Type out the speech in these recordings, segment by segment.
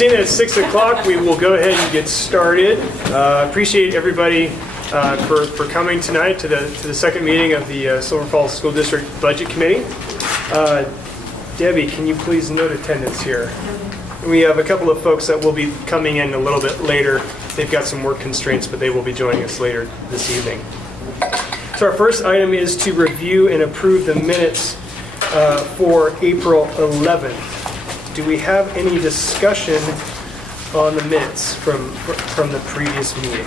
seeing that it's 6 o'clock, we will go ahead and get started. Appreciate everybody for coming tonight to the second meeting of the Silver Falls School District Budget Committee. Debbie, can you please note attendance here? We have a couple of folks that will be coming in a little bit later. They've got some work constraints, but they will be joining us later this evening. So our first item is to review and approve the minutes for April 11th. Do we have any discussion on the minutes from the previous meeting?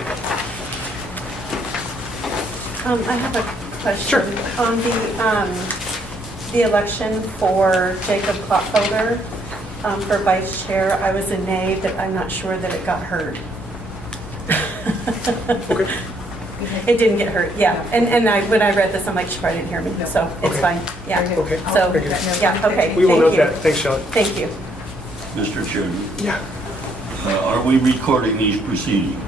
I have a question. Sure. On the election for Jacob Klopfelder for vice chair, I was a nay, but I'm not sure that it got heard. Okay. It didn't get heard, yeah. And when I read this, I'm like, sure, I didn't hear me, so it's Okay. fine. Yeah. Okay. So, Very good. yeah, okay. We will Thank note you. that. Thanks, Shelley. Thank you. Mr. Chairman, Yeah. are we recording these proceedings?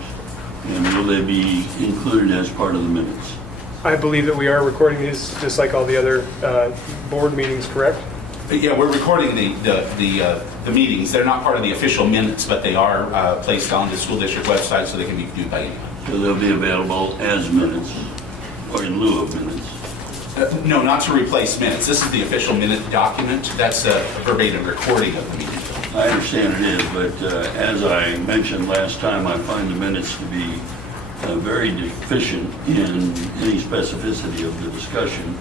And will they be included as part of the minutes? I believe that we are recording these just like all the other board meetings, correct? Yeah, we're recording the meetings. They're not part of the official minutes, but they are placed on the school district website so they can be viewed by anyone. So they'll be available as minutes or in lieu of minutes? No, not to replace minutes. This is the official minute document. That's a verbatim recording of the meeting. I understand it is, but as I mentioned last time, I find the minutes to be very deficient in any specificity of the discussion.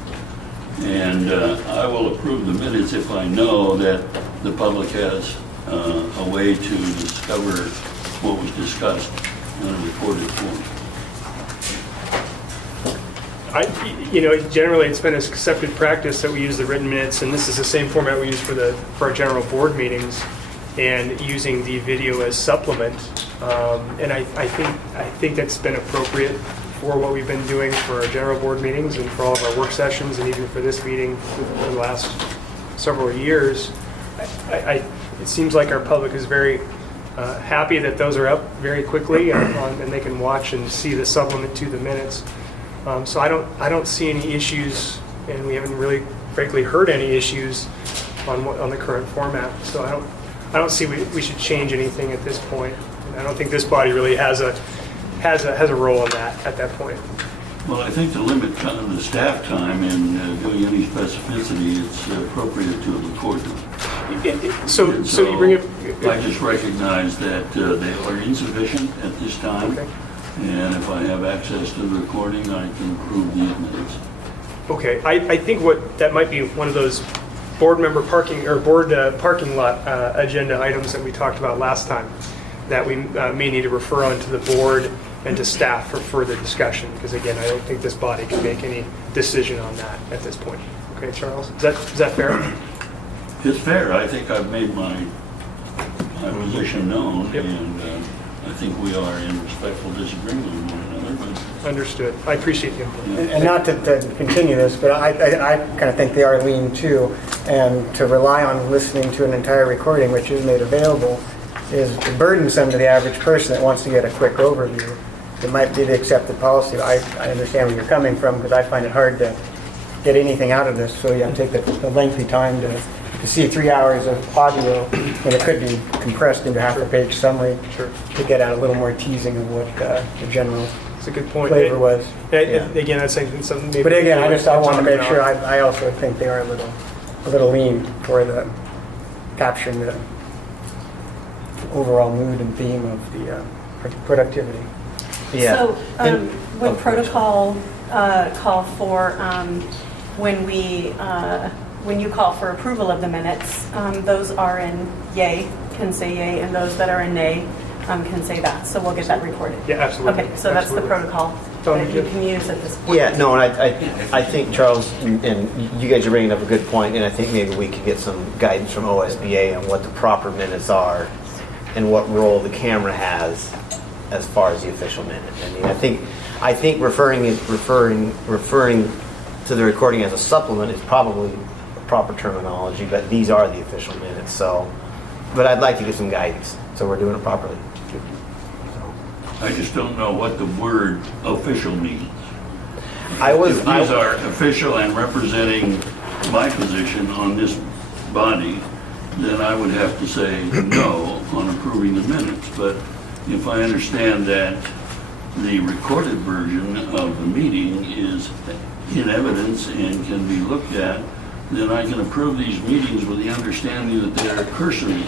And I will approve the minutes if I know that the public has a way to discover what was discussed in a recorded form. Generally it's been a accepted practice that we use the written minutes, and this is the same format we use for our general board meetings, and using the video as supplement. And I think that's been appropriate for what we've been doing for our general board meetings and for all of our work sessions, and even for this meeting for the last several years. It seems like our public is very happy that those are up very quickly and they can watch and see the supplement to the minutes. So I don't see any issues, and we haven't really, frankly, heard any issues on the current format. So I don't see we should change anything at this point. And I don't think this body really has a role in that at that point. Well, I think to limit kind of the staff time in doing any specificity, it's appropriate to record them. So you bring it. I just recognize that they are insufficient at this time. Okay. And if I have access to the recording, I can approve these minutes. Okay, I think that might be one of those board member parking or board parking lot agenda items that we talked about last time, that we may need to refer on to the board and to staff for further discussion, because again, I don't think this body can make any decision on that at this point. Okay, Charles, is that fair? It's fair. I think I've made my position known. Yep. And I think we are in respectful disagreement with one another, but Understood. I appreciate the input. And not to continue this, but I kind of think they are lean too, and to rely on listening to an entire recording, which is made available, is burdensome to the average person that wants to get a quick overview. It might be the accepted policy. I understand where you're coming from, because I find it hard to get anything out of this, so you have to take the lengthy time to see 3 hours of audio when it could be compressed into half a page summary. Sure. To get out a little more teasing of what the general It's a good point. flavor was. Yeah. Again, that's something maybe. But again, I want to make talk sure, about. I also think they are a little lean for the capturing the overall mood and theme of the productivity. Yeah. So would protocol call for when you call for approval of the minutes, those are in yay can say yay, and those that are in nay can say that. So we'll get that recorded. Yeah, absolutely. Okay, so that's the protocol that you can use at this point. Yeah, no, and I think, Charles, and you guys are bringing up a good point, and I think maybe we could get some guidance from OSBA on what the proper minutes are and what role the camera has as far as the official minute. I mean, I think referring to the recording as a supplement is probably proper terminology, but these are the official minutes. So, but I'd like to get some guidance, so we're doing it properly. I just don't know what the word official means. If these are official and representing my position on this body, then I would have to say no on approving the minutes. But if I understand that the recorded version of the meeting is in evidence and can be looked at, then I can approve these meetings with the understanding that they are cursory.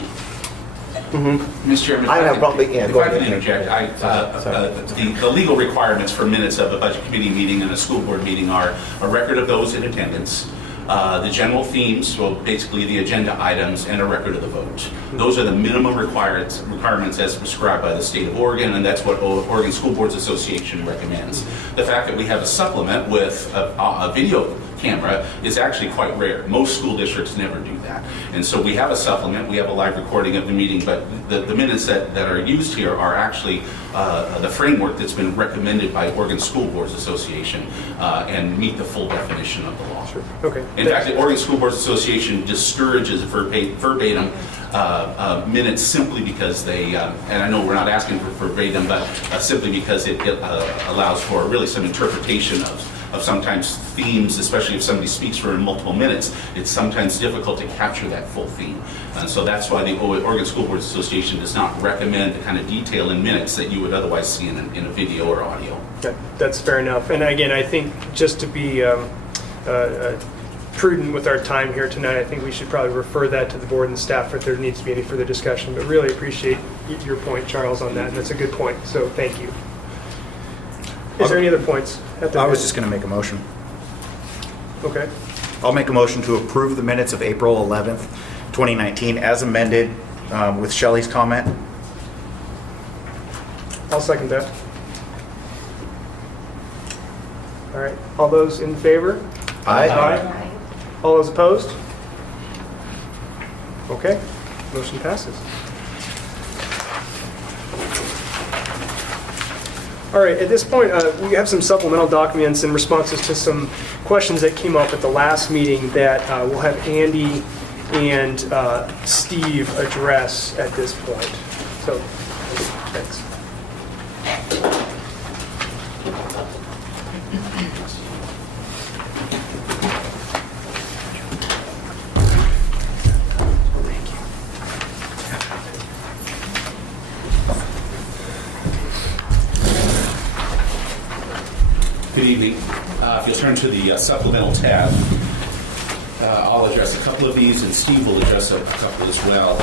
Mr. Chairman, I have a problem, yeah, if go I ahead. can interject, the legal requirements for minutes of a budget committee meeting and a school board meeting are a record of those in attendance, the general themes, so basically the agenda items, and a record of the vote. Those are the minimum requirements as prescribed by the state of Oregon, and that's what Oregon School Boards Association recommends. The fact that we have a supplement with a video camera is actually quite rare. Most school districts never do that. And so we have a supplement, we have a live recording of the meeting, but the minutes that are used here are actually the framework that's been recommended by Oregon School Boards Association and meet the full definition of the law. Sure. Okay. In fact, the Oregon School Boards Association discourages verbatim minutes simply because they, and I know we're not asking for verbatim, but simply because it allows for really some interpretation of sometimes themes, especially if somebody speaks for multiple minutes, it's sometimes difficult to capture that full theme. And so that's why the Oregon School Boards Association does not recommend the kind of detail in minutes that you would otherwise see in a video or audio. That's fair enough. And again, I think just to be prudent with our time here tonight, I think we should probably refer that to the board and staff if there needs to be any further discussion. But really appreciate your point, Charles, on that. And that's a good point. So thank you. Is there any other points? I was just going to make a motion. Okay. I'll make a motion to approve the minutes of April 11th, 2019 as amended with Shelley's comment. I'll second that. All right. All those in favor? Aye. All those opposed? Okay. Motion passes. All right, at this point, we have some supplemental documents in responses to some questions that came up at the last meeting that we'll have Andy and Steve address at this point. So, thanks. Good evening. If you'll turn to the supplemental tab, I'll address a couple of these, and Steve will address a couple as well.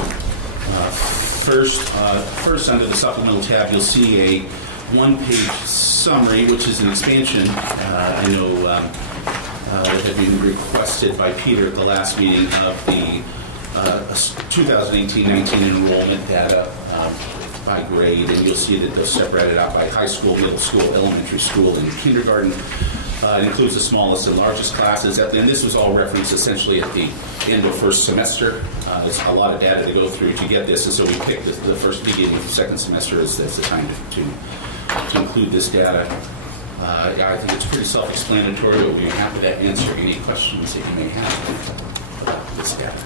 First, under the supplemental tab, you'll see a one-page summary, which is an expansion. I know that had been requested by Peter at the last meeting of the 2018-19 enrollment data by grade, and you'll see that they're separated out by high school, middle school, elementary school, and kindergarten. It includes the smallest and largest classes, and this was all referenced essentially at the end of first semester. There's a lot of data to go through to get this, and so we picked the first beginning of second semester as the time to include this data. I think it's pretty self-explanatory, but we're happy to answer any questions that you may have about this data.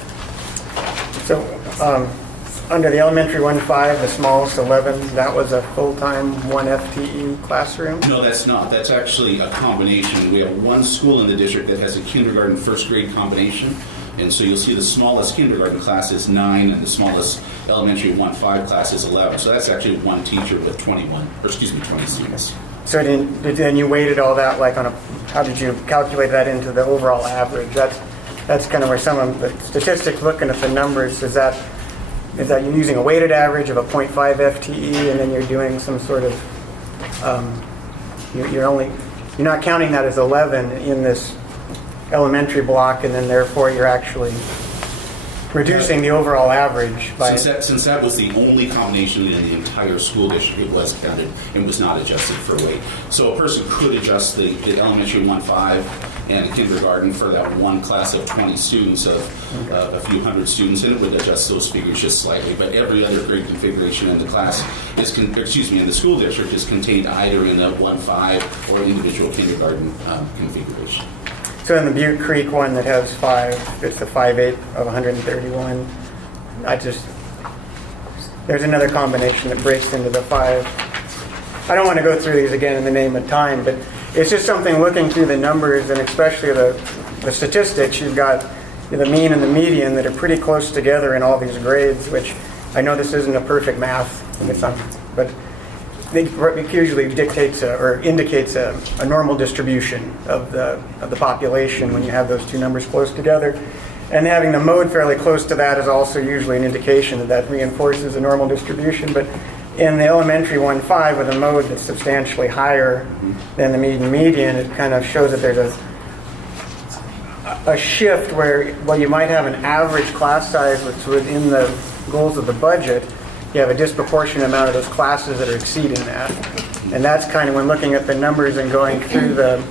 So, under the elementary 1-5, the smallest 11, that was a full-time 1 FTE classroom? No, that's not. That's actually a combination. We have one school in the district that has a kindergarten first grade combination. And so you'll see the smallest kindergarten class is 9 and the smallest elementary 1-5 class is 11. So that's actually one teacher with 20 students. So then you weighted all that like on a, how did you calculate that into the overall average? That's kind of where some of the statistics, looking at the numbers, is that you're using a weighted average of a 0.5 FTE, and then you're doing some sort of, you're not counting that as 11 in this elementary block, and then therefore you're actually reducing the overall average by... Since that was the only combination in the entire school district, it was counted and was not adjusted for weight. So a person could adjust the elementary 1-5 and kindergarten for that one class of 20 students of a few hundred students, and it would adjust those figures just slightly. But every other grade configuration in the class in the school district is contained either in a 1-5 or individual kindergarten configuration. So in the Butte Creek one that has 5, it's the 5/8 of 131. There's another combination that breaks into the 5. I don't want to go through these again in the name of time, but it's just something looking through the numbers, and especially the statistics. You've got the mean and the median that are pretty close together in all these grades, which I know this isn't a perfect math, but it usually dictates or indicates a normal distribution of the population when you have those two numbers close together. And having the mode fairly close to that is also usually an indication that reinforces a normal distribution. But in the elementary 1.5 with a mode that's substantially higher than the mean and median, it kind of shows that there's a shift where, while you might have an average class size that's within the goals of the budget, you have a disproportionate amount of those classes that are exceeding that. And that's kind of when looking at the numbers and going through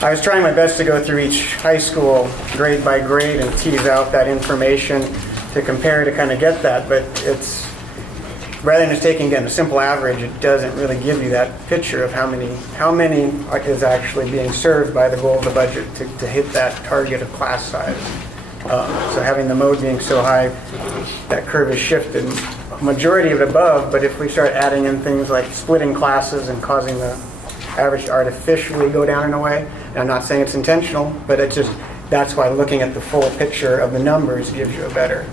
I was trying my best to go through each high school grade by grade and tease out that information to compare to kind of get that. But it's, rather than just taking, again, a simple average, it doesn't really give you that picture of how many is actually being served by the goal of the budget to hit that target of class size. So having the mode being so high, that curve is shifted. Majority of it above, but if we start adding in things like splitting classes and causing the average to artificially go down in a way, and I'm not saying it's intentional, but it's just, that's why looking at the full picture of the numbers gives you a better,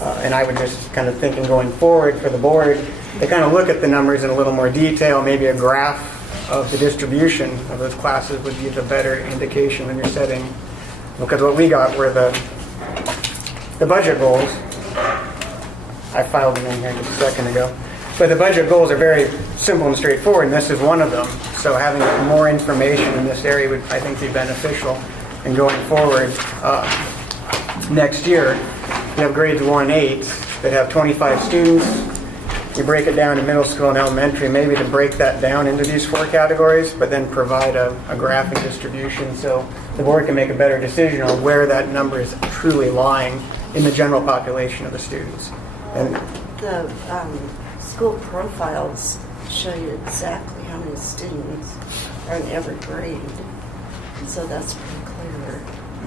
and I would just kind of thinking going forward for the board, to kind of look at the numbers in a little more detail, maybe a graph of the distribution of those classes would give a better indication when you're setting, because what we got were the budget goals. I filed them in here just a second ago. But the budget goals are very simple and straightforward, and this is one of them. So having more information in this area would, I think, be beneficial. And going forward, next year, you have grades 1-8 that have 25 students. You break it down to middle school and elementary, maybe to break that down into these 4 categories, but then provide a graphic distribution so the board can make a better decision on where that number is truly lying in the general population of the students. And the school profiles show you exactly how many students are in every grade, so that's pretty clear.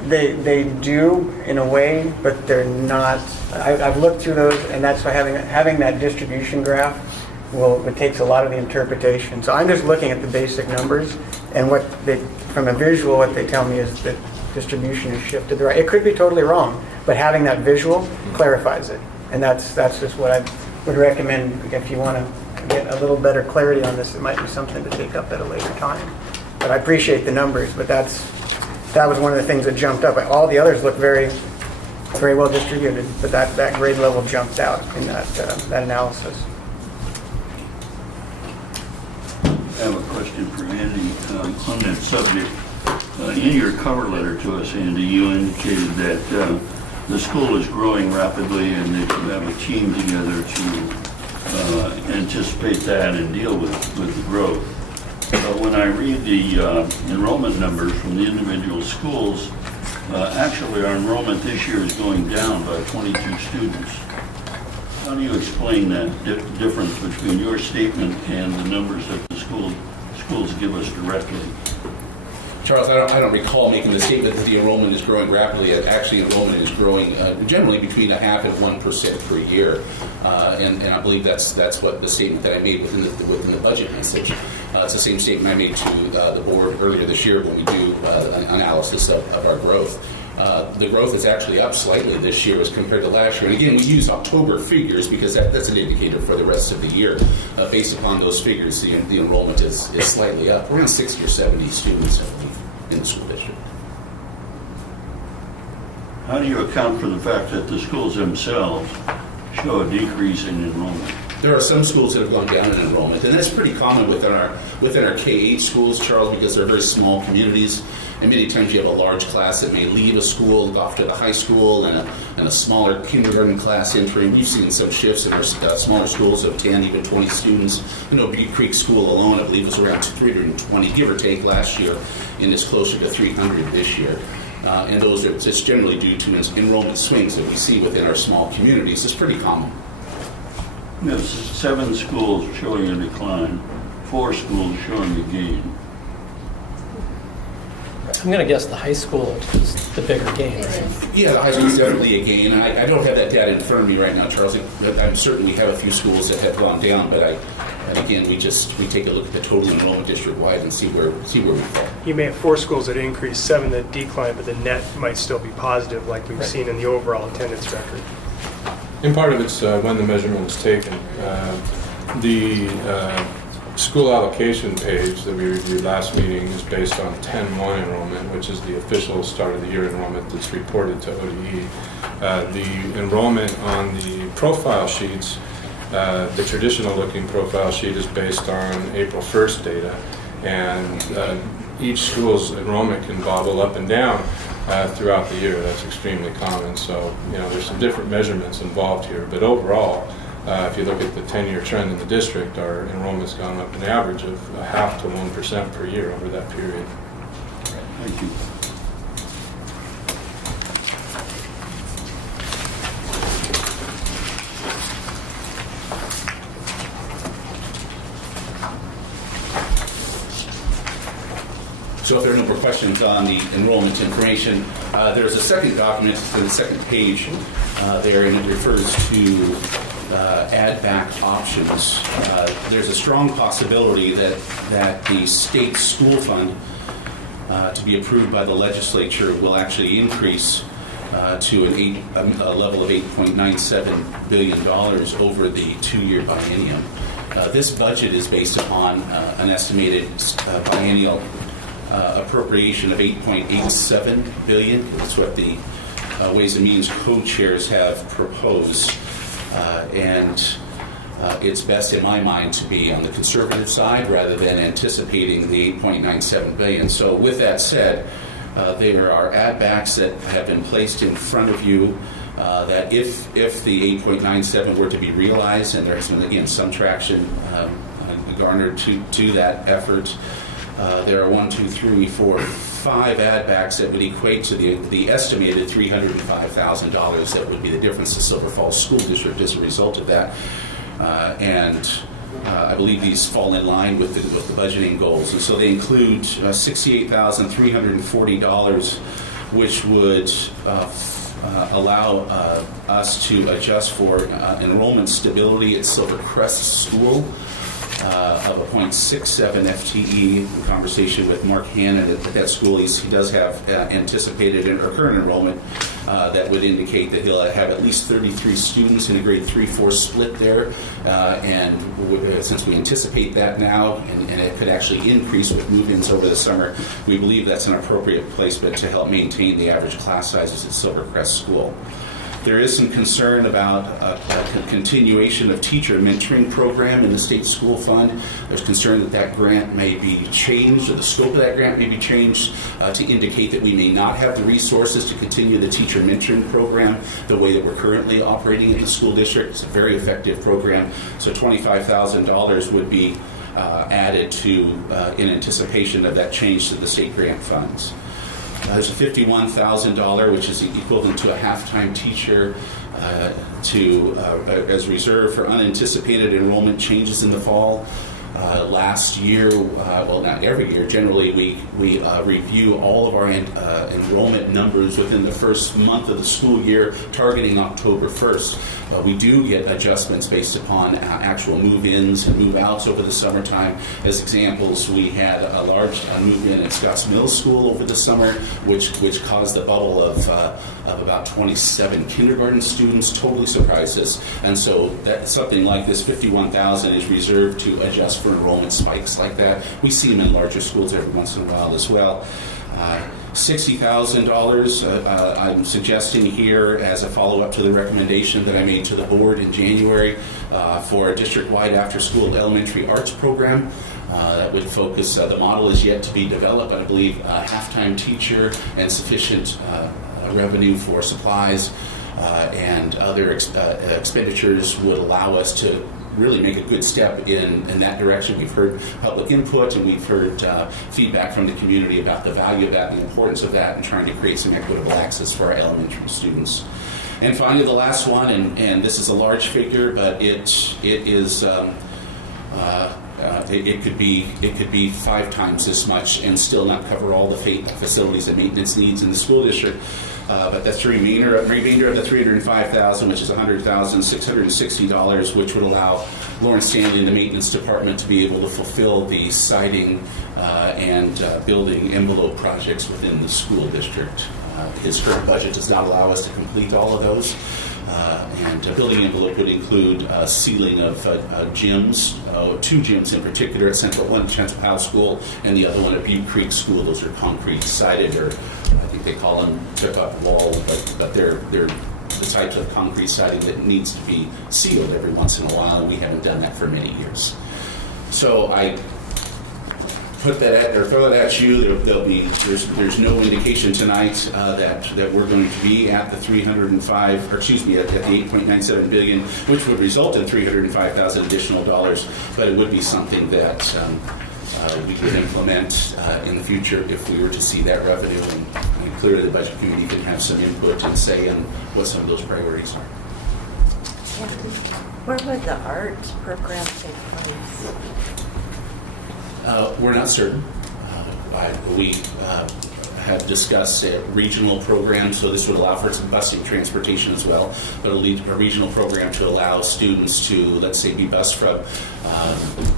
they do in a way, but they're not. I've looked through those, and that's why having that distribution graph it takes a lot of the interpretation. So I'm just looking at the basic numbers, and from a visual, what they tell me is that distribution is shifted right. It could be totally wrong, but having that visual clarifies it. And that's just what I would recommend if you want to get a little better clarity on this. It might be something to take up at a later time. But I appreciate the numbers, but that was one of the things that jumped up. All the others look very, very well distributed, but that grade level jumped out in that analysis. I have a question for Andy on that subject. In your cover letter to us, Andy, you indicated that the school is growing rapidly and that you have a team together to anticipate that and deal with the growth. But when I read the enrollment numbers from the individual schools, actually our enrollment this year is going down by 22 students. How do you explain that difference between your statement and the numbers that the schools give us directly? Charles, I don't recall making the statement that the enrollment is growing rapidly. Actually, enrollment is growing generally between 0.5% and 1% per year, and I believe that's what the statement that I made within the budget message. It's the same statement I made to the board earlier this year when we do an analysis of our growth. The growth is actually up slightly this year as compared to last year. And again, we use October figures because that's an indicator for the rest of the year. Based upon those figures, the enrollment is slightly up, around 60 or 70 students, I believe, in the school district. How do you account for the fact that the schools themselves show a decrease in enrollment? There are some schools that have gone down in enrollment, and that's pretty common within our K-8 schools, Charles, because they're very small communities. And many times you have a large class that may leave a school, go off to the high school, and a smaller kindergarten class entering. We've seen some shifts in our smaller schools of 10, even 20 students. Big Creek School alone, I believe, was around 320, give or take, last year, and is closer to 300 this year. And those are just generally due to enrollment swings that we see within our small communities. It's pretty common. We have 7 schools showing a decline, 4 schools showing a gain. I'm going to guess the high school is the bigger gain, right? Yeah, the high school is definitely a gain. I don't have that data in front of me right now, Charles. I'm certain we have a few schools that have gone down, but And again, we take a look at the total enrollment district-wide and see where we fall. You may have 4 schools that increase, 7 that decline, but the net might still be positive like we've seen in the overall attendance record. And part of it's when the measurement is taken. The school allocation page that we reviewed last meeting is based on 10-1 enrollment, which is the official start of the year enrollment that's reported to ODE. The enrollment on the profile sheets, the traditional looking profile sheet is based on April 1st data, and each school's enrollment can bobble up and down throughout the year. That's extremely common. So, there's some different measurements involved here, but overall, if you look at the 10-year trend in the district, our enrollment's gone up an average of 0.5% to 1% per year over that period. Thank you. So if there are no more questions on the enrollment information, there's a second document, to the second page there, and it refers to add back options. There's a strong possibility that the state school fund to be approved by the legislature will actually increase to a level of $8.97 billion over the 2-year biennium. This budget is based upon an estimated biennial appropriation of $8.87 billion. That's what the Ways and Means co-chairs have proposed. And it's best in my mind to be on the conservative side rather than anticipating the $8.97 billion. So with that said, there are add backs that have been placed in front of you that if the 8.97 were to be realized, and there's been, again, some traction garnered to that effort, there are 5 add backs that would equate to the estimated $305,000 that would be the difference to Silver Falls School District as a result of that. I believe these fall in line with the budgeting goals. And so they include $68,340, which would allow us to adjust for enrollment stability at Silver Crest School of a 0.67 FTE. In conversation with Mark Hannon at that school, he does have anticipated or current enrollment that would indicate that he'll have at least 33 students in a grade 3-4 split there. Since we anticipate that now, and it could actually increase with move-ins over the summer, we believe that's an appropriate placement to help maintain the average class sizes at Silvercrest School. There is some concern about a continuation of teacher mentoring program in the state school fund. There's concern that grant may be changed, or the scope of that grant may be changed to indicate that we may not have the resources to continue the teacher mentoring program the way that we're currently operating in the school district. It's a very effective program. So $25,000 would be added to in anticipation of that change to the state grant funds. There's a $51,000, which is equivalent to a half-time teacher as reserve for unanticipated enrollment changes in the fall. Last year, well, not every year, generally we review all of our enrollment numbers within the first month of the school year, targeting October 1st. We do get adjustments based upon actual move-ins and move-outs over the summertime. As examples, we had a large move-in at Scotts Mills School over the summer, which caused a bubble of about 27 kindergarten students. Totally surprised us. And so that something like this, $51,000, is reserved to adjust for enrollment spikes like that. We see them in larger schools every once in a while as well. $60,000 I'm suggesting here as a follow-up to the recommendation that I made to the board in January for a district-wide after-school elementary arts program. That would focus, the model is yet to be developed, but I believe a half-time teacher and sufficient revenue for supplies and other expenditures would allow us to really make a good step in that direction. We've heard public input and we've heard feedback from the community about the value of that, the importance of that, and trying to create some equitable access for our elementary students. And finally, the last one, and this is a large figure, but it is It could be 5 times this much and still not cover all the facilities and maintenance needs in the school district. But that's the remainder of the $305,000, which is $100,660, which would allow Lawrence Stanley and the maintenance department to be able to fulfill the siding and building envelope projects within the school district. His current budget does not allow us to complete all of those. And a building envelope would include sealing of gyms, 2 gyms in particular, one at Central Powell School and the other one at Butte Creek School. Those are concrete sided, or I think they call them tip-up wall, but they're the types of concrete siding that needs to be sealed every once in a while, and we haven't done that for many years. So I put that or throw that at you. There's no indication tonight that we're going to be at the at the 8.97 billion, which would result in $305,000 additional dollars. But it would be something that we could implement in the future if we were to see that revenue. And clearly, the budget committee can have some input and say on what some of those priorities are. Where would the art program take place? We're not certain. We have discussed a regional program, so this would allow for some busing transportation as well, but it'll lead to a regional program to allow students to, let's say, be bused from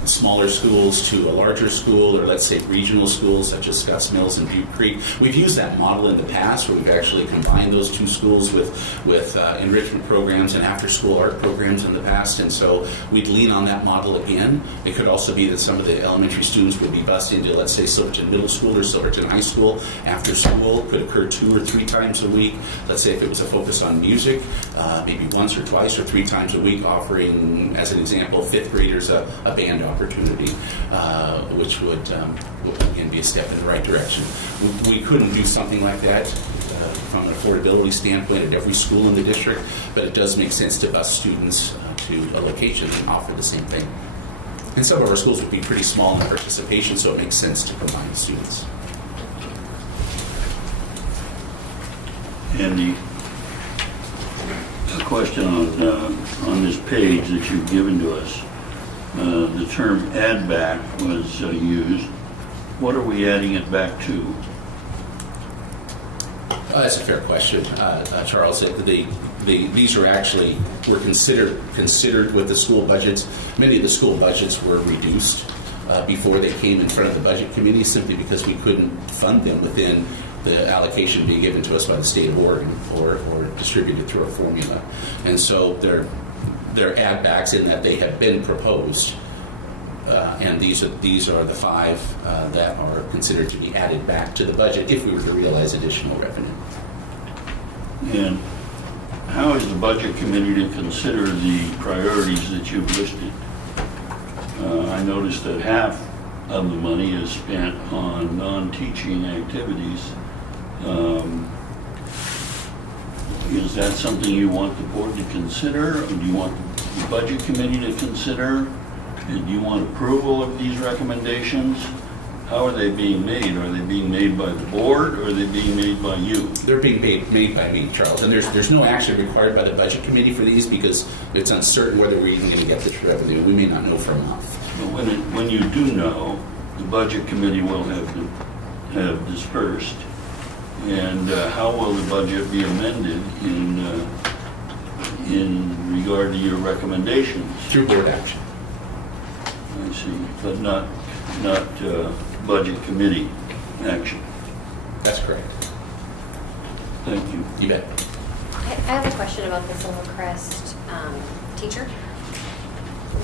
smaller schools to a larger school, or let's say regional schools such as Scotts Mills and Butte Creek. We've used that model in the past where we've actually combined those 2 schools with enrichment programs and after-school art programs in the past, and so we'd lean on that model again. It could also be that some of the elementary students would be bused into, let's say, Silverton Middle School or Silverton High School. After school could occur 2 or 3 times a week. Let's say if it was a focus on music, maybe once or twice or 3 times a week, offering, as an example, 5th graders a band opportunity, which would again be a step in the right direction. We couldn't do something like that from an affordability standpoint at every school in the district, but it does make sense to bus students to a location and offer the same thing. And some of our schools would be pretty small in participation, so it makes sense to combine students. And the question on this page that you've given to us, the term add back was used. What are we adding it back to? That's a fair question, Charles. These are actually were considered with the school budgets. Many of the school budgets were reduced before they came in front of the budget committee, simply because we couldn't fund them within the allocation being given to us by the state of Oregon or distributed through a formula. And so they're add backs in that they have been proposed, and these are the 5 that are considered to be added back to the budget if we were to realize additional revenue. And how is the budget committee to consider the priorities that you've listed? I noticed that half of the money is spent on non-teaching activities. Is that something you want the board to consider, or do you want the budget committee to consider? Do you want approval of these recommendations? How are they being made? Are they being made by the board, or are they being made by you? They're being made by me, Charles, and there's no action required by the budget committee for these because it's uncertain whether we're even going to get this revenue. We may not know for a month. But when you do know, the budget committee will have dispersed. And how will the budget be amended in regard to your recommendations? Through board action. I see, but not budget committee action. That's correct. Thank you. You bet. I have a question about the Silvercrest teacher.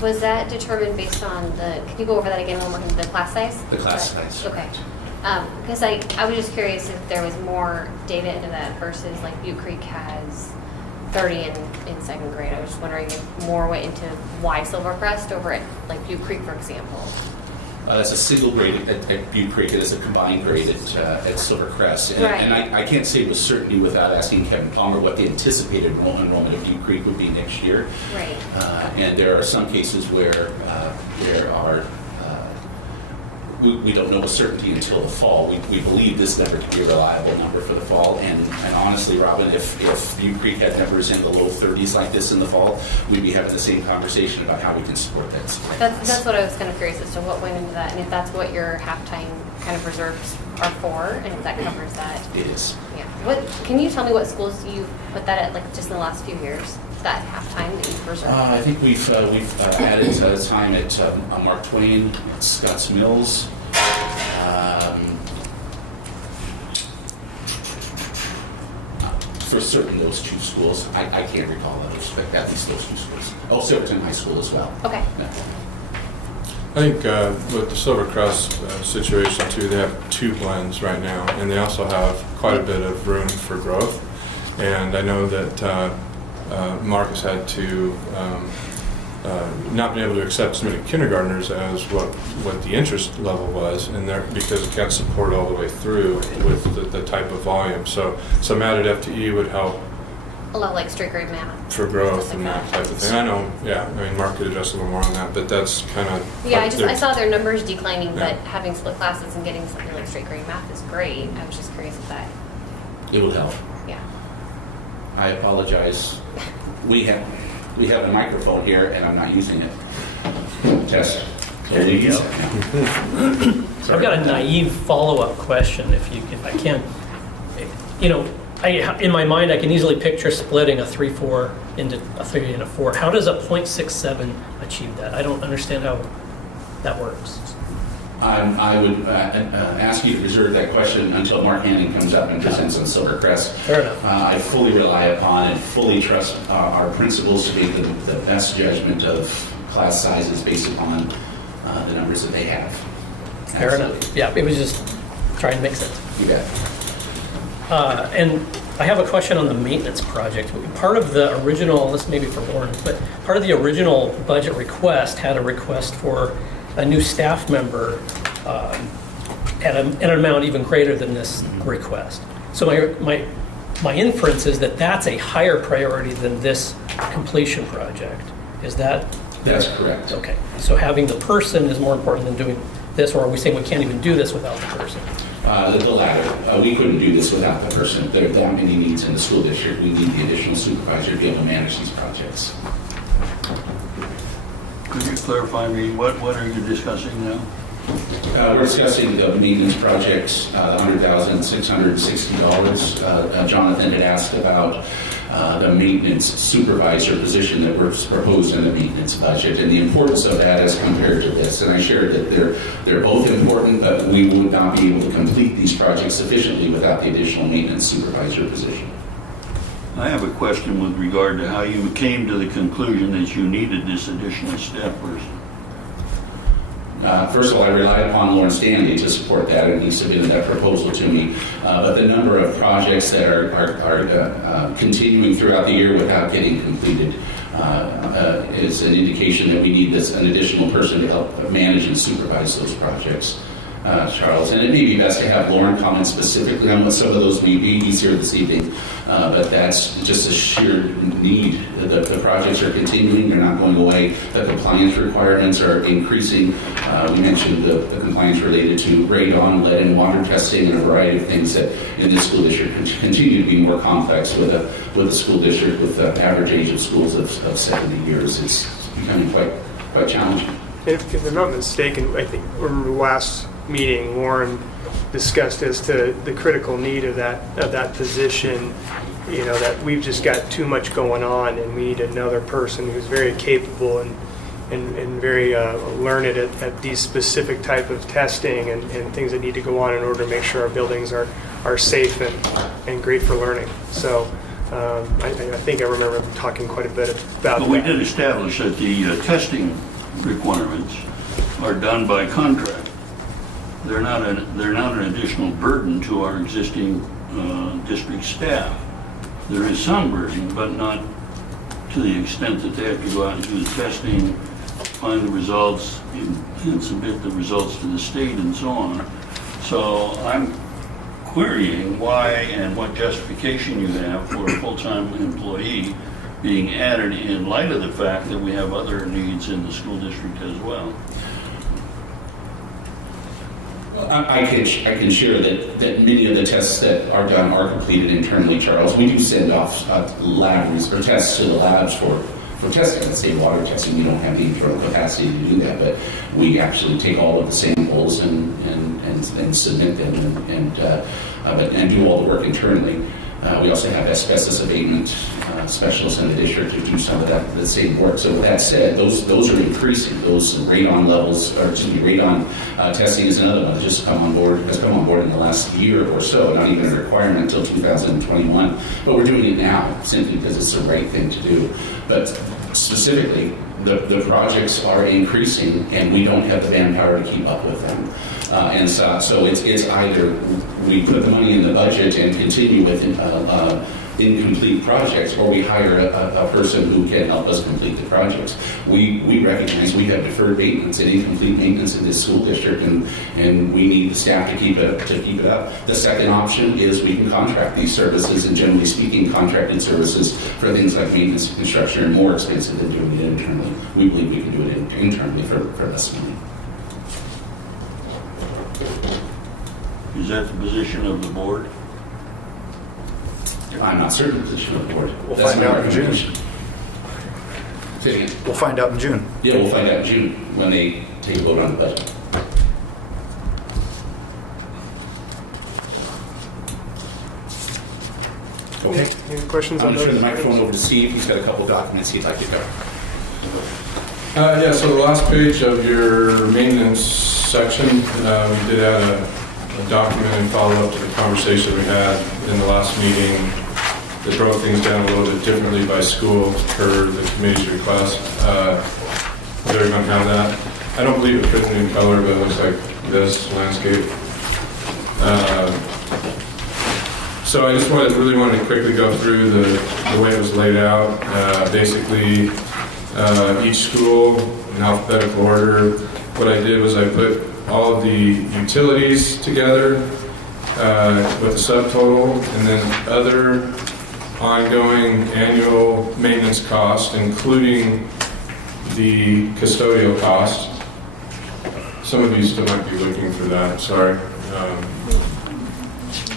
Was that determined based on can you go over that again one more time, the class size? The class size. Okay. Because I was just curious if there was more data into that versus like Butte Creek has 30 in 2nd grade. I was just wondering if more went into why Silvercrest over at like Butte Creek, for example. It's a single grade at Butte Creek. It is a combined grade at Silvercrest. And, right. and I can't say with certainty without asking Kevin Palmer what the anticipated enrollment of Butte Creek would be next year. Right. And there are some cases where there are we don't know with certainty until the fall. We believe this number to be a reliable number for the fall. And honestly, Robin, if Butte Creek had numbers in the low 30s like this in the fall, we'd be having the same conversation about how we can support that. That's what I was kind of curious as to what went into that, and if that's what your halftime kind of reserves are for, and if that covers that. It is. Yeah. Can you tell me what schools you put that at, like just in the last few years? That halftime that you've reserved? I think we've added time at Mark Twain, at Scotts Mills. For certain, those two schools. I can't recall others, but at least those two schools. Oh, Silverton High School as well. Okay. Yeah. I think with the Silver Cross situation too, they have 2 blends right now, and they also have quite a bit of room for growth. And I know that Marcus had to not been able to accept as many kindergartners as what the interest level was, and there because it can't support all the way through with the type of volume. So some added FTE would help A lot like straight grade math. for growth and that type of thing. I know, yeah. I mean, Mark could address a little more on that, but that's kind of Yeah, I saw their numbers declining, but having split classes and getting something like straight grade math is great. I was just curious if that. It will help. Yeah. I apologize. We have a microphone here, and I'm not using it. Test. There you go. I've got a naive follow-up question, if I can. You know, in my mind, I can easily picture splitting a 3-4 into a 3 and a 4. How does a 0.67 achieve that? I don't understand how that works. I would ask you to reserve that question until Mark Hanning comes up and presents on Silvercrest. Fair enough. I fully rely upon and fully trust our principals to make the best judgment of class sizes based upon the numbers that they have. Fair enough. Yeah, it was just trying to make sense. You bet. And I have a question on the maintenance project. Part of the original, this may be for Lauren, but part of the original budget request had a request for a new staff member at an amount even greater than this request. So my inference is that that's a higher priority than this completion project. Is that? That's correct. Okay. So having the person is more important than doing this, or are we saying we can't even do this without the person? The latter. We couldn't do this without the person. There are that many needs in the school district. We need the additional supervisor to be able to manage these projects. Could you clarify me, what are you discussing now? We're discussing the maintenance projects, $100,660. Jonathan had asked about the maintenance supervisor position that was proposed in the maintenance budget and the importance of that as compared to this. And I shared that they're both important, but we would not be able to complete these projects sufficiently without the additional maintenance supervisor position. I have a question with regard to how you came to the conclusion that you needed this additional staff person. First of all, I relied upon Lauren Stanley to support that, and he submitted that proposal to me. But the number of projects that are continuing throughout the year without getting completed is an indication that we need an additional person to help manage and supervise those projects, Charles. And it may be best to have Lauren comment specifically on what some of those may be. He's here this evening, but that's just a sheer need. The projects are continuing, they're not going away. The compliance requirements are increasing. We mentioned the compliance related to radon, lead, and water testing, and a variety of things that in this school district continue to be more complex with a school district with the average age of schools of 70 years. It's becoming quite challenging. If I'm not mistaken, I think remember last meeting, Lauren discussed as to the critical need of that position. You know, that we've just got too much going on, and we need another person who's very capable and very learned at these specific type of testing and things that need to go on in order to make sure our buildings are safe and great for learning. So I think I remember talking quite a bit about But that. we did establish that the testing requirements are done by contract. They're not an additional burden to our existing district staff. There is some burden, but not to the extent that they have to go out and do the testing, find the results, and submit the results to the state and so on. So I'm querying why and what justification you have for a full-time employee being added in light of the fact that we have other needs in the school district as well. I can share that many of the tests that are done are completed internally, Charles. We do send off tests to the labs for testing. Let's say water testing, we don't have the internal capacity to do that, but we actually take all of the samples and submit them and do all the work internally. We also have asbestos abatement specialists in the district who do some of the same work. So with that said, those are increasing. Those radon levels, or excuse me, radon testing is another one that has come on board in the last year or so. Not even a requirement until 2021, but we're doing it now simply because it's the right thing to do. But specifically, the projects are increasing, and we don't have the manpower to keep up with them. And so it's either we put the money in the budget and continue with incomplete projects, or we hire a person who can help us complete the projects. We recognize we have deferred maintenance and incomplete maintenance in this school district, and we need the staff to keep it up. The second option is we can contract these services, and generally speaking, contracted services for things like maintenance and construction are more expensive than doing it internally. We believe we can do it internally for less money. Is that the position of the board? I'm not certain of the position of the board. We'll That's find my out in June. recommendation. Say it again. We'll find out in June. Yeah, we'll find out in June when they take a vote on the budget. Okay. Any questions I'm on going to turn those? the microphone over to Steve. He's got a couple documents he'd like to cover. Yeah, so the last page of your maintenance section, we did add a document and follow up to the conversation we had in the last meeting that broke things down a little bit differently by school per the committee's request. Does everyone have that? I don't believe it printed in color, but it looks like this landscape. So I just really wanted to quickly go through the way it was laid out. Basically, each school in alphabetical order. What I did was I put all of the utilities together with a subtotal, and then other ongoing annual maintenance costs, including the custodial cost. Some of you still might be looking for that, sorry.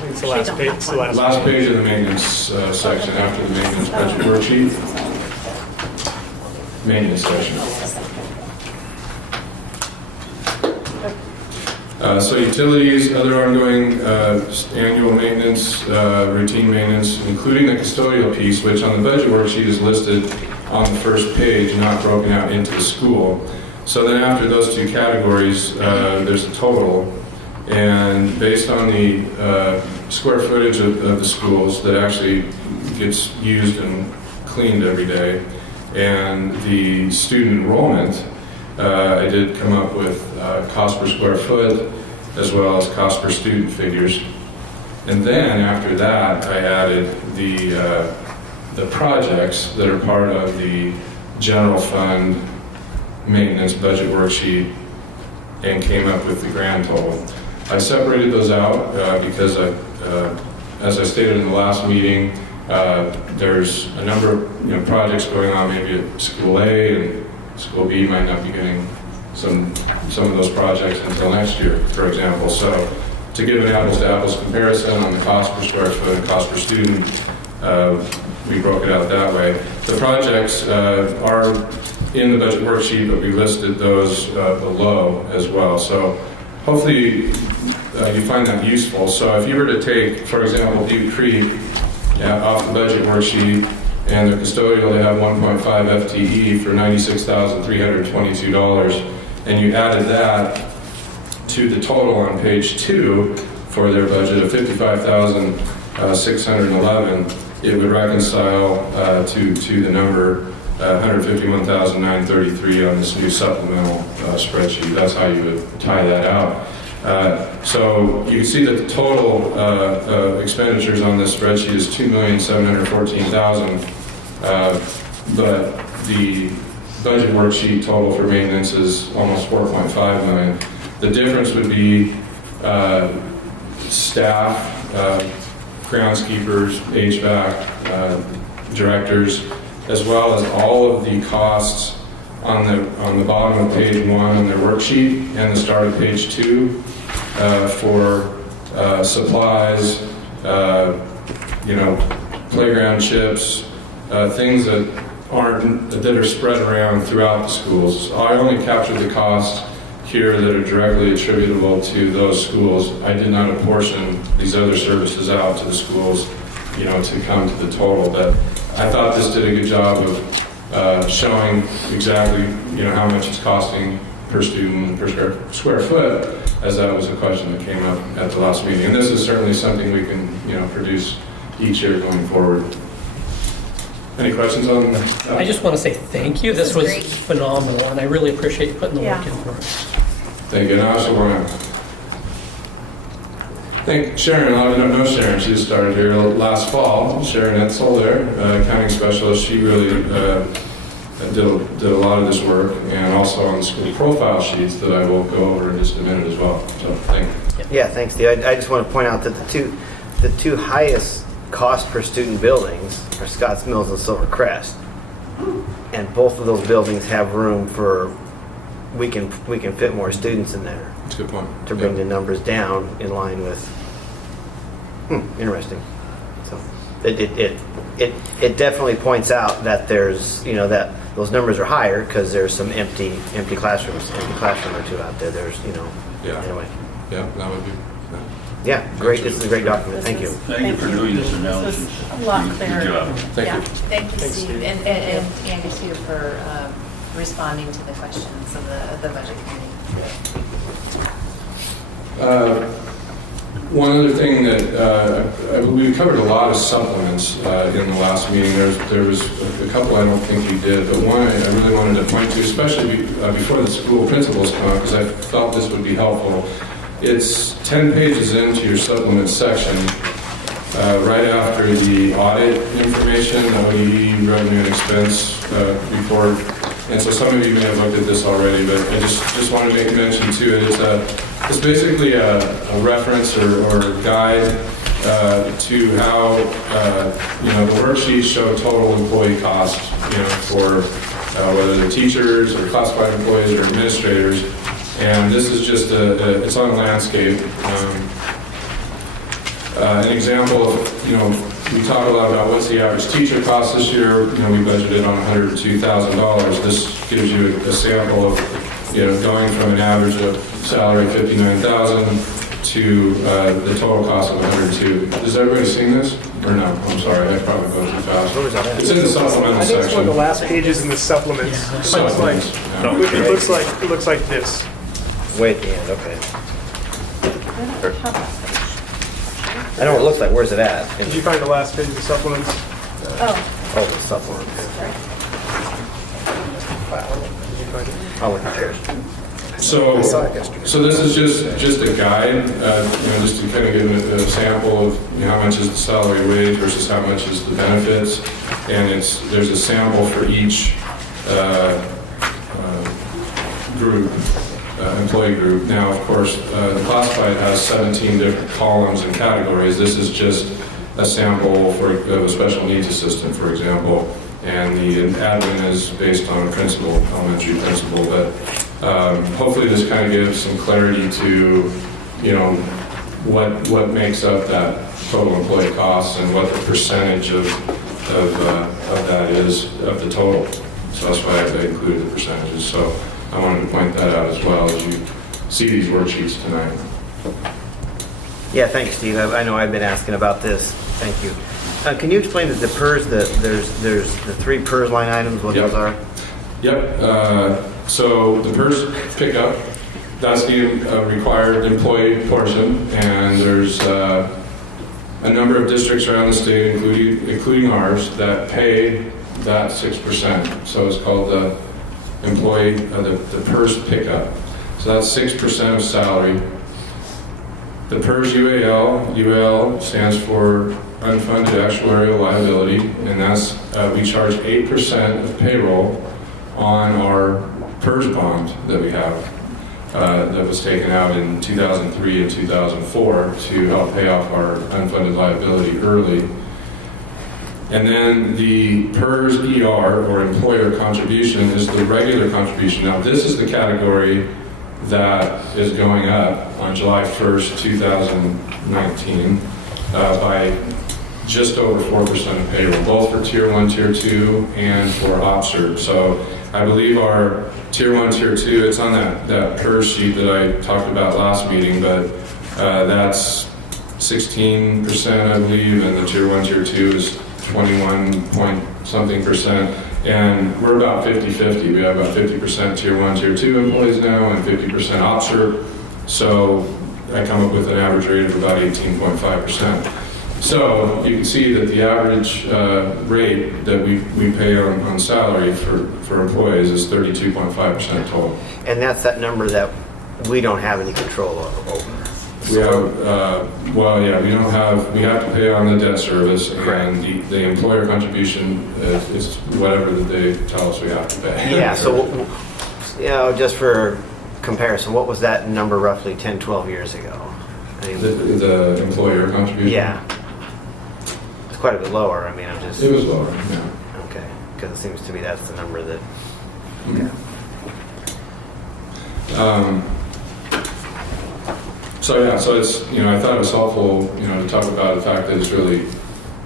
It's the last page. It's the Last page of the maintenance section after the maintenance budget worksheet. Maintenance section. So utilities, other ongoing annual maintenance, routine maintenance, including the custodial piece, which on the budget worksheet is listed on the first page, not broken out into the school. So then after those two categories, there's a total. And based on the square footage of the schools that actually gets used and cleaned every day, and the student enrollment, I did come up with cost per square foot as well as cost per student figures. And then after that, I added the projects that are part of the general fund maintenance budget worksheet and came up with the grand total. I separated those out because, as I stated in the last meeting, there's a number of projects going on maybe at School A, and School B might not be getting some of those projects until next year, for example. So to give an apples-to-apples comparison on the cost per square foot and cost per student, we broke it out that way. The projects are in the budget worksheet, but we listed those below as well. So hopefully you find that useful. So if you were to take, for example, Butte Creek off the budget worksheet, and the custodial, they have 1.5 FTE for $96,322, and you added that to the total on page 2 for their budget of $55,611, it would reconcile to the number $151,933 on this new supplemental spreadsheet. That's how you would tie that out. So you can see that the total expenditures on this spreadsheet is $2,714,000, but the budget worksheet total for maintenance is almost $4.5 million. The difference would be staff, groundskeepers, HVAC, directors, as well as all of the costs on the bottom of page 1 on their worksheet and the start of page 2. for supplies, playground chips, things that are spread around throughout the schools. I only captured the costs here that are directly attributable to those schools. I did not apportion these other services out to the schools, to come to the total. But I thought this did a good job of showing exactly, how much it's costing per student, per square foot, as that was a question that came up at the last meeting. And this is certainly something we can, produce each year going forward. Any questions on that? I just want to say thank you. This was great. phenomenal, and I really appreciate you putting the work Yeah. in for us. Thank you. And I also want to thank Sharon. I don't know Sharon. She started here last fall. Sharon Etzel there, accounting specialist. She really did a lot of this work, and also on the school profile sheets that I will go over in just a minute as well. So thank you. Yeah, thanks, Steve. I just want to point out that the two highest cost per student buildings are Scotts Mills and Silver Crest, and both of those buildings have room for we can fit more students in there That's a good point. to bring the numbers down in line with. Interesting. So it definitely points out that there's that those numbers are higher because there's some empty classroom or two out there. There's Yeah. anyway. Yeah, that would be. Yeah, great. This is a great document. Thank you. Thank you for doing this analysis. This was a lot Good clearer. job. Thank Yeah, you. thank you, Thanks, Steve, Steve. and Andy too for responding to the questions of the budget committee. One other thing that we covered a lot of supplements in the last meeting. There was a couple I don't think we did, but one I really wanted to point to, especially before the school principals come up, because I felt this would be helpful. It's 10 pages into your supplement section, right after the audit information, OEE, revenue and expense report. And so some of you may have looked at this already, but I just want to make mention to it. It's basically a reference or guide to how the worksheets show total employee costs, for whether they're teachers or classified employees or administrators. And this is just it's on landscape. An example of, we talk a lot about what's the average teacher cost this year. We budgeted on $102,000. This gives you a sample of, going from an average of salary $59,000 to the total cost of $102,000. Has everybody seen this? Or no? I'm sorry, I probably go too fast. It's in the supplemental I think it's one of the section. last pages in the supplements. Supplements. It looks like this. Way at the end. Okay. I know what it looks like. Where's it at? Did you find the last page of the supplements? Oh, Oh, the supplements. sorry. Did you find it? I'll look at yours. So, so this is just a guide, just to kind of give a sample of how much is the salary wage versus how much is the benefits, and there's a sample for each group, employee group. Now, of course, the classified has 17 different columns and categories. This is just a sample of a special needs assistant, for example, and the admin is based on a principal, elementary principal, but hopefully this kind of gives some clarity to, what makes up that total employee costs and what the percentage of that is of the total. So that's why I included the percentages. So I wanted to point that out as well as you see these worksheets tonight. Yeah, thanks, Steve. I know I've been asking about this. Thank you. Can you explain the PERS? There's the three PERS line items. What Yep. those are? Yep. So the PERS pickup, that's the required employee portion, and there's a number of districts around the state, including ours, that pay that 6%. So it's called the employee, the PERS pickup. So that's 6% of salary. The PERS UAL stands for unfunded actuarial liability, and that's we charge 8% of payroll on our PERS bond that we have that was taken out in 2003 and 2004 to help pay off our unfunded liability early. And then the PERS ER, or employer contribution, is the regular contribution. Now, this is the category that is going up on July 1st, 2019 by just over 4% of payroll, both for Tier 1, Tier 2, and for OPSERV. So I believe our Tier 1, Tier 2, it's on that PERS sheet that I talked about last meeting, but that's 16%, I believe, and the Tier 1, Tier 2 is 21 point something percent. And we're about 50-50. We have about 50% Tier 1, Tier 2 employees now and 50% OPSERV. So I come up with an average rate of about 18.5%. So you can see that the average rate that we pay on salary for employees is 32.5% total. And that's that number that we don't have any control over. We have, well, yeah, we have to pay on the debt service, and the employer contribution is whatever that they tell us we have to pay. Yeah, so, just for comparison, what was that number roughly 10, 12 years ago? I mean, the employer contribution? Yeah. It's quite a bit lower. I mean, I'm just... It was lower, yeah. Okay, because it seems to me that's the number that... Okay. So it's, I thought it was helpful, to talk about the fact that it's really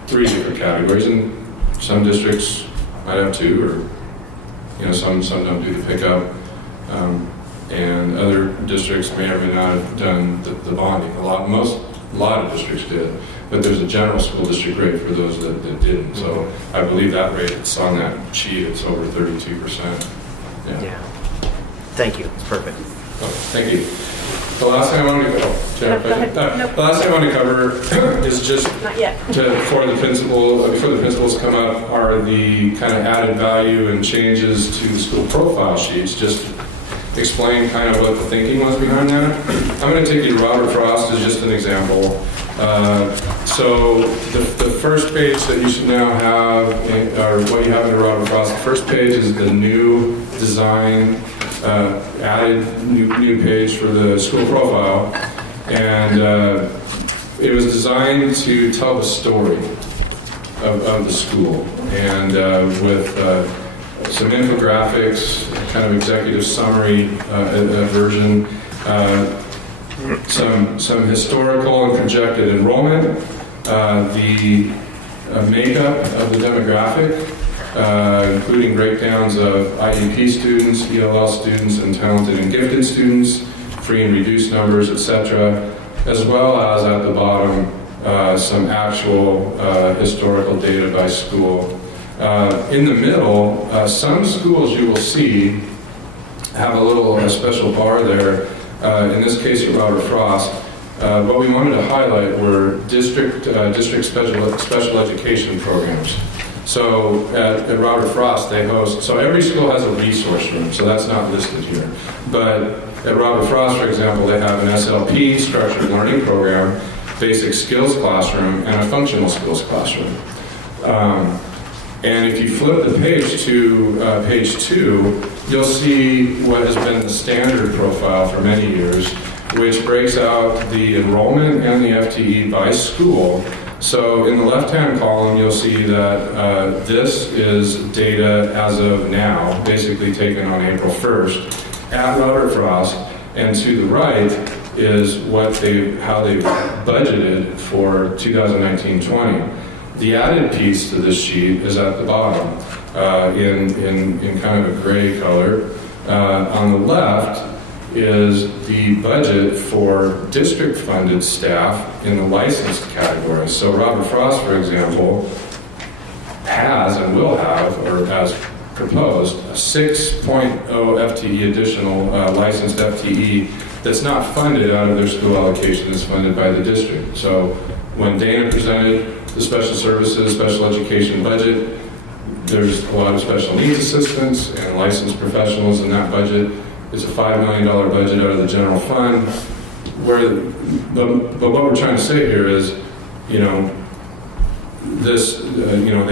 3 different categories, and some districts might have 2, or, some don't do the pickup, and other districts may or may not have done the bonding. A lot of districts did, but there's a general school district rate for those that didn't. So I believe that rate that's on that sheet, it's over 32%. Yeah. Thank you. It's perfect. Oh, thank you. The last thing I wanted to the last thing I want to cover is just Not yet. before the principals come up, are the kind of added value and changes to the school profile sheets. Just explain kind of what the thinking was behind that. I'm going to take you to Robert Frost as just an example. So the first page that you should now have, or what you have in Robert Frost, the first page is the new design, added new page for the school profile, and it was designed to tell the story of the school, and with some infographics, kind of executive summary version, some historical and projected enrollment, the makeup of the demographic, including breakdowns of IEP students, ELL students, and talented and gifted students, free and reduced numbers, etc., as well as at the bottom some actual historical data by school. In the middle, some schools you will see have a special bar there. In this case, at Robert Frost. What we wanted to highlight were district special education programs. So at Robert Frost, they host, so every school has a resource room, so that's not listed here. But at Robert Frost, for example, they have an SLP, structured learning program, basic skills classroom, and a functional skills classroom. And if you flip the page to page 2, you'll see what has been the standard profile for many years, which breaks out the enrollment and the FTE by school. So in the left-hand column, you'll see that this is data as of now, basically taken on April 1st at Robert Frost, and to the right is how they've budgeted for 2019-20. The added piece to this sheet is at the bottom in kind of a gray color. On the left is the budget for district-funded staff in the licensed category. So Robert Frost, for example, has and will have, or has proposed, a 6.0 FTE additional licensed FTE that's not funded out of their school allocation, it's funded by the district. So when Dana presented the special services, special education budget, there's a lot of special needs assistants and licensed professionals in that budget. It's a $5 million budget out of the general fund. But what we're trying to say here is, they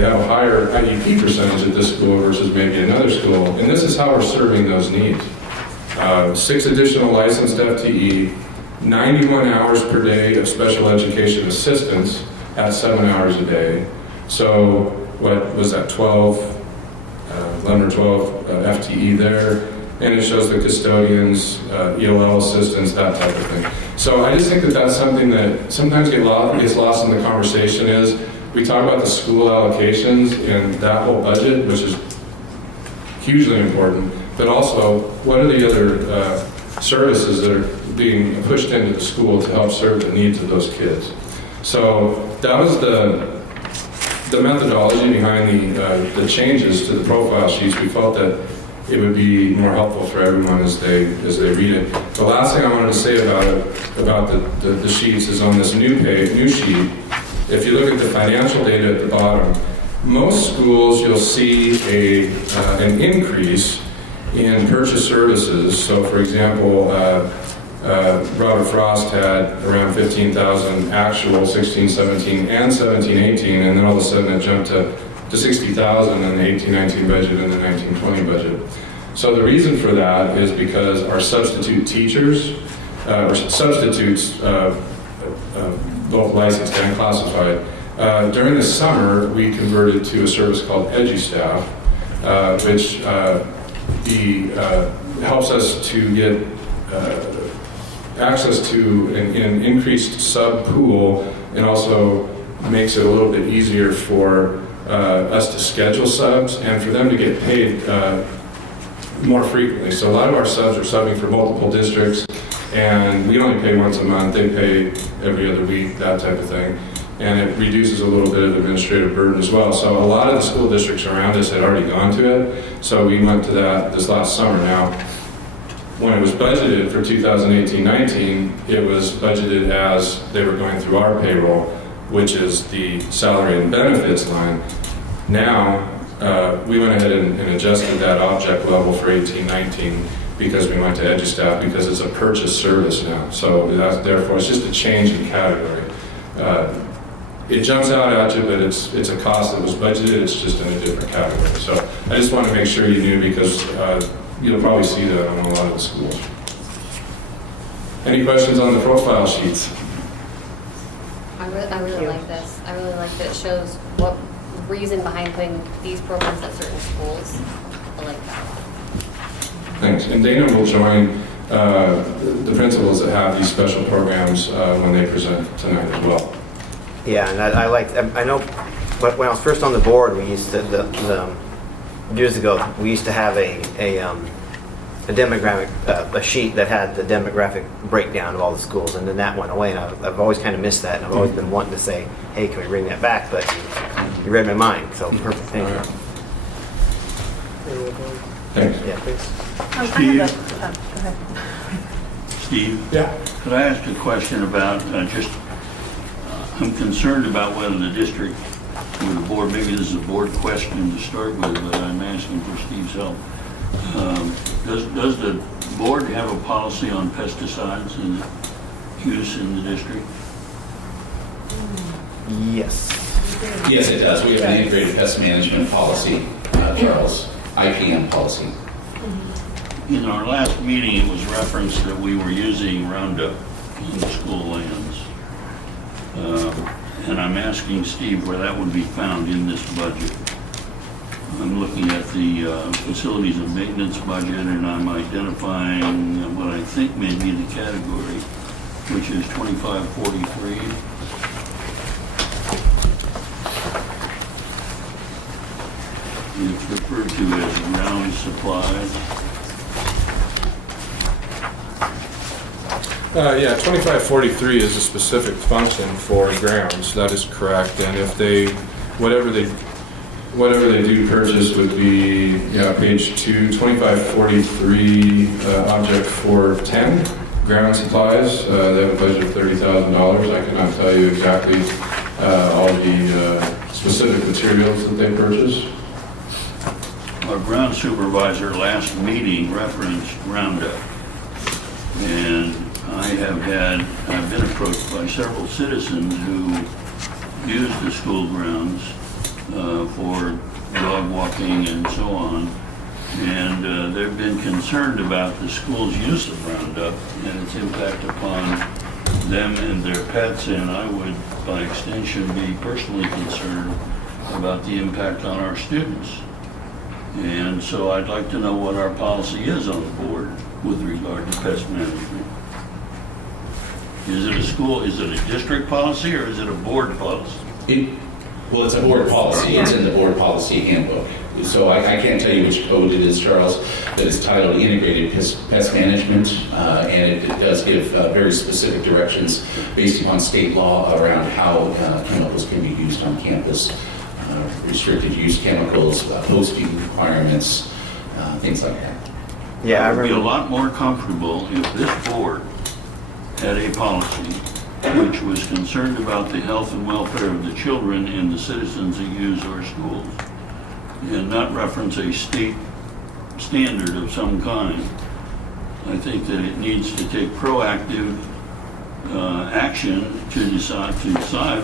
have a higher IEP percentage at this school versus maybe another school, and this is how we're serving those needs. 6 additional licensed FTE, 91 hours per day of special education assistance at 7 hours a day. So what was that, 11 or 12 FTE there? and it shows the custodians, ELL assistants, that type of thing. So I just think that that's something that sometimes gets lost in the conversation is we talk about the school allocations and that whole budget, which is hugely important, but also what are the other services that are being pushed into the school to help serve the needs of those kids. So that was the methodology behind the changes to the profile sheets. We felt that it would be more helpful for everyone as they read it. The last thing I wanted to say about the sheets is on this new sheet. If you look at the financial data at the bottom, most schools you'll see an increase in purchase services. So, for example, Robert Frost had around 15,000 actual 16-17 and 17-18, and then all of a sudden it jumped to 60,000 in the 18-19 budget and the 19-20 budget. So the reason for that is because our substitute teachers, or substitutes, both licensed and classified, during the summer we converted to a service called EduStaff, which helps us to get access to an increased sub pool, and also makes it a little bit easier for us to schedule subs and for them to get paid more frequently. So a lot of our subs are subbing for multiple districts, and we only pay once a month. They pay every other week, that type of thing. And it reduces a little bit of administrative burden as well. So a lot of the school districts around us had already gone to it. So we went to that this last summer. Now, when it was budgeted for 2018-19, it was budgeted as they were going through our payroll, which is the salary and benefits line. Now, we went ahead and adjusted that object level for 18-19 because we went to EduStaff, because it's a purchase service now. So therefore, it's just a change in category. It jumps out at you, but it's a cost that was budgeted. It's just in a different category. So I just want to make sure you knew, because you'll probably see that on a lot of the schools. Any questions on the profile sheets? I really like this. I really like that it shows what reason behind putting these programs at certain schools. I like that. Thanks. And Dana will join the principals that have these special programs when they present tonight as well. Yeah, and I know when I was first on the board, we used to, years ago, we used to have a demographic, a sheet that had the demographic breakdown of all the schools, and then that went away, and I've always kind of missed that, and I've always been wanting to say, hey, can we bring that back? But you read my mind, so perfect, thank you. Thanks. Yeah, thanks. I have go ahead. Steve? Yeah. Could I ask a question about I'm concerned about whether the district or the board, maybe this is a board question to start with, but I'm asking for Steve's help. Does the board have a policy on pesticides and use in the district? Yes. Yes, it does. We have an integrated pest management policy, Charles, IPM policy. In our last meeting, it was referenced that we were using Roundup in the school lands. And I'm asking Steve where that would be found in this budget. I'm looking at the facilities and maintenance budget, and I'm identifying what I think may be the category, which is 2543. It's referred to as ground supplies. Yeah, 2543 is a specific function for grounds. That is correct. And if whatever they do purchase would be, page 2, 2543, object 410, ground supplies. They have a budget of $30,000. I cannot tell you exactly all the specific materials that they purchase. Our ground supervisor last meeting referenced Roundup, and I've been approached by several citizens who use the school grounds for dog walking and so on, and they've been concerned about the school's use of Roundup and its impact upon them and their pets, and I would, by extension, be personally concerned about the impact on our students. And so I'd like to know what our policy is on the board with regard to pest management. Is it a district policy or is it a board policy? Well, it's a board policy. It's in the board policy handbook. So I can't tell you which code it is, Charles, but it's titled Integrated Pest Management, and it does give very specific directions based upon state law around how chemicals can be used on campus, restricted use chemicals, posting requirements, things like that. Yeah, I I would be a remember. lot more comfortable if this board had a policy which was concerned about the health and welfare of the children and the citizens that use our schools, and not reference a state standard of some kind. I think that it needs to take proactive action to decide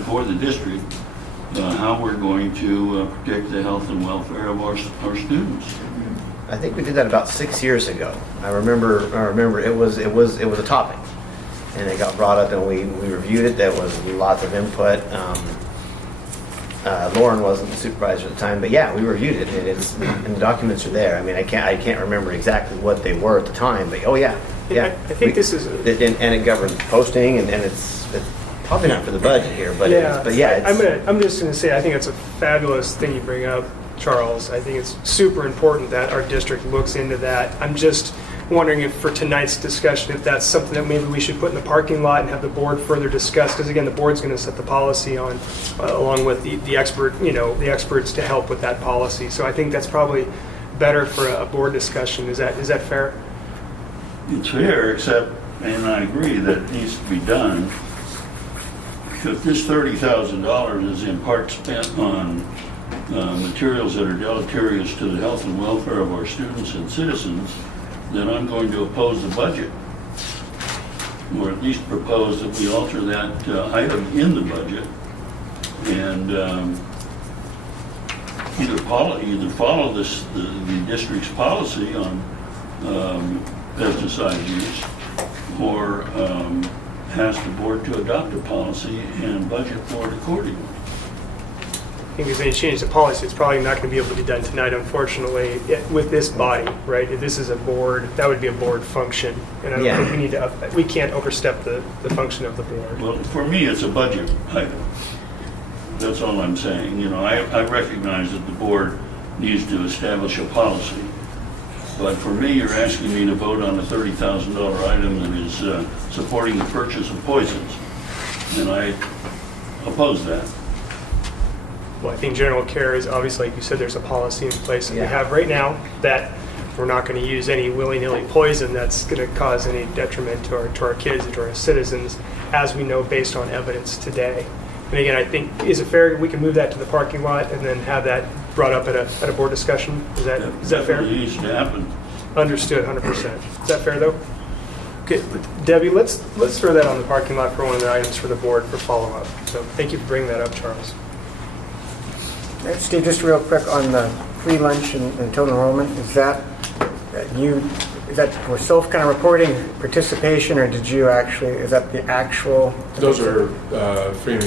for the district how we're going to protect the health and welfare of our students. I think we did that about 6 years ago. I remember it was a topic, and it got brought up, and we reviewed it. There was lots of input. Lauren wasn't the supervisor at the time, but yeah, we reviewed it, and the documents are there. I mean, I can't remember exactly what they were at the time, but oh yeah. I think this is and it governs posting, and it's probably not for the budget here, but I'm just going to say I think it's a fabulous thing you bring up, Charles. I think it's super important that our district looks into that. I'm just wondering if for tonight's discussion, if that's something that maybe we should put in the parking lot and have the board further discuss, because again, the board's going to set the policy on, along with the experts to help with that policy. So I think that's probably better for a board discussion. Is that fair? It's fair, except, and I agree that it needs to be done. If this $30,000 is in part spent on materials that are deleterious to the health and welfare of our students and citizens, then I'm going to oppose the budget, or at least propose that we alter that item in the budget and either follow the district's policy on pesticide use, or ask the board to adopt a policy and budget for it accordingly. I think if they change the policy, it's probably not going to be able to be done tonight, unfortunately, with this body, right? If this is a board, that would be a board function, and I don't think we can't overstep the function of the board. Well, for me, it's a budget item. That's all I'm saying. You know, I recognize that the board needs to establish a policy, but for me, you're asking me to vote on a $30,000 item that is supporting the purchase of poisons, and I oppose that. Well, I think general care is obviously, like you said, there's a policy in place that we have right now that we're not going to use any willy-nilly poison that's going to cause any detriment to our kids and to our citizens, as we know based on evidence today. And again, I think, is it fair we can move that to the parking lot and then have that brought up at a board discussion? Is that fair? It needs to happen. Understood, 100%. Is that fair, though? Okay, Debbie, let's throw that on the parking lot for one of the items for the board for follow-up. So thank you for bringing that up, Charles. Steve, just real quick on the free lunch and total enrollment, is that we're still kind of reporting participation, or is that the actual? Those are free.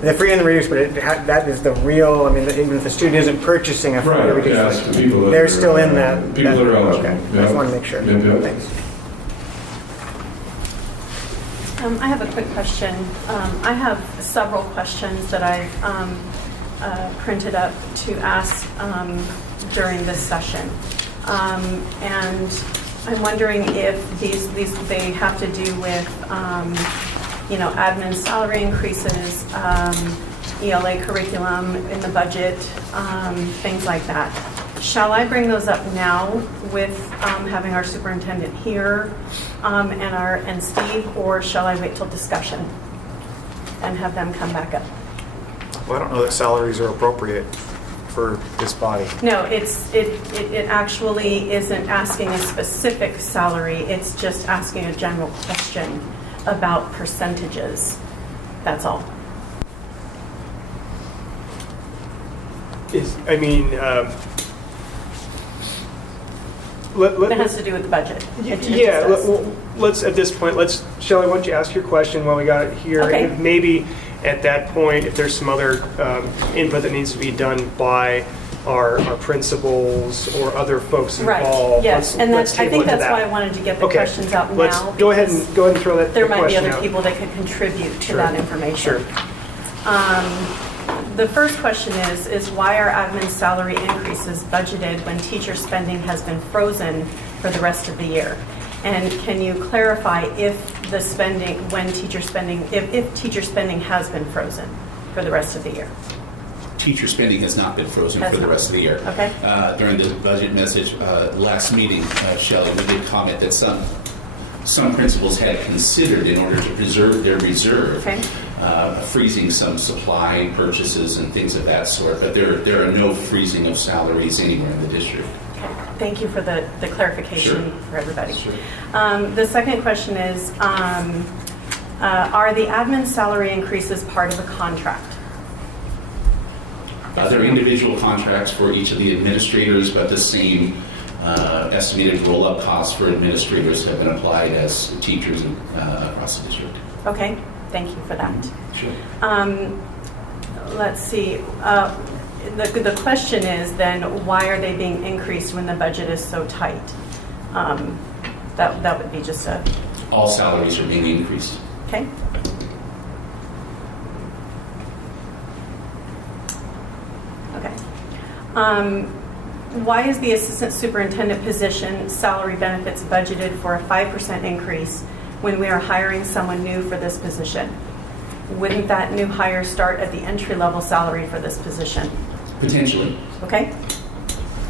The free and the reduced, but that is the real, I mean, even if the student isn't purchasing a free or reduced, Yes, people they're still in that. People that are eligible. Okay, I just want to make sure. Thanks. I have a quick question. I have several questions that I've printed up to ask during this session. And I'm wondering if they have to do with, admin salary increases, ELA curriculum in the budget, things like that. Shall I bring those up now with having our superintendent here and Steve, or shall I wait till discussion and have them come back up? Well, I don't know that salaries are appropriate for this body. No, it actually isn't asking a specific salary. It's just asking a general question about percentages. That's all. It has to do with the budget. Let's at this point, Shelley, why don't you ask your question while we got it here? Okay. And maybe at that point, if there's some other input that needs to be done by our principals or other folks Right, involved. yes, and Let's that's, I table think it to that's why I that. wanted to get the Okay, questions out let's now. go ahead because and throw that there the might be question other out. people that could contribute to Sure. that information. Sure. The first question is why are admin salary increases budgeted when teacher spending has been frozen for the rest of the year? And can you clarify if the spending, when teacher spending, if teacher spending has been frozen for the rest of the year? Teacher spending has not been frozen for the rest of the year. Okay. During the budget message last meeting, Shelley, we did comment that some principals had considered, in order to preserve their reserve, Okay. freezing some supply purchases and things of that sort. But there are no freezing of salaries anywhere in the district. Thank you for the clarification Sure. for everybody. Sure. The second question is, are the admin salary increases part of a contract? Yes There or are no? individual contracts for each of the administrators, but the same estimated roll-up costs for administrators have been applied as teachers across the district. Okay, thank you for that. Sure. Let's see. The question is then, why are they being increased when the budget is so tight? That would be just a, All salaries are being increased. okay? Okay. Why is the assistant superintendent position salary benefits budgeted for a 5% increase when we are hiring someone new for this position? Wouldn't that new hire start at the entry-level salary for this position? Potentially. Okay?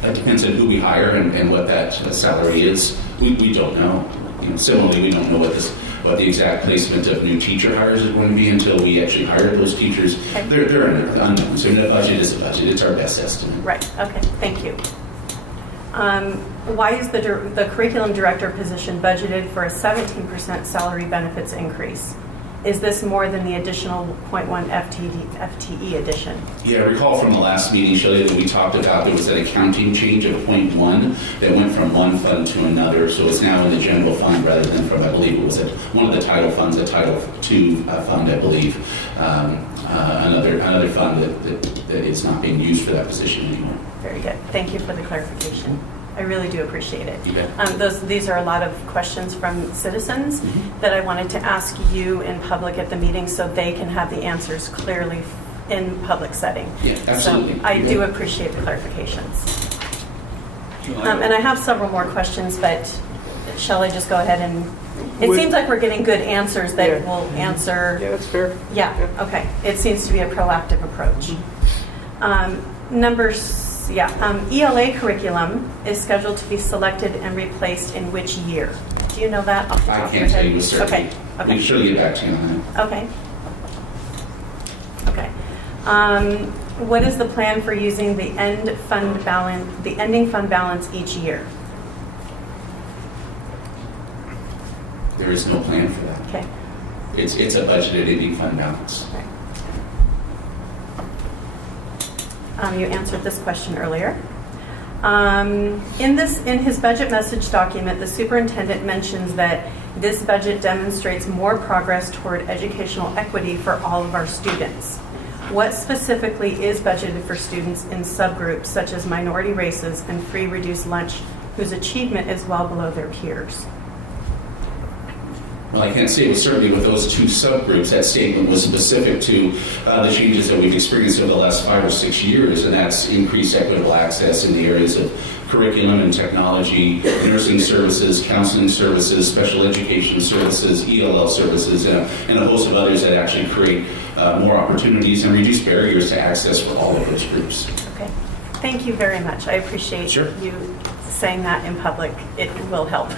That depends on who we hire and what that salary is. We don't know. Similarly, we don't know what the exact placement of new teacher hires is going to be until we actually hire those teachers. Okay. They're unknowns. And the budget is a budget. It's our best estimate. Right, okay, thank you. Why is the curriculum director position budgeted for a 17% salary benefits increase? Is this more than the additional 0.1 FTE addition? Yeah, recall from the last meeting, Shelley, that we talked about there was that accounting change of 0.1 that went from one fund to another. So it's now in the general fund rather than from, I believe it was at one of the title funds, a Title II fund, I believe. Another fund that is not being used for that position anymore. Very good, thank you for the clarification. I really do appreciate it. You bet. These are a lot of questions from citizens that I wanted to ask you in public at the meeting so they can have the answers clearly in public setting. Yeah, absolutely. So I You do bet. appreciate the clarifications. And I have several more questions, but shall I just go ahead and, it Would- seems like we're getting good answers that Yeah. will answer. Yeah, that's fair. Yeah, okay. It seems to be a proactive approach. ELA curriculum is scheduled to be selected and replaced in which year? Do you know that off the top I of your can't tell head? you with certainty. Okay, We can okay, surely get back to you on that. okay. Okay. What is the plan for using the ending fund balance each year? There is no plan for that. Okay. It's a budgeted ending fund balance. You answered this question earlier. In his budget message document, the superintendent mentions that this budget demonstrates more progress toward educational equity for all of our students. What specifically is budgeted for students in subgroups such as minority races and free reduced lunch whose achievement is well below their peers? Well, I can't say with certainty with those two subgroups. That statement was specific to the changes that we've experienced over the last 5 or 6 years, and that's increased equitable access in the areas of curriculum and technology, nursing services, counseling services, special education services, ELL services, and a host of others that actually create more opportunities and reduce barriers to access for all of those groups. Okay. Thank you very much. I appreciate Sure. you saying that in public. It will help.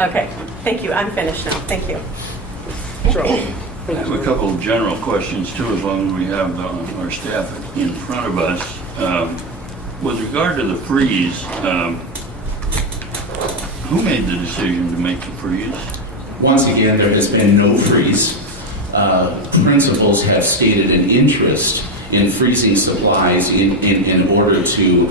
Okay. Thank you. I'm finished now. Thank you. Sure. I have a couple of general questions too, as long as we have our staff in front of us. With regard to the freeze, who made the decision to make the freeze? Once again, there has been no freeze. Principals have stated an interest in freezing supplies in order to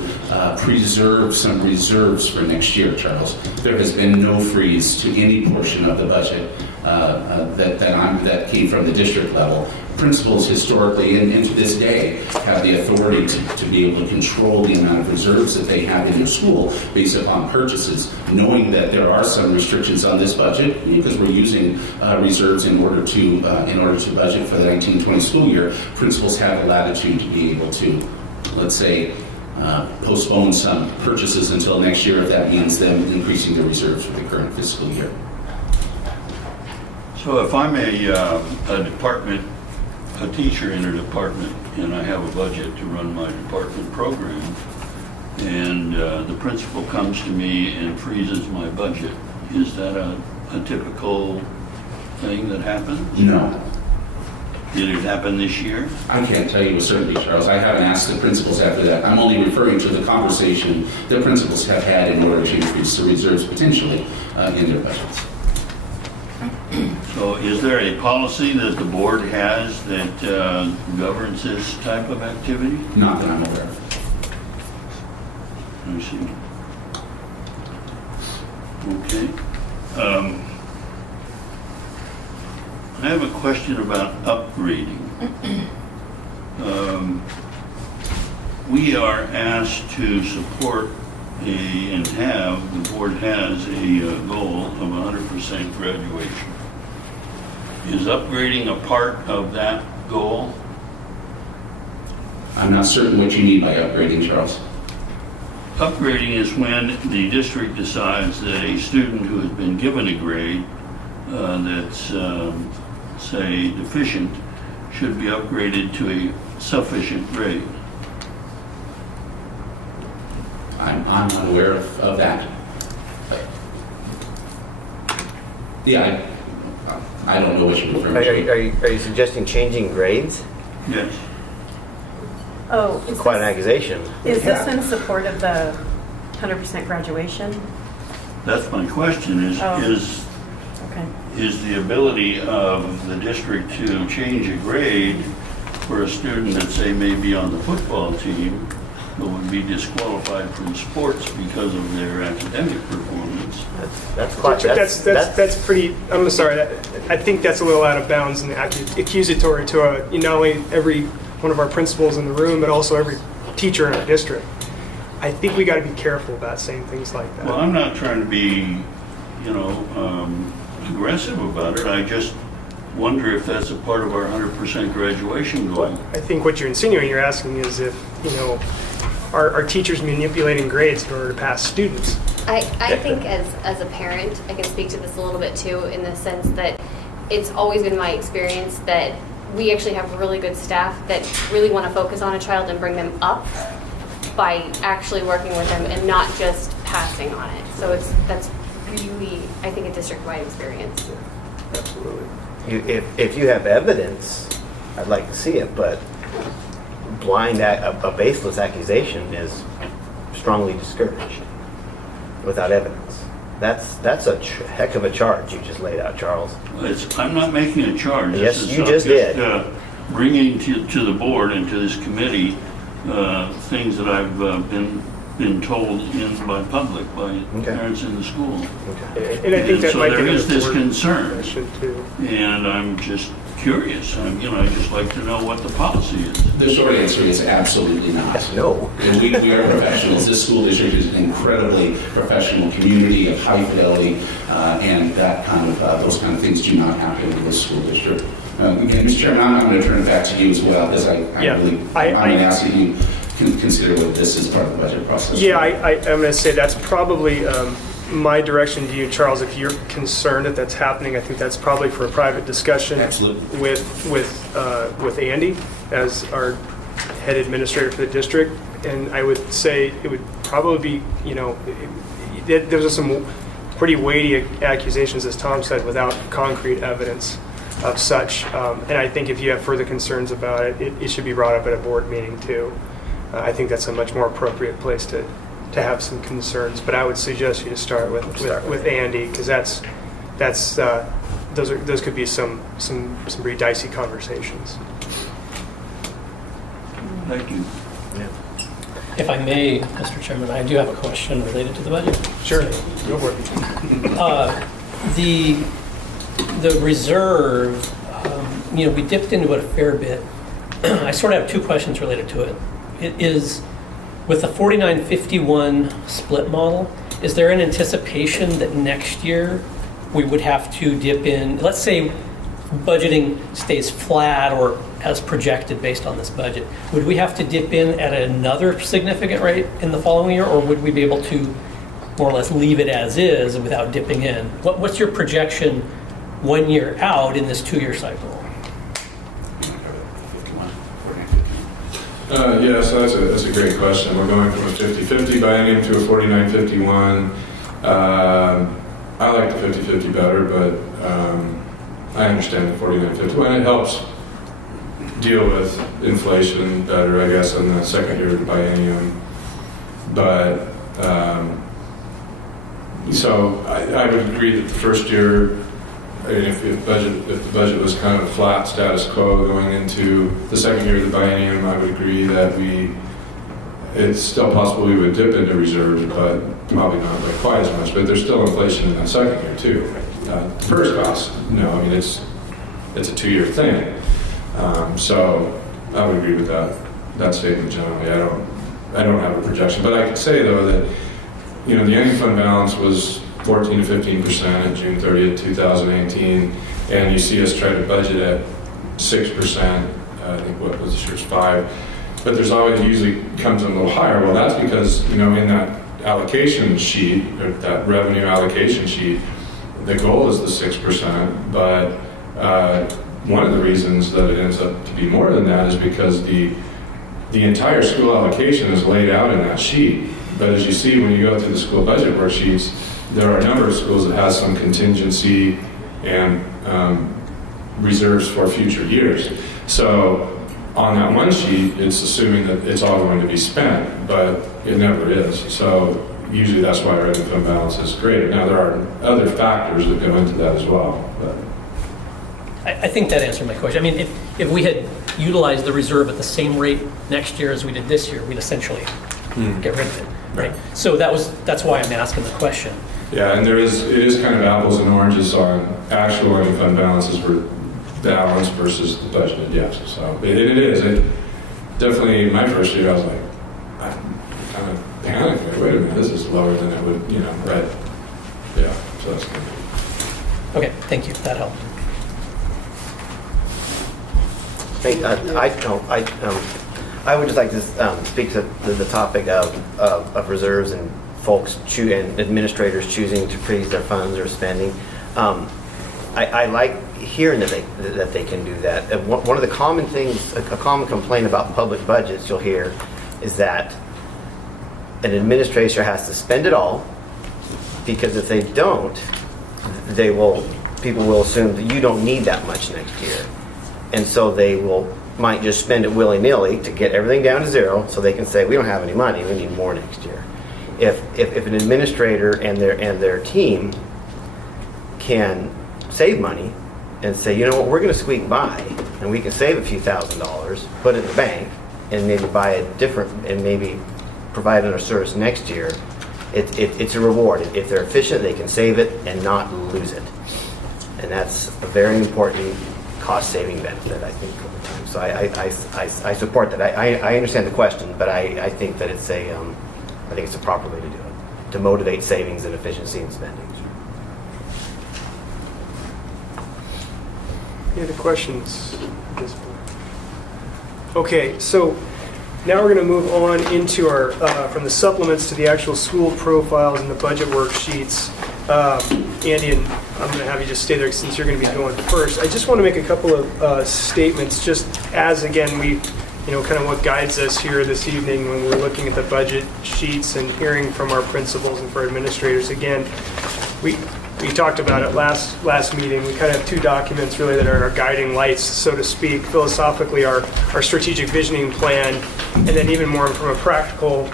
preserve some reserves for next year, Charles. There has been no freeze to any portion of the budget that came from the district level. Principals historically and to this day have the authority to be able to control the amount of reserves that they have in their school based upon purchases, knowing that there are some restrictions on this budget because we're using reserves in order to budget for the 1920 school year. Principals have the latitude to be able to, let's say, postpone some purchases until next year if that means them increasing their reserves for the current fiscal year. So if I'm a teacher in a department, and I have a budget to run my department program, and the principal comes to me and freezes my budget, is that a typical thing that happens? No. Did it happen this year? I can't tell you with certainty, Charles. I haven't asked the principals after that. I'm only referring to the conversation the principals have had in order to increase the reserves potentially in their budgets. So is there a policy that the board has that governs this type of activity? Not that I'm aware of. I see. Okay. I have a question about upgrading. We are asked to support the board has a goal of 100% graduation. Is upgrading a part of that goal? I'm not certain what you mean by upgrading, Charles. Upgrading is when the district decides that a student who has been given a grade that's, say, deficient should be upgraded to a sufficient grade. I'm unaware of that. Yeah, I don't know what you're referring to. Are you suggesting changing grades? Yes. Oh, is Quite an this, accusation. is this in support of the 100% graduation? That's my question Oh. Okay. Is the ability of the district to change a grade for a student that, say, may be on the football team but would be disqualified from sports because of their academic performance? That's quite. That's pretty. I'm sorry. I think that's a little out of bounds and accusatory to not only every one of our principals in the room, but also every teacher in our district. I think we got to be careful about saying things like that. Well, I'm not trying to be, aggressive about it. I just wonder if that's a part of our 100% graduation goal. I think what you're insinuating, you're asking is if, are teachers manipulating grades in order to pass students? I think as a parent, I can speak to this a little bit too, in the sense that it's always been my experience that we actually have really good staff that really want to focus on a child and bring them up by actually working with them and not just passing on it. So that's really, I think, a district-wide experience. Absolutely. If you have evidence, I'd like to see it, but a baseless accusation is strongly discouraged without evidence. That's a heck of a charge you just laid out, Charles. I'm not making a charge. Yes, you just did. Bringing to the board and to this committee things that I've been told by public, by parents in the school. Okay. And I think that so might there be is this board concern, question too. and I'm just curious. I just like to know what the policy is. The short answer is absolutely not. Yes, no. And we are professionals. This school district is an incredibly professional community of high fidelity, and those kind of things do not happen in this school district. Again, Mr. Chairman, I'm going to turn it back to you as well, because I'm going to ask that you consider what this is part of the budget process. Yeah, I'm going to say that's probably my direction to you, Charles. If you're concerned that that's happening, I think that's probably for a private discussion. Absolutely. with Andy as our head administrator for the district. And I would say it would probably be, there was some pretty weighty accusations, as Tom said, without concrete evidence of such. And I think if you have further concerns about it, it should be brought up at a board meeting too. I think that's a much more appropriate place to have some concerns. But I would suggest you to start with Andy, because those could be some pretty dicey conversations. Thank you. If I may, Mr. Chairman, I do have a question related to the budget. Sure, go for it. the reserve, we dipped into it a fair bit. I sort of have two questions related to it. It is, with the 49-51 split model, is there an anticipation that next year we would have to dip in, let's say budgeting stays flat or as projected based on this budget, would we have to dip in at another significant rate in the following year, or would we be able to more or less leave it as is without dipping in? What's your projection 1 year out in this 2-year cycle? So that's a great question. We're going from a 50-50 biennium to a 49-51. I like the 50-50 better, but I understand the 49-51. And it helps deal with inflation better, I guess, in the second year of the biennium. But so I would agree that the first year, if the budget was kind of a flat status quo going into the second year of the biennium, I would agree that it's still possible we would dip into reserves, but probably not by quite as much. But there's still inflation in that second year too. First cost, no, I mean it's a 2-year thing. So I would agree with that statement generally. I don't have a projection, but I could say though that the ending fund balance was 14 to 15% at June 30th, 2018, and you see us try to budget at 6%. I think what was this year's 5%, but there's always usually comes in a little higher. Well, that's because in that allocation sheet or that revenue allocation sheet, the goal is the 6%, but one of the reasons that it ends up to be more than that is because the entire school allocation is laid out in that sheet. But as you see when you go through the school budget worksheets, there are a number of schools that has some contingency and reserves for future years. So on that one sheet, it's assuming that it's all going to be spent, but it never is. So usually that's why our ending fund balance is greater. Now there are other factors that go into that as well. But I think that answered my question. I mean, if we had utilized the reserve at the same rate next year as we did this year, we'd essentially get rid of it, right? So that's why I'm asking the question. Yeah, and it is kind of apples and oranges on actual ending fund balances for balance versus the budgeted, yes. So it is. It definitely, my first year, I was like, I kind of panicked. Like, wait a minute, this is lower than it would, right? Yeah, so that's good. Okay, thank you. That helped. I would just like to speak to the topic of reserves and folks and administrators choosing to freeze their funds or spending. I like hearing that they can do that. And one of the common things, a common complaint about public budgets you'll hear is that an administrator has to spend it all, because if they don't, people will assume that you don't need that much next year. And so they might just spend it willy-nilly to get everything down to zero, so they can say, we don't have any money, we need more next year. If an administrator and their team can save money and say, you know what, we're going to squeak by, and we can save a few $1,000s, put it in the bank, and maybe buy a different, and maybe provide another service next year, it's a reward. If they're efficient, they can save it and not lose it. And that's a very important cost-saving benefit, I think, over time. So I support that. I understand the question, but I think that it's a proper way to do it, to motivate savings and efficiency in spending. Any other questions at this point? Okay, so now we're going to move on into our, from the supplements to the actual school profiles and the budget worksheets. Andy, and I'm going to have you just stay there since you're going to be going first. I just want to make a couple of statements, just as, again, we, kind of what guides us here this evening when we're looking at the budget sheets and hearing from our principals and for administrators. Again, we talked about it last meeting. We kind of have two documents really that are our guiding lights, so to speak. Philosophically, our strategic visioning plan, and then even more from a practical,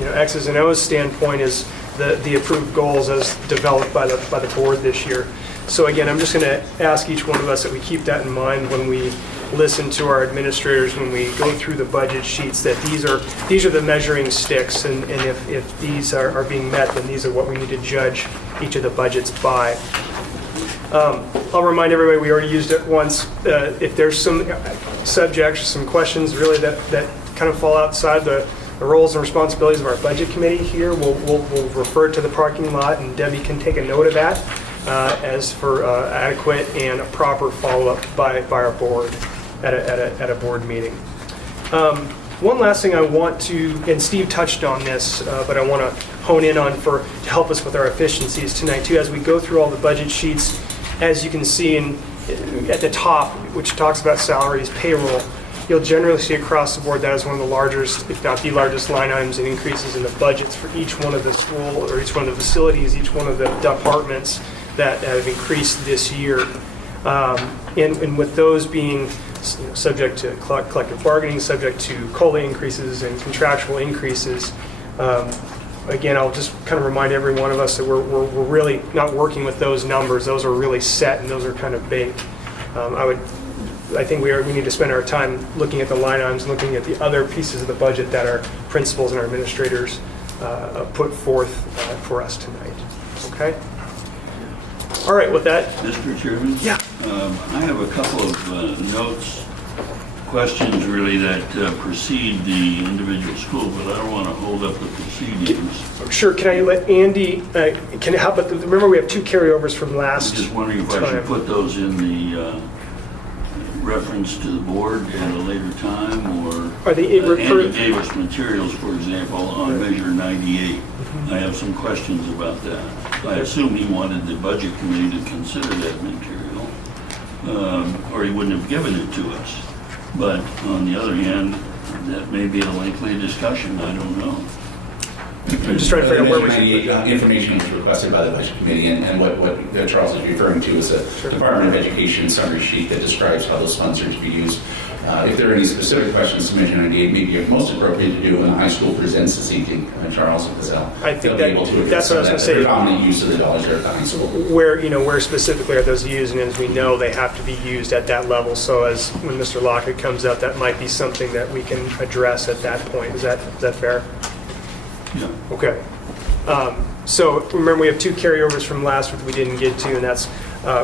X's and O's standpoint is the approved goals as developed by the board this year. So again, I'm just going to ask each one of us that we keep that in mind when we listen to our administrators, when we go through the budget sheets, that these are the measuring sticks, and if these are being met, then these are what we need to judge each of the budgets by. I'll remind everybody, we already used it once. If there's some subjects, some questions really that kind of fall outside the roles and responsibilities of our budget committee here, we'll refer to the parking lot, and Debbie can take a note of that as for adequate and a proper follow-up by our board at a board meeting. One last thing I want to, and Steve touched on this, but I want to hone in on to help us with our efficiencies tonight too. As we go through all the budget sheets, as you can see at the top, which talks about salaries, payroll, you'll generally see across the board that is one of the largest, if not the largest, line items and increases in the budgets for each one of the school or each one of the facilities, each one of the departments that have increased this year. And with those being subject to collective bargaining, subject to COLA increases and contractual increases, again, I'll just kind of remind every one of us that we're really not working with those numbers. Those are really set and those are kind of baked. I think we need to spend our time looking at the line items, looking at the other pieces of the budget that our principals and our administrators put forth for us tonight. Okay? All right, with that. Mr. Chairman? Yeah. I have a couple of notes, questions really that precede the individual school, but I don't want to hold up the proceedings. Sure, can I let Andy, can help, but remember we have 2 carryovers from last I'm just wondering if I should put those in the reference to the board at a later time, or Are they Andy gave us materials, for example, on Measure 98. I have some questions about that. I assume he wanted the budget committee to consider that material, or he wouldn't have given it to us. But on the other hand, that may be a lengthy discussion, I don't know. I'm just trying to figure out where we should. Information was requested by the budget committee, and what Charles is referring to is a Department of Education summary sheet that describes how those funds are to be used. If there are any specific questions to Measure 98, maybe most appropriate to do when the high school presents this evening, Charles and Gazelle. I think that's what I was going to say. The predominant use of the dollars are at the high school. Where specifically are those used, and as we know, they have to be used at that level. So as when Mr. Lockett comes up, that might be something that we can address at that point. Is that fair? Yeah. Okay. So remember, we have 2 carryovers from last week we didn't get to, and that's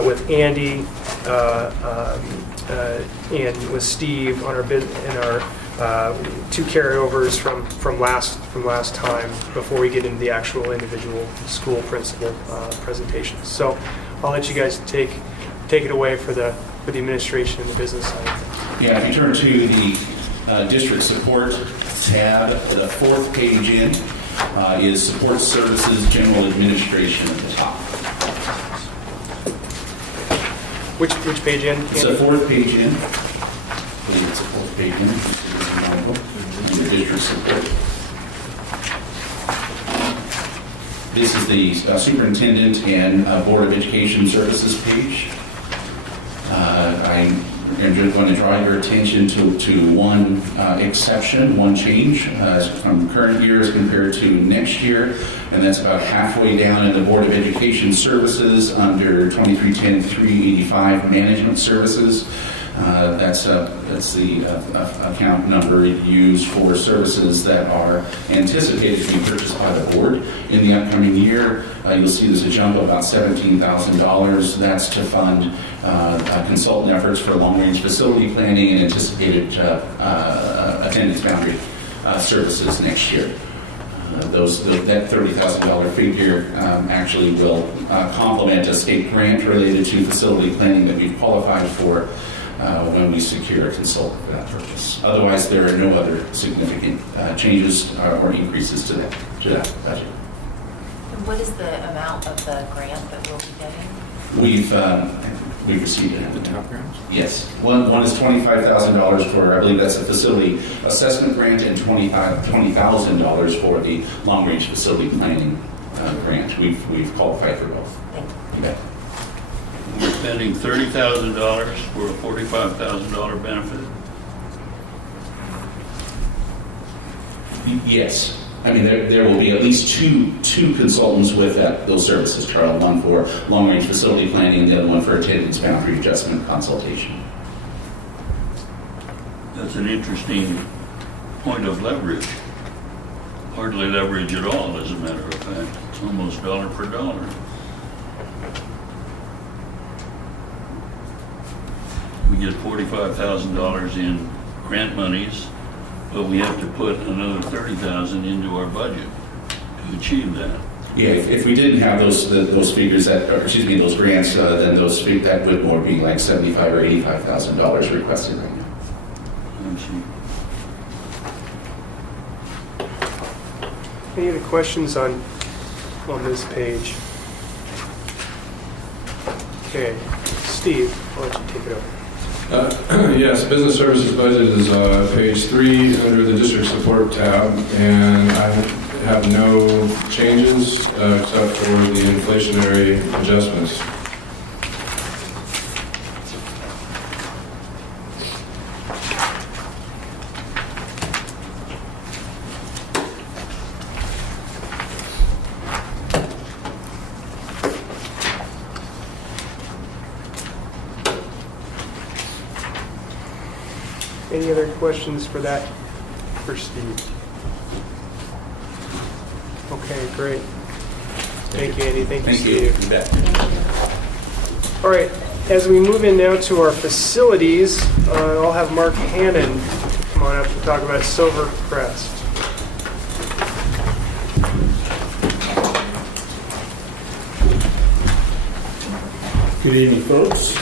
with Andy and with Steve on our 2 carryovers from last time before we get into the actual individual school principal presentations. So I'll let you guys take it away for the administration and the business side. Yeah, if you turn to the district support tab, the 4th page in is support services general administration at the top. Which page in? It's the 4th page in. I believe it's the 4th page in. Under district support. This is the superintendent and Board of Education services page. I'm going to draw your attention to one exception, one change from current year as compared to next year, and that's about halfway down in the Board of Education Services under 2310-385 Management Services. That's the account number used for services that are anticipated to be purchased by the board in the upcoming year. You'll see there's a jump of about $17,000. That's to fund consultant efforts for long-range facility planning and anticipated attendance boundary services next year. That $30,000 figure actually will complement a state grant related to facility planning that we've qualified for when we secure a consultant for that purpose. Otherwise, there are no other significant changes or increases to that budget. And what is the amount of the grant that we'll be getting? We've received it. The top grants? Yes. One is $25,000 for, I believe that's a facility assessment grant, and $20,000 for the long-range facility planning grant. We've qualified for both. Thank you. You bet. We're spending $30,000 for a $45,000 benefit. Yes. I mean, there will be at least two consultants with those services, Charles. One for long-range facility planning, and the other one for attendance boundary adjustment consultation. That's an interesting point of leverage. Hardly leverage at all, as a matter of fact. It's almost dollar for dollar. get $45,000 in grant monies, but we have to put another $30,000 into our budget to achieve that. Yeah, if we didn't have those figures those grants, then that would more be like $75,000 or $85,000 requested right now. I see. Any other questions on this page? Okay, Steve, why don't you take it over? Yes, business services budget is page 3 under the district support tab, and I have no changes except for the inflationary adjustments. Any other questions for that, for Steve? Okay, great. Thank you, Andy. Thank you, Steve. You bet. All right, as we move in now to our facilities, I'll have Mark Hannon come on up to talk about Silver Crest. Good evening, folks.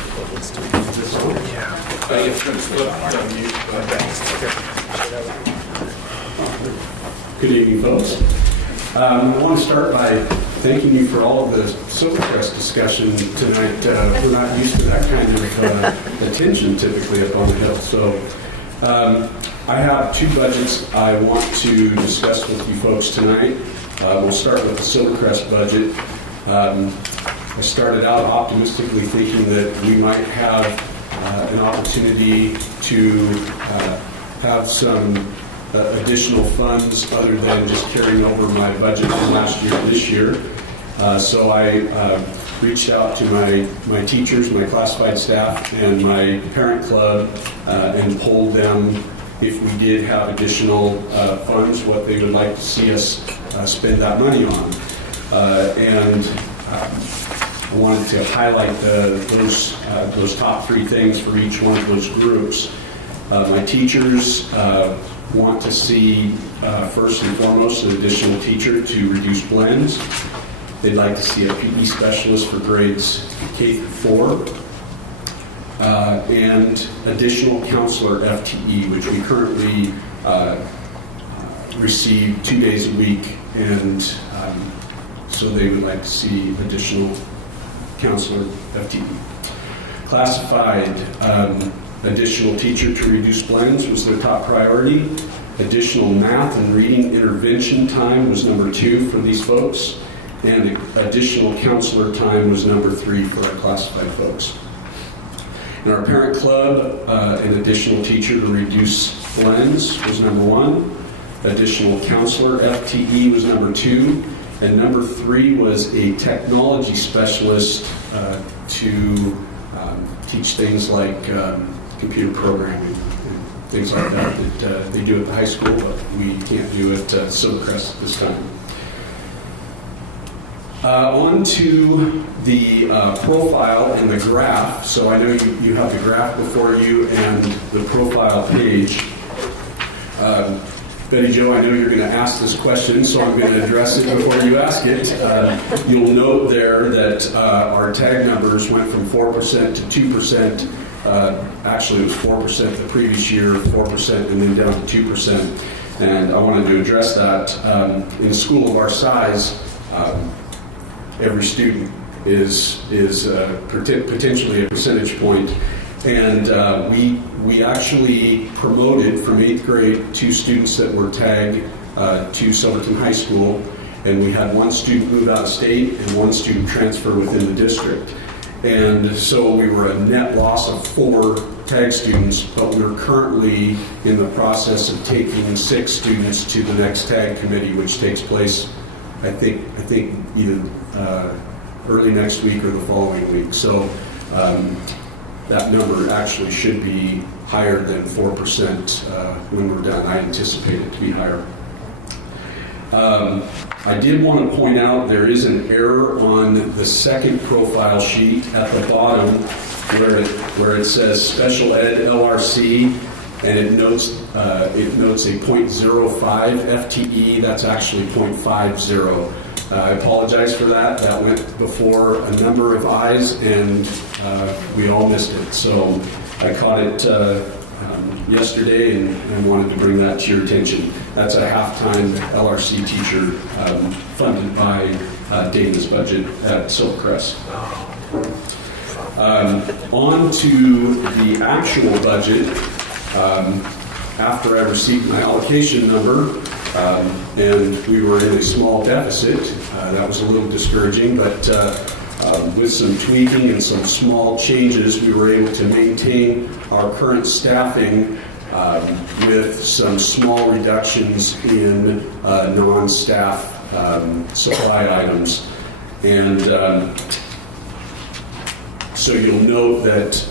Good evening, folks. I want to start by thanking you for all of the Silvercrest discussion tonight. We're not used to that kind of attention typically up on the Hill. So I have two budgets I want to discuss with you folks tonight. We'll start with the Silvercrest budget. I started out optimistically thinking that we might have an opportunity to have some additional funds other than just carrying over my budget from last year to this year. So I reached out to my teachers, my classified staff, and my parent club and polled them if we did have additional funds, what they would like to see us spend that money on. And I wanted to highlight those top three things for each one of those groups. My teachers want to see, first and foremost, an additional teacher to reduce blends. They'd like to see a PE specialist for grades K through 4, and additional counselor FTE, which we currently receive 2 days a week, and so they would like to see additional counselor FTE. Classified, additional teacher to reduce blends was their top priority. Additional math and reading intervention time was number 2 for these folks. And additional counselor time was number 3 for our classified folks. In our parent club, an additional teacher to reduce blends was number 1. Additional counselor FTE was number 2. And number 3 was a technology specialist to teach things like computer programming and things like that they do at the high school, but we can't do at Silvercrest at this time. On to the profile and the graph. So I know you have the graph before you and the profile page. Betty Jo, I know you're going to ask this question, so I'm going to address it before you ask it. You'll note there that our tag numbers went from 4% to 2%. Actually, it was 4% the previous year, 4%, and then down to 2%. And I wanted to address that. In a school of our size, every student is potentially a percentage point. And we actually promoted from 8th grade 2 students that were tagged to Silverton High School, and we had 1 student move out of state and 1 student transfer within the district. And so we were a net loss of 4 tag students, but we're currently in the process of taking 6 students to the next tag committee, which takes place, I think either early next week or the following week. So that number actually should be higher than 4% when we're done. I anticipate it to be higher. I did want to point out there is an error on the second profile sheet at the bottom. where it says special ed LRC, and it notes a .05 FTE. That's actually .50. I apologize for that. That went before a number of eyes, and we all missed it. So I caught it yesterday and wanted to bring that to your attention. That's a half-time LRC teacher funded by Dana's budget at Silvercrest. On to the actual budget. After I received my allocation number, and we were in a small deficit, that was a little discouraging, but with some tweaking and some small changes, we were able to maintain our current staffing with some small reductions in non-staff supply items. And so you'll note that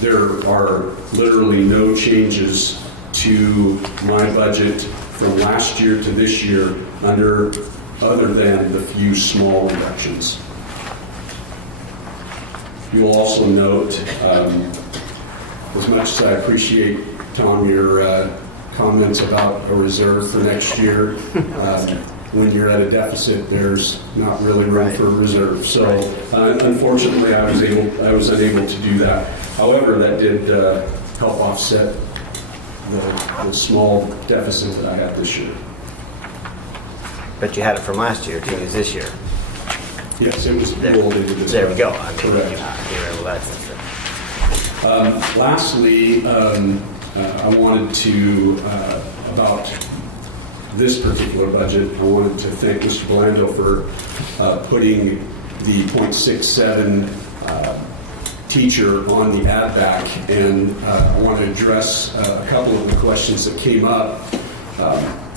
there are literally no changes to my budget from last year to this year other than the few small reductions. You will also note, as much as I appreciate, Tom, your comments about a reserve for next year, when you're at a deficit, there's not really room for a reserve. So unfortunately, I was unable to do that. However, that did help offset the small deficit that I have this year. But you had it from last year to use this year. Yes, it was rolled into this. There we go. budget. I mean, Correct. you're able to access it. Lastly, I wanted to, about this particular budget, I wanted to thank Mr. Blando for putting the .67 teacher on the add back, and I want to address a couple of the questions that came up.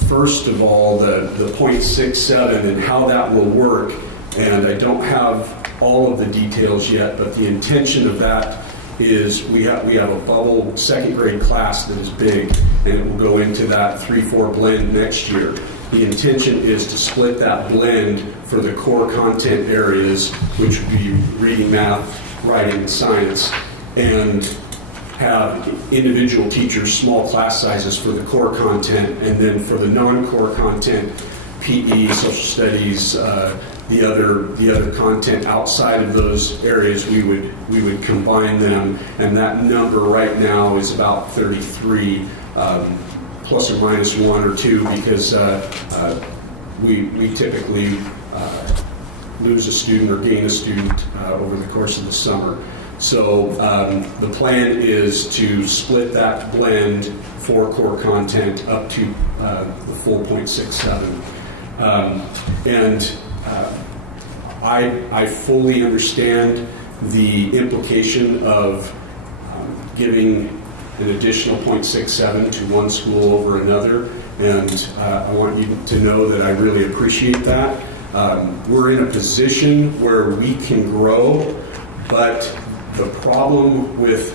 First of all, the .67 and how that will work, and I don't have all of the details yet, but the intention of that is we have a bubble second grade class that is big, and it will go into that 3-4 blend next year. The intention is to split that blend for the core content areas, which would be reading, math, writing, and science, and have individual teachers, small class sizes for the core content, and then for the non-core content, PE, social studies, the other content outside of those areas, we would combine them, and that number right now is about 33, plus or minus 1 or 2, because we typically lose a student or gain a student over the course of the summer. So the plan is to split that blend for core content up to the full .67. I fully understand the implication of giving an additional .67 to one school over another, and I want you to know that I really appreciate that. We're in a position where we can grow, but the problem with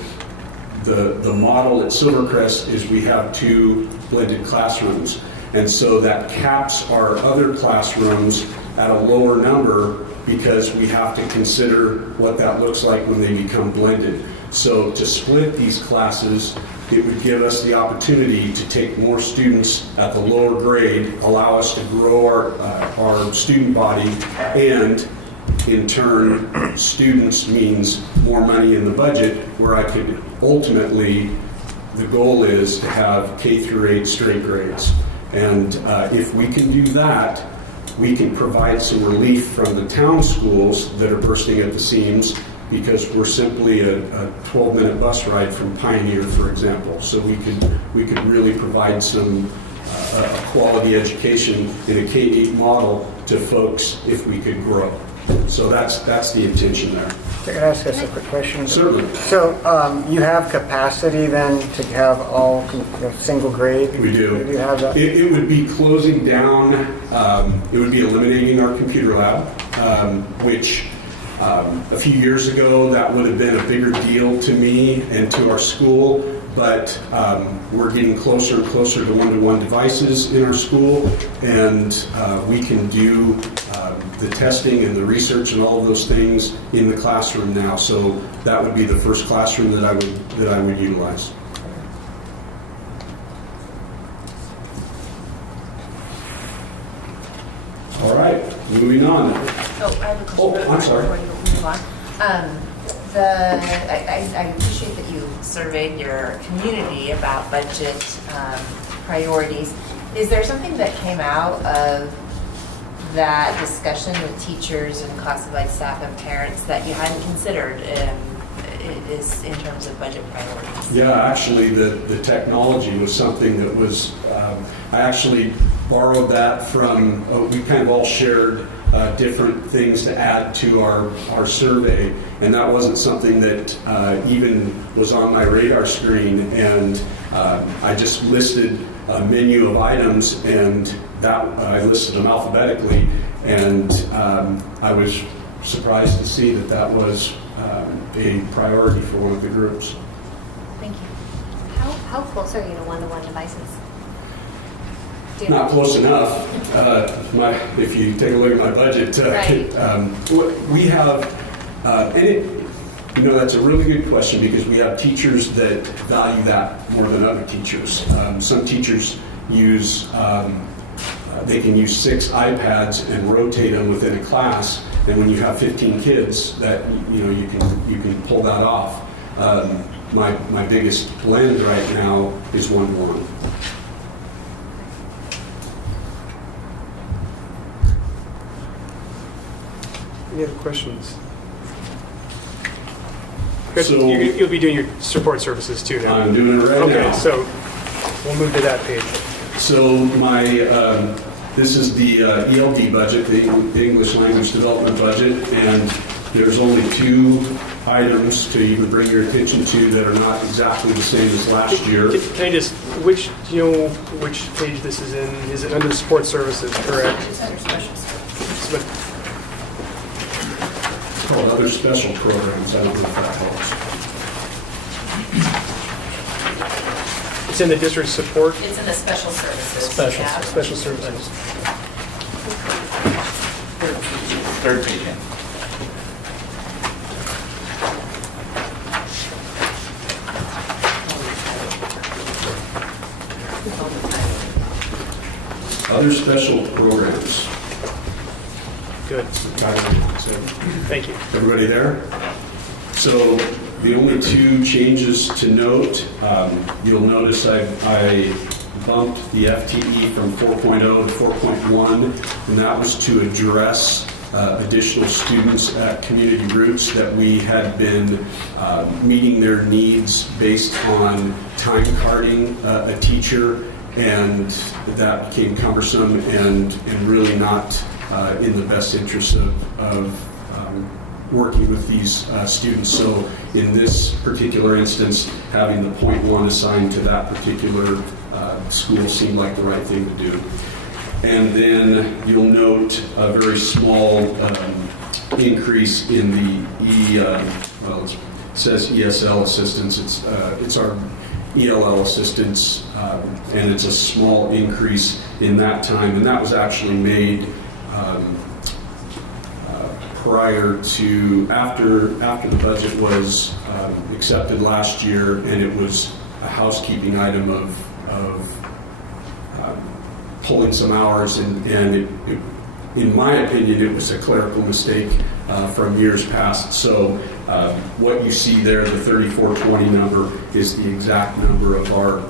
the model at Silvercrest is we have 2 blended classrooms, and so that caps our other classrooms at a lower number because we have to consider what that looks like when they become blended. So to split these classes, it would give us the opportunity to take more students at the lower grade, allow us to grow our student body, and in turn, students means more money in the budget, where I could ultimately, the goal is to have K through 8 straight grades. And if we can do that, we can provide some relief from the town schools that are bursting at the seams, because we're simply a 12-minute bus ride from Pioneer, for example. So we could really provide some a quality education in a K-8 model to folks if we could grow. So that's the intention there. Can I ask us a quick question? Certainly. So you have capacity then to have all single grade? We do. Do you have that? It would be closing down, it would be eliminating our computer lab, which a few years ago, that would have been a bigger deal to me and to our school, but we're getting closer and closer to one-to-one devices in our school, and we can do the testing and the research and all of those things in the classroom now. So that would be the first classroom that I would utilize. All right, moving on. Oh, I have a question. Oh, I'm sorry. Before you move on. I appreciate that you surveyed your community about budget priorities. Is there something that came out of that discussion with teachers and classified staff and parents that you hadn't considered is in terms of budget priorities? Yeah, actually, the technology was something that was, I actually borrowed that from, we kind of all shared different things to add to our survey, and that wasn't something that even was on my radar screen, and I just listed a menu of items, and that I listed them alphabetically, and I was surprised to see that that was a priority for one of the groups. Thank you. How close are you to one-to-one devices? Do you Not close enough. If you take a look at my budget, Right. We have, that's a really good question, because we have teachers that value that more than other teachers. Some teachers use, they can use 6 iPads and rotate them within a class, and when you have 15 kids, that you can pull that off. My biggest blend right now is one-to-one. Any other questions? Chris, So- you'll be doing your support services too now. I'm doing it right now. Okay, so we'll move to that page. So this is the ELD budget, the English Language Development budget, and there's only 2 items to even bring your attention to that are not exactly the same as last year. Can I just, do you know which page this is in? Is it under support services, correct? It's under special services. But Called other special programs. I don't know if that helps. it's in the district support, It's in the special services. Special tab. special services. Third page in. Other special programs. Good, thank you. Everybody there? So the only 2 changes to note, you'll notice I bumped the FTE from 4.0 to 4.1, and that was to address additional students at community roots that we had been meeting their needs based on time carding a teacher, and that became cumbersome and really not in the best interest of working with these students. So in this particular instance, having the .1 assigned to that particular school seemed like the right thing to do. And then you'll note a very small increase in the it says ESL assistance. It's our ELL assistance, and it's a small increase in that time, and that was actually made prior to after the budget was accepted last year, and it was a housekeeping item of pulling some hours, and in my opinion, it was a clerical mistake from years past. So what you see there, the 3420 number, is the exact number of our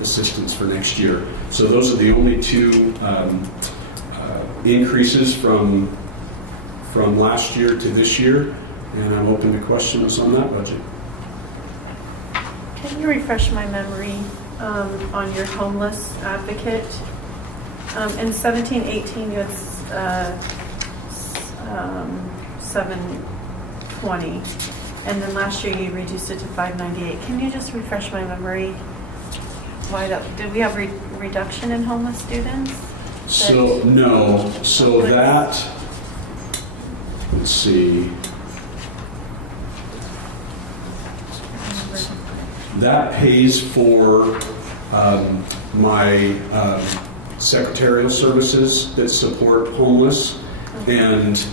assistants for next year. So those are the only 2 increases from last year to this year, and I'm open to questions on that budget. Can you refresh my memory on your homeless advocate? In 17-18, you had 720, and then last year you reduced it to 598. Can you just refresh my memory? Why did we have reduction in homeless students? So no, so that, let's see. That pays for my secretarial services that support homeless, And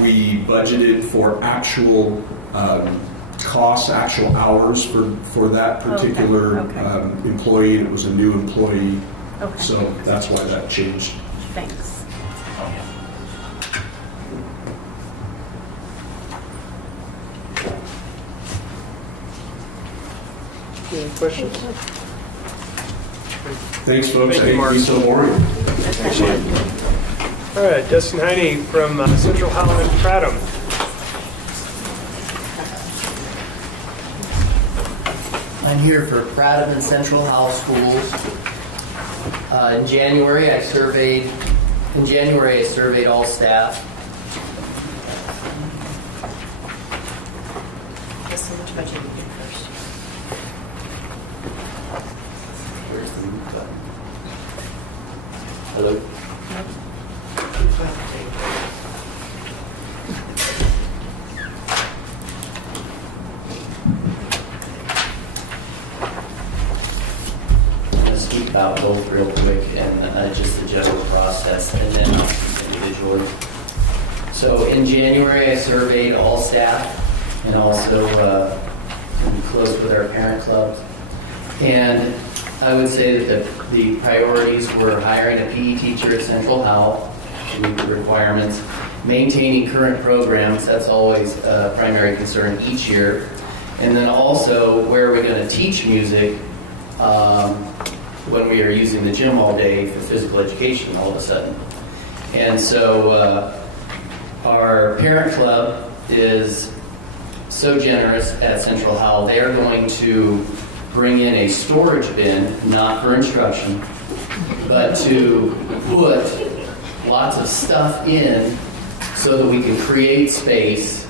we budgeted for actual costs, actual hours for that particular Okay. employee. It was a new employee, Okay. so that's why that changed. Thanks. Any questions? Thanks, folks. Thank you, I hate to Mark. be so boring. Appreciate it. All right, Dustin Heine from Central Howell and Prattam. I'm here for Prattam and Central Howell Schools. In January, I surveyed all staff. Just so much budget you did first. Where's the mute button? Hello? I'm going to speak about both real quick and just the general process, and then individually. So in January, I surveyed all staff and also we closed with our parent clubs. And I would say that the priorities were hiring a PE teacher at Central Howell to meet the requirements, maintaining current programs, that's always a primary concern each year, and then also where are we going to teach music when we are using the gym all day for physical education all of a sudden. And so our parent club is so generous at Central Howell, they are going to bring in a storage bin, not for instruction, but to put lots of stuff in so that we can create space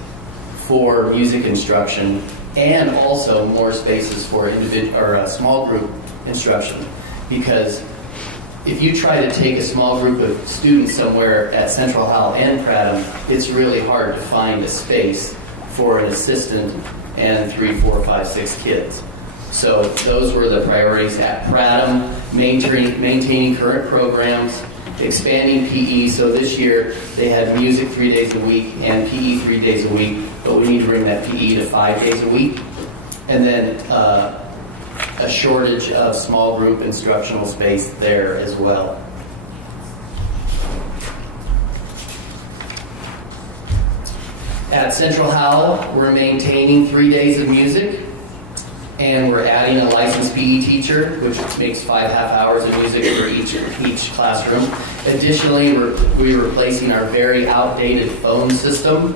for music instruction and also more spaces for small group instruction. Because if you try to take a small group of students somewhere at Central Howell and Prattam, it's really hard to find a space for an assistant and 3, 4, 5, 6 kids. So those were the priorities at Prattam, maintaining current programs, expanding PE. So this year they had music 3 days a week and PE 3 days a week, but we need to bring that PE to 5 days a week. And then a shortage of small group instructional space there as well. At Central Howell, we're maintaining 3 days of music, and we're adding a licensed PE teacher, which makes 5 half-hours of music for each classroom. Additionally, we're replacing our very outdated phone system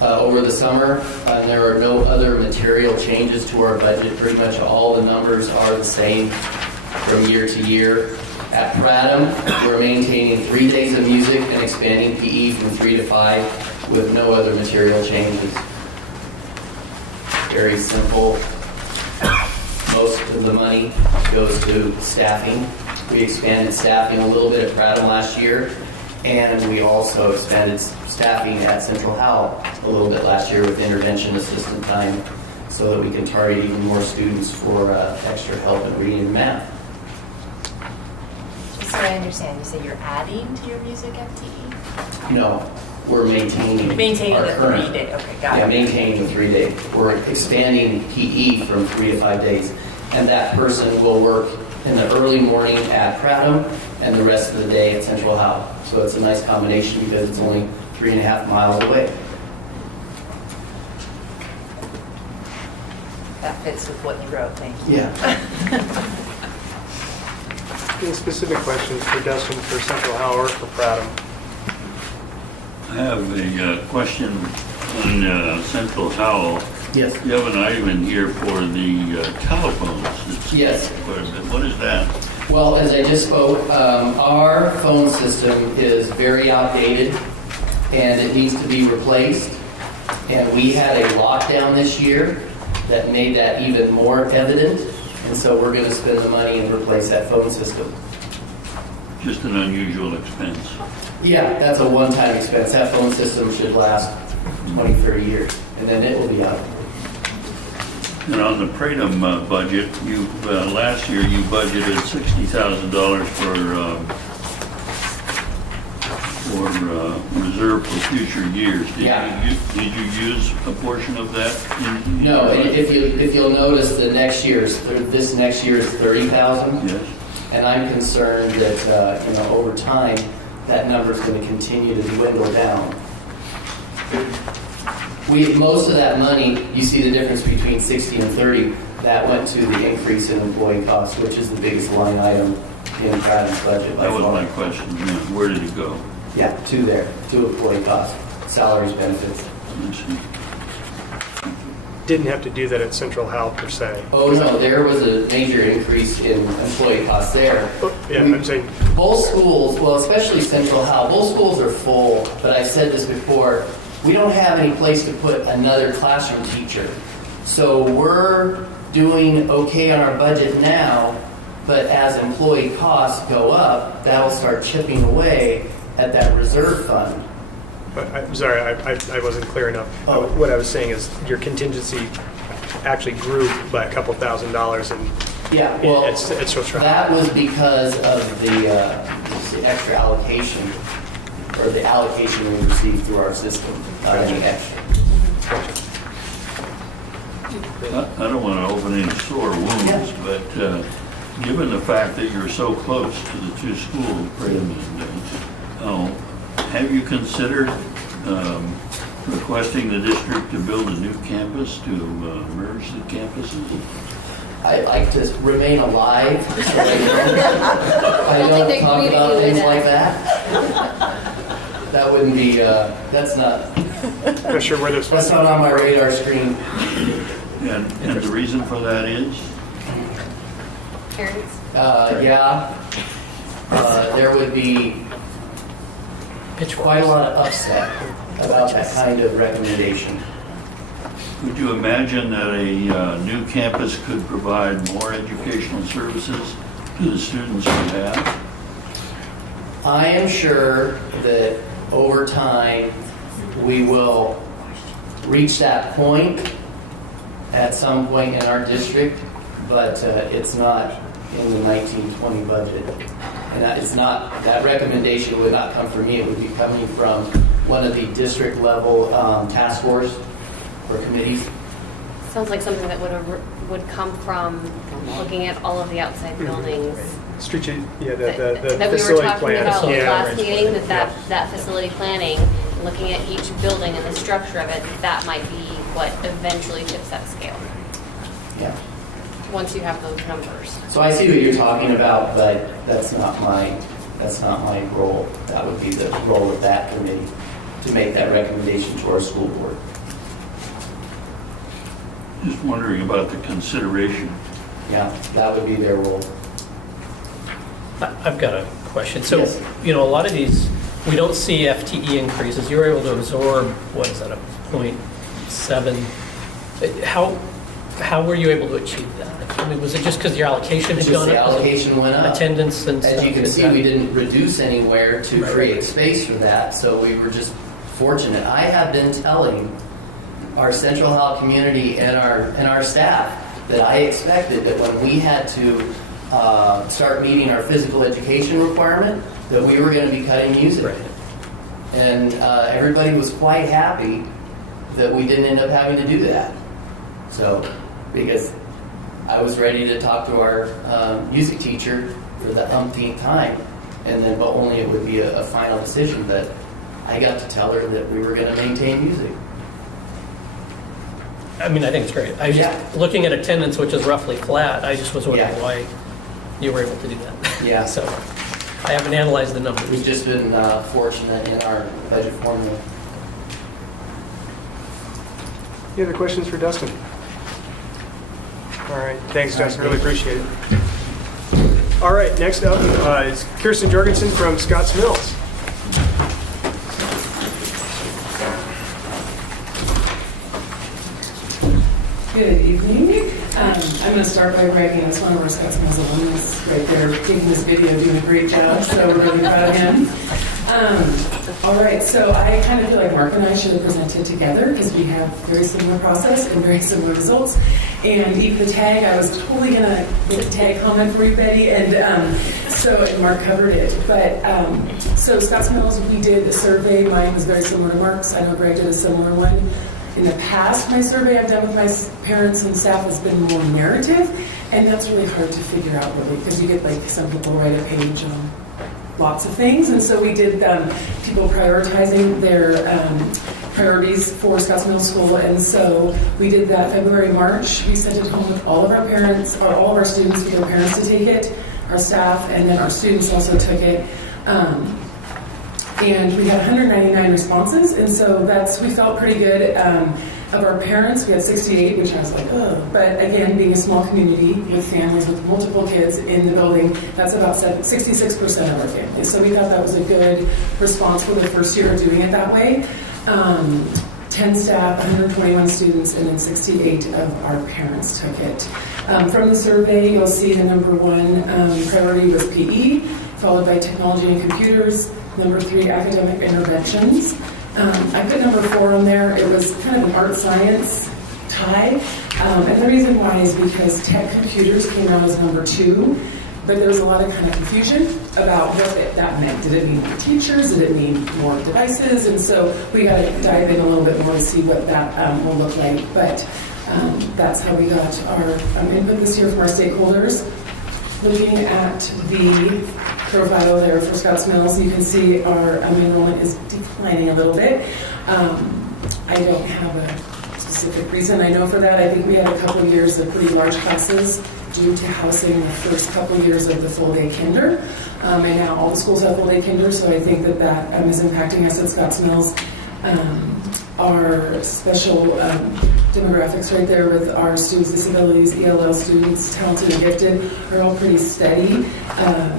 over the summer, and there are no other material changes to our budget. Pretty much all the numbers are the same from year to year. At Prattam, we're maintaining 3 days of music and expanding PE from 3 to 5 with no other material changes. Very simple. Most of the money goes to staffing. We expanded staffing a little bit at Prattam last year, and we also expanded staffing at Central Howell a little bit last year with intervention assistant time so that we can target even more students for extra help in reading and math. Just so I understand, you say you're adding to your music FTE? No, we're maintaining Maintaining our the current. 3 day, okay, got Yeah, it. maintaining the 3 day. We're expanding PE from 3 to 5 days. And that person will work in the early morning at Prattam and the rest of the day at Central Howell. So it's a nice combination because it's only 3.5 miles away. That fits with what you wrote, thank you. Yeah. Any specific questions for Dustin for Central Howell or for Prattam? I have a question on Central Howell. Yes. You have an item in here for the telephones. It's Yes. quite a bit. What is that? Well, as I just spoke, our phone system is very outdated and it needs to be replaced. And we had a lockdown this year that made that even more evident. And so we're going to spend the money and replace that phone system. Just an unusual expense. Yeah, that's a one-time expense. That phone system should last 20, 30 years, and then it will be out. And on the Prattam budget, you last year you budgeted $60,000 for for reserve for future years. Yeah. Did you use a portion of that? No, and if you'll notice, this next year is 30,000. Yes. And I'm concerned that, over time, that number's going to continue to dwindle down. Most of that money, you see the difference between 60 and 30, that went to the increase in employee costs, which is the biggest line item in Brad's budget. That was my question. Yeah. Where did it go? Yeah, to employee costs, salaries, benefits. Let's see. Didn't have to do that at Central Hal per se. Oh, no, there was a major increase in employee costs there. Yeah, I'm saying, Both schools, well, especially Central Hal, both schools are full, but I said this before, we don't have any place to put another classroom teacher. So we're doing okay on our budget now, but as employee costs go up, that'll start chipping away at that reserve fund. I'm sorry, I wasn't clear enough. Oh. What I was saying is your contingency actually grew by a couple $1,000s and Yeah, well, it's Central Hal. that was because of the extra allocation, or the allocation we received through our system, any extra. I don't want to open any sore wounds, but given the fact that you're so close to the two schools, have you considered requesting the district to build a new campus to merge the campuses? I like to remain alive, so I don't talk about things like that. That wouldn't be, that's not Not sure where those funds on my radar screen. And the reason for that is? Parents? There would be quite a lot of upset about that kind of recommendation. Would you imagine that a new campus could provide more educational services to the students we have? I am sure that over time, we will reach that point at some point in our district, but it's not in the 1920 budget. And that recommendation would not come from me, it would be coming from one of the district level task force or committees. Sounds like something that would come from looking at all of the outside buildings. Street, yeah, That the we were facility talking plan. about Yeah. last meeting, that facility planning, looking at each building and the structure of it, that might be what eventually tips that scale, Yeah. once you have those numbers. So I see what you're talking about, but that's not my role. That would be the role of that committee to make that recommendation to our school board. Just wondering about the consideration. Yeah, that would be their role. I've got a question. So, Yes. a lot of these, we don't see FTE increases. You're able to absorb, what is that, a 0.7? How were you able to achieve that? I mean, was it just because your allocation had Just gone the up? allocation went up. Attendance and stuff? As you can Is see, that- we didn't reduce anywhere to Right. create space for that, so we were just fortunate. I have been telling our Central Hall community and our staff that I expected that when we had to start meeting our physical education requirement, that we were going to be cutting music. Right. And everybody was quite happy that we didn't end up having to do that. So, because I was ready to talk to our music teacher for the umpteenth time, and then, but only it would be a final decision, but I got to tell her that we were going to maintain music. I mean, I think it's great. I was just looking at attendance, which is roughly flat. I just was wondering Yeah. why you were able to do that. Yeah. So I haven't analyzed the numbers. We've just been fortunate in our budget formula. Any other questions for Dustin? All right, thanks, Dustin, really appreciate it. All right, next up is Kirsten Jorgensen from Scotts Mills. Good evening. I'm going to start by bragging as one of our Scotts Mills alumnus right there, taking this video, doing a great job, so we're really proud of him. All right, so I kind of feel like Mark and I should have presented together because we have very similar process and very similar results. And even the tag, I was totally gonna get a tag comment for you, Betty, and and Mark covered it. But so Scotts Mills, we did a survey. Mine was very similar to Mark's. I know Greg did a similar one. In the past, my survey I've done with my parents and staff has been more narrative, and that's really hard to figure out really because you get like some people write a page on lots of things, and so we did people prioritizing their priorities for Scotts Middle School, and so we did that February, March. We sent it home with all of our parents, or all of our students with their parents to take it, our staff, and then our students also took it. And we had 199 responses, and so we felt pretty good. Of our parents, we had 68, which I was like, oh. But again, being a small community with families with multiple kids in the building, that's about 66% of our families. So we thought that was a good response for the first year of doing it that way. 10 staff, 121 students, and then 68 of our parents took it. From the survey, you'll see the number one priority was PE, followed by technology and computers, number 3, academic interventions. I put number 4 on there. It was kind of an art science tie. And the reason why is because tech computers came out as number 2, but there was a lot of kind of confusion about what that meant. Did it mean more teachers? Did it mean more devices? And so we got to dive in a little bit more to see what that will look like. But that's how we got our input this year from our stakeholders. Looking at the profile there for Scotts Mills, you can see our enrollment is declining a little bit. I don't have a specific reason I know for that. I think we had a couple of years of pretty large classes due to housing the first couple of years of the full-day kinder. And now all the schools have full-day kinder, so I think that is impacting us at Scotts Mills. Our special demographics right there with our students with disabilities, ELL students, talented and gifted, are all pretty steady.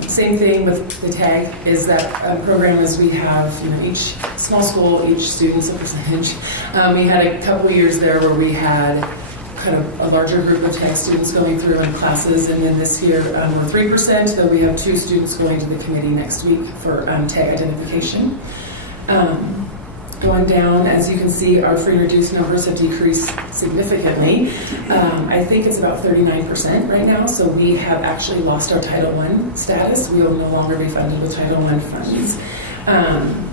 Same thing with the TAG is that program is we have, each small school, each student's a percentage. We had a couple of years there where we had kind of a larger group of TAG students going through in classes, and then this year we're 3%, though we have 2 students going to the committee next week for TAG identification. Going down, as you can see, our free and reduced numbers have decreased significantly. I think it's about 39% right now, so we have actually lost our Title I status. We will no longer be funded with Title I funds.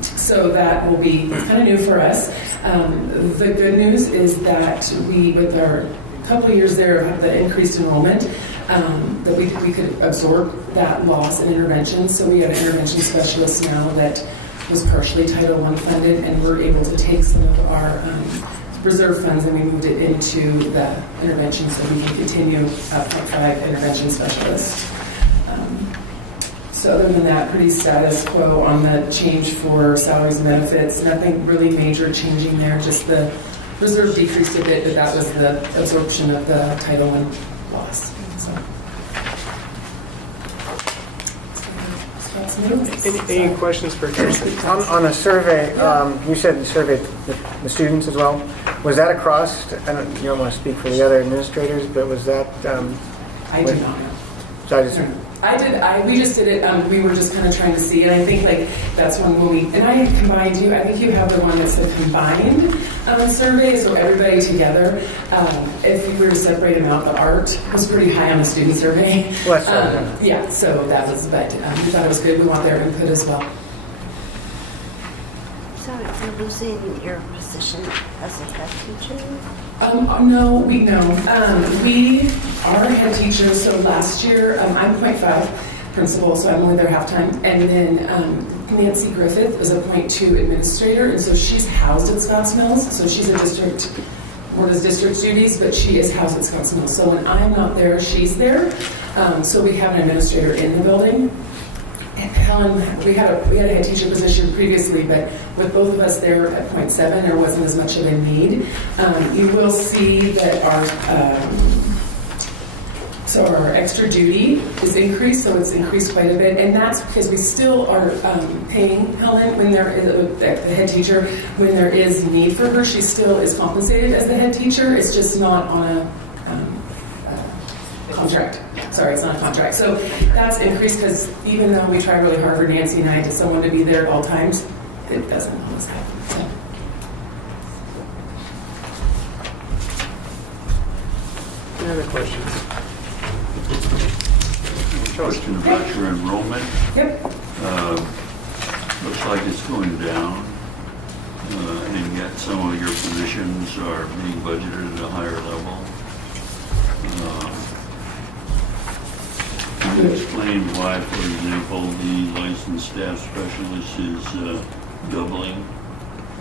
So that will be kind of new for us. The good news is that we, with our couple of years there of the increased enrollment, that we could absorb that loss in intervention. So we have an intervention specialist now that was partially Title I funded, and we're able to take some of our reserve funds and we moved it into the intervention so we can continue 0.5 intervention specialists. So other than that, pretty status quo on the change for salaries and benefits. Nothing really major changing there, just the reserve decreased a bit, but that was the absorption of the Title I loss. Any questions for Kirsten? On the survey, you said you surveyed the students as well. Was that across, you don't want to speak for the other administrators, but was that? I do not know. So we just did it, we were just kind of trying to see, and I think that's when and I combined you, I think you have the one that's the combined survey, so everybody together. If you were to separate them out, the art was pretty high on the student survey. Yeah, so that was, but we thought it was good, we want their input as well. So you're losing your position as a head teacher? No, we are head teachers. So last year, I'm 0.5 principal, so I'm only there half time. And then Nancy Griffith is a 0.2 administrator, and so she's housed at Scotts Mills. So she's a district, or does district duties, but she is housed at Scotts Mills. So when I'm not there, she's there. So we have an administrator in the building. Helen, we had a head teacher position previously, but with both of us there at 0.7, there wasn't as much of a need. You will see that our extra duty is increased, so it's increased quite a bit, and that's because we still are paying Helen when there is the head teacher when there is need for her. She still is compensated as the head teacher. It's just not on a contract. Sorry, it's not a contract. So that's increased because even though we try really hard for Nancy and I to someone to be there at all times, it doesn't always happen. So. Any other questions? Question about your enrollment. Yep. Looks like it's going down. And yet some of your positions are being budgeted at a higher level. Can you explain why, for example, the licensed staff specialist is doubling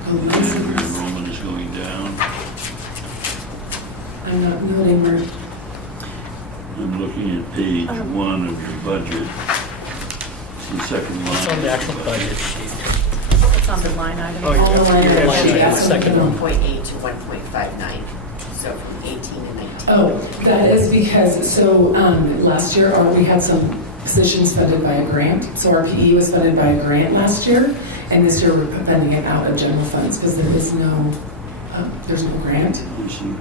and your enrollment is going down? I'm not noting where. I'm looking at page 1 of your budget. It's the second line. It's on the actual budget sheet. It's on the line item. Oh, All the line you items. have Yeah, Yeah. the second one. 1.8 to 1.59, so from 18 to 19. Oh, that is because, so last year we had some positions funded by a grant. So our PE was funded by a grant last year, and this year we're funding it out of general funds because there is no, there's no grant. I see.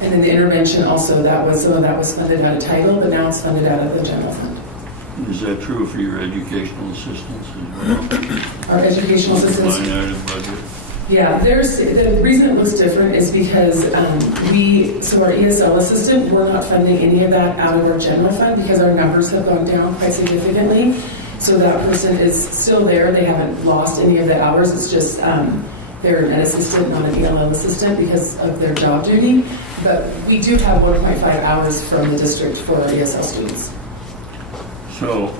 And then the intervention also, some of that was funded out of title, but now it's funded out of the general fund. Is that true for your educational assistants as well? Our educational assistants. Line item budget? Yeah, the reason it looks different is because so our ESL assistant, we're not funding any of that out of our general fund because our numbers have gone down quite significantly. So that person is still there. They haven't lost any of the hours. It's just they're an assistant, not an ELL assistant because of their job duty. But we do have 1.5 hours from the district for our ESL students. So,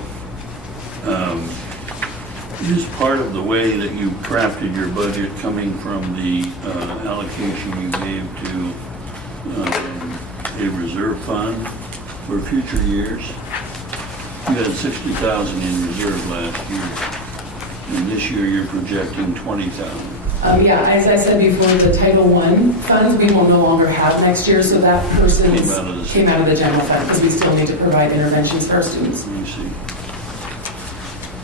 is part of the way that you crafted your budget coming from the allocation you gave to a reserve fund for future years? You had 60,000 in reserve last year, and this year you're projecting 20,000. Yeah, as I said before, the Title I funds we will no longer have next year, so that person came out of the general fund because we still need to provide interventions for our students. Let me see.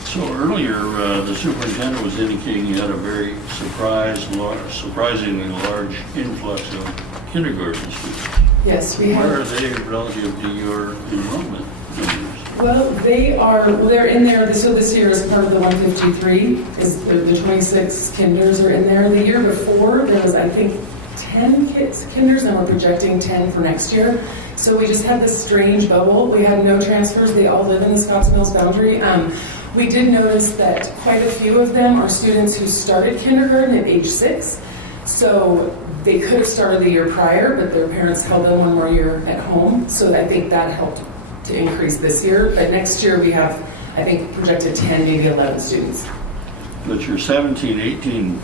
So earlier, the superintendent was indicating you had a very surprisingly large influx of kindergarten students. Yes, we have. Where are they relative to your enrollment numbers? Well, they're in there, so this year is part of the 153, is the 26 kinders are in there. The year before, there was, I think, 10 kinders, and we're projecting 10 for next year. So we just had this strange bubble. We had no transfers. They all live in the Scotts Mills boundary. We did notice that quite a few of them are students who started kindergarten at age 6. So they could have started the year prior, but their parents held them one more year at home. So I think that helped to increase this year. But next year we have, I think, projected 10, maybe 11 students. But your 17-18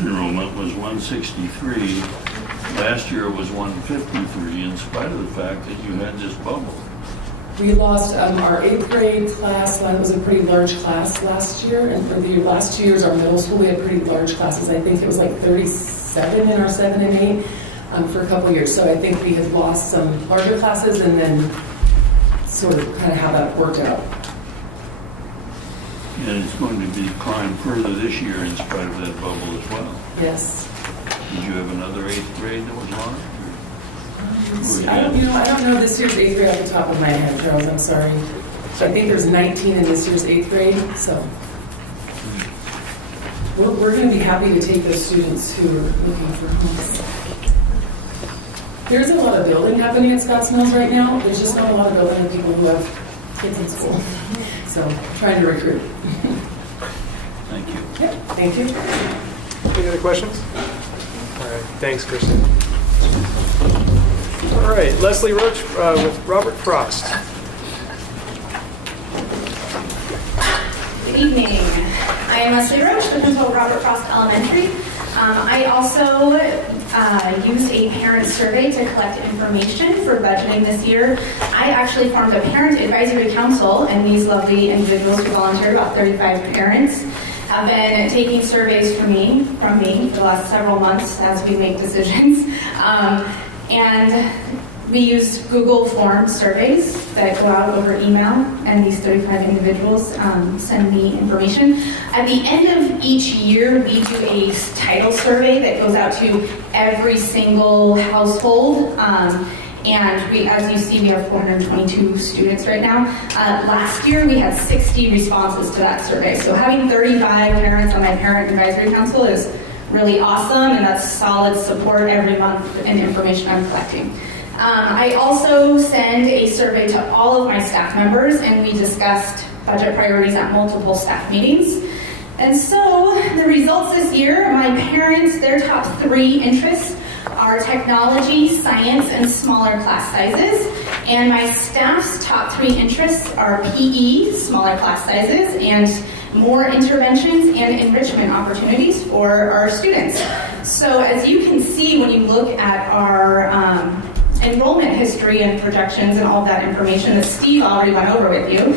enrollment was 163. Last year was 153, in spite of the fact that you had this bubble. We lost our 8th grade class. That was a pretty large class last year. And for the last 2 years, our middle school, we had pretty large classes. I think it was like 37 in our 7 and 8 for a couple of years. So I think we had lost some larger classes and then sort of kind of how that worked out. And it's going to decline further this year in spite of that bubble as well. Yes. Did you have another 8th grade that was large? I don't know this year's 8th grade off the top of my head, Charles. I'm sorry. I think there's 19 in this year's 8th grade, so we're going to be happy to take those students who are looking for homes. There's a lot of building happening at Scotts Mills right now. There's just not a lot of building of people who have kids in school. So trying to recruit. Thank you. Yep, thank you. Any other questions? All right, thanks, Kristen. All right, Leslie Roach with Robert Frost. Good evening. I am Leslie Roach, the principal of Robert Frost Elementary. I also used a parent survey to collect information for budgeting this year. I actually formed a parent advisory council, and these lovely individuals who volunteered, about 35 parents, have been taking surveys from me for the last several months as we make decisions. And we used Google Form surveys that go out over email, and these 35 individuals send me information. At the end of each year, we do a title survey that goes out to every single household. And we, as you see, we have 422 students right now. Last year, we had 60 responses to that survey. So having 35 parents on my parent advisory council is really awesome, and that's solid support every month and information I'm collecting. I also send a survey to all of my staff members, and we discussed budget priorities at multiple staff meetings. And so the results this year, my parents, their top 3 interests are technology, science, and smaller class sizes. And my staff's top 3 interests are PE, smaller class sizes, and more interventions and enrichment opportunities for our students. So as you can see when you look at our enrollment history and projections and all that information that Steve already went over with you,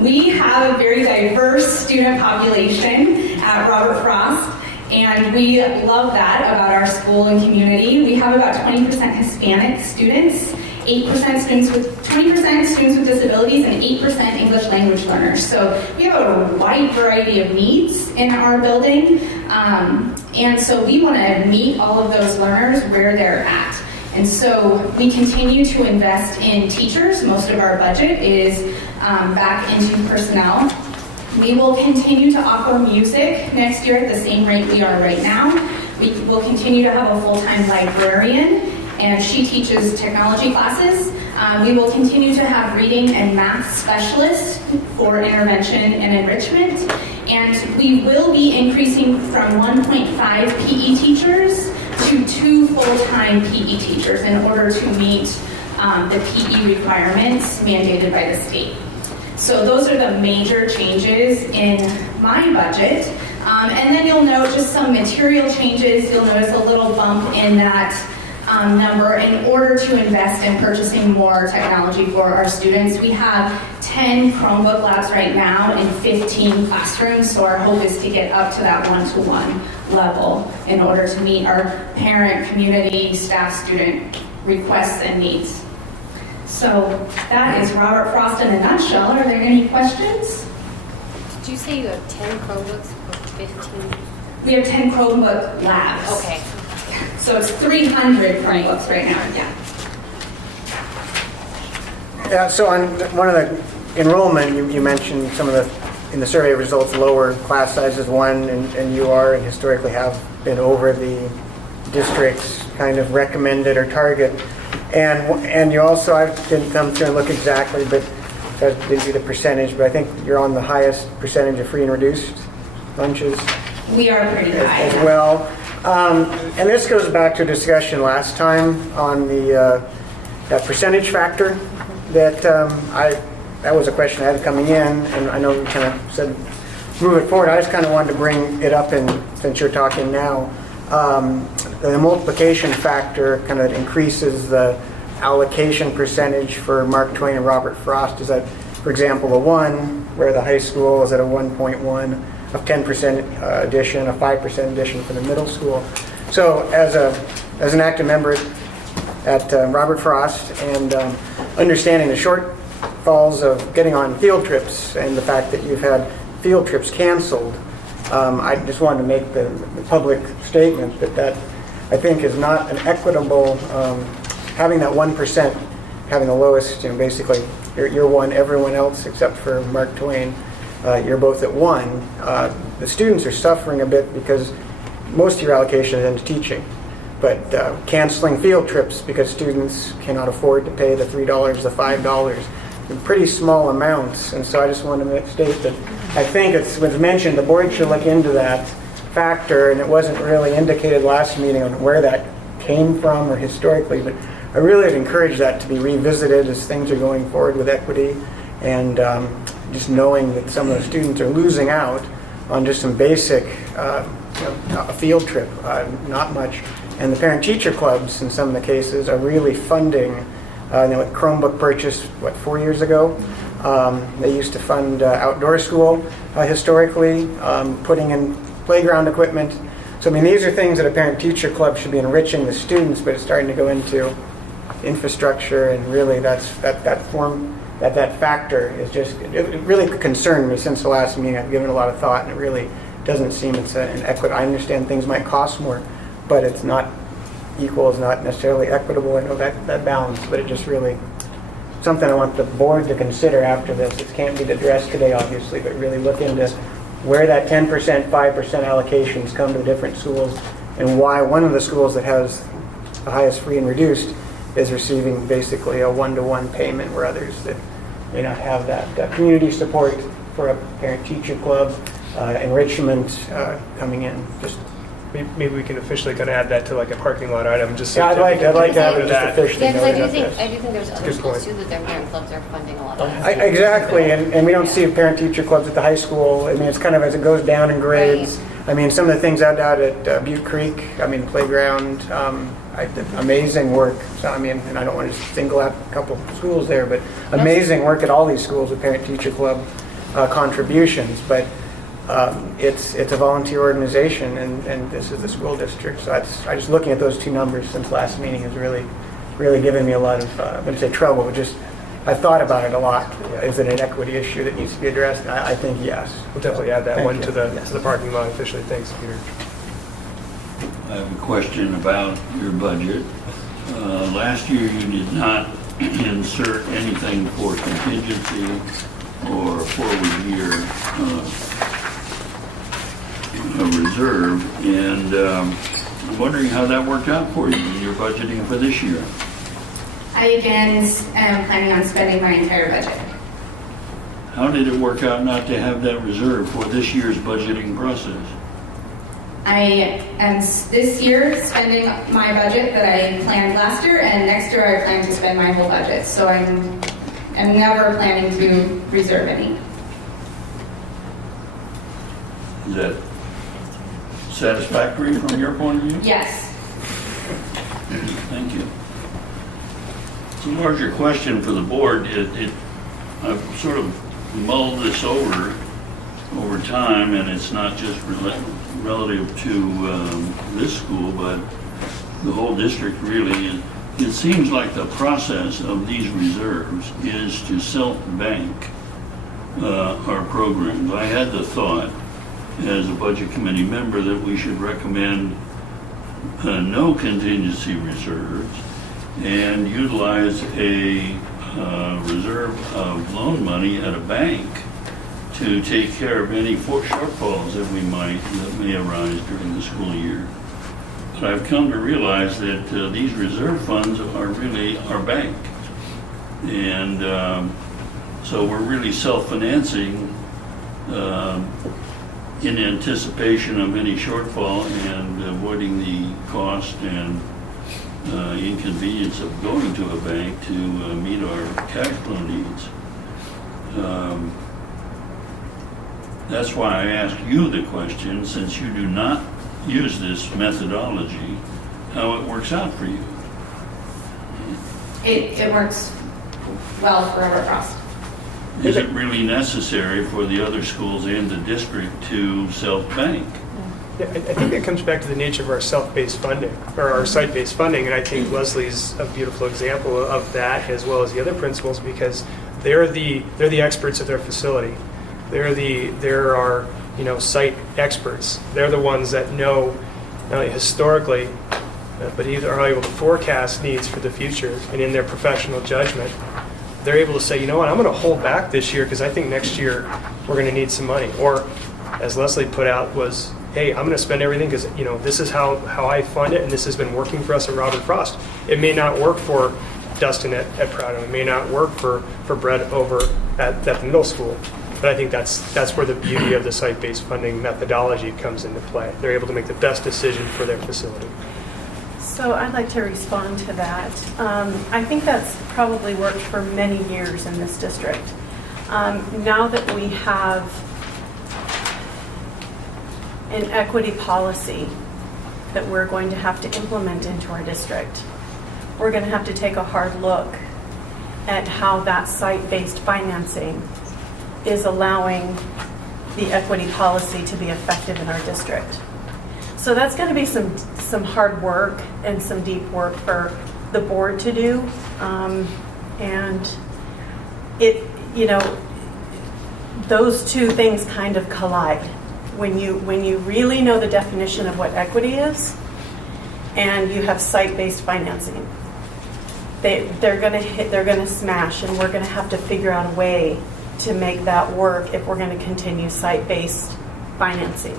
we have a very diverse student population at Robert Frost, and we love that about our school and community. We have about 20% Hispanic students, 20% students with disabilities, and 8% English language learners. So we have a wide variety of needs in our building, and so we want to meet all of those learners where they're at. And so we continue to invest in teachers. Most of our budget is back into personnel. We will continue to offer music next year at the same rate we are right now. We will continue to have a full-time librarian, and she teaches technology classes. We will continue to have reading and math specialists for intervention and enrichment. And we will be increasing from 1.5 PE teachers to 2 full-time PE teachers in order to meet the PE requirements mandated by the state. So those are the major changes in my budget. And then you'll note just some material changes. You'll notice a little bump in that number in order to invest in purchasing more technology for our students. We have 10 Chromebook labs right now in 15 classrooms, so our hope is to get up to that one-to-one level in order to meet our parent, community, staff, student requests and needs. So that is Robert Frost in a nutshell. Are there any questions? Did you say you have 10 Chromebooks or 15? We have 10 Chromebook labs. Okay. So it's 300 Chromebooks right now, yeah. Yeah, so on one of the enrollment, you mentioned some of the, in the survey results, lower class sizes, and you are and historically have been over the district's kind of recommended or target. And you also, I didn't come through and look exactly, but I didn't do the percentage, but I think you're on the highest percentage of free and reduced lunches. We are pretty high. As well. And this goes back to a discussion last time on the that percentage factor that that was a question I had coming in, and I know we kind of said move it forward. I just kind of wanted to bring it up, and since you're talking now, the multiplication factor kind of increases the allocation percentage for Mark Twain and Robert Frost. Is that, for example, a 1, where the high school is at a 1.1, a 10% addition, a 5% addition for the middle school. So as an active member at Robert Frost, and understanding the shortfalls of getting on field trips and the fact that you've had field trips canceled, I just wanted to make the public statement that I think is not an equitable, having that 1%, having the lowest, basically you're 1, everyone else except for Mark Twain, you're both at 1. The students are suffering a bit because most of your allocation is into teaching, but canceling field trips because students cannot afford to pay the $3, the $5, they're pretty small amounts. And so I just wanted to state that I think it was mentioned the board should look into that factor, and it wasn't really indicated last meeting on where that came from or historically, but I really would encourage that to be revisited as things are going forward with equity, and just knowing that some of the students are losing out on just some basic a field trip, not much. And the parent-teacher clubs in some of the cases are really funding, with Chromebook purchase, 4 years ago? They used to fund outdoor school historically, putting in playground equipment. So, these are things that a parent-teacher club should be enriching the students, but it's starting to go into infrastructure, and really that factor is just, it really concerned me since the last meeting. I've given it a lot of thought, and it really doesn't seem it's an equity. I understand things might cost more, but it's not equal is not necessarily equitable. I know that balance, but it just really, something I want the board to consider after this. It can't be addressed today, obviously, but really look into where that 10%, 5% allocations come to different schools and why one of the schools that has the highest free and reduced is receiving basically a one-to-one payment, where others that may not have that community support for a parent-teacher club, enrichment coming in. Just Maybe we can officially kind of add that to like a parking lot item, just so. yeah, I'd like to have it just officially Yeah, because noted. I do think there's other Good schools point. too that their parent clubs are funding a lot of that. Exactly, and we don't see parent-teacher clubs at the high school. I mean, it's kind of as it goes down in grades. Right. I mean, some of the things out at Butte Creek, I mean, playground, amazing work. So, I mean, and I don't want to single out a couple schools there, but amazing work at all these schools with parent-teacher club contributions. But it's a volunteer organization, and this is the school district. So I just looking at those two numbers since last meeting has really given me a lot of, I wouldn't say trouble, but just I've thought about it a lot. Is it an equity issue that needs to be addressed? I think yes. We'll definitely add that Thank one you. to the Yes. to the parking lot officially. Thanks, Peter. I have a question about your budget. Last year, you did not insert anything for contingency or forward-year reserve, and I'm wondering how that worked out for you in your budgeting for this year. I again am planning on spending my entire budget. How did it work out not to have that reserve for this year's budgeting process? I am this year spending my budget that I planned last year, and next year I plan to spend my whole budget. So I'm never planning to reserve any. Is that satisfactory from your point of view? Yes. Thank you. It's a larger question for the board. I've sort of mulled this over time, and it's not just relative to this school, but the whole district really. It seems like the process of these reserves is to self-bank our programs. I had the thought, as a budget committee member, that we should recommend no contingency reserves and utilize a reserve of loan money at a bank to take care of any shortfalls that may arise during the school year. But I've come to realize that these reserve funds are really our bank. And so we're really self-financing in anticipation of any shortfall and avoiding the cost and inconvenience of going to a bank to meet our cash flow needs. That's why I asked you the question, since you do not use this methodology, how it works out for you. It works well for Robert Frost. Is it really necessary for the other schools and the district to self-bank? Yeah, I think that comes back to the nature of our self-based funding, or our site-based funding, and I think Leslie's a beautiful example of that, as well as the other principals, because they're the experts of their facility. They're our site experts. They're the ones that know not only historically, but either are able to forecast needs for the future, and in their professional judgment, they're able to say, you know what, I'm going to hold back this year because I think next year we're going to need some money. Or, as Leslie put out, was, hey, I'm going to spend everything because this is how I fund it, and this has been working for us at Robert Frost. It may not work for Dustin at Prattle. It may not work for Brett over at the middle school. But I think that's where the beauty of the site-based funding methodology comes into play. They're able to make the best decision for their facility. So I'd like to respond to that. I think that's probably worked for many years in this district. Now that we have an equity policy that we're going to have to implement into our district, we're going to have to take a hard look at how that site-based financing is allowing the equity policy to be effective in our district. So that's going to be some hard work and some deep work for the board to do. And those two things kind of collide. When you really know the definition of what equity is, and you have site-based financing. They're gonna smash, and we're gonna have to figure out a way to make that work if we're gonna continue site-based financing.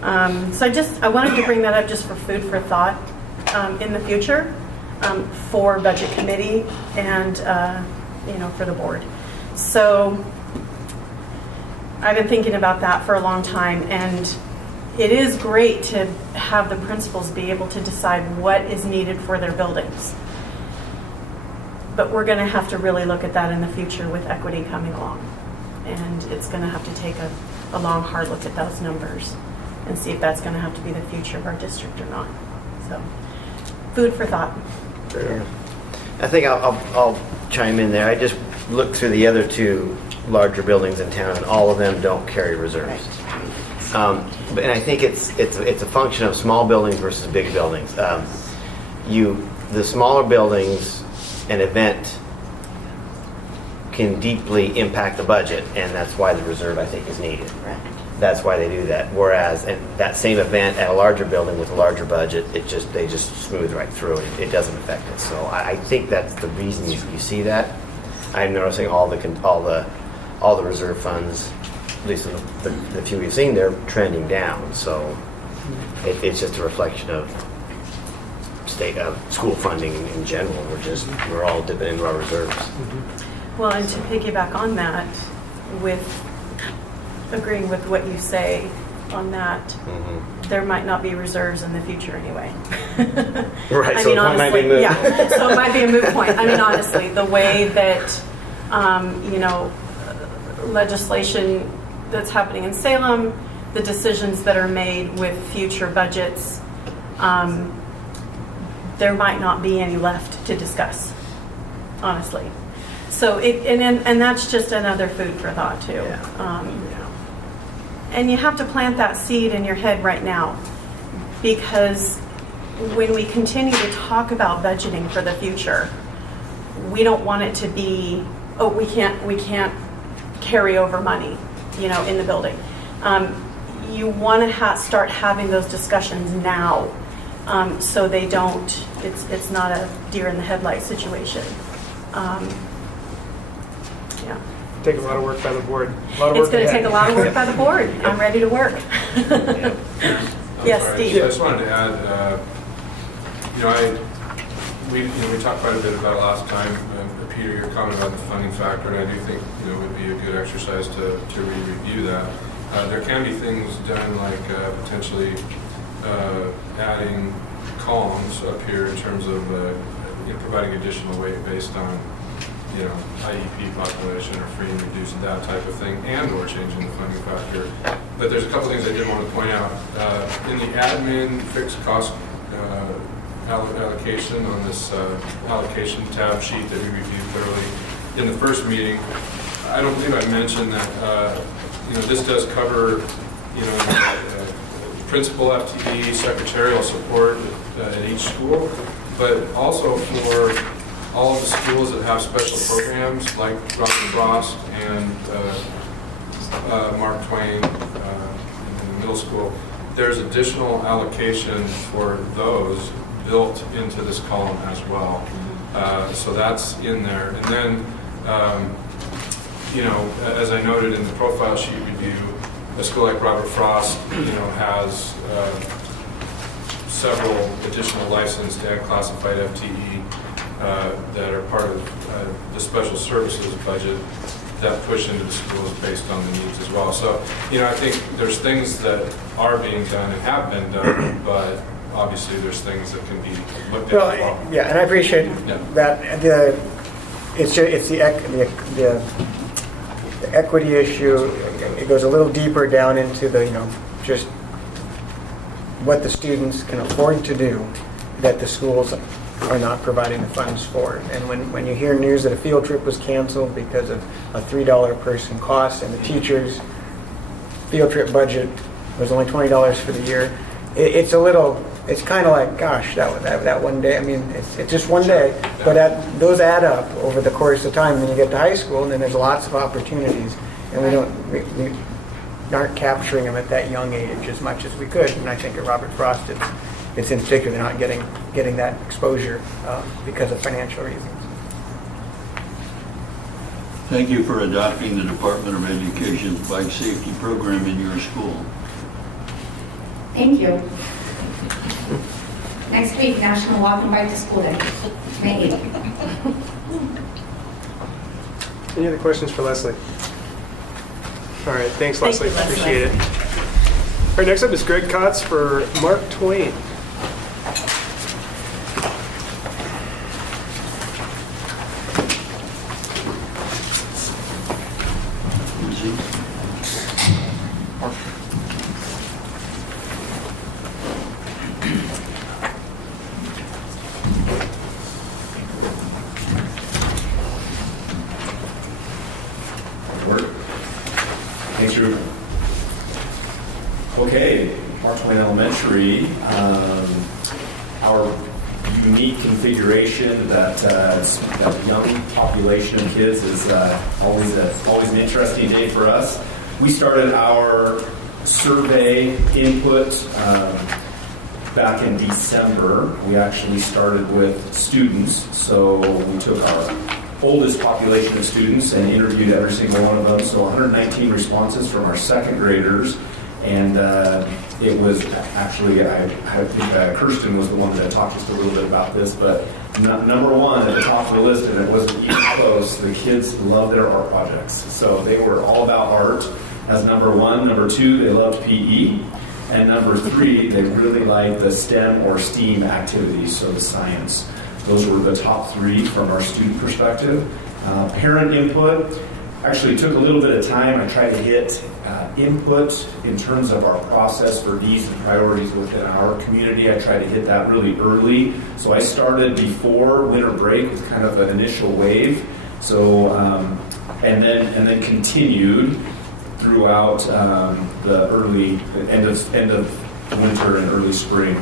So I wanted to bring that up just for food for thought in the future for budget committee and for the board. So I've been thinking about that for a long time, and it is great to have the principals be able to decide what is needed for their buildings. But we're going to have to really look at that in the future with equity coming along. And it's going to have to take a long, hard look at those numbers and see if that's going to have to be the future of our district or not. So, food for thought. I think I'll chime in there. I just looked through the other two larger buildings in town, and all of them don't carry reserves. And I think it's a function of small buildings versus big buildings. The smaller buildings, an event can deeply impact the budget, and that's why the reserve, I think, is needed. Right. That's why they do that. Whereas that same event at a larger building with a larger budget, they just smooth right through it. It doesn't affect it. So I think that's the reason you see that. I'm noticing all the reserve funds, at least the few we've seen, they're trending down. So it's just a reflection of school funding in general. We're all dipping into our reserves. Well, and to piggyback on that, with agreeing with what you say on that, there might not be reserves in the future anyway. Right, so it might be moot. Yeah, so it might be a moot point. I mean, honestly, the way that, legislation that's happening in Salem, the decisions that are made with future budgets, there might not be any left to discuss, honestly. So and that's just another food for thought too. And you have to plant that seed in your head right now, because when we continue to talk about budgeting for the future, we don't want it to be, oh, we can't carry over money, in the building. You want to start having those discussions now, so they don't. It's not a deer in the headlight situation. Take a lot of work by the board. It's going to take a lot of work by the board. I'm ready to work. Yes, Steve. I just wanted to add, we talked quite a bit about it last time. Peter, your comment about the funding factor, and I do think it would be a good exercise to re-review that. There can be things done like potentially adding columns up here in terms of providing additional weight based on IEP population or free and reduced, that type of thing, and or changing the funding factor. But there's a couple things I did want to point out. In the admin fixed cost allocation on this allocation tab sheet that we reviewed thoroughly in the first meeting, I don't think I mentioned that this does cover principal FTE, secretarial support at each school, but also for all of the schools that have special programs like Robert Frost and Mark Twain in the middle school. There's additional allocation for those built into this column as well. So that's in there. And then, as I noted in the profile sheet review, a school like Robert Frost, has several additional licensed and classified FTE that are part of the special services budget that push into the schools based on the needs as well. So, I think there's things that are being done and have been done, but obviously there's things that can be looked at as well. Yeah, and I appreciate that. It's the equity issue. It goes a little deeper down into the, just what the students can afford to do that the schools are not providing the funds for. And when you hear news that a field trip was canceled because of a $3 person cost and the teacher's field trip budget was only $20 for the year, it's kind of like, gosh, that one day, it's just one day, but those add up over the course of time when you get to high school, and then there's lots of opportunities, and we aren't capturing them at that young age as much as we could. And I think at Robert Frost, it's in particular they're not getting that exposure because of financial reasons. Thank you for adopting the Department of Education's bike safety program in your school. Thank you. Next week, National Walk and Bike to School Day, May 8th. Any other questions for Leslie? All right, thanks, Thank Leslie. you, Leslie. Appreciate it. All right, next up is Greg Kotz for Mark Twain. Thanks, Drew. Okay, Mark Twain Elementary, our unique configuration that young population of kids is always an interesting day for us. We started our survey input back in December. We actually started with students, so we took our oldest population of students and interviewed every single one of them. So 119 responses from our second graders, and it was actually, I think Kirsten was the one that talked just a little bit about this, but number one at the top of the list, and it wasn't even close, the kids love their art projects. So they were all about art as number one. Number two, they loved PE. And number three, they really liked the STEM or STEAM activities, so the science. Those were the top three from our student perspective. Parent input actually took a little bit of time. I tried to hit input in terms of our process for needs and priorities within our community. I tried to hit that really early. So I started before winter break with kind of an initial wave. So and then continued throughout the end of winter and early spring,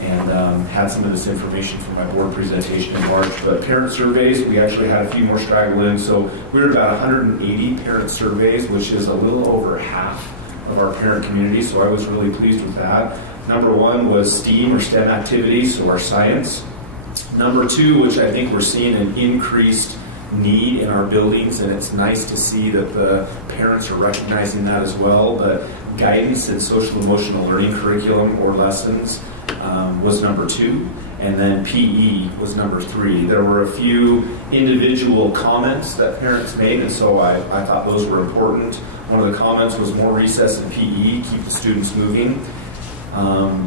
and had some of this information from my board presentation in March. But parent surveys, we actually had a few more straggle in. So we were about 180 parent surveys, which is a little over half of our parent community. So I was really pleased with that. Number one was STEAM or STEM activities, so our science. Number two, which I think we're seeing an increased need in our buildings, and it's nice to see that the parents are recognizing that as well, but guidance and social emotional learning curriculum or lessons was number two, and then PE was number three. There were a few individual comments that parents made, and so I thought those were important. One of the comments was more recess in PE, keep the students moving.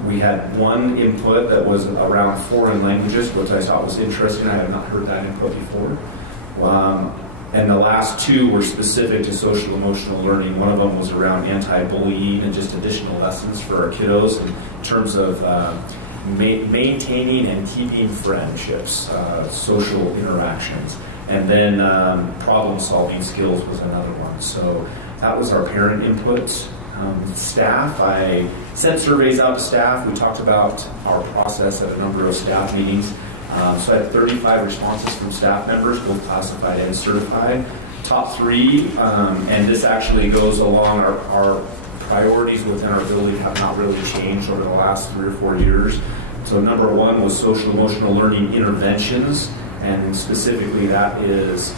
We had one input that was around foreign languages, which I thought was interesting. I have not heard that input before. And the last two were specific to social emotional learning. One of them was around anti-bullying and just additional lessons for our kiddos in terms of maintaining and keeping friendships, social interactions. And then problem-solving skills was another one. So that was our parent inputs. Staff, I sent surveys out to staff. We talked about our process at a number of staff meetings. So I had 35 responses from staff members, both classified and certified. Top three, and this actually goes along our priorities within our building have not really changed over the last 3 or 4 years. So number one was social emotional learning interventions, and specifically that is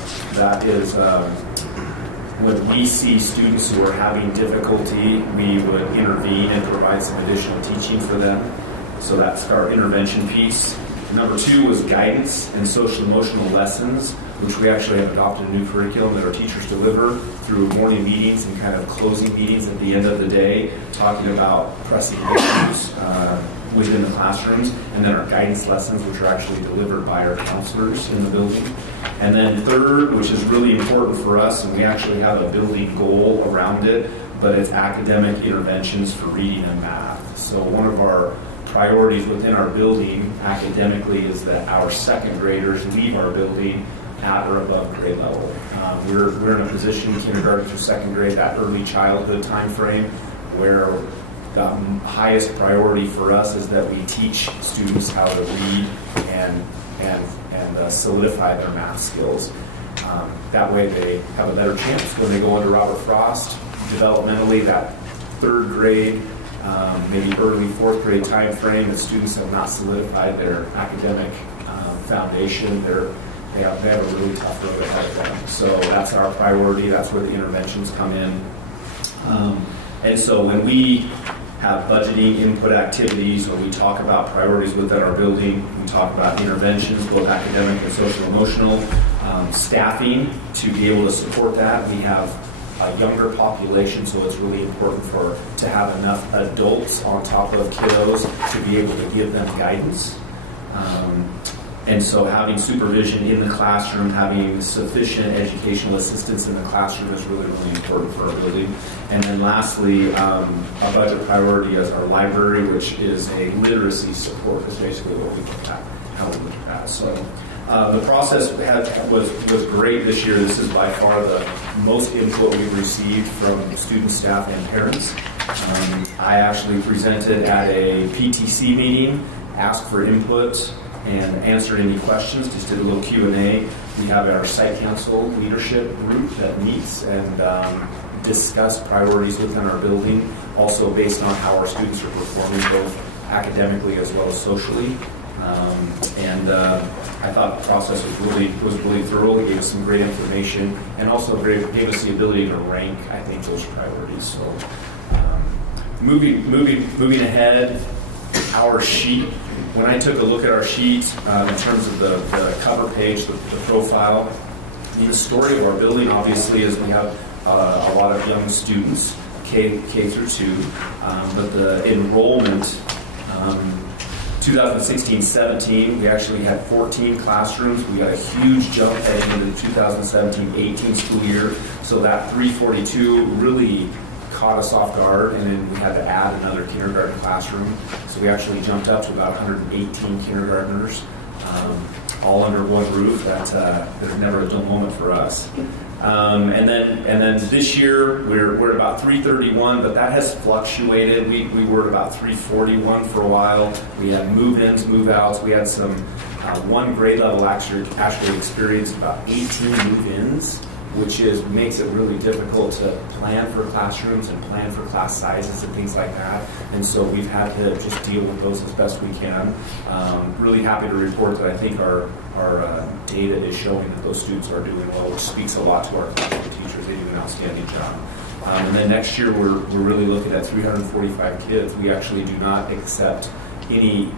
when we see students who are having difficulty, we would intervene and provide some additional teaching for them. So that's our intervention piece. Number two was guidance and social emotional lessons, which we actually have adopted a new curriculum that our teachers deliver through morning meetings and kind of closing meetings at the end of the day, talking about pressing issues within the classrooms, and then our guidance lessons, which are actually delivered by our counselors in the building. And then third, which is really important for us, and we actually have a building goal around it, but it's academic interventions for reading and math. So one of our priorities within our building academically is that our second graders leave our building at or above grade level. We're in a position, kindergarten through second grade, that early childhood time frame, where the highest priority for us is that we teach students how to read and solidify their math skills. That way they have a better chance when they go under Robert Frost. Developmentally, that third grade maybe early fourth grade time frame, that students have not solidified their academic foundation. They have a really tough road ahead of them. So that's our priority. That's where the interventions come in. And so when we have budgeting input activities, or we talk about priorities within our building, we talk about interventions, both academic and social emotional, staffing to be able to support that. We have a younger population, so it's really important to have enough adults on top of kiddos to be able to give them guidance. And so having supervision in the classroom, having sufficient educational assistance in the classroom is really, really important for our building. And then lastly, a budget priority is our library, which is a literacy support, is basically what we look at, how we look at. So the process was great this year. This is by far the most input we've received from students, staff, and parents. I actually presented at a PTC meeting, asked for input, and answered any questions, just did a little Q&A. We have our site council leadership group that meets and discuss priorities within our building, also based on how our students are performing both academically as well as socially. I thought the process was really thorough. It gave us some great information and also gave us the ability to rank, I think, those priorities. So moving ahead, our sheet. When I took a look at our sheet in terms of the cover page, the profile, the story of our building obviously is we have a lot of young students, K through 2, but the enrollment, 2016-17, we actually had 14 classrooms. We got a huge jump heading into the 2017-18 school year, so that 342 really caught us off guard, and then we had to add another kindergarten classroom. So we actually jumped up to about 118 kindergartners, all under one roof. There's never a dull moment for us. And then this year we're at about 331, but that has fluctuated. We were at about 341 for a while. We had move-ins, move-outs. We had some one grade level actually experienced about 18 move-ins, which makes it really difficult to plan for classrooms and plan for class sizes and things like that. And so we've had to just deal with those as best we can. Really happy to report that I think our data is showing that those students are doing well, which speaks a lot to our classroom teachers. They do an outstanding job. And then next year we're really looking at 345 kids. We actually do not accept any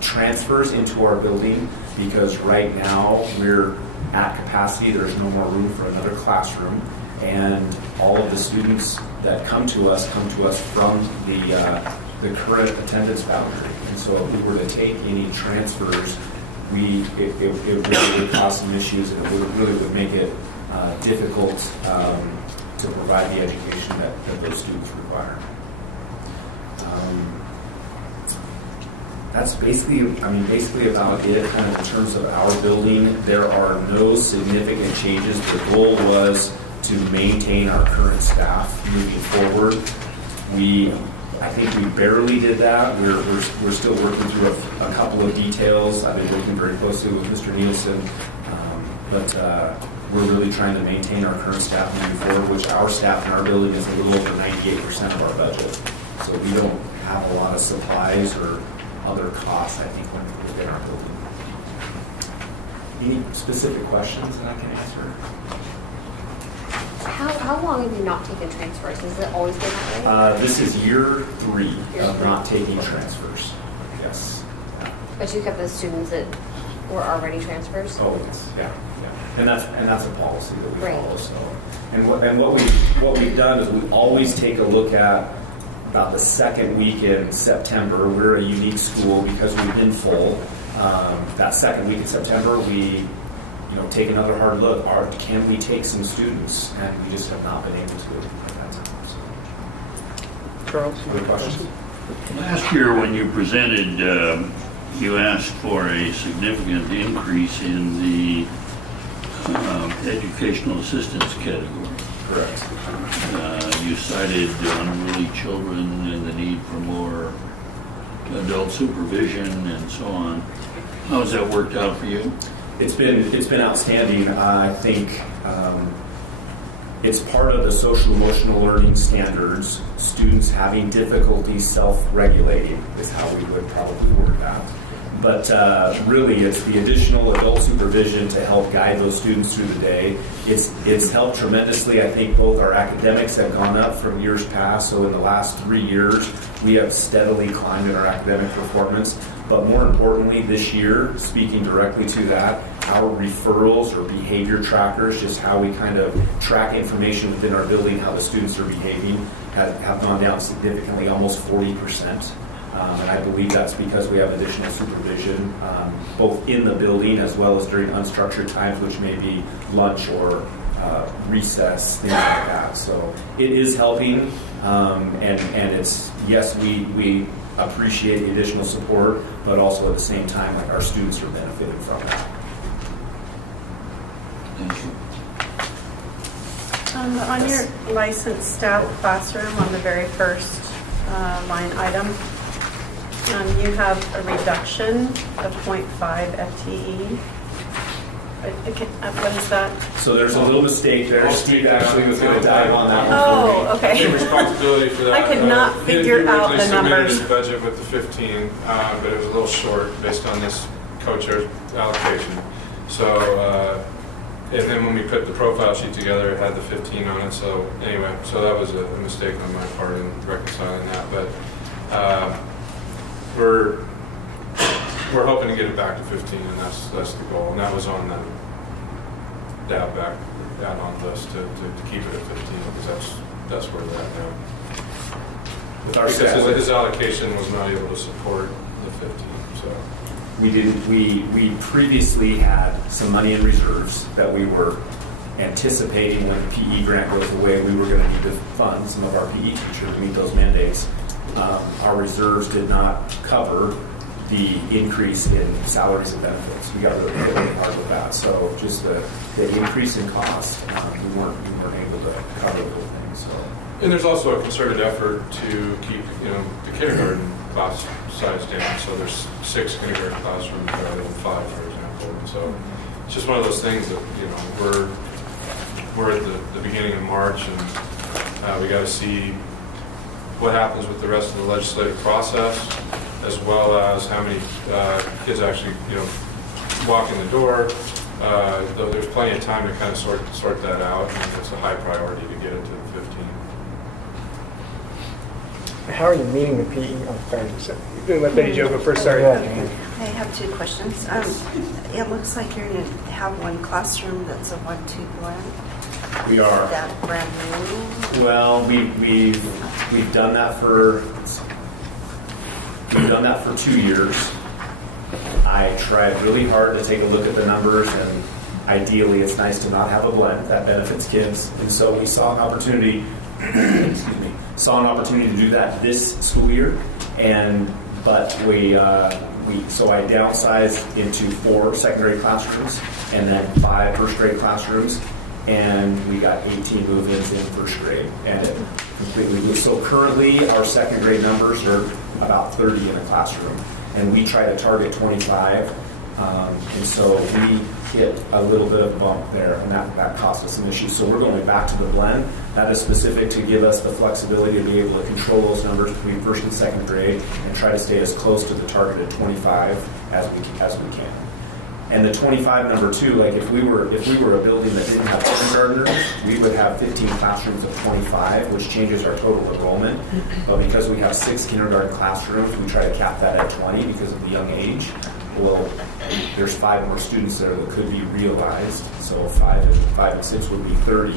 transfers into our building because right now we're at capacity. There's no more room for another classroom, and all of the students that come to us from the current attendance boundary. And so if we were to take any transfers, it really would cause some issues, and it really would make it difficult to provide the education that those students require. That's basically about it kind of in terms of our building. There are no significant changes. The goal was to maintain our current staff moving forward. I think we barely did that. We're still working through a couple of details. I've been working very closely with Mr. Nielsen, but we're really trying to maintain our current staff moving forward, which our staff in our building is a little over 98% of our budget. So we don't have a lot of supplies or other costs, I think, within our building. Any specific questions that I can answer? How long have you not taken transfers? Has it always been that way? This is year 3 of not taking transfers. Yes. But you kept the students that were already transfers? Oh, yes. Yeah. And that's a policy that we Right. follow. So, and what we've done is we always take a look at about the second week in September. We're a unique school because we've been full. That second week in September, we take another hard look. Can we take some students? And we just have not been able to at that time. So. Charles, other questions? Last year when you presented, you asked for a significant increase in the educational assistance category. Correct. You cited unruly children and the need for more adult supervision and so on. How has that worked out for you? It's been outstanding. I think It's part of the social emotional learning standards. Students having difficulty self-regulating is how we would probably word that. But really, it's the additional adult supervision to help guide those students through the day. It's helped tremendously. I think both our academics have gone up from years past. So in the last 3 years, we have steadily climbed in our academic performance. But more importantly, this year, speaking directly to that, our referrals or behavior trackers, just how we kind of track information within our building, how the students are behaving, have gone down significantly, almost 40%. And I believe that's because we have additional supervision, both in the building as well as during unstructured times, which may be lunch or recess, things like that. So it is helping, and it's, yes, we appreciate the additional support, but also at the same time, like, our students are benefiting from that. Thank you. On your licensed staff classroom, on the very first line item, you have a reduction of 0.5 FTE. What is that? So there's a little mistake there. Steve actually was going to dive on that one. Oh, okay. Take responsibility for that. I could not figure out the numbers. He originally submitted his budget with the 15, but it was a little short based on this co-chair allocation. So, and then when we put the profile sheet together, it had the 15 on it. So anyway, so that was a mistake on my part in reconciling that. But we're hoping to get it back to 15, and that's the goal. And that was on the add-on list to keep it at 15, because that's where we're at now. With our because his allocation was not able to support the 15. So we previously had some money in reserves that we were anticipating when the PE grant goes away, we were going to need to fund some of our PE teachers to meet those mandates. Our reserves did not cover the increase in salaries and benefits. We got really hard with that. So just the increase in cost, we weren't able to cover those things. So. And there's also a concerted effort to keep the kindergarten class size down. So there's 6 kindergarten classrooms rather than 5, for example. And so it's just one of those things that we're at the beginning of March, and we got to see what happens with the rest of the legislative process, as well as how many kids actually, walk in the door. Though there's plenty of time to kind of sort that out, and it's a high priority to get it to the 15. How are you meeting the PE? Oh, sorry. You're going to let Betty Jo go first. Sorry. Yeah. I have 2 questions. It looks like you're going to have one classroom that's a 1-2 blend. We are. Is that brand new? Well, we've done that for 2 years. I tried really hard to take a look at the numbers, and ideally, it's nice to not have a blend that benefits kids. And so we saw an opportunity. Excuse me. Saw an opportunity to do that this school year, but so I downsized into 4 secondary classrooms and then 5 first grade classrooms. And we got 18 move-ins in first grade, and it completely moved. So currently, our second grade numbers are about 30 in a classroom, and we try to target 25. And so we hit a little bit of a bump there, and that caused us some issues. So we're going back to the blend. That is specific to give us the flexibility to be able to control those numbers between first and second grade, and try to stay as close to the targeted 25 as we can. And the 25 number 2, like if we were a building that didn't have kindergartners, we would have 15 classrooms of 25, which changes our total enrollment. But because we have 6 kindergarten classrooms, we try to cap that at 20 because of the young age. Well, there's 5 more students there that could be realized. So 5 and 6 would be 30.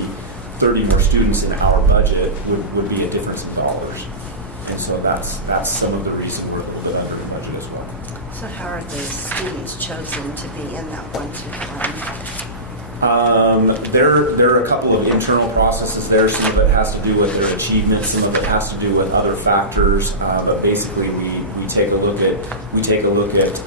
30 more students in our budget would be a difference in dollars. And so that's some of the reason we're a little bit under the budget as well. So how are the students chosen to be in that 1-2 blend? There are a couple of internal processes there. Some of it has to do with their achievements. Some of it has to do with other factors. But basically, we take a look at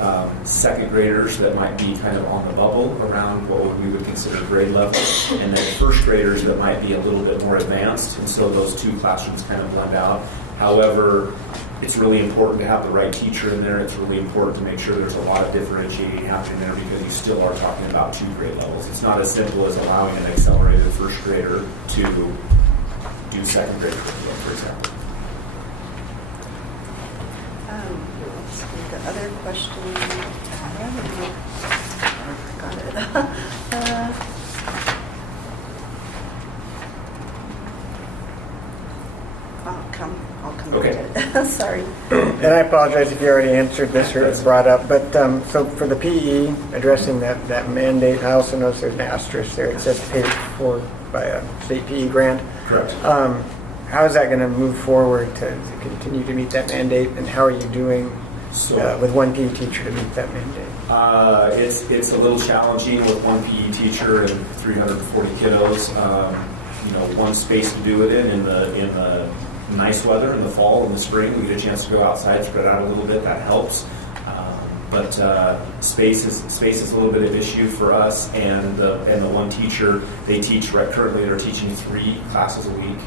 second graders that might be kind of on the bubble around what we would consider grade level, and then first graders that might be a little bit more advanced. And so those 2 classrooms kind of blend out. However, it's really important to have the right teacher in there. It's really important to make sure there's a lot of differentiating happening there, because you still are talking about 2 grade levels. It's not as simple as allowing an accelerated first grader to do second grade curriculum, for example. Let's see, the other question, I got it. I'll come Okay. to it. Sorry. And I apologize if you already answered this or it's brought up, but so for the PE, addressing that mandate, I also noticed there's an asterisk there. It says paid for by a state PE grant. Correct. How is that going to move forward to continue to meet that mandate, and how are you doing with one PE teacher to meet that mandate? It's a little challenging with one PE teacher and 340 kiddos. One space to do it in the nice weather in the fall and the spring. We get a chance to go outside, spread out a little bit. That helps. But space is a little bit of an issue for us. And the one teacher, they teach currently they're teaching 3 classes a week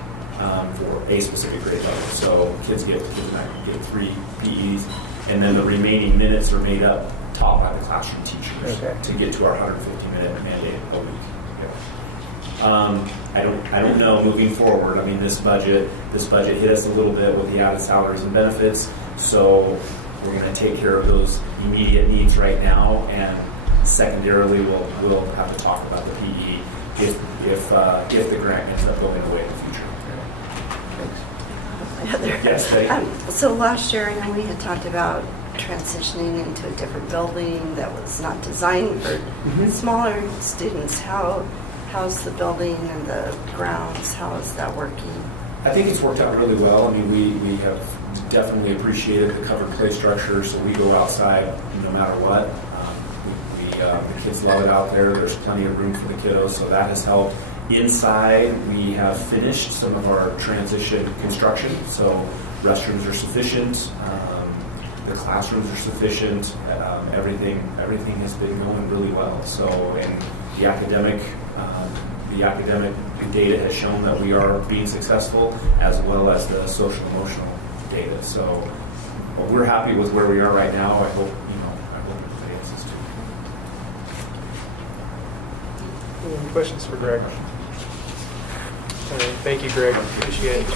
for a specific grade level. So kids get 3 PEs, and then the remaining minutes are made up taught by the classroom teachers to get to our 150-minute mandate a week. I don't know moving forward. I mean, this budget hit us a little bit with the added salaries and benefits, so we're going to take care of those immediate needs right now, and secondarily we'll have to talk about the PE if the grant ends up going away in the future. Yes, So last year, I know we had talked about transitioning into a different building that was not designed for smaller students. How's the building and the grounds? How is that working? I think it's worked out really well. I mean, we have definitely appreciated the covered play structure, so we go outside no matter what. The kids love it out there. There's plenty of room for the kiddos, so that has helped. Inside, we have finished some of our transition construction, so restrooms are sufficient, the classrooms are sufficient, everything has been going really well. So, and the academic data has shown that we are being successful, as well as the social emotional data. So, we're happy with where we are right now. I hope everybody else is too. Any questions for Greg? All right, thank you, Greg. Appreciate it. All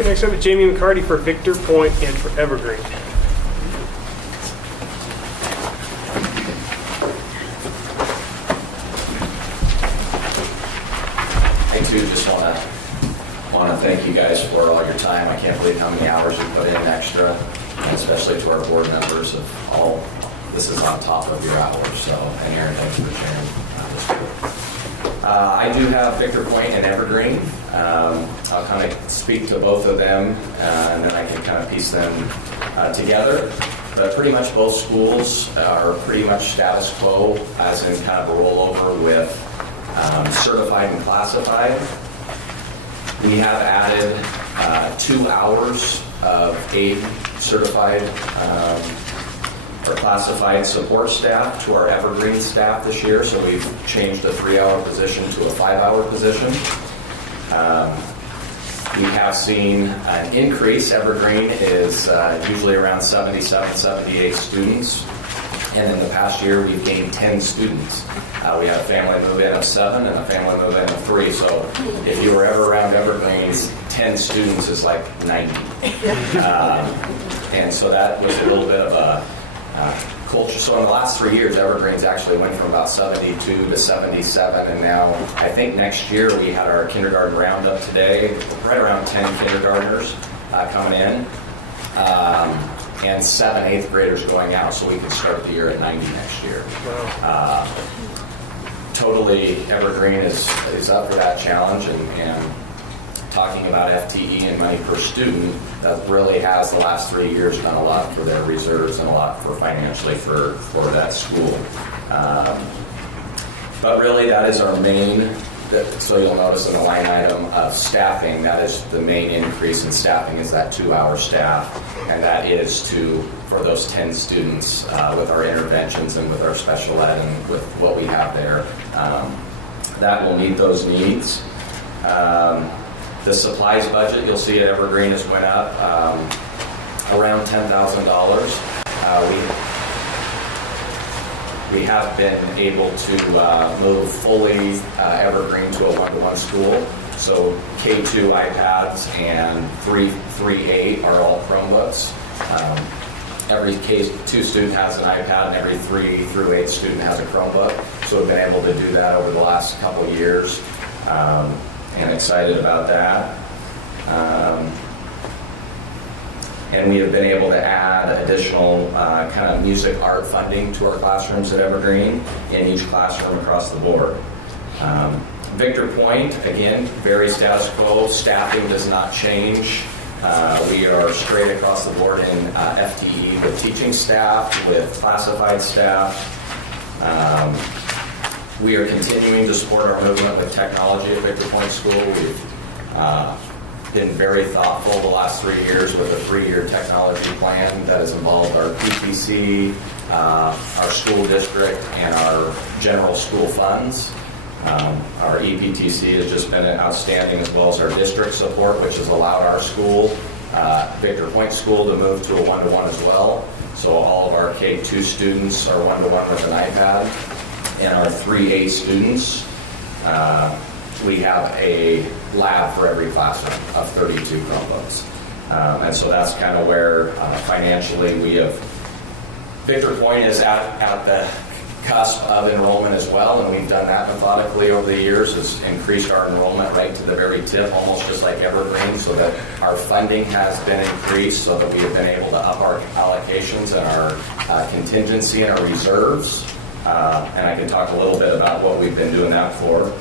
right, next up is Jamie McCarty for Victor Point and for Evergreen. I too just want to thank you guys for all your time. I can't believe how many hours you put in extra, and especially to our board members of all. This is on top of your hours. So, and Aaron, thanks for sharing this. I do have Victor Point and Evergreen. I'll kind of speak to both of them, and then I can kind of piece them together. But pretty much both schools are pretty much status quo, as in kind of a rollover with certified and classified. We have added 2 hours of aid certified or classified support staff to our Evergreen staff this year, so we've changed a 3-hour position to a 5-hour position. We have seen an increase. Evergreen is usually around 77, 78 students, and in the past year we've gained 10 students. We had a family move-in of 7 and a family move-in of 3, so if you were ever around Evergreen's, 10 students is like 90. And so that was a little bit of a culture. So in the last 3 years, Evergreen's actually went from about 72 to 77, and now I think next year we had our kindergarten roundup today, right around 10 kindergartners coming in, and 7 8th graders going out, so we can start the year at 90 next year. Totally, Evergreen is up for that challenge, and talking about FTE and money per student, that really has the last 3 years done a lot for their reserves and a lot for financially for that school. But really that is our main, so you'll notice in the line item of staffing, that is the main increase in staffing is that 2-hour staff, and that is for those 10 students with our interventions and with our special ed and with what we have there. That will meet those needs. The supplies budget, you'll see at Evergreen has went up around $10,000. We have been able to move fully evergreen to a one-to-one school. So K2 iPads and 3-8 are all Chromebooks. Every K2 student has an iPad and every 3-8 student has a Chromebook. So we've been able to do that over the last couple of years, and excited about that. And we have been able to add additional kind of music art funding to our classrooms at Evergreen in each classroom across the board. Victor Point, again, very status quo. Staffing does not change. We are straight across the board in FTE with teaching staff, with classified staff. We are continuing to support our movement with technology at Victor Point School. We've been very thoughtful the last 3 years with a 3-year technology plan that has involved our PTC, our school district, and our general school funds. Our EPTC has just been outstanding, as well as our district support, which has allowed our school, Victor Point School, to move to a one-to-one as well. So all of our K2 students are one-to-one with an iPad, and our 3-8 students, we have a lab for every classroom of 32 Chromebooks. And so that's kind of where financially we have, Victor Point is at the cusp of enrollment as well, and we've done that methodically over the years, has increased our enrollment right to the very tip, almost just like Evergreen, so that our funding has been increased, so that we have been able to up our allocations and our contingency and our reserves. And I can talk a little bit about what we've been doing that for.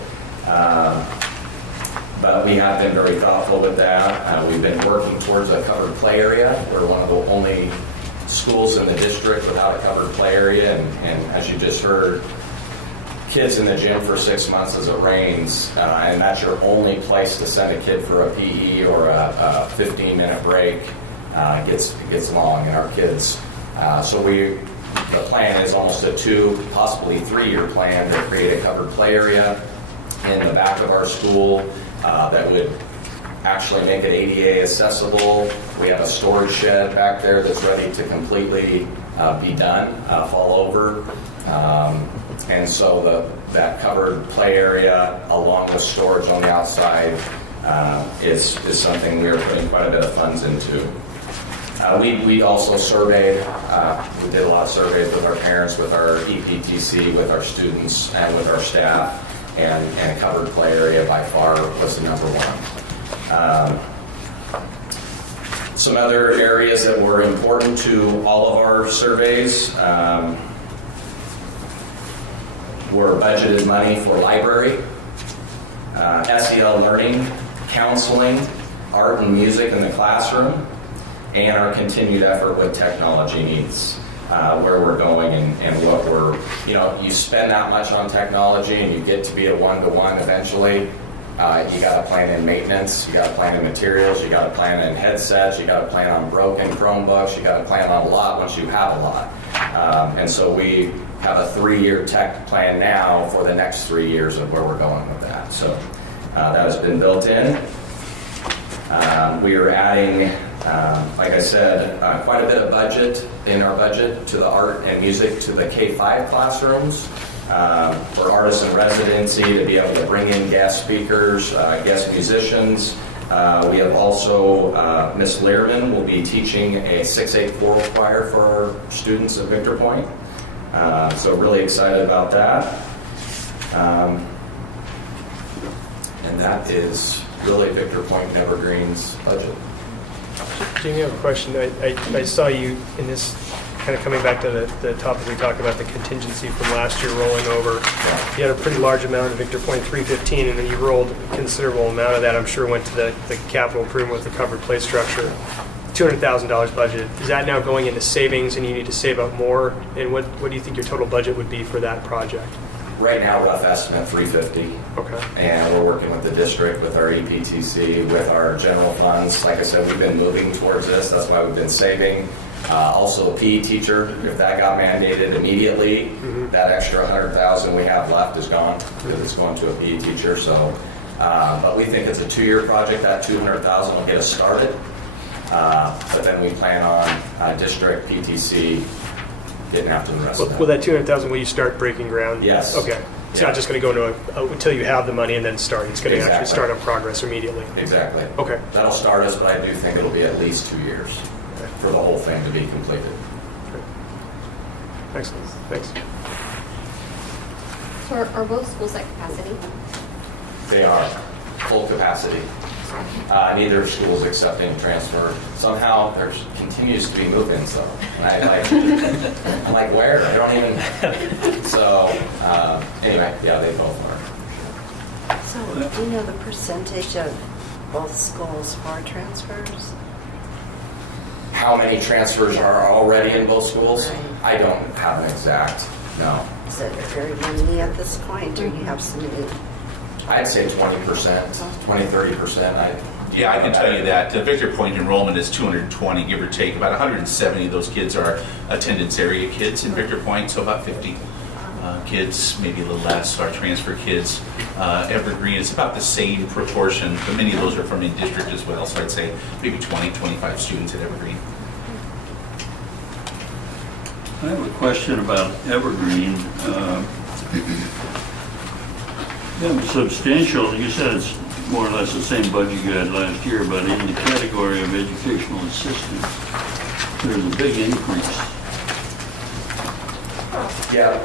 But we have been very thoughtful with that. We've been working towards a covered play area. We're one of the only schools in the district without a covered play area, and as you just heard, kids in the gym for 6 months as it rains, and that's your only place to send a kid for a PE or a 15-minute break. It gets long, and our kids. The plan is almost a 2, possibly 3-year plan to create a covered play area in the back of our school that would actually make it ADA accessible. We have a storage shed back there that's ready to completely be done, fall over. And so that covered play area, along with storage on the outside, is something we are putting quite a bit of funds into. We also surveyed, we did a lot of surveys with our parents, with our EPTC, with our students, and with our staff, and a covered play area by far was the number one. Some other areas that were important to all of our surveys were budgeted money for library, SEL learning, counseling, art and music in the classroom, and our continued effort with technology needs, where we're going and what we're, you spend that much on technology and you get to be a one-to-one eventually. You got to plan in maintenance, you got to plan in materials, you got to plan in headsets, you got to plan on broken Chromebooks, you got to plan on a lot once you have a lot. And so we have a 3-year tech plan now for the next 3 years of where we're going with that. So that has been built in. We are adding, like I said, quite a bit of budget in our budget to the art and music to the K-5 classrooms. For artists in residency to be able to bring in guest speakers, guest musicians. We have also Miss Learman will be teaching a 6/8 choral choir for our students at Victor Point. So really excited about that. And that is really Victor Point and Evergreen's budget. Jamie, I have a question. I saw you in this, kind of coming back to the topic we talked about, the contingency from last year rolling over. You had a pretty large amount of Victor Point 315, and then you rolled a considerable amount of that, I'm sure, went to the capital improvement with the covered play structure. $200,000 budget. Is that now going into savings and you need to save up more? And what do you think your total budget would be for that project? Right now, rough estimate, $350. Okay. And we're working with the district, with our EPTC, with our general funds. Like I said, we've been moving towards this. That's why we've been saving. Also, a PE teacher, if that got mandated immediately, that extra $100,000 we have left is gone because it's going to a PE teacher. So, but we think it's a 2-year project. That $200,000 will get us started. But then we plan on district PTC getting after the rest Well, of will that. that 200,000, will you start breaking ground? Yes. Okay. It's Yeah. not just going to go into until you have the money and then start. It's going to actually Exactly. start on progress immediately. Exactly. Okay. That'll start us, but I do think it'll be at least 2 years for the whole thing to be completed. Excellent. Thanks. So are both schools at capacity? They are full capacity. Neither school is accepting transfer. Somehow there continues to be move-ins though. And I'm like, where? I don't even. So anyway, yeah, they both are. So do you know the percentage of both schools for transfers? How many transfers are already in both schools? Right. I don't have an exact, no. Is it very many at this point, or you have so many? I'd say 20%, 20, 30%. Yeah, I can tell you that Victor Point enrollment is 220, give or take. About 170 of those kids are attendance area kids in Victor Point, so about 50 kids, maybe a little less, are transfer kids. Evergreen is about the same proportion, but many of those are from in-district as well, so I'd say maybe 20, 25 students at Evergreen. I have a question about Evergreen. Substantial, you said it's more or less the same budget you had last year, but in the category of educational assistance, there's a big increase. Yeah,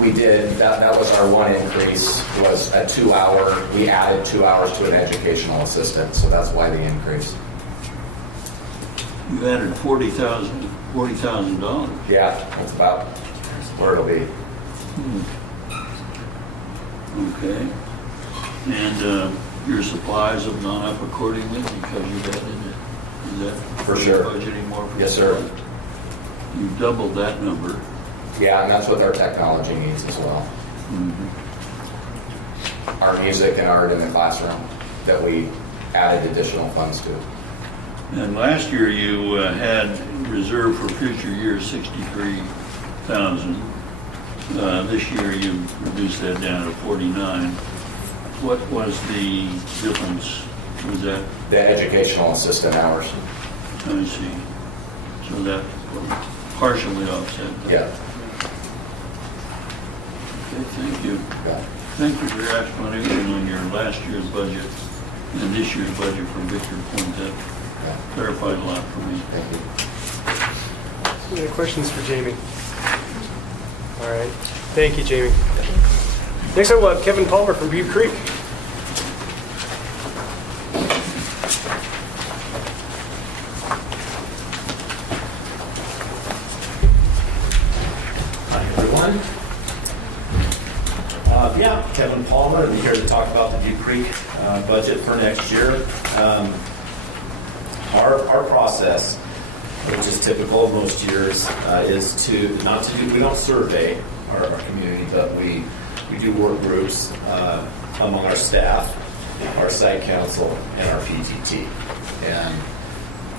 we did. That was our one increase, was a 2-hour. We added 2 hours to an educational assistant, so that's why the increase. You added $40,000. Yeah, that's about where it'll be. Okay. And your supplies have gone up accordingly because you've added it? Is that For sure. budgeting more for Yes, sir. supplies? You've doubled that number. Yeah, and that's with our technology needs as well. Our music and art in the classroom that we added additional funds to. And last year you had reserved for future years 63,000. This year you reduced that down to 49. What was the difference? Was that? The educational assistant hours. I see. So that partially offset that. Yeah. Okay, thank you. Yeah. Thank you for your explanation on your last year's budget and this year's budget for Victor Point. That clarified a lot for me. Thank you. Any other questions for Jamie? All right. Thank you, Jamie. Next up, we'll have Kevin Palmer from Butte Creek. Hi, everyone. Kevin Palmer, I'm here to talk about the Butte Creek budget for next year. Our process, which is typical of most years, is we don't survey our community, but we do work groups among our staff, our site council, and our PTT. And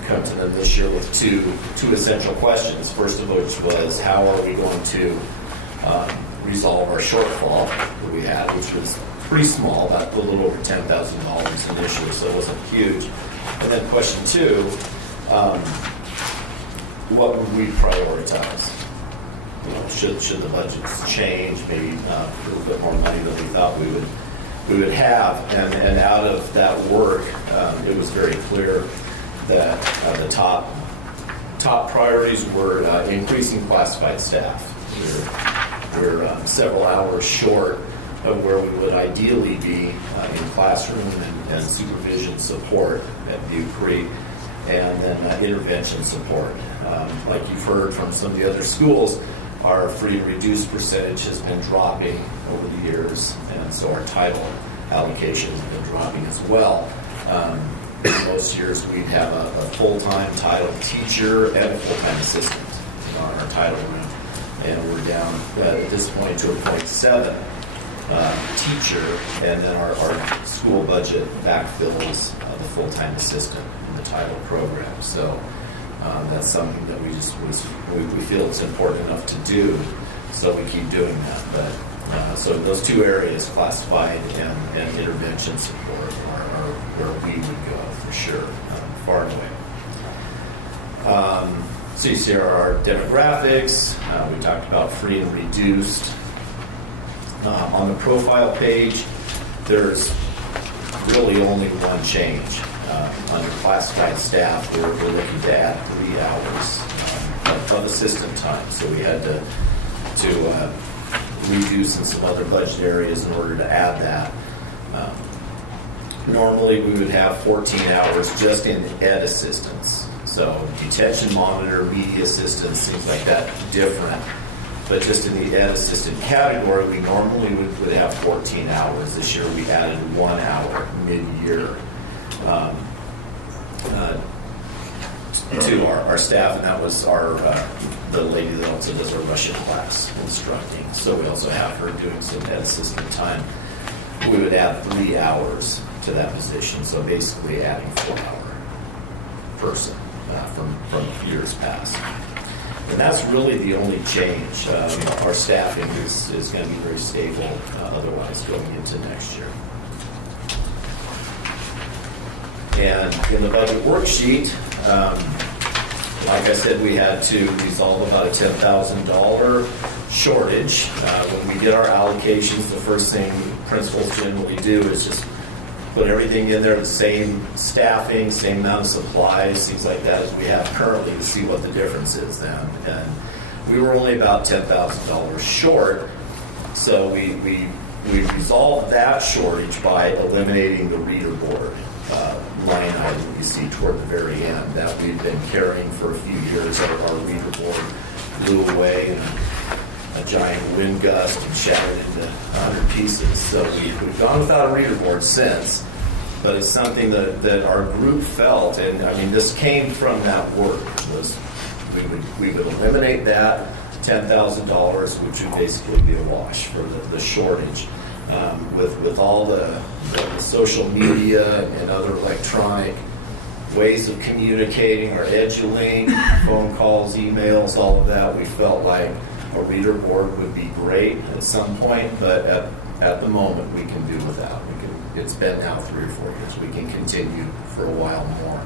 come to them this year with two essential questions. First of which was, how are we going to resolve our shortfall that we had, which was pretty small, about a little over $10,000 initially, so it wasn't huge. And then question two, what would we prioritize? You know, should the budgets change, maybe a little bit more money than we thought we would have? And out of that work, it was very clear that the top priorities were increasing classified staff. We're several hours short of where we would ideally be in classroom and supervision support at Butte Creek, and then intervention support. Like you've heard from some of the other schools, our free and reduced percentage has been dropping over the years, and so our title allocation has been dropping as well. Most years we'd have a full-time title teacher and a full-time assistant in our title room, and we're down at this point to a 0.7 teacher, and then our school budget backfills the full-time assistant in the title program. So that's something that we feel it's important enough to do, so we keep doing that. But so those two areas, classified and intervention support, are where we would go for sure, far and away. So you see our demographics. We talked about free and reduced. On the profile page, there's really only one change. Under classified staff, we're looking to add 3 hours of assistant time. So we had to reduce in some other budget areas in order to add that. Normally, we would have 14 hours just in ed assistance. So detention monitor, media assistance, things like that, different. But just in the ed assistant category, we normally would have 14 hours. This year, we added 1 hour mid-year to our staff, and that was the lady that also does our Russian class instructing. So we also have her doing some ed assistant time. We would add 3 hours to that position, so basically adding 4-hour person from years past. And that's really the only change. Our staffing is going to be very stable otherwise going into next year. And in the budget worksheet, like I said, we had to resolve about a $10,000 shortage. When we did our allocations, the first thing principals generally do is just put everything in there, the same staffing, same amount of supplies, things like that as we have currently, to see what the difference is then. And we were only about $10,000 short, so we resolved that shortage by eliminating the reader board line item you see toward the very end that we've been carrying for a few years. Our reader board blew away in a giant wind gust and shattered into 100 pieces. So we've gone without a reader board since, but it's something that our group felt, and I mean this came from that work, was we would eliminate that $10,000, which would basically be a wash for the shortage. With all the social media and other electronic ways of communicating, our EduLink, phone calls, emails, all of that, we felt like a reader board would be great at some point, but at the moment we can do without. It's been now 3 or 4 years. We can continue for a while more.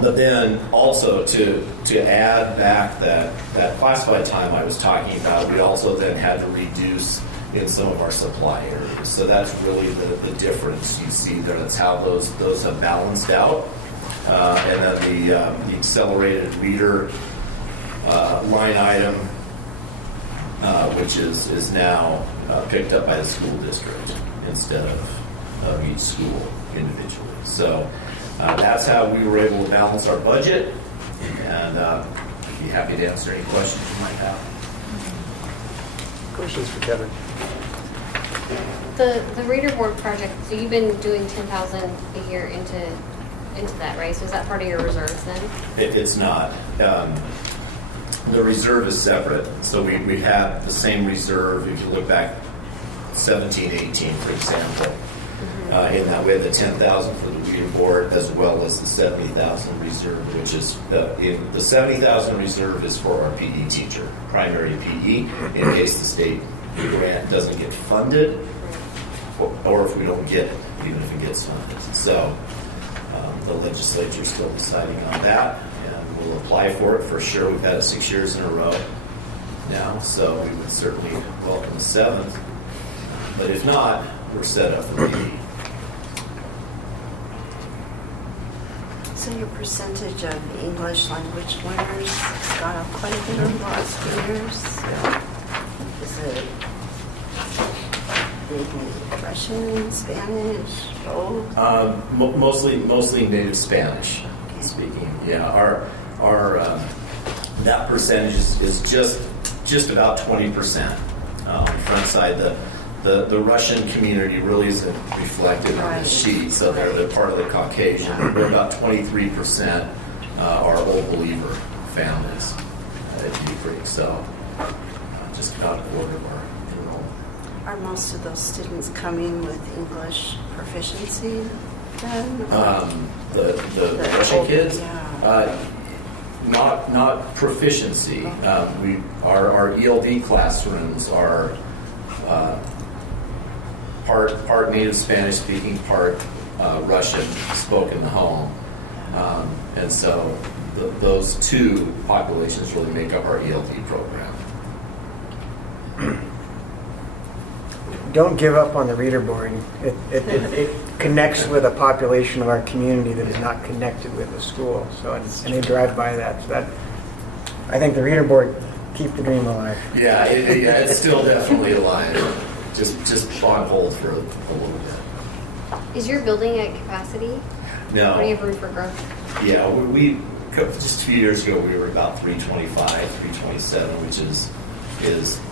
But then also to add back that classified time I was talking about, we also then had to reduce in some of our supply areas. So that's really the difference you see there. That's how those have balanced out. And then the accelerated reader line item, which is now picked up by the school district instead of each school individually. So that's how we were able to balance our budget, and I'd be happy to answer any questions you might have. Questions for Kevin? The reader board project, so you've been doing 10,000 a year into that, right? So is that part of your reserves then? It's not. The reserve is separate. So we have the same reserve. If you look back 17, 18, for example, in that we had the 10,000 for the reader board as well as the 70,000 reserve, which is the 70,000 reserve is for our PE teacher, primary PE, in case the state grant doesn't get funded, or if we don't get it, even if it gets funded. So the legislature is still deciding on that, and we'll apply for it for sure. We've had it 6 years in a row now, so we would certainly welcome the 7th. But if not, we're set up for PE. So your percentage of English language learners has gone up quite a bit over the last few years. Is it big Russian, Spanish, both? Mostly native Spanish speaking. Yeah, our that percentage is just about 20%. On the front side, the Russian community really isn't reflected on the sheet, so they're part of the Caucasian. We're about 23% are old believer families at Deep Creek, so just about a quarter of our enrollment. Are most of those students coming with English proficiency then? The Russian kids? Yeah. Not proficiency. Our ELD classrooms are part native Spanish speaking, part Russian spoken in the home, and so those two populations really make up our ELD program. Don't give up on the reader board. It connects with a population of our community that is not connected with the school. So, and they drive by that. So that, I think the reader board keep the dream alive. Yeah, it's still definitely alive. Just on hold for a little bit. Is your building at capacity? No. What do you have room for growth? Yeah, we just a few years ago we were about 325, 327, which is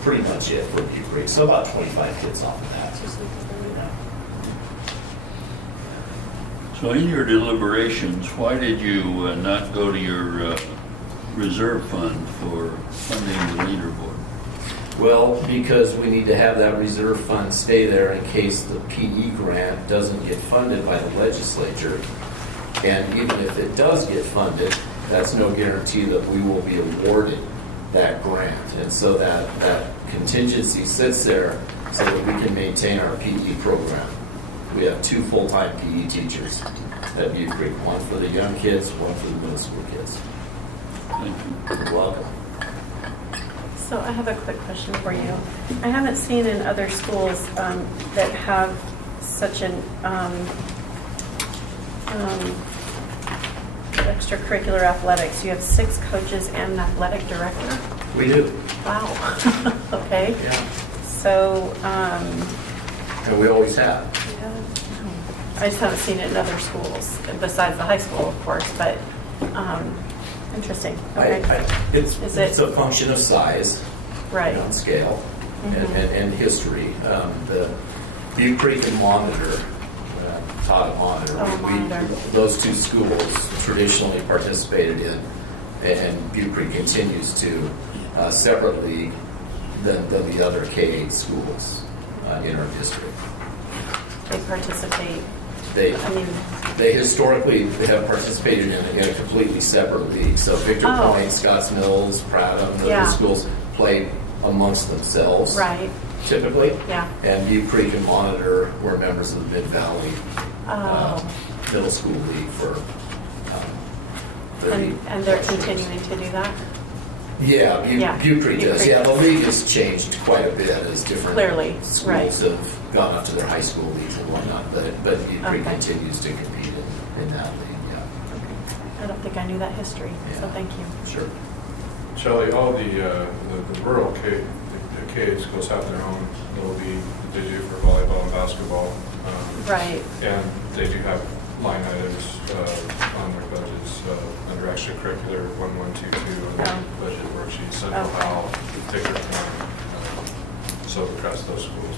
pretty much it for Butte Creek. So about 25 kids off of that. So in your deliberations, why did you not go to your reserve fund for funding the leader board? Well, because we need to have that reserve fund stay there in case the PE grant doesn't get funded by the legislature. And even if it does get funded, that's no guarantee that we will be awarded that grant. And so that contingency sits there so that we can maintain our PE program. We have 2 full-time PE teachers at Butte Creek, one for the young kids, one for the middle school kids. Thank you. You're welcome. So I have a quick question for you. I haven't seen in other schools that have such an extracurricular athletics. You have 6 coaches and an athletic director? We do. Wow. Okay. Yeah. So, And we always have. I just haven't seen it in other schools, besides the high school, of course, but interesting. Okay. It's a function of size, Right. on scale, Mhm. and history. The Butte Creek and Monitor, taught at Monitor, Oh, Monitor. those 2 schools traditionally participated in, and Butte Creek continues to, separately than the other K-8 schools in our district. They participate. They historically have participated in a completely separate league. So Victor Oh. Point, Scotts Mills, Prattham, Yeah. those schools play amongst themselves. Right. Typically. Yeah. And Butte Creek and Monitor were members of the Mid-Valley Middle School League for 30. And they're continuing to do that? Yeah, Butte Creek Butte does. Creek Yeah, the does. league has changed quite a bit as different Clearly, schools right. have gone up to their high school leagues and whatnot. But Butte Creek Okay. continues to compete in that league, yeah. I don't think I knew that history, so thank you. Sure. Shelley, all the rural the K schools have their own little league that they do for volleyball and basketball. Right. And they do have line items on their budgets under extracurricular 1122 and the budget worksheet, Central Okay. Howell, Victor Point, Silvercrest, those schools.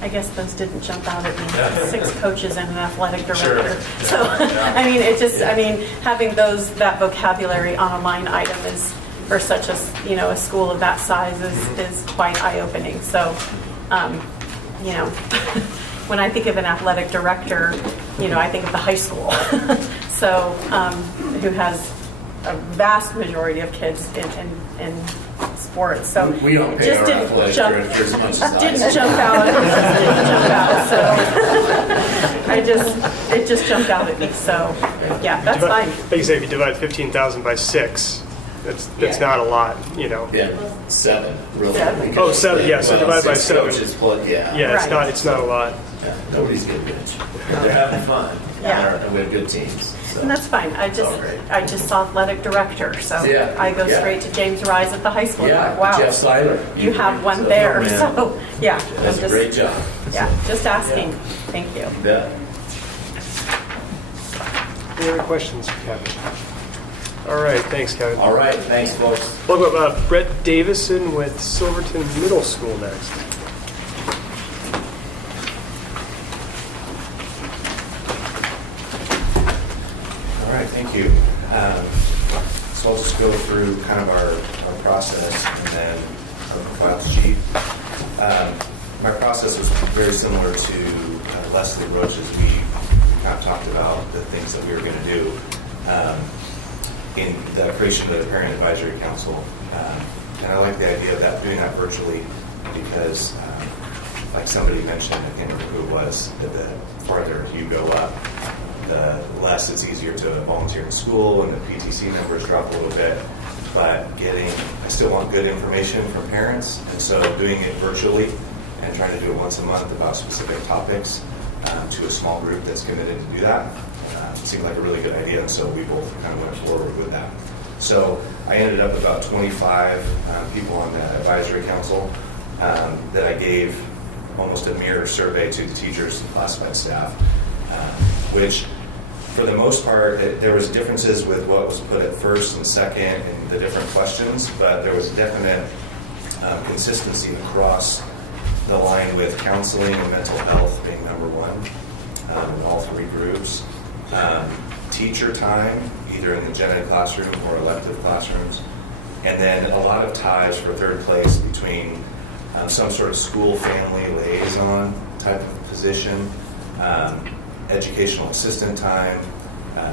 I guess those didn't jump out at me. 6 coaches and an athletic director. Sure. So, I mean, having that vocabulary on a line item is, for such a school of that size is quite eye-opening. So, when I think of an athletic director, I think of the high school. So, who has a vast majority of kids in sports. So We don't pay just our didn't athletic jump- director as much as I Didn't do. jump out. So it just jumped out at me. So yeah, that's fine. Like you say, if you divide 15,000 by 6, that's not a lot, Yeah, 7, really. 7. Oh, 7, yeah, so divide by 6 7. coaches plus, yeah. Yeah, Right. it's not a lot. Yeah, nobody's getting rich. They're having fun. Yeah. And we have good teams. So. And that's fine. I just saw athletic director, so Yeah, I go yeah. straight to James Rise at the high school. Yeah, Like, wow, Jeff Seiler. you have one So, there. man, So yeah, Does a great job. Yeah, just asking. Thank you. You bet. Any other questions, Kevin? All right, thanks, Kevin. All right, thanks, folks. Welcome Brett Davison with Silverton Middle School next. All right, thank you. So I'll just go through kind of our process and then our file sheet. My process was very similar to Leslie Roach's. We kind of talked about the things that we were going to do in the creation of the Parent Advisory Council. And I like the idea of doing that virtually because like somebody mentioned, I can't remember who it was, that the farther you go up, the less it's easier to volunteer in school, and the PTC numbers drop a little bit. But I still want good information from parents, and so doing it virtually and trying to do it once a month about specific topics to a small group that's committed to do that seemed like a really good idea, and so we both kind of went forward with that. So I ended up about 25 people on the advisory council that I gave almost a mirror survey to the teachers and classified staff, which for the most part, there was differences with what was put at first and second and the different questions, but there was definite consistency across the line with counseling and mental health being number one in all three groups. Teacher time, either in the gen ed classroom or elective classrooms, and then a lot of ties for third place between some sort of school family liaison type of position, educational assistant time,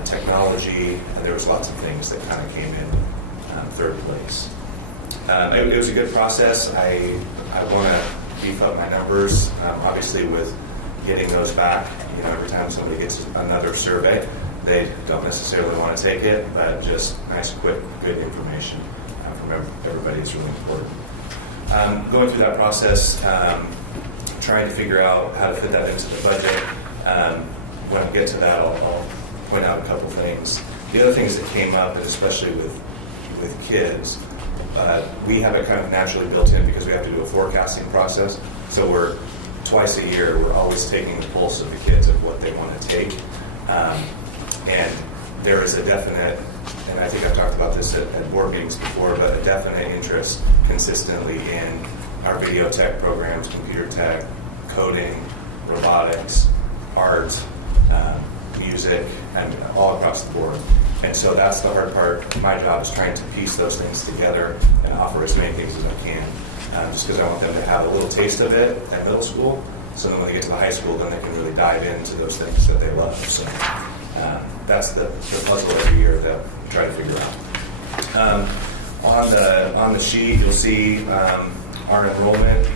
technology, and there was lots of things that kind of came in third place. It was a good process. I want to beef up my numbers, obviously with getting those back. Every time somebody gets another survey, they don't necessarily want to take it, but just nice, quick, good information from everybody is really important. Going through that process, trying to figure out how to fit that into the budget. When I get to that, I'll point out a couple things. The other things that came up, and especially with kids, we have it kind of naturally built in because we have to do a forecasting process. So we're twice a year, we're always taking the pulse of the kids of what they want to take. And there is a definite, and I think I've talked about this at board meetings before, but a definite interest consistently in our video tech programs, computer tech, coding, robotics, art, music, and all across the board. And so that's the hard part. My job is trying to piece those things together and offer as many things as I can, just because I want them to have a little taste of it at middle school, so then when they get to the high school, then they can really dive into those things that they love. So that's the puzzle every year that we try to figure out. On the sheet, you'll see our enrollment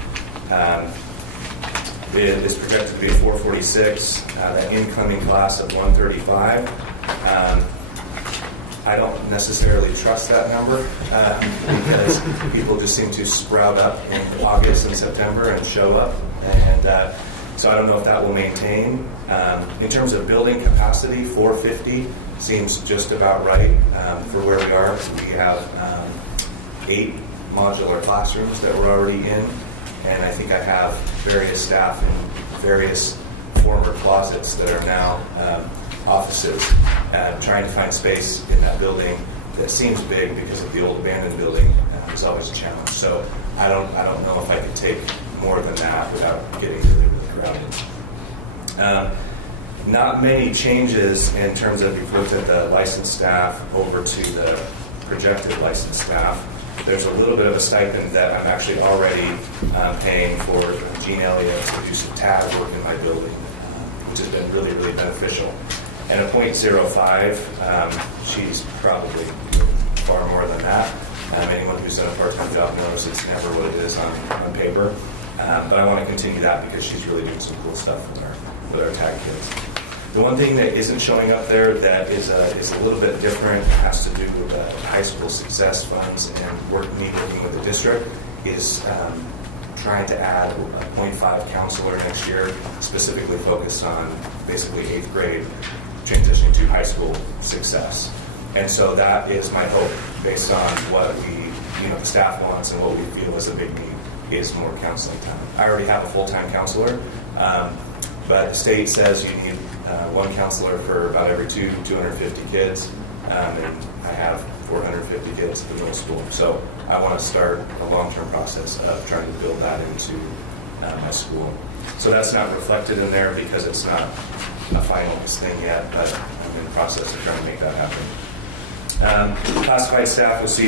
is projected to be 446, the incoming class of 135. I don't necessarily trust that number because people just seem to sprout up in August and September and show up. And so I don't know if that will maintain. In terms of building capacity, 450 seems just about right for where we are. We have 8 modular classrooms that we're already in. And I think I have various staff in various former closets that are now offices, trying to find space in that building that seems big because of the old abandoned building is always a challenge. So I don't know if I could take more than that without getting really, really crowded. Not many changes in terms of you've looked at the licensed staff over to the projected licensed staff. There's a little bit of a stipend that I'm actually already paying for Jean Elliott to do some tag work in my building, which has been really, really beneficial. And a .05, she's probably far more than that. Anyone who's done a part-time job knows it's never what it is on paper. But I want to continue that because she's really doing some cool stuff with our tag kids. The one thing that isn't showing up there that is a little bit different, has to do with the high school success funds and working with the district, is trying to add a .5 counselor next year, specifically focused on basically 8th grade, transitioning to high school success. And so that is my hope, based on what the staff wants and what we feel is a big need, is more counseling time. I already have a full-time counselor, but the state says you need one counselor for about every 250 kids, and I have 450 kids at the middle school. So I want to start a long-term process of trying to build that into my school. So that's not reflected in there because it's not a finalized thing yet, but I'm in the process of trying to make that happen. Classified staff will see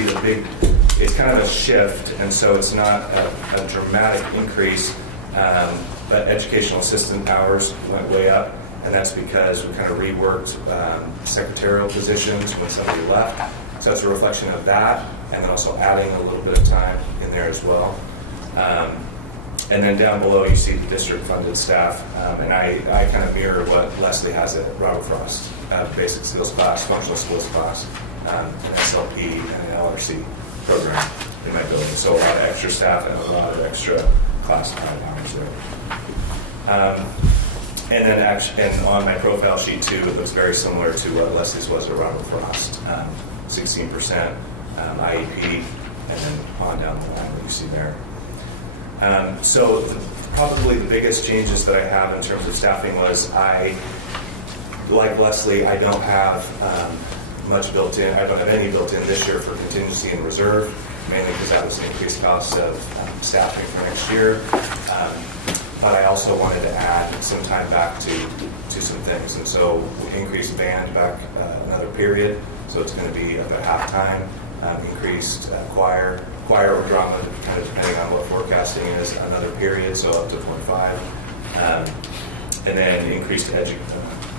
it's kind of a shift, and so it's not a dramatic increase, but educational assistant hours went way up, and that's because we kind of reworked secretarial positions when somebody left. So it's a reflection of that, and then also adding a little bit of time in there as well. And then down below, you see the district-funded staff, and I kind of mirror what Leslie has at Robert Frost, basic skills class, functional skills class, an SLP, and an LRC program in my building. So a lot of extra staff and a lot of extra classified hours there. And then and on my profile sheet too, it looks very similar to what Leslie's was at Robert Frost, 16% IEP, and then on down the line that you see there. So probably the biggest changes that I have in terms of staffing was like Leslie, I don't have much built in. I don't have any built in this year for contingency and reserve, mainly because that was an increased cost of staffing for next year. But I also wanted to add some time back to some things. And so we increased band back another period. So it's going to be about half time, increased choir or drama, kind of depending on what forecasting is, another period, so up to 45. And then increased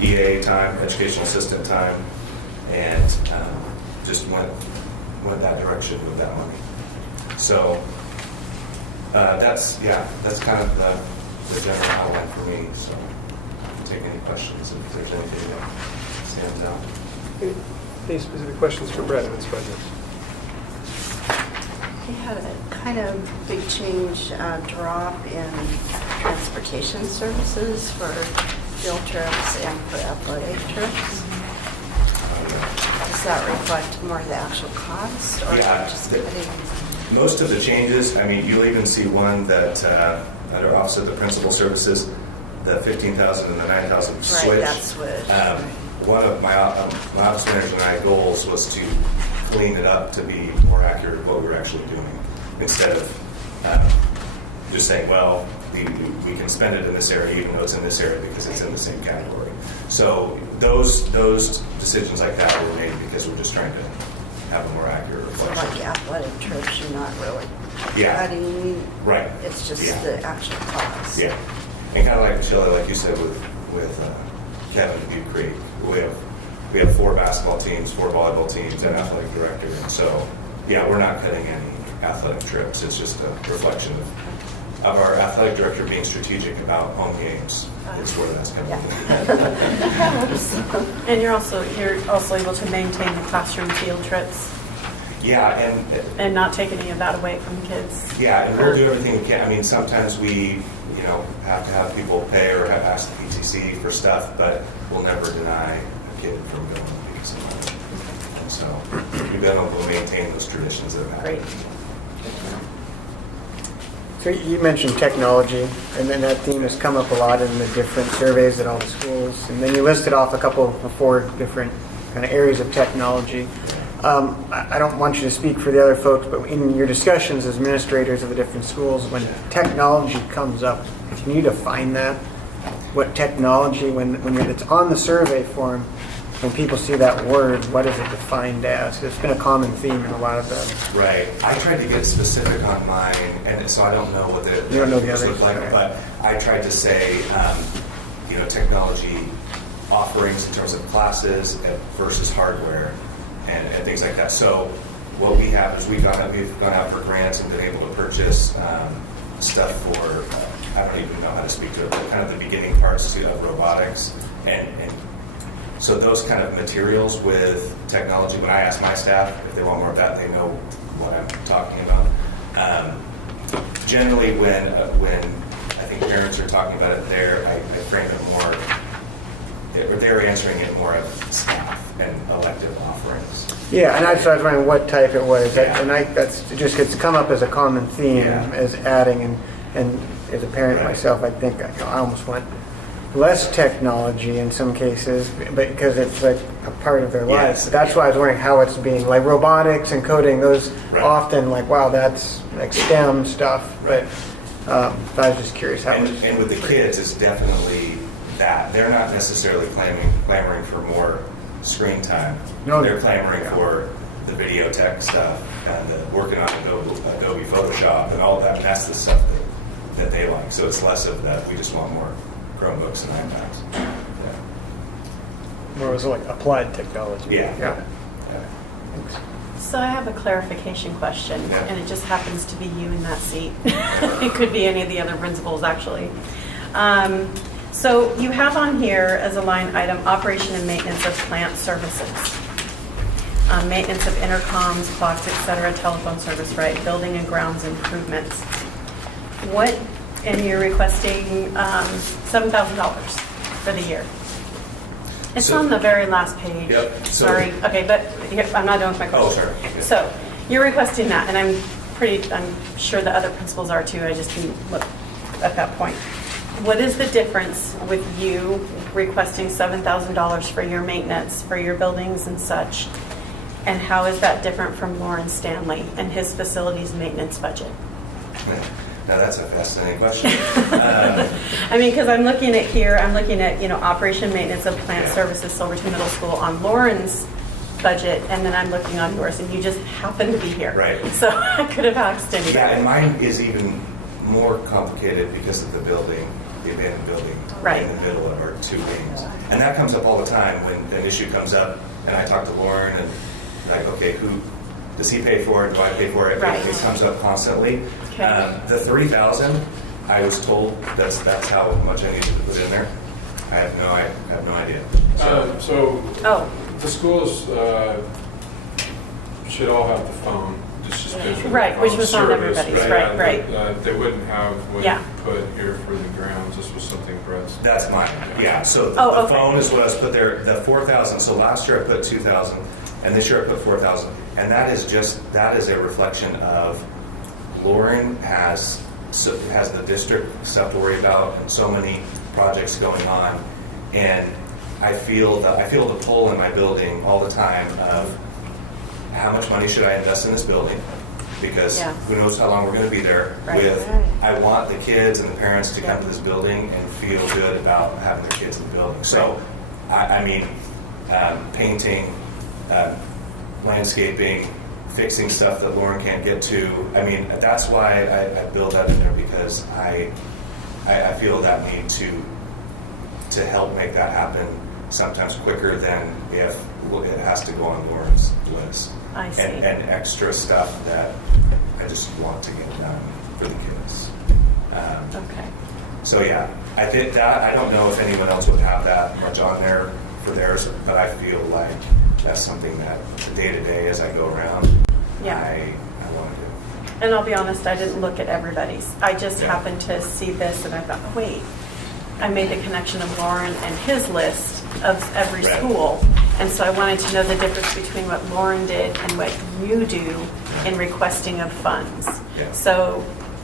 EA time, educational assistant time, and just went that direction with that money. So that's kind of the general outline for me. So I can take any questions if there's anything that stands out. Any specific questions for Brett on this budget? We had a kind of big change, drop in transportation services for field trips and for athletic trips. Does that reflect more of the actual cost, or just cutting? Most of the changes, I mean, you'll even see one that at our Office of the Principal Services, the 15,000 and the 9,000 switch. Right, that switch. One of my office manager and I goals was to clean it up to be more accurate of what we're actually doing, instead of just saying, well, we can spend it in this area even though it's in this area because it's in the same category. So those decisions like that were made because we're just trying to have a more accurate reflection. So like athletic trips, you're not really cutting. Right. It's just the actual cost. Yeah. And kind of like, Sheila, like you said with Kevin at Butte Creek, we have 4 basketball teams, 4 volleyball teams, and athletic director. And so, yeah, we're not cutting any athletic trips. It's just a reflection of our athletic director being strategic about home games. It's where that's coming from. And you're also able to maintain the classroom field trips. Yeah, and not take any of that away from the kids. Yeah, and we'll do everything we can. I mean, sometimes we, have to have people pay or ask the PTC for stuff, but we'll never deny a kid from going because of that. And so we've been able to maintain those traditions that have happened. So you mentioned technology, and then that theme has come up a lot in the different surveys at all the schools. And then you listed off a couple of 4 different kind of areas of technology. I don't want you to speak for the other folks, but in your discussions as administrators of the different schools, when technology comes up, can you define that? What technology, when it's on the survey form, when people see that word, what is it defined as? It's been a common theme in a lot of them. Right. I tried to get specific on mine, and so I don't know what the others look like, but I tried to say, technology offerings in terms of classes versus hardware and things like that. So what we have is we've gone out for grants and been able to purchase stuff for, I don't even know how to speak to it, but kind of the beginning parts of robotics and so those kind of materials with technology, when I ask my staff if they want more of that, they know what I'm talking about. Generally, when I think parents are talking about it there, I frame it more, or they're answering it more of staff and elective offerings. Yeah, and I was wondering what type it was. And that's just it's come up as a common theme as adding, and as a parent myself, I think I almost want less technology in some cases, but because it's like a part of their lives. That's why I was wondering how it's being, like robotics and coding, those often like, wow, that's like STEM stuff, but I was just curious how and with the kids, it's definitely that. They're not necessarily clamoring for more screen time. No, they're clamoring for the video tech stuff and the working on Adobe Photoshop and all that, and that's the stuff that they like. So it's less of that, we just want more Chromebooks and iPads. More was like applied technology. Yeah. Thanks. So I have a clarification question, and it just happens to be you in that seat. It could be any of the other principals, actually. So you have on here as a line item, operation and maintenance of plant services. Maintenance of intercoms, clocks, et cetera, telephone service, right? Building and grounds improvements. What, and you're requesting $7,000 for the year. It's So- on the very last page. Yep. So- Sorry. Okay, but here, I'm not done with my question. Oh, sure. Okay. So you're requesting that, and I'm sure the other principals are too. I just didn't look at that point. What is the difference with you requesting $7,000 for your maintenance, for your buildings and such? And how is that different from Lauren Stanley and his facilities maintenance budget? Now that's a fascinating question. I mean, because I'm looking at, operation maintenance of plant services, Silverton Middle School on Lauren's budget, and then I'm looking on yours, and you just happen to be here. Right. So I could have asked anybody. Yeah, and mine is even more complicated because of the building, the abandoned building Right. in the middle of our two wings. And that comes up all the time when an issue comes up, and I talk to Lauren, and like, okay, who does he pay for it? Do I pay for it? Right. It comes up constantly. Okay. The 3,000, I was told that's how much I needed to put in there. I have no idea. So the schools should all have the phone. It's just different. Right, which phone was on service, everybody's, Yeah, right. but, they wouldn't have what Yeah. you put here for the grounds. This was something Brett's. That's mine. Yeah. So the Okay. phone is what I was put there. The 4,000. So last year I put 2,000, and this year I put 4,000. And that is a reflection of Lauren has the district stuff to worry about and so many projects going on, and I feel the pull in my building all the time of how much money should I invest in this building, because Yeah. who knows how long we're going to be there. Right. I want the kids and the parents to come to this building and feel good about having their kids in the building. So, I mean, painting, landscaping, fixing stuff that Lauren can't get to. I mean, that's why I build that in there, because I feel that need to help make that happen sometimes quicker than if it has to go on Lauren's list. I see. And extra stuff that I just want to get done for the kids. Okay. So yeah, I think that, I don't know if anyone else would have that much on there for theirs, but I feel like that's something that day to day as I go around, Yeah. I want to do. And I'll be honest, I didn't look at everybody's. I just happened to see this, and I thought, oh, wait. I made the connection of Lauren and his list of every Right. school. And so I wanted to know the difference between what Lauren did and what you do in requesting of funds. Yeah. So,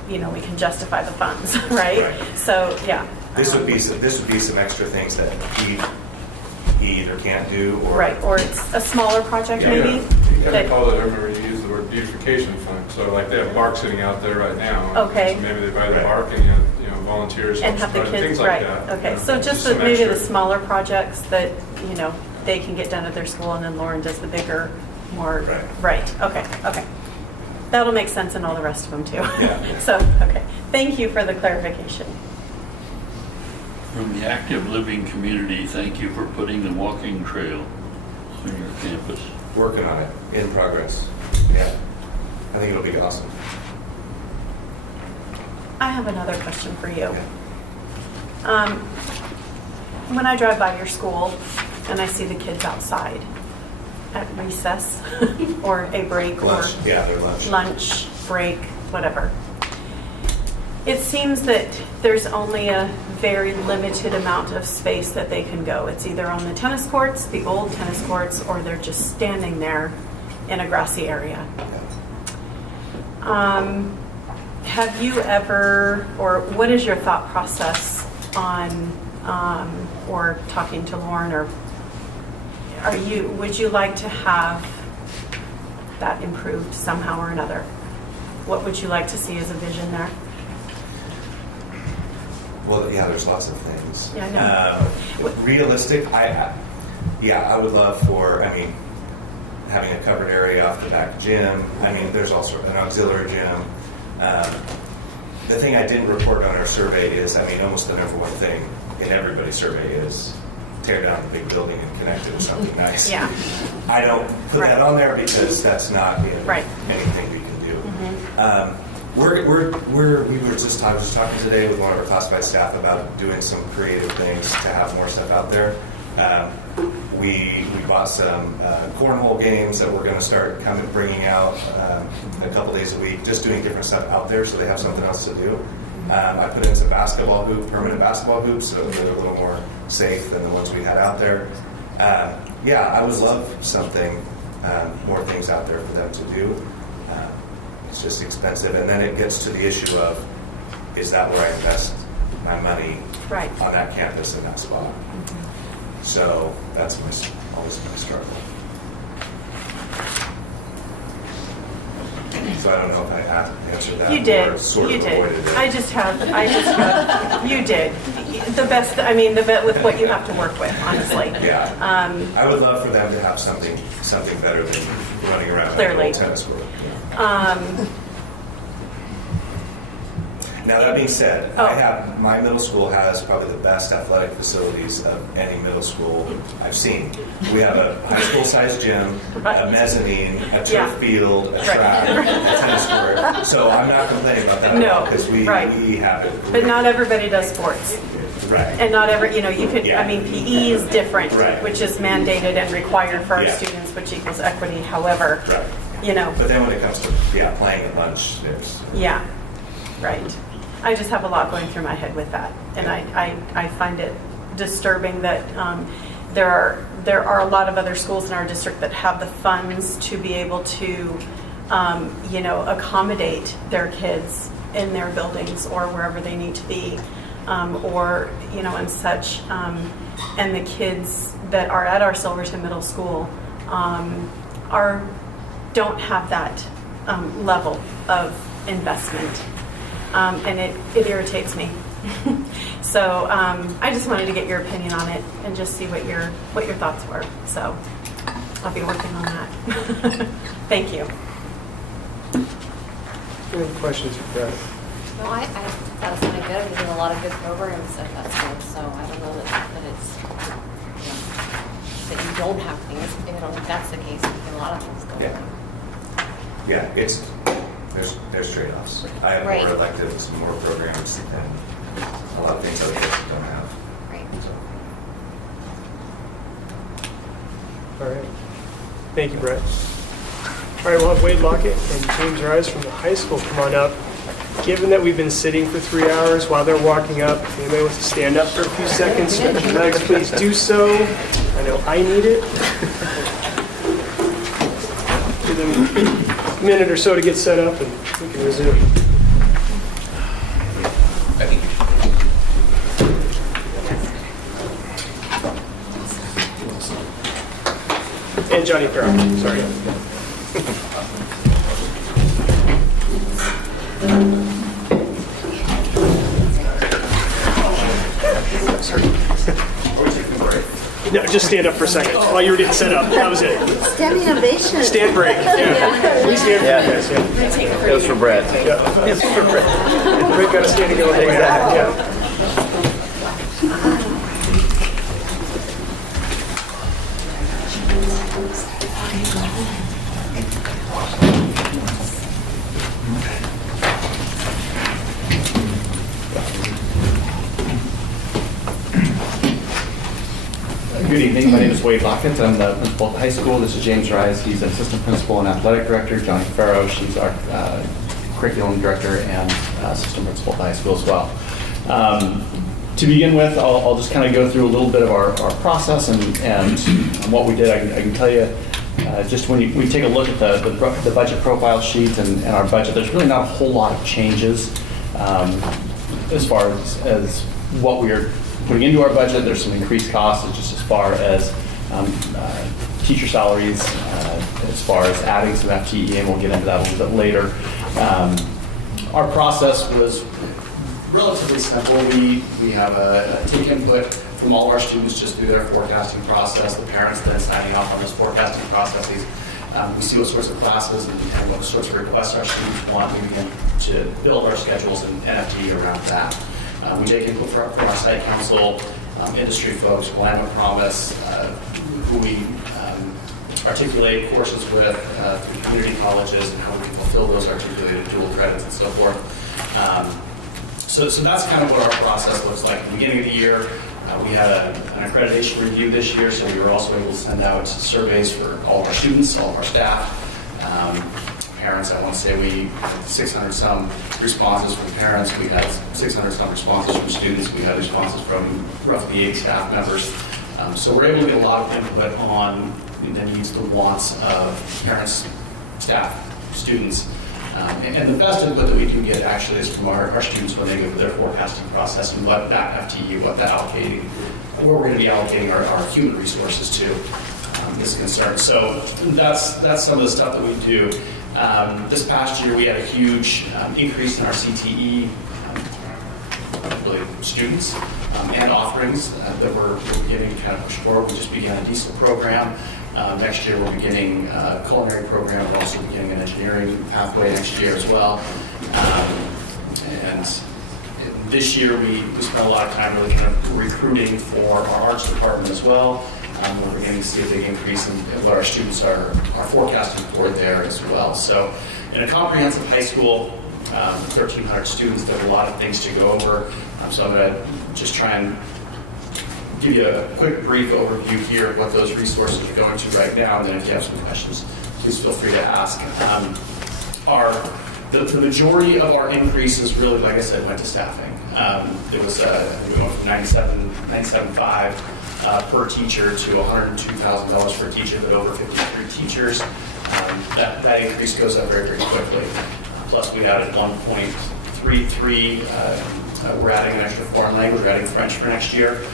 we can justify the funds, right? Right. So, yeah. This would be some extra things that he either can't do or. Right, or it's a smaller project Yeah, maybe? you kind that- of call it, I remember you used the word beautification fund. So like they have bark sitting out there right now. Okay. So maybe they buy the Right. bark and you have, volunteers. And have the things kids, like right, that. okay. You know, So just some maybe the extra- smaller projects that, they can get done at their school, and then Lauren does the bigger, more, Right. okay. That'll make sense in all the rest of them too. Yeah. So, okay, thank you for the clarification. From the active living community, thank you for putting the walking trail on your campus. Working on it, in progress. Yeah, I think it'll be awesome. I have another question for you. When I drive by your school and I see the kids outside at recess or a break Lunch, or yeah, their lunch. lunch, break, whatever, it seems that there's only a very limited amount of space that they can go. It's either on the tennis courts, the old tennis courts, or they're just standing there in a grassy area. Have you ever, or what is your thought process on, or talking to Lauren, or would you like to have that improved somehow or another? What would you like to see as a vision there? Well, yeah, there's lots of things. Yeah, I know. Realistic, I would love having a covered area off the back gym. There's also an auxiliary gym. The thing I didn't report on our survey is, almost the number one thing in everybody's survey is tear down the big building and connect it to something nice. Yeah. I don't put that on there because that's not anything we can do. I was just talking today with one of our classified staff about doing some creative things to have more stuff out there. We bought some cornhole games that we're going to start bringing out a couple days a week, just doing different stuff out there so they have something else to do. I put in some permanent basketball hoops, so they're a little more safe than the ones we had out there. I would love something, more things out there for them to do. It's just expensive, and then it gets to the issue of, is that where I invest my money on that campus in that spot? So that's always my struggle. So I don't know if I answered that. You did. Or sort You of did. avoided it. I just have. You did. The best. With what you have to work with, honestly. Yeah. I would love for them to have something better than running around Clearly. like a tennis court. Now that being said, my middle school has probably the best athletic facilities of any middle school I've seen. We have a high school sized gym, a mezzanine, a turf field, a track, a tennis court. So I'm not complaining about that at all because we have it. But not everybody does sports. Right. And not every, you could, PE is different, which is mandated and required for our Yeah. students, which equals equity. However, But then when it comes to playing at lunch, there's right. I just have a lot going through my head with that, and I find it disturbing that there are a lot of other schools in our district that have the funds to be able to accommodate their kids in their buildings or wherever they need to be, and such. And the kids that are at our Silverton Middle School don't have that level of investment. And it irritates me. So I just wanted to get your opinion on it and just see what your thoughts were. So I'll be working on that. Thank you. Any questions for Brett? No, I thought it sounded good. We did a lot of good programs at that school, so I don't know that it's, that you don't have things. I don't think that's the case. I think a lot of things go on. Yeah, there's trade-offs. I have more electives, more programs, and a lot of things other kids don't have. Right. All right. Thank you, Brett. All right, we'll have Wade Lockett and James Rise from the high school come on up. Given that we've been sitting for 3 hours while they're walking up, if anybody wants to stand up for a few seconds, stretch your legs, please do so. I know I need it. Give them a minute or so to get set up and we can resume. And Johnny Farrell, sorry. No, just stand up for a second while you were getting set up. That was it. Standing ovation. Stand break. Yeah. Please stand for you guys. Yeah. It was for Brett. Yeah. It's for Brett. Brett got to stand and go the way out. Yeah. Good evening. My name is Wade Lockett. I'm the principal at the high school. This is James Rise. He's an assistant principal and athletic director. Johnny Farrow, she's our curriculum director and assistant principal at the high school as well. To begin with, I'll just kind of go through a little bit of our process and what we did. I can tell you, just when we take a look at the budget profile sheet and our budget, there's really not a whole lot of changes as far as what we are putting into our budget. There's some increased costs just as far as teacher salaries, as far as adding some FTE, and we'll get into that a little bit later. Our process was relatively simple. We have a take input from all our students just through their forecasting process. The parents then signing off on those forecasting processes. We see what sorts of classes and what sorts of requests our students want. We begin to build our schedules and FTE around that. We take input from our site council, industry folks, Willamette Promise, who we articulate courses with through community colleges and how we can fulfill those articulated dual credits and so forth. So that's kind of what our process looks like. At the beginning of the year, we had an accreditation review this year, so we were also able to send out surveys for all of our students, all of our staff, parents. I want to say we had 600 some responses from parents. We had 600 some responses from students. We had responses from roughly 8 staff members. So we're able to get a lot of input on the needs, the wants of parents, staff, students. And the best input that we can get actually is from our students when they go through their forecasting process and what that FTE, what that allocating, where we're going to be allocating our human resources to is concerned. So that's some of the stuff that we do. This past year we had a huge increase in our CTE really students and offerings that we're beginning to kind of push forward. We just began a diesel program. Next year we're beginning a culinary program. We're also beginning an engineering pathway next year as well. And this year we spent a lot of time really kind of recruiting for our arts department as well. We're beginning to see a big increase in what our students are forecasting for there as well. So in a comprehensive high school, 1,300 students, there are a lot of things to go over. So I'm going to just try and give you a quick brief overview here of what those resources are going to right now, and then if you have some questions, please feel free to ask. The majority of our increases really, like I said, went to staffing. It was we went from $97,500 per teacher to $102,000 per teacher, but over 53 teachers. That increase goes up very, very quickly. Plus, we added 1.33. We're adding an extra foreign language. We're adding French for next year,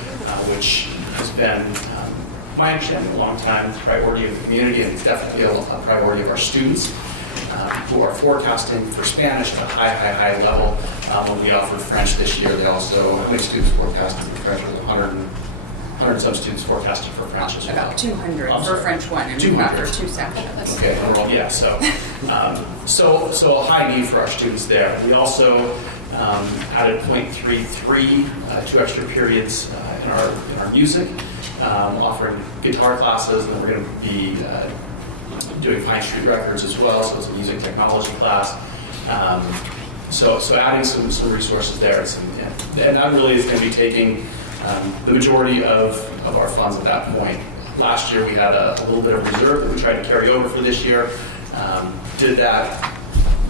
which has been, my understanding, a long time priority of the community, and it's definitely a priority of our students who are forecasting for Spanish at a high level. When we offered French this year, they also, how many students forecasting for French? 100 some students forecasting for French as well. About 200 for French 1 and 200 for 2 sections. Okay, well, yeah, so a high need for our students there. We also added 0.33, 2 extra periods in our music, offering guitar classes, and then we're going to be doing Pine Street Records as well, so it's a music technology class. So adding some resources there, and that really is going to be taking the majority of our funds at that point. Last year we had a little bit of reserve that we tried to carry over for this year. Did that.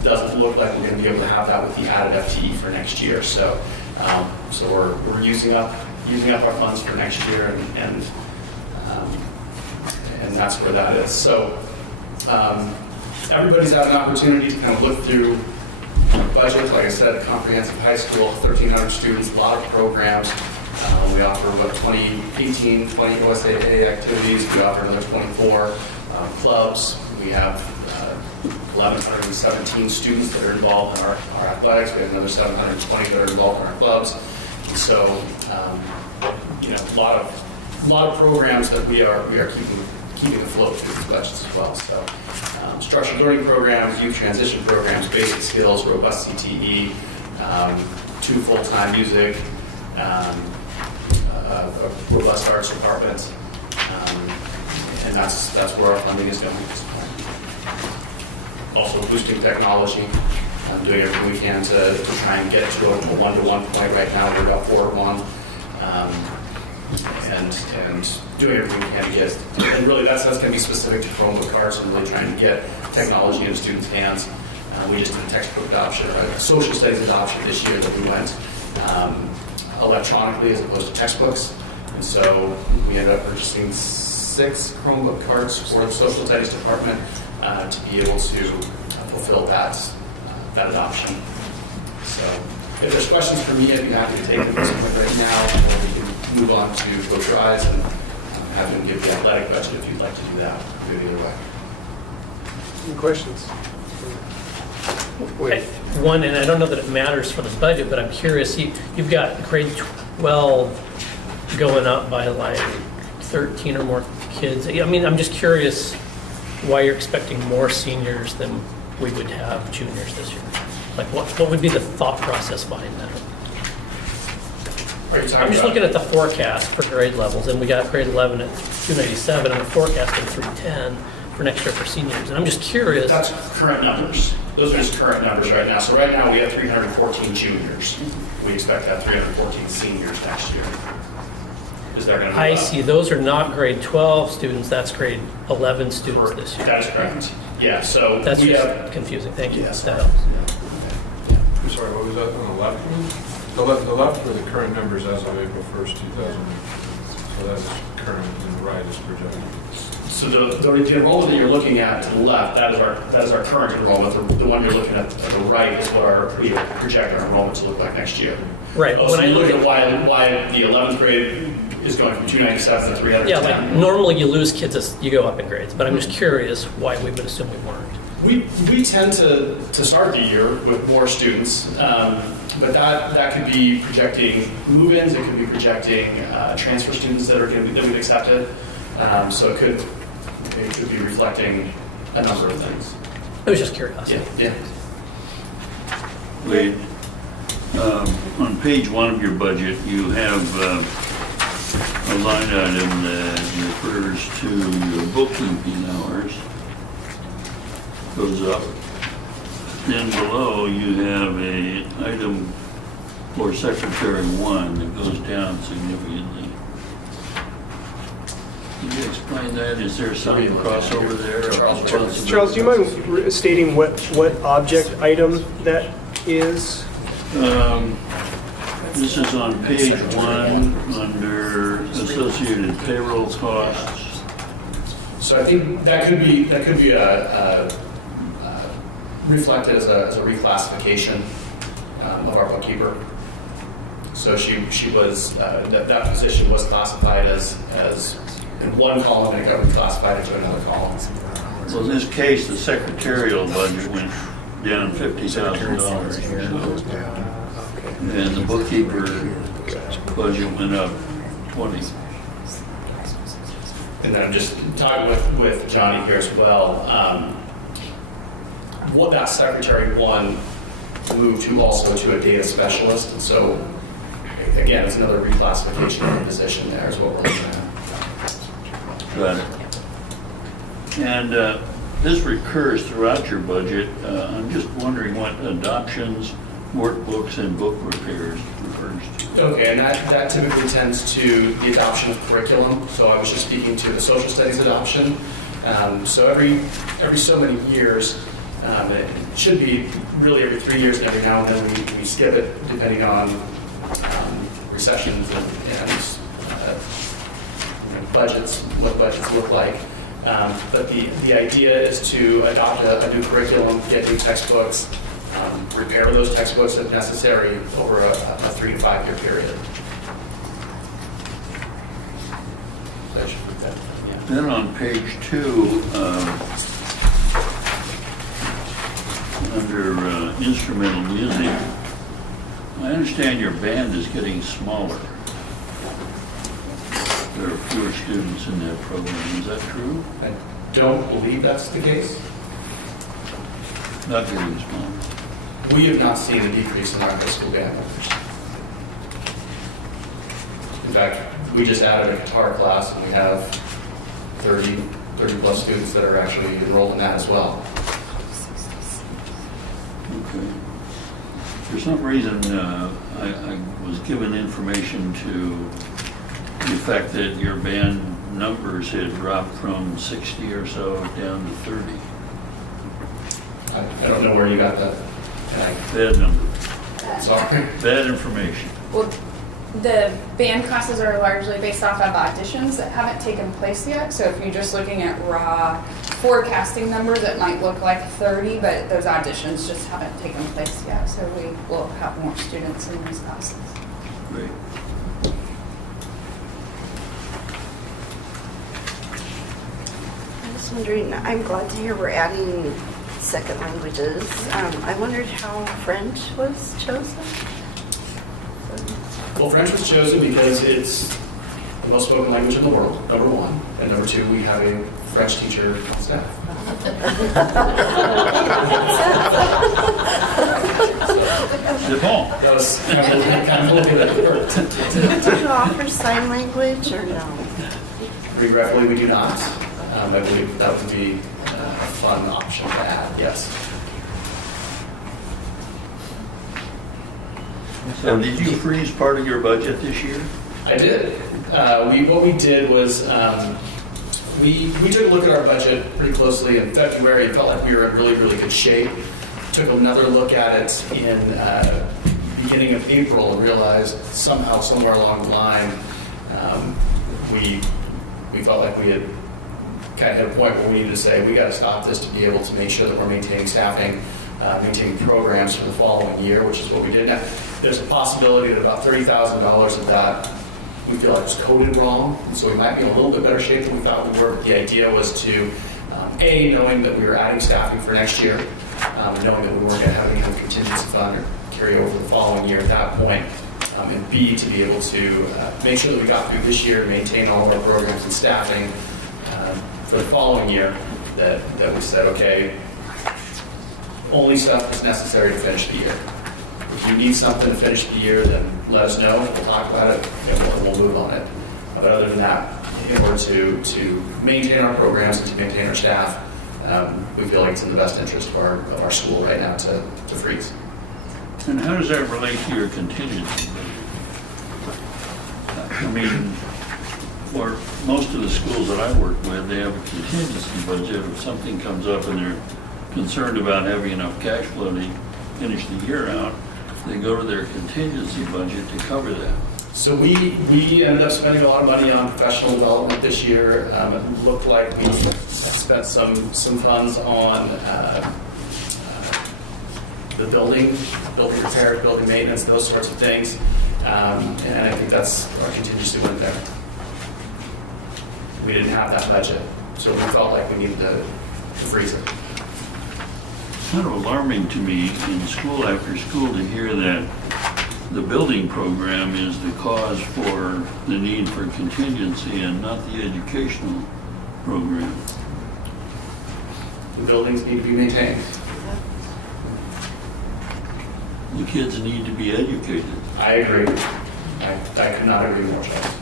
Doesn't look like we're going to be able to have that with the added FTE for next year. So we're using up our funds for next year, and that's where that is. So everybody's had an opportunity to kind of look through the budget. Like I said, comprehensive high school, 1,300 students, a lot of programs. We offer about 20 OSAA activities. We offer another 24 clubs. We have 1,117 students that are involved in our athletics. We have another 720 that are involved in our clubs. And so, a lot of programs that we are keeping afloat through these budgets as well. So, structured learning programs, youth transition programs, basic skills, robust CTE, 2 full-time music, a robust arts department, and that's where our funding is going. Also boosting technology, doing everything we can to try and get to a 1-to-1 point. Right now we're about 4-to-1, and doing everything we can to get. And really that's going to be specific to Chromebook cards and really trying to get technology in students' hands. We just did a textbook adoption, or a social studies adoption this year that we went electronically as opposed to textbooks. And so we ended up purchasing 6 Chromebook cards for the social studies department to be able to fulfill that adoption. So if there's questions for me, I'd be happy to take them right now, or we can move on to Coach Rise and have him give the athletic budget if you'd like to do that. Do it either way. Any questions? One, and I don't know that it matters for the budget, but I'm curious, you've got grade 12 going up by like 13 or more kids. I mean, I'm just curious why you're expecting more seniors than we would have juniors this year. Like what would be the thought process behind that? are you talking I'm just about? looking at the forecast for grade levels, and we got grade 11 at 297, and the forecast at 310 for next year for seniors. And I'm just curious. That's current numbers. Those are just current numbers right now. So right now we have 314 juniors. We expect to have 314 seniors next year. Is that going to be I up? see, those are not grade 12 students, that's grade 11 students this year. That is correct. Yeah, so That's we just have, confusing, thank you. Yes. That helps. I'm sorry, what was that on the left? The left were the current numbers as of April 1st, 2000. So that's current, and the right is projected. so the enrollment that you're looking at to the left, that is our current enrollment. The one you're looking at the right is what we project our enrollment to look like next year. Right. Oh, so you look at why the 11th grade is going from 297 to 310. Yeah, like normally you lose kids as you go up in grades, but I'm just curious why we would assume we weren't. We tend to start the year with more students, but that could be projecting move-ins, it could be projecting transfer students that we've accepted. So it could be reflecting a number of things. It was just curiosity. Yeah. Wade, on page 1 of your budget, you have a line item that refers to your bookkeeping hours. Goes up. Then below, you have a item for Secretary 1 that goes down significantly. Can you explain that? Is there some crossover there? Charles, do you mind stating what object item that is? This is on page 1 under associated payroll costs. So I think that could be reflected as a reclassification of our bookkeeper. So she was that position was classified as in one column and it got reclassified into another column. So in this case, the secretarial budget went down $50,000. And the bookkeeper budget went up 20. And then I'm just talking with Johnny here as well. What that Secretary 1 moved to also to a data specialist. And so, again, it's another reclassification of the position there is what we're looking at. Got it. And this recurs throughout your budget. I'm just wondering what adoptions, workbooks, and book repairs refers to. Okay, and that typically tends to the adoption of curriculum. So I was just speaking to the social studies adoption. So every so many years, it should be really every 3 years, and every now and then we skip it depending on recessions and budgets, what budgets look like. But the idea is to adopt a new curriculum, get new textbooks, repair those textbooks if necessary over a 3 to 5 year period. So I should put that, yeah. Then on page 2, under instrumental music, I understand your band is getting smaller. There are fewer students in that program. Is that true? I don't believe that's the case. Not getting smaller. We have not seen a decrease in our high school band members. In fact, we just added a guitar class and we have 30 plus students that are actually enrolled in that as well. Okay. For some reason, I was given information to the effect that your band numbers had dropped from 60 or so down to 30. I don't know where you got that. Bad number. Sorry. Bad information. Well, the band classes are largely based off of auditions that haven't taken place yet. So if you're just looking at raw forecasting numbers, it might look like 30, but those auditions just haven't taken place yet. So we will have more students in these classes. Great. I'm just wondering, I'm glad to hear we're adding second languages. I wondered how French was chosen. Well, French was chosen because it's the most spoken language in the world, number one. And number two, we have a French teacher on staff. That was kind of a little bit. Do you offer sign language or no? Regretfully, we do not. I believe that would be a fun option to add, yes. So did you freeze part of your budget this year? I did. What we did was we took a look at our budget pretty closely in February. It felt like we were in really, really good shape. Took another look at it in beginning of April and realized somehow, somewhere along the line, we felt like we had kind of hit a point where we needed to say, we got to stop this to be able to make sure that we're maintaining staffing, maintaining programs for the following year, which is what we did. Now, there's a possibility that about $30,000 of that we feel like was coded wrong, and so we might be in a little bit better shape than we thought we were. But the idea was to, A, knowing that we were adding staffing for next year, knowing that we weren't going to have any kind of contingency fund or carry over the following year at that point, and B, to be able to make sure that we got through this year, maintain all of our programs and staffing for the following year, that we said, okay, only stuff that's necessary to finish the year. If you need something to finish the year, then let us know, we'll talk about it, and we'll move on it. But other than that, in order to maintain our programs and to maintain our staff, we feel like it's in the best interest of our school right now to freeze. And how does that relate to your contingency budget? I mean, for most of the schools that I work with, they have a contingency budget. If something comes up and they're concerned about having enough cash flow to finish the year out, they go to their contingency budget to cover that. So we ended up spending a lot of money on professional development this year. It looked like we spent some funds on the building repairs, building maintenance, those sorts of things. And I think that's our contingency went there. We didn't have that budget, so we felt like we needed to freeze it. It's kind of alarming to me in school after school to hear that the building program is the cause for the need for contingency and not the educational program. The buildings need to be maintained. The kids need to be educated. I agree. I could not agree more, Charles.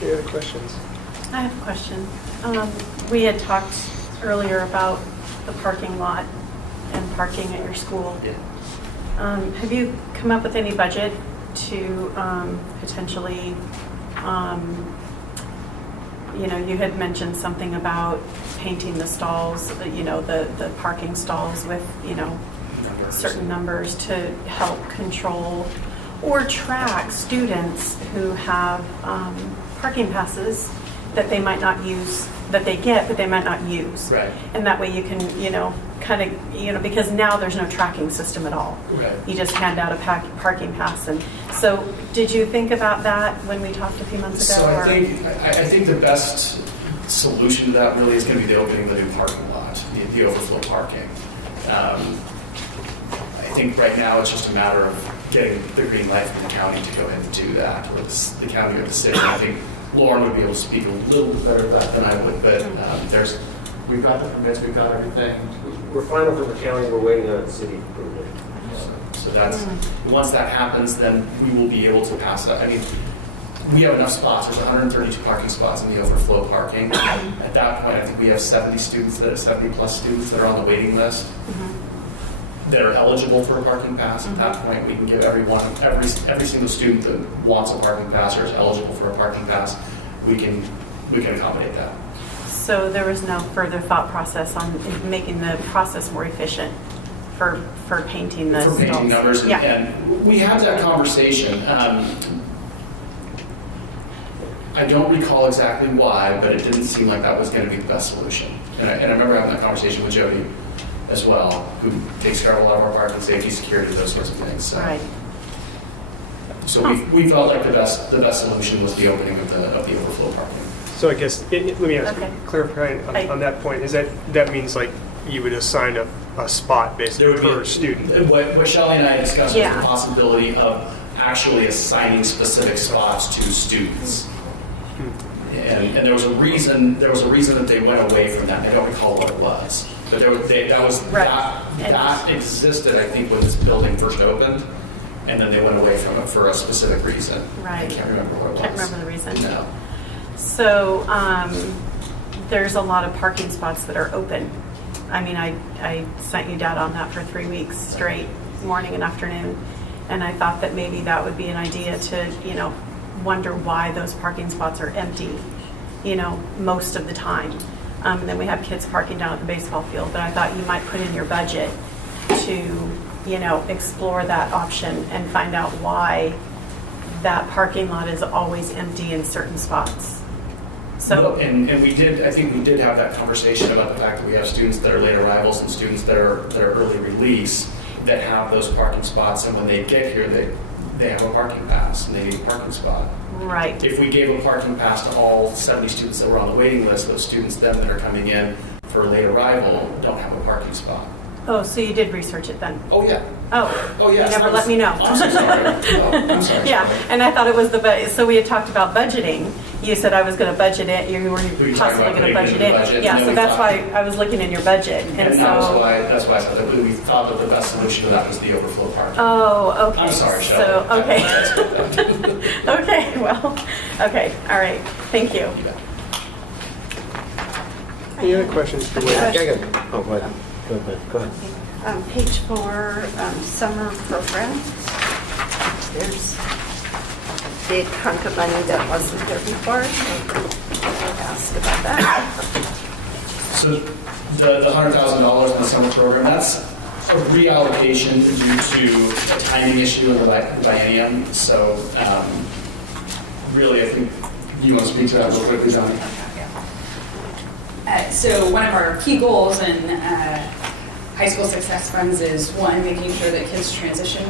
Any other questions? I have a question. We had talked earlier about the parking lot and parking at your school. Yeah. Have you come up with any budget to potentially, you had mentioned something about painting the stalls, the parking stalls with, certain numbers to help control or track students who have parking passes that they might not use, that they get, but they might not use. Right. And that way you can, kind of, because now there's no tracking system at all. Right. You just hand out a parking pass. And so did you think about that when we talked a few months ago? So I think the best solution to that really is going to be the opening of the new parking lot, the overflow parking. I think right now it's just a matter of getting the green light from the county to go ahead and do that, or the county or the city. I think Lauren would be able to speak a little bit better about that than I would, but we've got the permits, we've got everything. We're final from the county, we're waiting on city approval. So that's, once that happens, then we will be able to pass that. I mean, we have enough spots. There's 132 parking spots in the overflow parking. At that point, I think we have 70 plus students that are on the waiting list that are eligible for a parking pass. At that point, we can give every single student that wants a parking pass or is eligible for a parking pass, we can accommodate that. So there was no further thought process on making the process more efficient for painting the For painting stalls. numbers, Yeah. and we had that conversation. I don't recall exactly why, but it didn't seem like that was going to be the best solution. And I remember having that conversation with Jody as well, who takes care of a lot of our parking, safety, security, those sorts of things. So, Right. so we felt like the best solution was the opening of the overflow parking. So I guess, let me ask, Okay. clarify on that point, is that means like you would assign a a spot basically per student. What Shelley and I discussed was Yeah. the possibility of actually assigning specific spots to students. And there was a reason that they went away from that. I don't recall what it was. But that existed, I think, when this building first opened, and then they went away from it for a specific reason. Right. I can't remember what it was. Can't remember the reason. No. So there's a lot of parking spots that are open. I mean, I sent you data on that for 3 weeks straight, morning and afternoon. And I thought that maybe that would be an idea to, wonder why those parking spots are empty, most of the time. And then we have kids parking down at the baseball field. But I thought you might put in your budget to, explore that option and find out why that parking lot is always empty in certain spots. So, and I think we did have that conversation about the fact that we have students that are late arrivals and students that are early release that have those parking spots, and when they get here, they have a parking pass and they need a parking spot. right. If we gave a parking pass to all 70 students that were on the waiting list, those students then that are coming in for late arrival don't have a parking spot. Oh, so you did research it then? Oh, yeah. Oh, yes. you never let me know. I'm so sorry. No, I'm sorry. Yeah, and I thought it was so we had talked about budgeting. You said I was going to budget it, you were We talked possibly about going to putting budget it in it. the budget, Yeah, and so then that's we why I was looking in your budget. And that's why I said that we thought that the best solution to that was the overflow parking. Oh, okay. I'm sorry, So, Shelley. okay. Okay, well, okay, all right, thank you. Any other questions for Wade? Yeah, go ahead. Go ahead. Page 4, summer program. There's a big hunk of money that wasn't there before. I'll ask about that. So the $100,000 in the summer program, that's a reallocation due to a timing issue in the biennium. So really, I think you want to speak to that real quickly, Johnny. So one of our key goals in High School Success Funds is, one, making sure that kids transition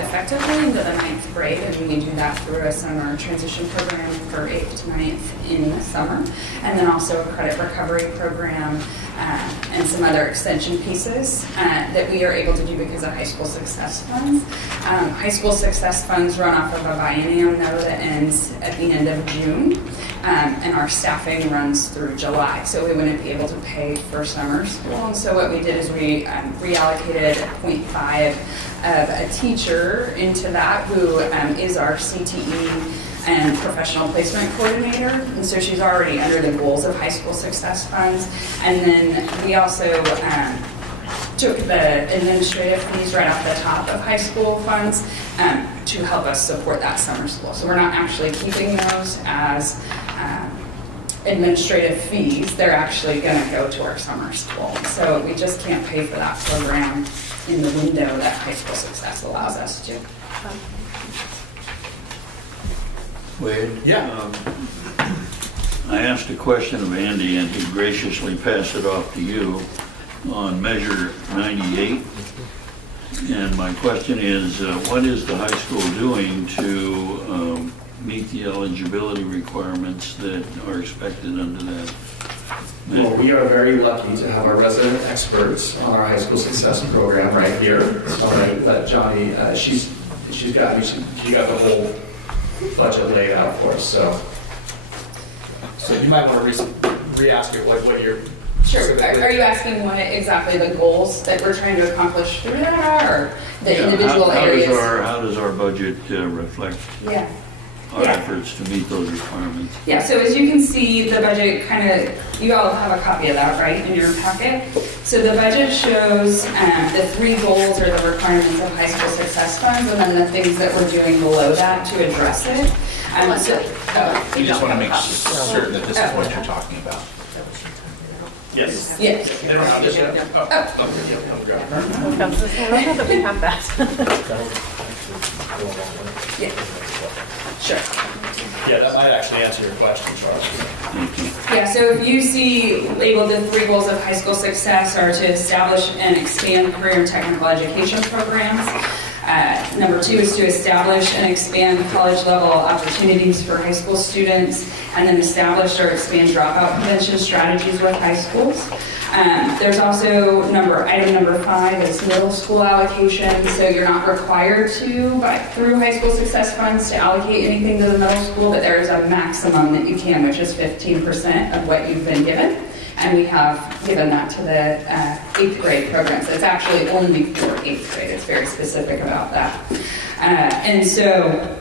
effectively into the 9th grade, and we do that through a summer transition program for 8th to 9th in the summer, and then also a credit recovery program and some other extension pieces that we are able to do because of High School Success Funds. High School Success Funds run off of a biennium though that ends at the end of June. And our staffing runs through July, so we wouldn't be able to pay for summer school. And so what we did is we reallocated 0.5 of a teacher into that who is our CTE and professional placement coordinator. And so she's already under the goals of High School Success Funds. And then we also took the administrative fees right off the top of high school funds to help us support that summer school. So we're not actually keeping those as administrative fees. They're actually going to go to our summer school. So we just can't pay for that program in the window that High School Success allows us to. Wade? Yeah. I asked a question of Andy, and he graciously passed it off to you on Measure 98. And my question is, what is the high school doing to meet the eligibility requirements that are expected under that? Well, we are very lucky to have our resident experts on our High School Success program right here. So I'm going to let Johnny, she got the whole budget laid out for us. So you might want to re-ask it what you're. Sure. Are you asking what exactly the goals that we're trying to accomplish through that are, or the individual areas? How does our budget reflect our efforts to meet those requirements? Yeah, so as you can see, the budget you all have a copy of that, right, in your packet? So the budget shows the 3 goals or the requirements of High School Success Funds, and then the things that we're doing below that to address it. You just want to make certain that this is what you're talking about. Yes. Yes. They don't have this yet? Oh, okay. I don't know that we have that. Yeah. Sure. Yeah, that might actually answer your question, Charles. Yeah, so if you see labeled the 3 goals of high school success are to establish and expand career and technical education programs, Number 2 is to establish and expand college-level opportunities for high school students, and then establish or expand dropout prevention strategies with high schools. There's also item number 5 is middle school allocation. So you're not required to, through high school success funds, to allocate anything to the middle school, but there is a maximum that you can, which is 15% of what you've been given. And we have given that to the 8th grade programs. It's actually only for 8th grade. It's very specific about that. And so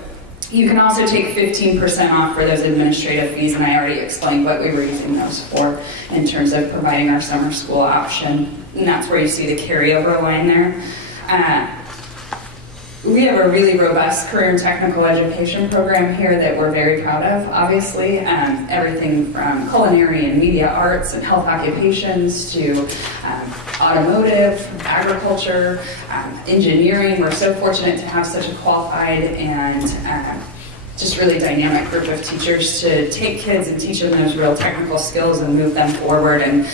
you can also take 15% off for those administrative fees, and I already explained what we were using those for in terms of providing our summer school option. And that's where you see the carryover line there. We have a really robust career and technical education program here that we're very proud of, obviously. Everything from culinary and media arts and health occupations to automotive, agriculture, engineering. We're so fortunate to have such a qualified and just really dynamic group of teachers to take kids and teach them those real technical skills and move them forward. And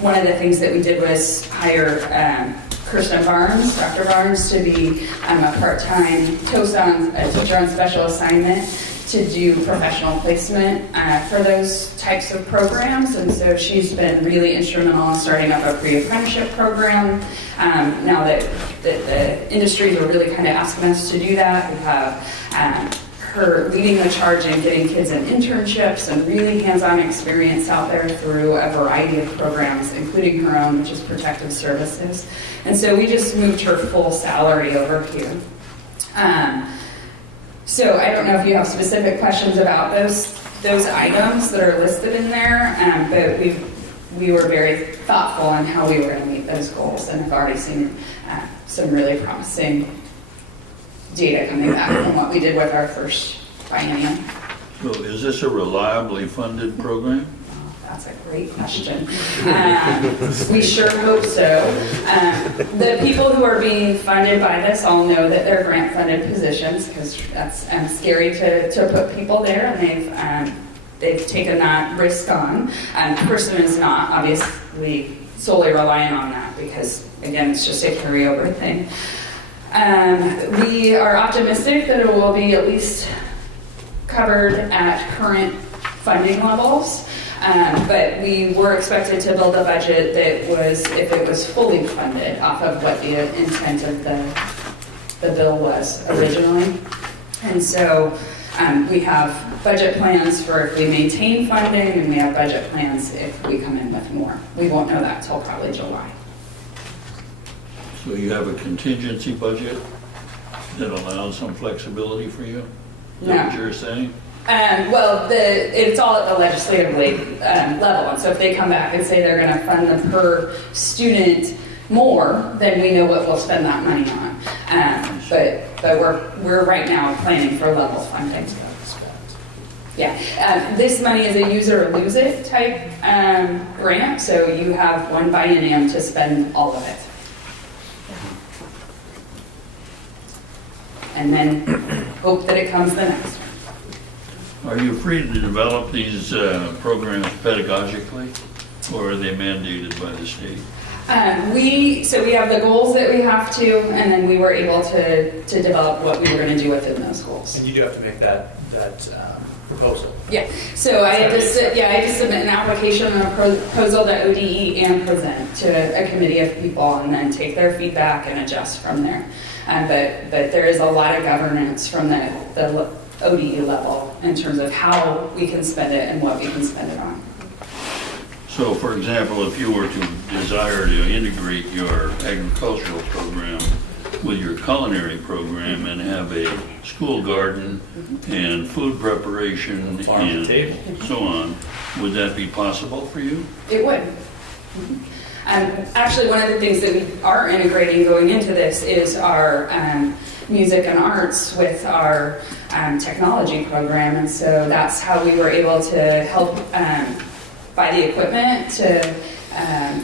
one of the things that we did was hire Kirsten Barnes, Dr. Barnes, to be a part-time TOSA, a teacher on special assignment, to do professional placement for those types of programs. And so she's been really instrumental in starting up a pre-apprenticeship program. Now that the industries are really kind of asking us to do that, we have her leading the charge in getting kids in internships and really hands-on experience out there through a variety of programs, including her own, which is protective services. And so we just moved her full salary over here. So I don't know if you have specific questions about those items that are listed in there, but we were very thoughtful in how we were going to meet those goals, and have already seen some really promising data coming back from what we did with our first biennium. So is this a reliably funded program? That's a great question. We sure hope so. The people who are being funded by this all know that they're grant-funded positions, because that's scary to put people there, and they've taken that risk on. Kirsten is not obviously solely relying on that, because again, it's just a carryover thing. We are optimistic that it will be at least covered at current funding levels, but we were expected to build a budget that was, if it was fully funded, off of what the intent of the bill was originally. And so we have budget plans for if we maintain funding, and we have budget plans if we come in with more. We won't know that till probably July. So you have a contingency budget that allows some flexibility for you? Is that what you're saying? Well, it's all at the legislative level, and so if they come back and say they're going to fund the per student more, then we know what we'll spend that money on. But we're right now planning for level funding. Yeah, this money is a use or lose it type grant, so you have one biennium to spend all of it. And then hope that it comes the next one. Are you free to develop these programs pedagogically, or are they mandated by the state? We have the goals that we have to, and then we were able to develop what we were going to do within those goals. And you do have to make that proposal. Yeah. So I had to submit an application and a proposal to ODE and present to a committee of people, and then take their feedback and adjust from there. But there is a lot of governance from the ODE level in terms of how we can spend it and what we can spend it on. So, for example, if you were to desire to integrate your agricultural program with your culinary program and have a school garden and food preparation and so on, would that be possible for you? It would. Actually, one of the things that we are integrating going into this is our music and arts with our technology program, and so that's how we were able to help buy the equipment to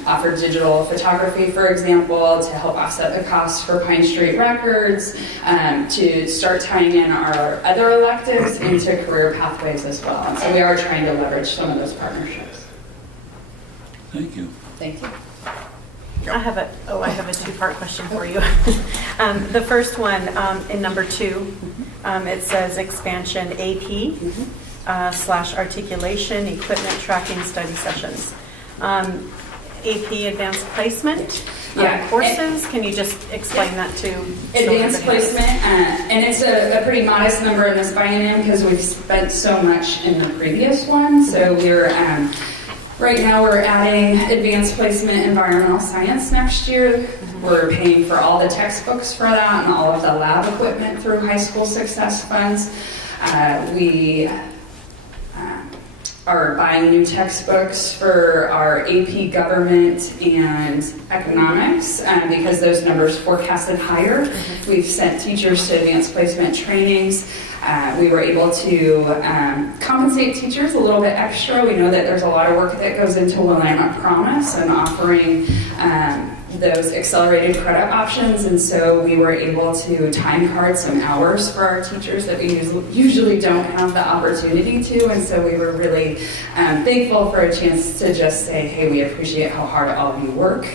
offer digital photography, for example, to help offset the costs for Pine Street Records, to start tying in our other electives into career pathways as well. And so we are trying to leverage some of those partnerships. Thank you. Thank you. I have a two-part question for you. The first one, in number 2, it says expansion AP / articulation, equipment tracking study sessions. AP advanced placement courses. Can you just explain that to advanced placement? And it's a pretty modest number in this biennium because we've spent so much in the previous one. So we're right now we're adding advanced placement environmental science next year. We're paying for all the textbooks for that and all of the lab equipment through high school success funds. We are buying new textbooks for our AP government and economics because those numbers forecasted higher. We've sent teachers to advanced placement trainings. We were able to compensate teachers a little bit extra. We know that there's a lot of work that goes into Willamette Promise and offering those accelerated credit options, and so we were able to time card some hours for our teachers that we usually don't have the opportunity to, and so we were really thankful for a chance to just say, hey, we appreciate how hard all of you work,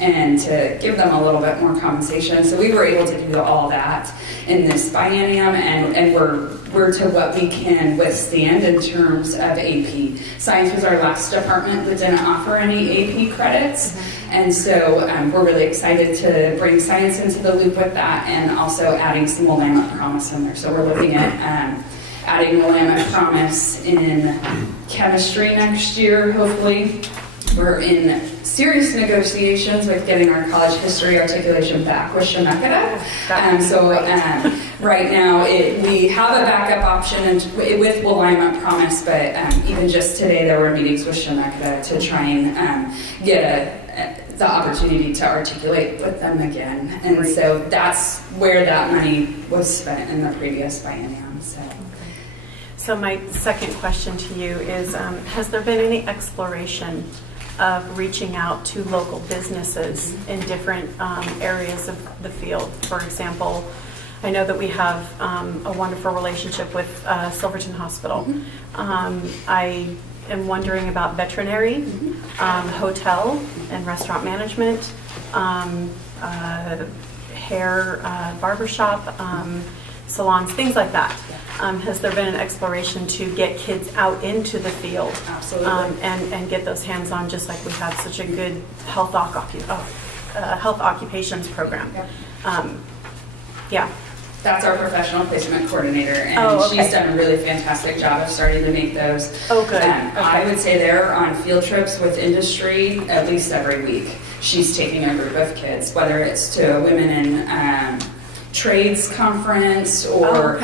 and to give them a little bit more compensation. So we were able to do all that in this biennium, and we're to what we can withstand in terms of AP. Science was our last department that didn't offer any AP credits, and so we're really excited to bring science into the loop with that, and also adding some Willamette Promise in there. So we're looking at adding Willamette Promise in chemistry next year, hopefully. We're in serious negotiations with getting our college history articulation back with Shemakata. Right now we have a backup option with Willamette Promise, but even just today there were meetings with Shemakata to try and get the opportunity to articulate with them again. And so that's where that money was spent in the previous biennium. So my second question to you is, has there been any exploration of reaching out to local businesses in different areas of the field? For example, I know that we have a wonderful relationship with Silverton Hospital. I am wondering about veterinary, hotel and restaurant management, hair, barbershop, salons, things like that. Has there been an exploration to get kids out into the field? Absolutely. And get those hands-on, just like we have such a good health occupations program? Yeah. That's our professional placement coordinator, and she's done a really fantastic job of starting to make those. Oh, good. I would say they're on field trips with industry at least every week. She's taking a group of kids, whether it's to a women in trades conference, or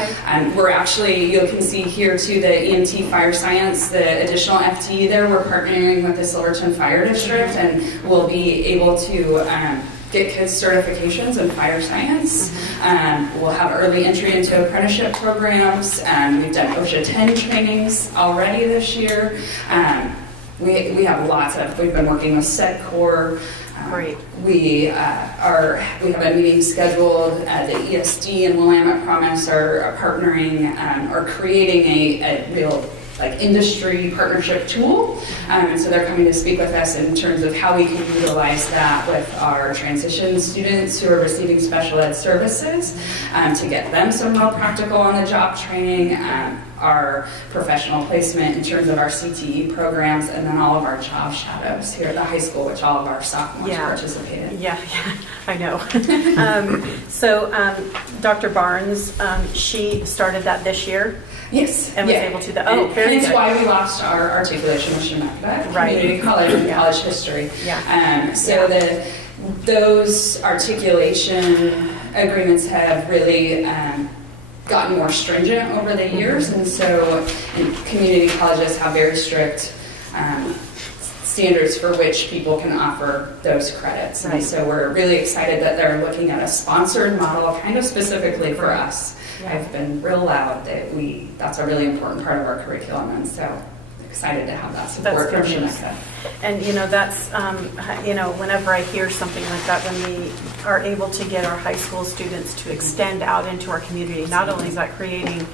we're actually, you can see here too, the EMT fire science, the additional FTE there, we're partnering with the Silverton Fire District, and we'll be able to get kids certifications in fire science. We'll have early entry into apprenticeship programs. We've done OSHA 10 trainings already this year. We have we've been working with SEDCOR. Great. We have a meeting scheduled. The ESD and Willamette Promise are partnering or creating a real industry partnership tool. And so they're coming to speak with us in terms of how we can utilize that with our transition students who are receiving special ed services to get them some real practical on the job training, our professional placement in terms of our CTE programs, and then all of our job shadows here at the high school, which all of our sophomores participate in. Yeah, I know. So Dr. Barnes, she started that this year? Yes. And was able to do that. Oh, very good. That's why we launched our articulation with Shemakata, community college and college history. Those articulation agreements have really gotten more stringent over the years, and so community colleges have very strict standards for which people can offer those credits. And so we're really excited that they're looking at a sponsored model kind of specifically for us. I've been real loud that that's a really important part of our curriculum, and so excited to have that support from Shemakata. And that's whenever I hear something like that, when we are able to get our high school students to extend out into our community, not only is that creating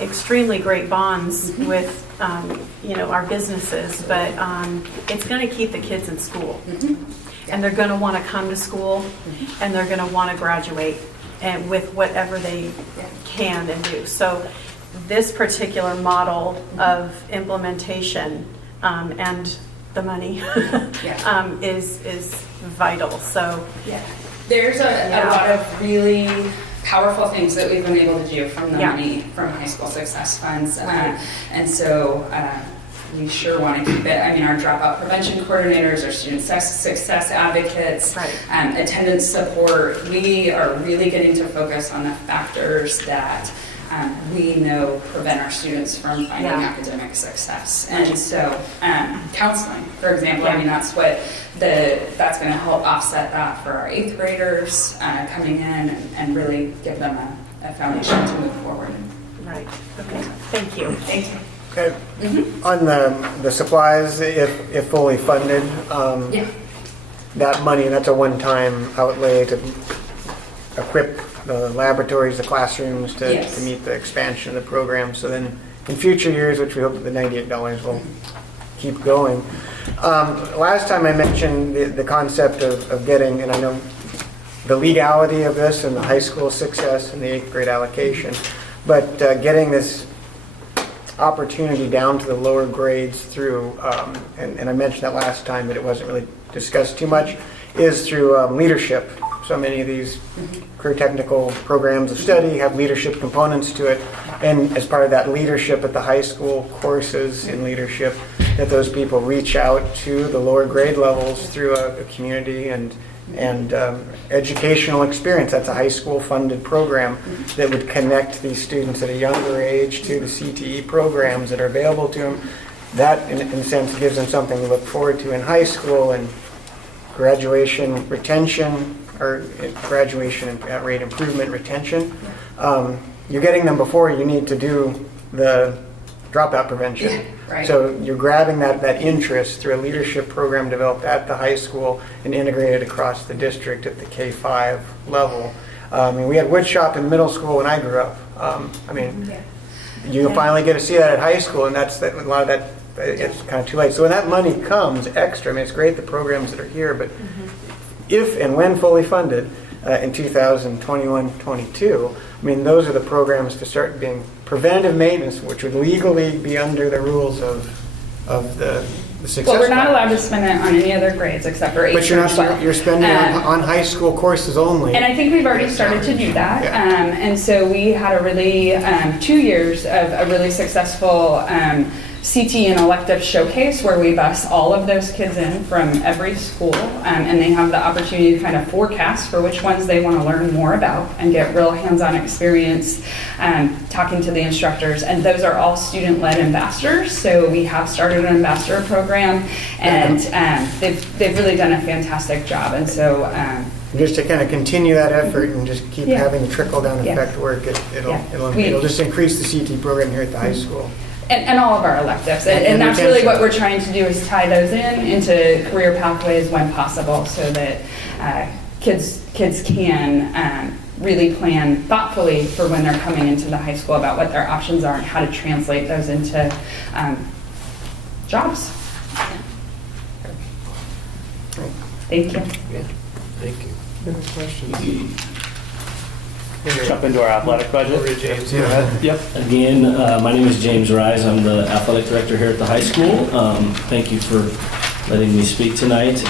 extremely great bonds with our businesses, but it's going to keep the kids in school. and they're going to want to come to school, and they're going to want to graduate and with whatever they can and do. So this particular model of implementation and the money is vital. So there's a lot of really powerful things that we've been able to do from the money from high school success funds, and so we sure want to keep it. I mean, our dropout prevention coordinators, our student success advocates, attendance support, we are really getting to focus on the factors that we know prevent our students from finding academic success. And so counseling, for example, I mean, that's going to help offset that for our 8th graders coming in and really give them a foundation to move forward. Right. Okay. Thank you. Thank you. Okay. On the supplies, if fully funded, that money, that's a one-time outlay to equip the laboratories, the classrooms to meet the expansion of the program. So then in future years, which we hope that the $98 will keep going. Last time I mentioned the concept of getting, and I know the legality of this and the high school success and the 8th grade allocation, but getting this opportunity down to the lower grades through, and I mentioned that last time, but it wasn't really discussed too much, is through leadership. So many of these career technical programs of study have leadership components to it, and as part of that leadership at the high school courses in leadership, that those people reach out to the lower grade levels through a community and educational experience. That's a high school funded program that would connect these students at a younger age to the CTE programs that are available to them. That, in a sense, gives them something to look forward to in high school, and graduation retention, or graduation rate improvement retention. You're getting them before you need to do the dropout prevention. Right. So you're grabbing that interest through a leadership program developed at the high school and integrated across the district at the K-5 level. We had woodshop in middle school when I grew up. You finally get to see that at high school, and that's a lot of that. It's kind of too late. So when that money comes extra, it's great the programs that are here, but if and when fully funded in 2021-22, those are the programs to start being preventative maintenance, which would legally be under the rules of the success. Well, we're not allowed to spend it on any other grades except for 8 But you're spending on high school courses only. And I think we've already started to do that. And so we had a really 2 years of a really successful CT and elective showcase where we bus all of those kids in from every school, and they have the opportunity to kind of forecast for which ones they want to learn more about and get real hands-on experience talking to the instructors. And those are all student-led ambassadors, so we have started an ambassador program, and they've really done a fantastic job. And so just to kind of continue that effort and just keep having the trickle-down effect work, it'll just increase the CT program here at the high school. And all of our electives. And that's really what we're trying to do, is tie those into career pathways when possible, so that kids can really plan thoughtfully for when they're coming into the high school about what their options are and how to translate those into jobs. Thank you. Thank you. Any questions? Jump into our athletic budget. James, go ahead. Yep. Again, my name is James Rise. I'm the athletic director here at the high school. Thank you for letting me speak tonight.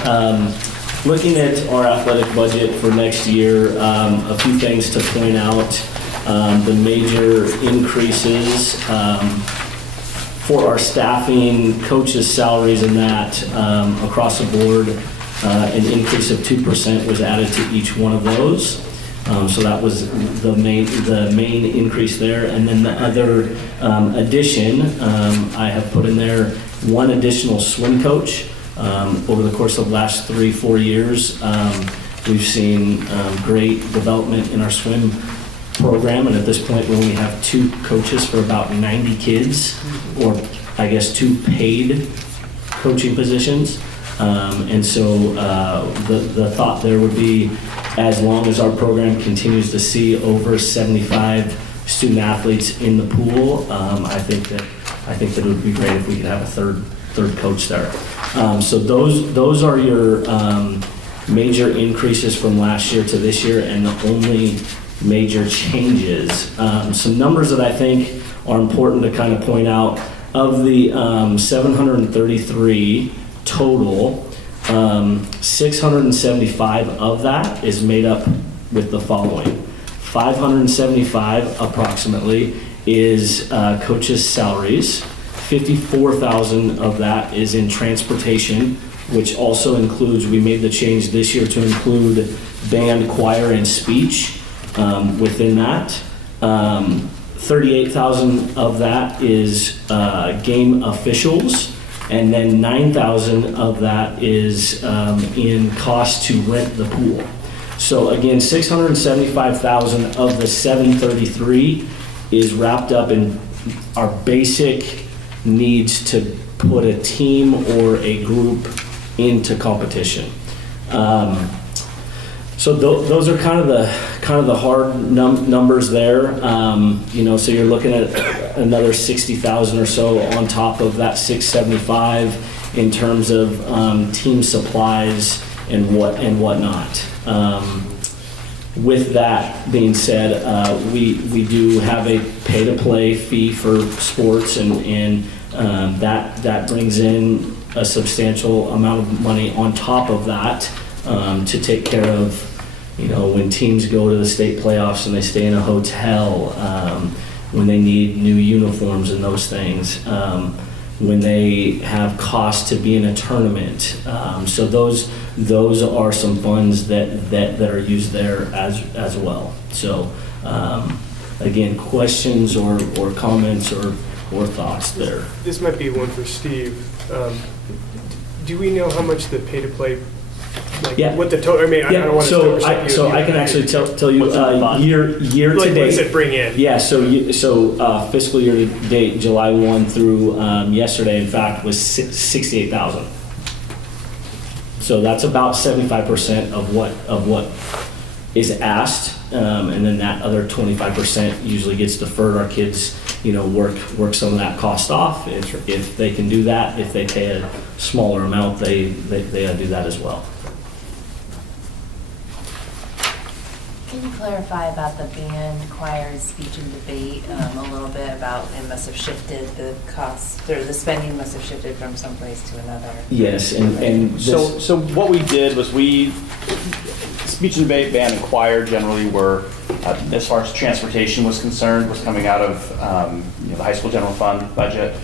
Looking at our athletic budget for next year, a few things to point out. The major increases for our staffing, coaches' salaries, and that across the board, an increase of 2% was added to each one of those. So that was the main increase there. And then the other addition, I have put in there one additional swim coach. Over the course of the last 3-4 years, we've seen great development in our swim program, and at this point we only have 2 coaches for about 90 kids, or I guess 2 paid coaching positions. And so the thought there would be, as long as our program continues to see over 75 student athletes in the pool, I think that it would be great if we could have a third coach there. So those are your major increases from last year to this year and the only major changes. Some numbers that I think are important to kind of point out. Of the 733 total, 675 of that is made up with the following. 575 approximately is coaches' salaries. 54,000 of that is in transportation, which also includes, we made the change this year to include band, choir, and speech within that. 38,000 of that is game officials, and then 9,000 of that is in cost to rent the pool. So again, 675,000 of the 733 is wrapped up in our basic needs to put a team or a group into competition. So those are kind of the hard numbers there. So you're looking at another 60,000 or so on top of that 675 in terms of team supplies and whatnot. With that being said, we do have a pay-to-play fee for sports, and that brings in a substantial amount of money on top of that to take care of, when teams go to the state playoffs and they stay in a hotel, when they need new uniforms and those things, when they have costs to be in a tournament. So those are some funds that are used there as well. So again, questions or comments or thoughts there? This might be one for Steve. Do we know how much the pay-to-play, what the total, I don't want to overstep you. So I can actually tell you year to What date. does it bring in? Yeah, so fiscal year to date, July 1 through yesterday, in fact, was 68,000. So that's about 75% of what is asked, and then that other 25% usually gets deferred. Our kids, work some of that cost off if they can do that. If they pay a smaller amount, they do that as well. Can you clarify about the band, choir, speech, and debate a little bit about it must have shifted the cost, or the spending must have shifted from some place to another? Yes, and so what we did was speech and debate, band, and choir generally were, as far as transportation was concerned, was coming out of the high school general fund budget.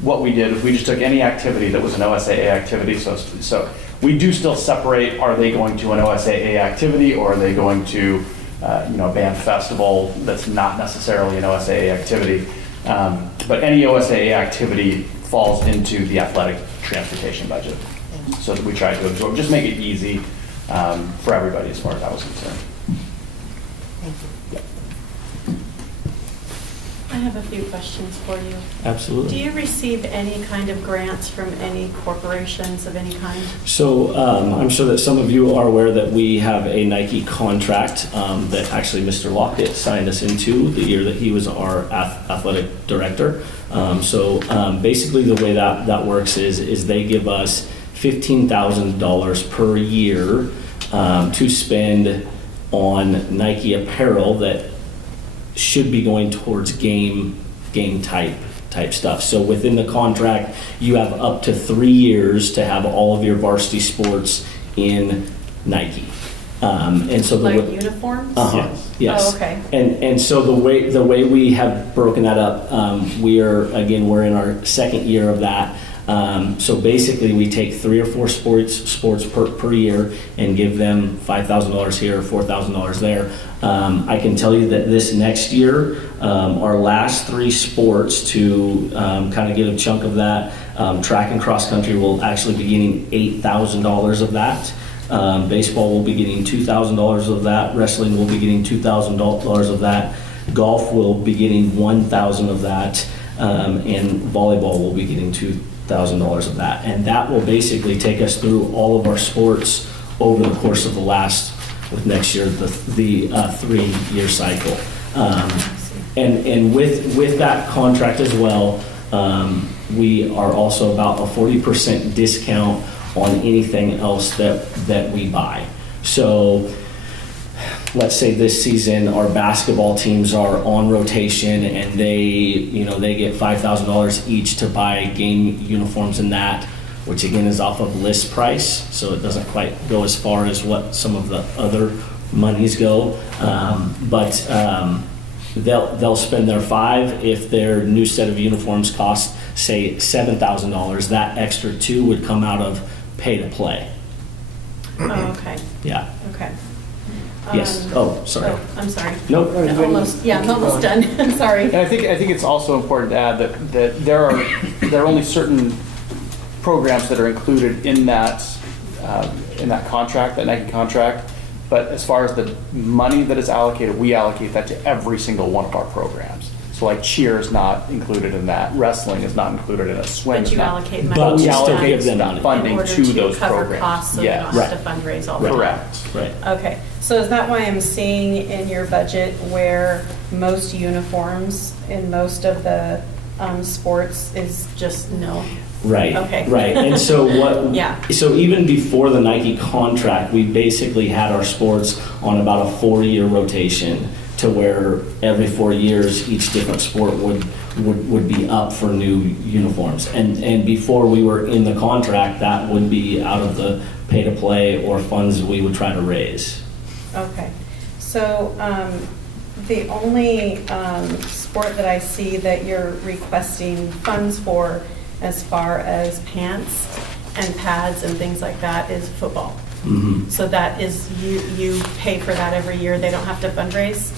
What we did was we just took any activity that was an OSAA activity. So we do still separate, are they going to an OSAA activity or are they going to a band festival that's not necessarily an OSAA activity. But any OSAA activity falls into the athletic transportation budget. So that we try to absorb, just make it easy for everybody as far as that was concerned. Thank you. I have a few questions for you. Absolutely. Do you receive any kind of grants from any corporations of any kind? So I'm sure that some of you are aware that we have a Nike contract that actually Mr. Lockett signed us into the year that he was our athletic director. Basically the way that works is they give us $15,000 per year to spend on Nike apparel that should be going towards game type stuff. So within the contract, you have up to 3 years to have all of your varsity sports in Nike. And so like uniforms? Yes. Oh, okay. And so the way we have broken that up, we're in our second year of that. So basically, we take 3 or 4 sports per year and give them $5,000 here, $4,000 there. I can tell you that this next year, our last 3 sports to kind of get a chunk of that, track and cross country will actually be getting $8,000 of that. Baseball will be getting $2,000 of that. Wrestling will be getting $2,000 of that. Golf will be getting $1,000 of that. And volleyball will be getting $2,000 of that. And that will basically take us through all of our sports over the course of the last, with next year, the 3-year cycle. And with that contract as well, we are also about a 40% discount on anything else that we buy. So let's say this season our basketball teams are on rotation and they get $5,000 each to buy game uniforms and that, which again is off of list price, so it doesn't quite go as far as what some of the other monies go. But they'll spend their $5,000. If their new set of uniforms cost, say, $7,000, that extra $2,000 would come out of pay to play. Oh, okay. Yeah. Okay. Yes. Oh, sorry. Oh, I'm sorry. Nope. I'm almost done. Sorry. And I think it's also important to add that there are only certain programs that are included in that contract, that Nike contract. But as far as the money that is allocated, we allocate that to every single one of our programs. So like cheer is not included in that, wrestling is not included in it, swim But is you not. allocate money But we to allocate give them money. funding in order to those cover programs. costs, so Yes. you don't have to fundraise all the time. Correct. Right. Okay, so is that why I'm seeing in your budget where most uniforms in most of the sports is just no? Right. Okay. Right. And so Yeah. So even before the Nike contract, we basically had our sports on about a 4-year rotation, to where every 4 years each different sport would be up for new uniforms. And before we were in the contract, that would be out of the pay to play or funds we would try to raise. Okay, so the only sport that I see that you're requesting funds for as far as pants and pads and things like that is football. Mm-hmm. So that is, you pay for that every year, they don't have to fundraise?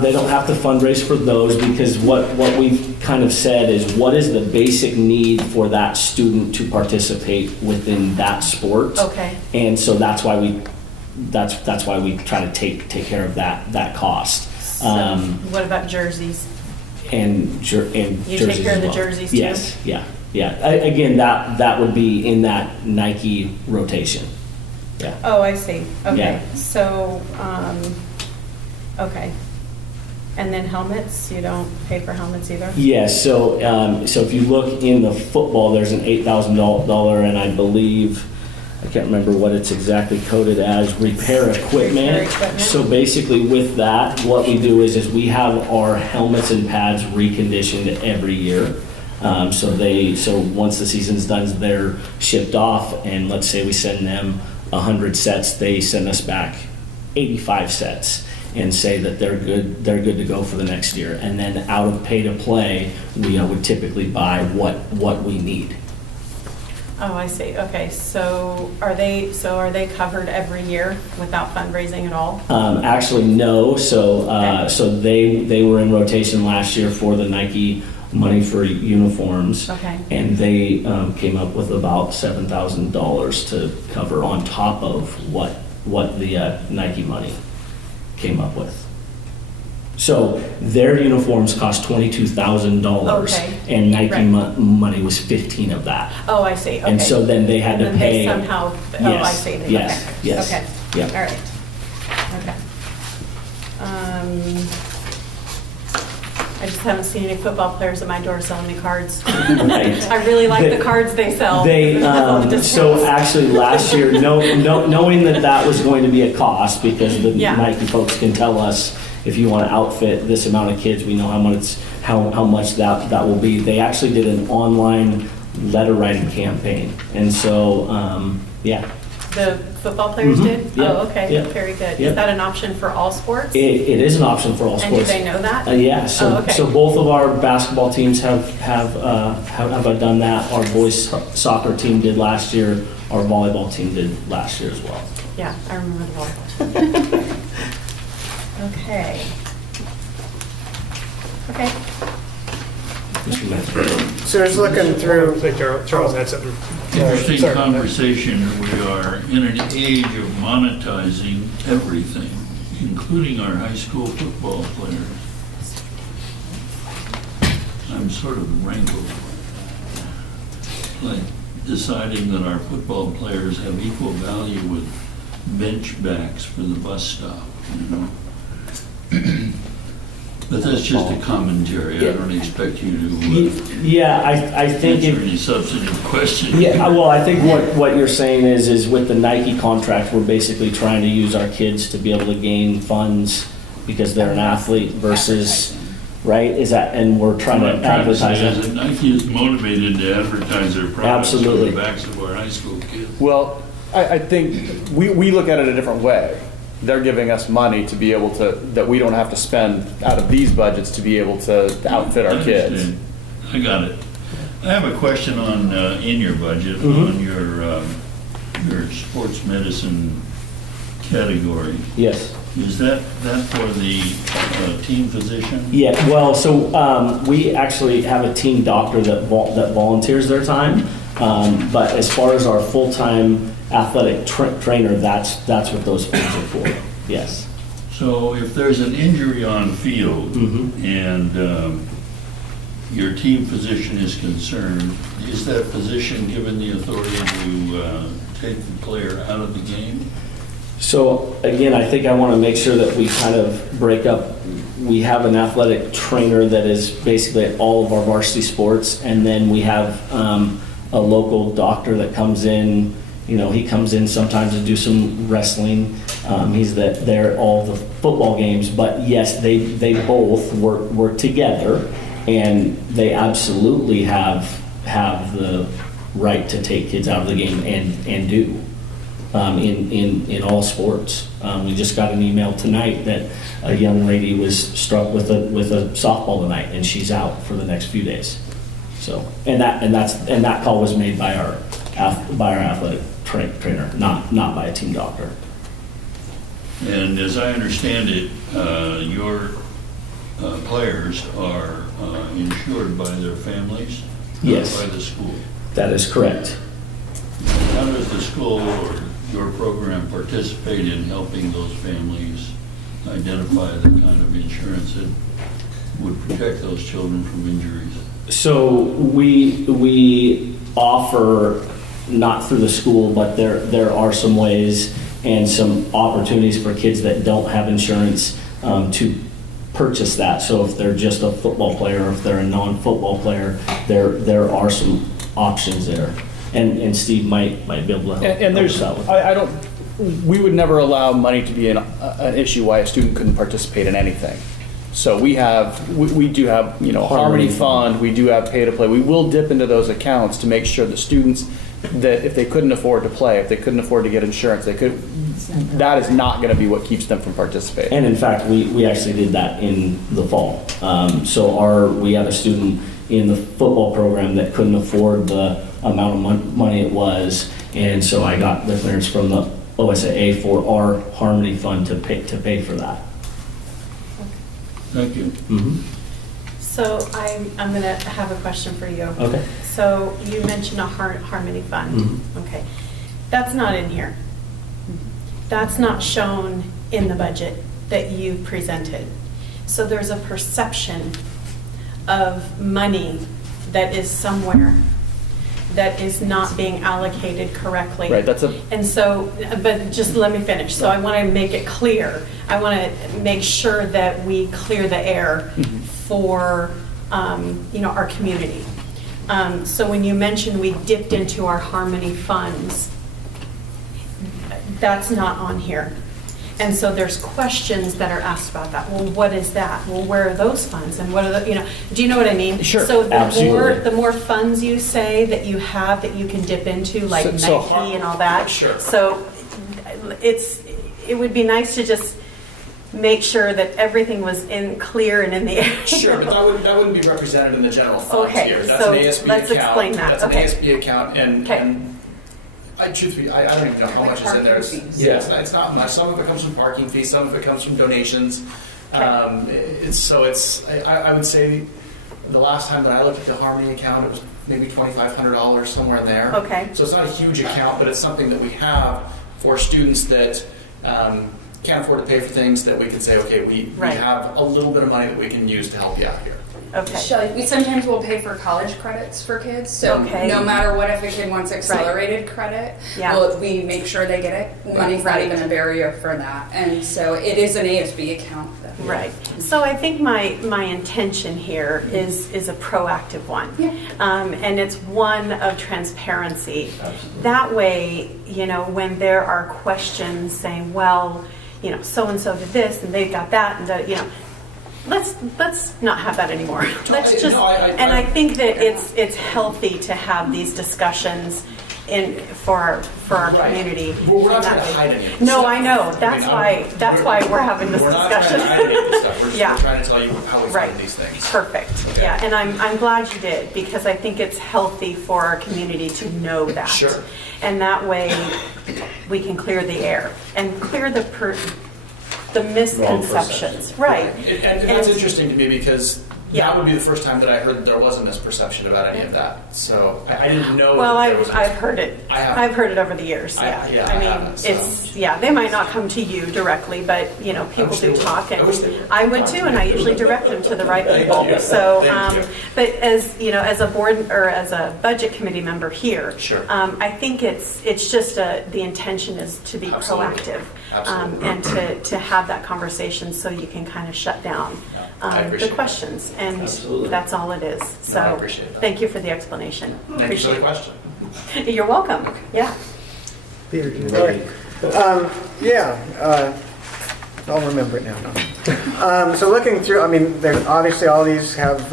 They don't have to fundraise for those, because what we've kind of said is what is the basic need for that student to participate within that sport. Okay. And so that's why we try to take care of that cost. So what about jerseys? And You jerseys take care as of the well. jerseys too? Yes, yeah. Again, that would be in that Nike rotation. Yeah. Oh, I see, okay, Yeah. so, okay. And then helmets, you don't pay for helmets either? Yes, so if you look in the football, there's an $8,000, and I believe, I can't remember what it's exactly coded as, repair equipment. Repair equipment. So basically with that, what we do is we have our helmets and pads reconditioned every year. So once the season's done, they're shipped off, and let's say we send them 100 sets, they send us back 85 sets and say that they're good to go for the next year. And then out of pay to play, we would typically buy what we need. Oh, I see, okay, so are they covered every year without fundraising at all? Actually, no. So Okay. so they were in rotation last year for the Nike money for uniforms. Okay. And they came up with about $7,000 to cover on top of what the Nike money came up with. So their uniforms cost $22,000, Okay. and Nike Right. money was 15 of that. Oh, I see, okay. And so then they had to And then pay. they somehow, oh, I Yes, see. yes, Okay. yes. Okay, Yeah. all right, okay. I just haven't seen any football players at my door selling me cards. Right. I really like They- the cards they sell. They, Discounts. so actually last year, knowing that was going to be a cost, because the Yeah. Nike folks can tell us, if you want to outfit this amount of kids, we know how much that will be. They actually did an online letter writing campaign. And so, yeah. The football players Mhm. did? Yeah. Oh, okay, Yeah. very good. Yeah. Is that an option for all sports? It is an option for all And sports. do they know that? Yeah, so Oh, okay. so both of our basketball teams have done that. Our boys soccer team did last year. Our volleyball team did last year as well. Yeah, I remember the volleyball. Okay. Okay. So just looking through. I think Charles had something. Interesting Sorry. conversation. We are in an age of monetizing everything, including our high school football players. I'm sort of rankled, like deciding that our football players have equal value with bench backs for the bus stop, you know? But that's just a commentary. I don't expect you to Yeah, I think answer any substantive questions. Yeah, well, I think what you're saying is with the Nike contract, we're basically trying to use our kids to be able to gain funds because they're an athlete versus, right? Is that, and we're trying to advertise Is that. that Nike is motivated to advertise their products Absolutely. on the backs of our high school kids. Well, I think we look at it a different way. They're giving us money to be able to, that we don't have to spend out of these budgets to be able to outfit our kids. I got it. I have a question on, in your budget, Mm-hmm. on your sports medicine category. Yes. Is that for the team physician? Yeah, well, so we actually have a team doctor that volunteers their time, but as far as our full-time athletic trainer, that's what those funds are for. Yes. So if there's an injury on field and your team physician is concerned, is that physician given the authority to take the player out of the game? So again, I think I want to make sure that we kind of break up. We have an athletic trainer that is basically at all of our varsity sports, and then we have a local doctor that comes in. You know, he comes in sometimes to do some wrestling. He's there at all the football games. But yes, they both work together, and they absolutely have the right to take kids out of the game and do. In all sports. We just got an email tonight that a young lady was struck with a softball tonight, and she's out for the next few days. So, and that call was made by our athletic trainer, not by a team doctor. And as I understand it, your players are insured by their families, Yes. not by the school. That is correct. How does the school or your program participate in helping those families identify the kind of insurance that would protect those children from injuries? So we offer, not through the school, but there are some ways and some opportunities for kids that don't have insurance to purchase that. So if they're just a football player, or if they're a non-football player, there are some options there. And Steve might be able to help. And there's, help us out with I don't, we would never allow money to be an issue why a student couldn't participate in anything. So we do have, Harmony Fund, we do have pay to play. We will dip into those accounts to make sure that students, that if they couldn't afford to play, if they couldn't afford to get insurance, that is not going to be what keeps them from participating. And in fact, we actually did that in the fall. So we had a student in the football program that couldn't afford the amount of money it was, and so I got the clearance from the OSAA for our Harmony Fund to pay for that. Thank you. Mm-hmm. So I'm going to have a question for you. Okay. So you mentioned a Harmony Fund. Mm-hmm. Okay. That's not in here. That's not shown in the budget that you presented. So there's a perception of money that is somewhere that is not being allocated correctly. Right, And so, but just let me finish. So I want to make it clear. I want to make sure that we clear the air for, our community. So when you mentioned we dipped into our Harmony funds, that's not on here. And so there's questions that are asked about that. Well, what is that? Well, where are those funds? And what are the, do you know what I mean? Sure. So Absolutely. the more funds you say that you have that you can dip into, like So Nike and all that. Sure. So it would be nice to just make sure that everything was clear and in the air. Sure, but that wouldn't be represented in the general fund Okay, here. That's so an ASB let's account. explain that. That's Okay. an ASB account, and truthfully, I don't even know how much is in there. It's not much. Some of it comes from parking fees, some of it comes from donations. I would say the last time that I looked at the Harmony account, it was maybe $2,500, somewhere in there. Okay. So it's not a huge account, but it's something that we have for students that can't afford to pay for things, that we can say, okay, we have a little bit of money that we can use to help you out here. Okay. Shelley, we sometimes will pay for college credits for kids, so no matter what, if a kid wants accelerated credit, we make sure they get it. Money's not even a barrier for that, and so it is an ASB account. Right. So I think my intention here is a proactive one. And it's one of transparency. That way, when there are questions saying, well, so-and-so did this and they've got that, and let's not have that anymore. Let's just, and I think that it's healthy to have these discussions for our community. We're not trying to hide any of this No, stuff. I know. That's why we're having this We're not discussion. trying to hide any of this stuff. We're just Yeah. we're trying to tell you how we Right. fund these things. Perfect. Okay. Yeah, and I'm glad you did, because I think it's healthy for our community to know that. Sure. And that way we can clear the air and clear the misconceptions. Right. And that's interesting to me because Yeah. that would be the first time that I heard that there was a misperception about any of that. So I didn't know. Well, that there was I've heard it. I have. I've heard it over the years. I Yeah. mean, haven't, so. it's they might not come to you directly, but people wish do they would. talk, and I wish they would. I would too, and I usually direct them to the right Thank people. you. So, Thank you. but as as a board or as a budget committee member here, Sure. I think it's just the intention is to be Absolutely. proactive, Absolutely. and to have that conversation so you can kind of shut down I the appreciate questions, and Absolutely. that's all it is. So, I appreciate that. thank you for the explanation. Thank you for Appreciate the it. question. You're welcome. Yeah. All right. I'll remember it now. So looking through, there's obviously all these have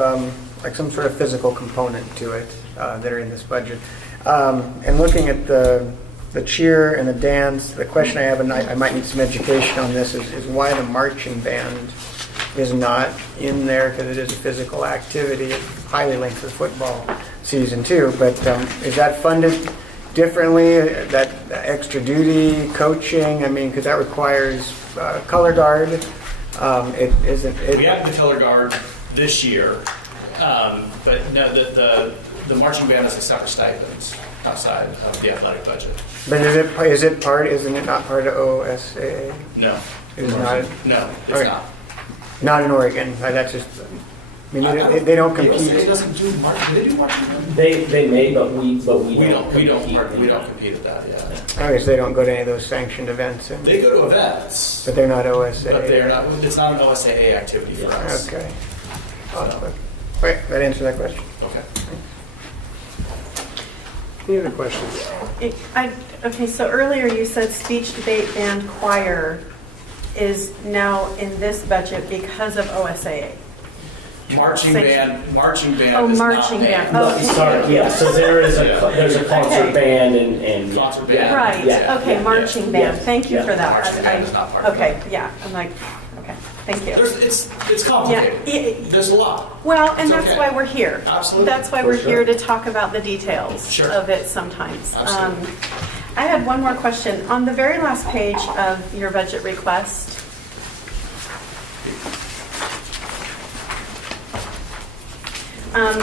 like some sort of physical component to it that are in this budget. And looking at the cheer and the dance, the question I have, and I might need some education on this, is why the marching band is not in there, because it is a physical activity. It's highly linked to the football season too, but is that funded differently, that extra duty, coaching? because that requires color guard. It isn't. We have the color guard this year, but no, the marching band is a separate stipend outside of the athletic budget. But isn't it not part of OSAA? No. It is not? No, it's Okay. not. Not in Oregon. That's just, they don't The USA compete. doesn't do marching. They do marching band. They may, but we We don't compete. compete at that yet. I guess they don't go to any of those sanctioned events, They go to events, but they're not OSAA. but they're not. It's not an OSAA activity for us. Okay. Wait, that answered that question. Okay. Any other questions? Okay, so earlier you said speech, debate, and choir is now in this budget because of OSAA. Marching band Oh, is marching not band. band. Oh, Sorry, yeah, so there's a concert Okay. band and. Concert band. Right, Yeah, okay, yeah, marching yeah, band. Thank you yeah. for that. Marching band is not part of Okay, yeah, I'm like, okay, thank you. It's complicated. Yeah, There's a lot. Well, and It's that's okay. why we're here. Absolutely. That's why For we're sure. here to talk about the details Sure. of it sometimes. Absolutely. I had one more question. On the very last page of your budget request,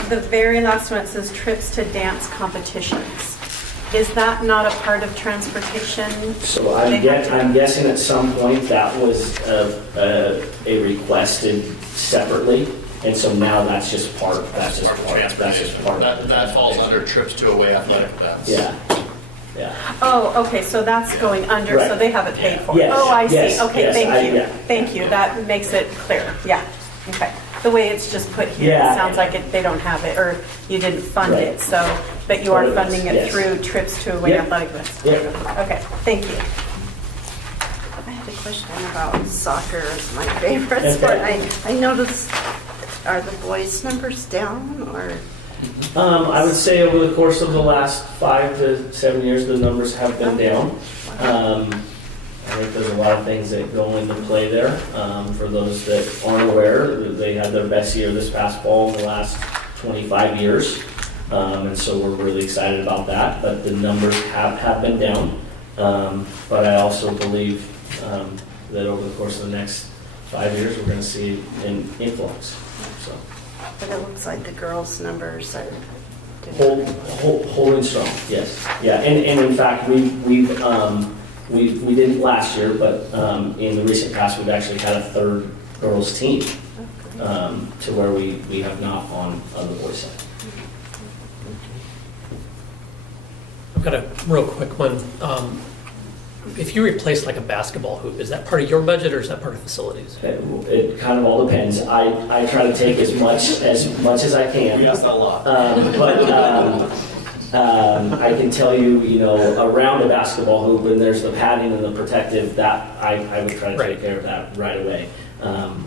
the very last one, it says trips to dance competitions. Is that not a part of transportation? So I'm guessing at some point that was a requested separately, and so now that's just part, that's just part of That falls under trips to away athletic events. Yeah. Oh, okay, so that's going under, so Right. they have it paid for. Yes, Oh, I see. yes, Okay, yes, thank you. yeah. Thank you. That makes it clear. Yeah, okay. The way it's just put here, Yeah. it sounds like they don't have it, or you didn't fund Right. it, so, but you are Part of it, funding it yes. through trips to away Yeah. athletic events. Yeah. Okay, thank you. I had a question about soccer. It's my favorite Okay. sport. I noticed, are the boys' numbers down or? I would say over the course of the last 5 to 7 years, the numbers have been down. I think there's a lot of things that go into play there. For those that aren't aware, they had their best year this past fall in the last 25 years. And so we're really excited about that. But the numbers have been down. But I also believe that over the course of the next 5 years, we're going to see an influx. So. But it looks like the girls' numbers are Holding strong, yes. Yeah, and in fact, we didn't last year, but in the recent past, we've actually had a third girls' team to where we have not on the boys' side. I've got a real quick one. if you replace like a basketball hoop, is that part of your budget or is that part of facilities? It kind of all depends. I try to take as much as I can. We ask that a lot. I can tell you, around a basketball hoop, and there's the padding and the protective, that I would try to take care of that right away.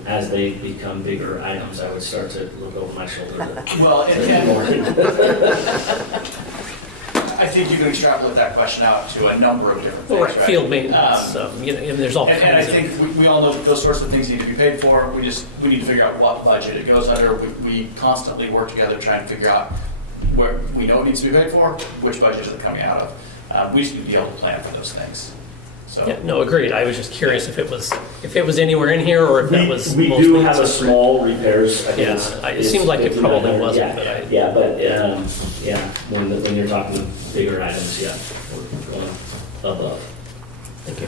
As they become bigger items, I would start to look over my shoulder. Well, I think you can extrapolate that question out to a number of different things, Right, field maintenance, and there's all kinds of... And I think we all know that those sorts of things need to be paid for. We need to figure out what budget it goes under. We constantly work together trying to figure out where we know it needs to be paid for, which budget is it coming out of. We just need to be able to plan for those things. So. Yeah, no, agreed. I was just curious if it was anywhere in here or if that was we mostly do have a separate. small repairs. I think It seemed like it probably wasn't, yeah, when you're talking bigger items, we're going above. Thank you.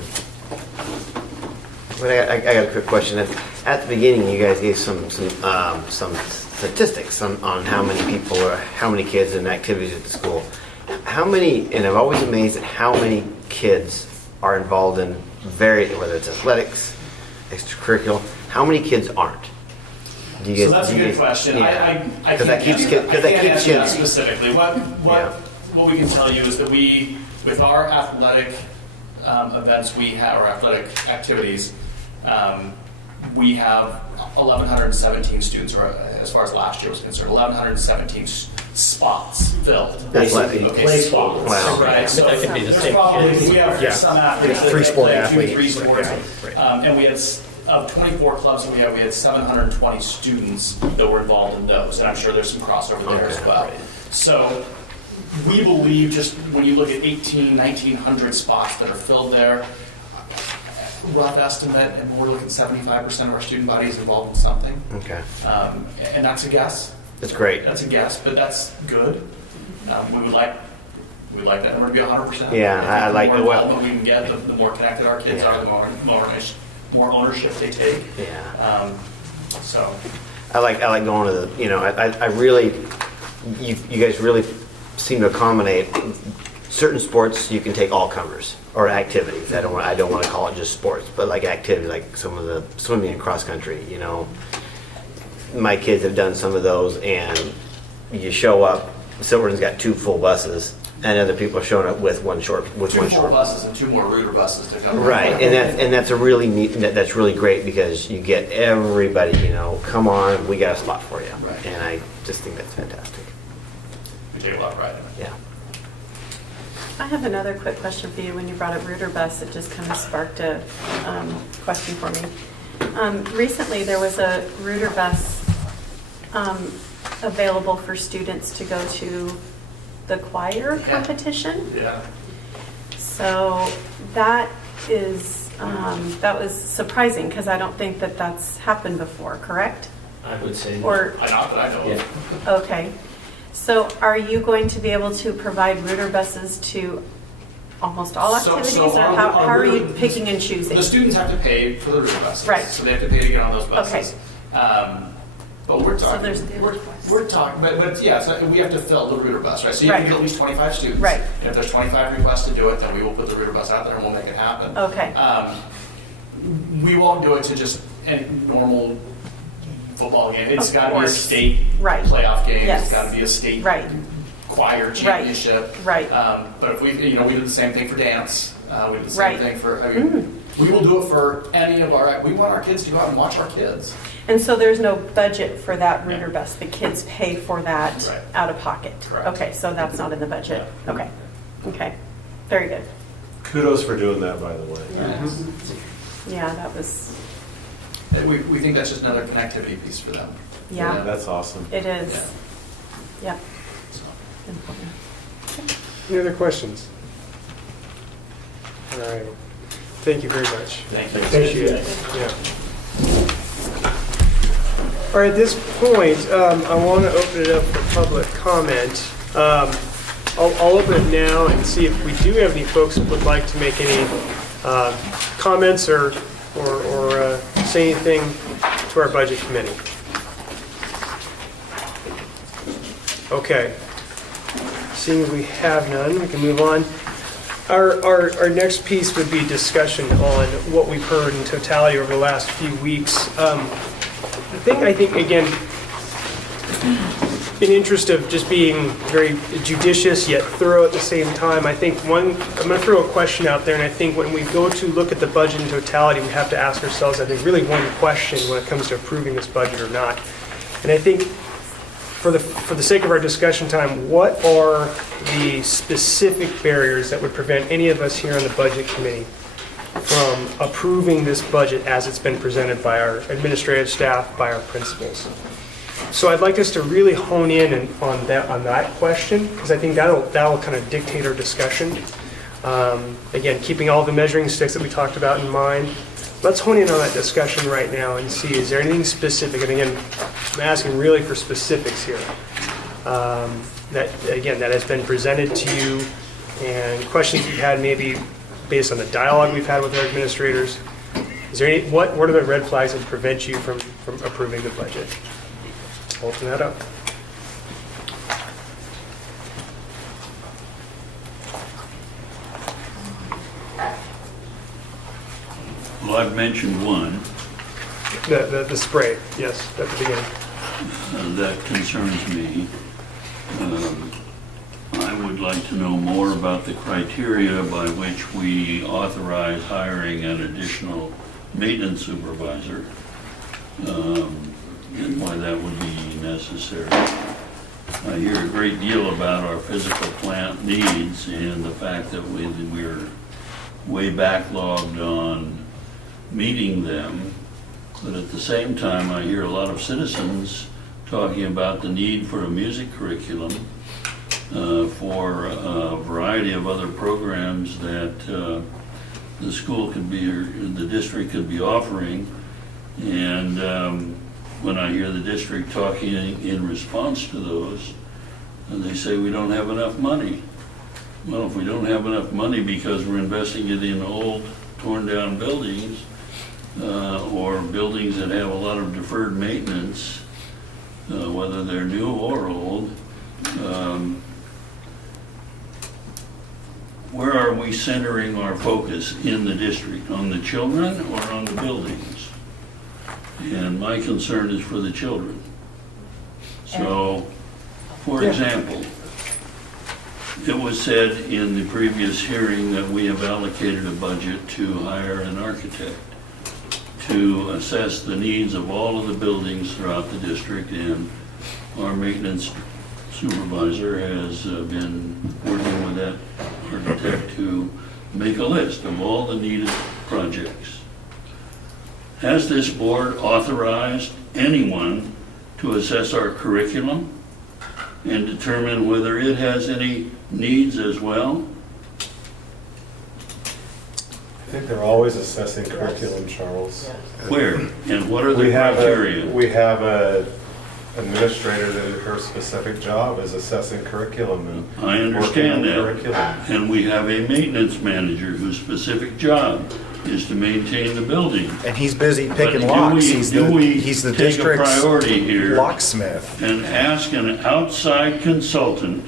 But I got a quick question. At the beginning, you guys gave some statistics on how many people or how many kids and activities at the school. How many? And I'm always amazed at how many kids are involved in whether it's athletics, extracurricular. How many kids aren't? So that's a good question. Yeah. I can't answer that specifically. What we can tell you is that with our athletic events, our athletic activities, we have 1,117 students, or as far as last year was concerned, 1,117 spots filled. Basically, play spots. Wow. Right. So that could be the same probably, kids. we have some athletes that Three-sport play athletes. 2-3 sports. Right. And we had, of 24 clubs that we had 720 students that were involved in those. And I'm sure there's some crossover there as well. So we believe just when you look at 1,900 spots that are filled there, rough estimate, and we're looking at 75% of our student body is involved in something. Okay. And that's a guess. That's great. That's a guess, but that's good. We would like that number to be 100%. Yeah, I like the the more well. involvement we can get, the more connected our kids are, the more ownership they take. Yeah. So I like going to the. I really. You guys really seem to accommodate certain sports. You can take all comers or activities. I don't want to call it just sports, but like activities, like some of the swimming and cross country. My kids have done some of those, and you show up. Silverton's got 2 full buses, and other people are showing up with one short. two more buses and 2 more Reuter buses to come. Right, and that's a really neat. That's really great because you get everybody. Come on, we got a spot for you. Right. And I just think that's fantastic. We take a lot of pride in it. Yeah. I have another quick question for you. When you brought up Reuter bus, it just kind of sparked a question for me. Recently, there was a Reuter bus available for students to go to the choir competition. Yeah. So that was surprising because I don't think that that's happened before, correct? I would say. Or Not that I know of. okay. So are you going to be able to provide Reuter buses to almost all activities, or how are you picking and choosing? The students have to pay for the Reuter buses. Right. So they have to pay to get on those buses. Okay. But we're talking, there's- we're talking, but yeah, so we have to fill the Reuter bus, right? So you Right. can get at least 25 students. Right. And if there's 25 requests to do it, then we will put the Reuter bus out there and we'll make it happen. Okay. We won't do it to just any normal football game. It's Of got to be a course. state Right. playoff game. Yes. It's got to be a state Right. choir championship. Right. But if we did the same thing for dance. We did the same Right. thing for. We will do it for any of our. We want our kids to go out and watch our kids. And so there's no budget for that Reuter bus. The kids pay for that Right. out of pocket. Correct. Okay, so that's not in the budget. Okay. Okay. Very good. Kudos for doing that, by the way. Yeah, that was. We think that's just another connectivity piece for them. Yeah. That's awesome. It is. Yeah. Yep. Important. Any other questions? All right. Thank you very much. Thank you. Appreciate it. Yeah. All right, at this point, I want to open it up for public comment. I'll open it now and see if we do have any folks that would like to make any comments or say anything to our budget committee. Okay. Seeing we have none, we can move on. Our next piece would be discussion on what we've heard in totality over the last few weeks. The thing I think, again, in interest of just being very judicious yet thorough at the same time, I think I'm going to throw a question out there, and I think when we go to look at the budget in totality, we have to ask ourselves, I think, really one question when it comes to approving this budget or not. And I think for the sake of our discussion time, what are the specific barriers that would prevent any of us here on the budget committee from approving this budget as it's been presented by our administrative staff, by our principals? So I'd like us to really hone in on that question, because I think that'll kind of dictate our discussion. Again, keeping all the measuring sticks that we talked about in mind. Let's hone in on that discussion right now and see, is there anything specific? And again, I'm asking really for specifics here. That has been presented to you, and questions you've had maybe based on the dialogue we've had with our administrators. Is there what are the red flags that prevent you from approving the budget? Open that up. Well, I've mentioned one. The spray, yes, at the beginning. That concerns me. I would like to know more about the criteria by which we authorize hiring an additional maintenance supervisor, and why that would be necessary. I hear a great deal about our physical plant needs and the fact that we're way backlogged on meeting them, but at the same time I hear a lot of citizens talking about the need for a music curriculum, for a variety of other programs that the school could be, or the district could be offering. And when I hear the district talking in response to those, and they say we don't have enough money. Well, if we don't have enough money because we're investing it in old, torn down buildings, or buildings that have a lot of deferred maintenance, whether they're new or old, where are we centering our focus in the district? On the children or on the buildings? And my concern is for the children. So, for example, it was said in the previous hearing that we have allocated a budget to hire an architect to assess the needs of all of the buildings throughout the district, and our maintenance supervisor has been working with that architect to make a list of all the needed projects. Has this board authorized anyone to assess our curriculum and determine whether it has any needs as well? I think they're always assessing curriculum, Charles. Where? And what are the criteria? We have a administrator that her specific job is assessing curriculum and I understand working on that. curriculum. And we have a maintenance manager whose specific job is to maintain the building. And he's busy But picking do locks. we He's the take a district's priority here locksmith. and ask an outside consultant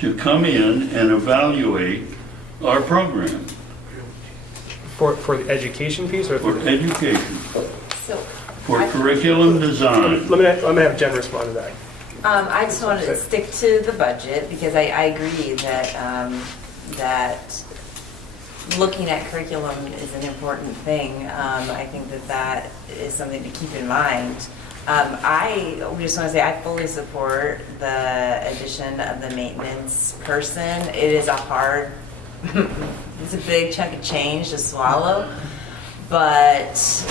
to come in and evaluate our program? For the education piece, or For education, So, for curriculum design. let me have Jen respond to that. I just wanted to stick to the budget because I agree that, that looking at curriculum is an important thing. I think that is something to keep in mind. We just want to say I fully support the addition of the maintenance person. It is it's a big chunk of change to swallow, but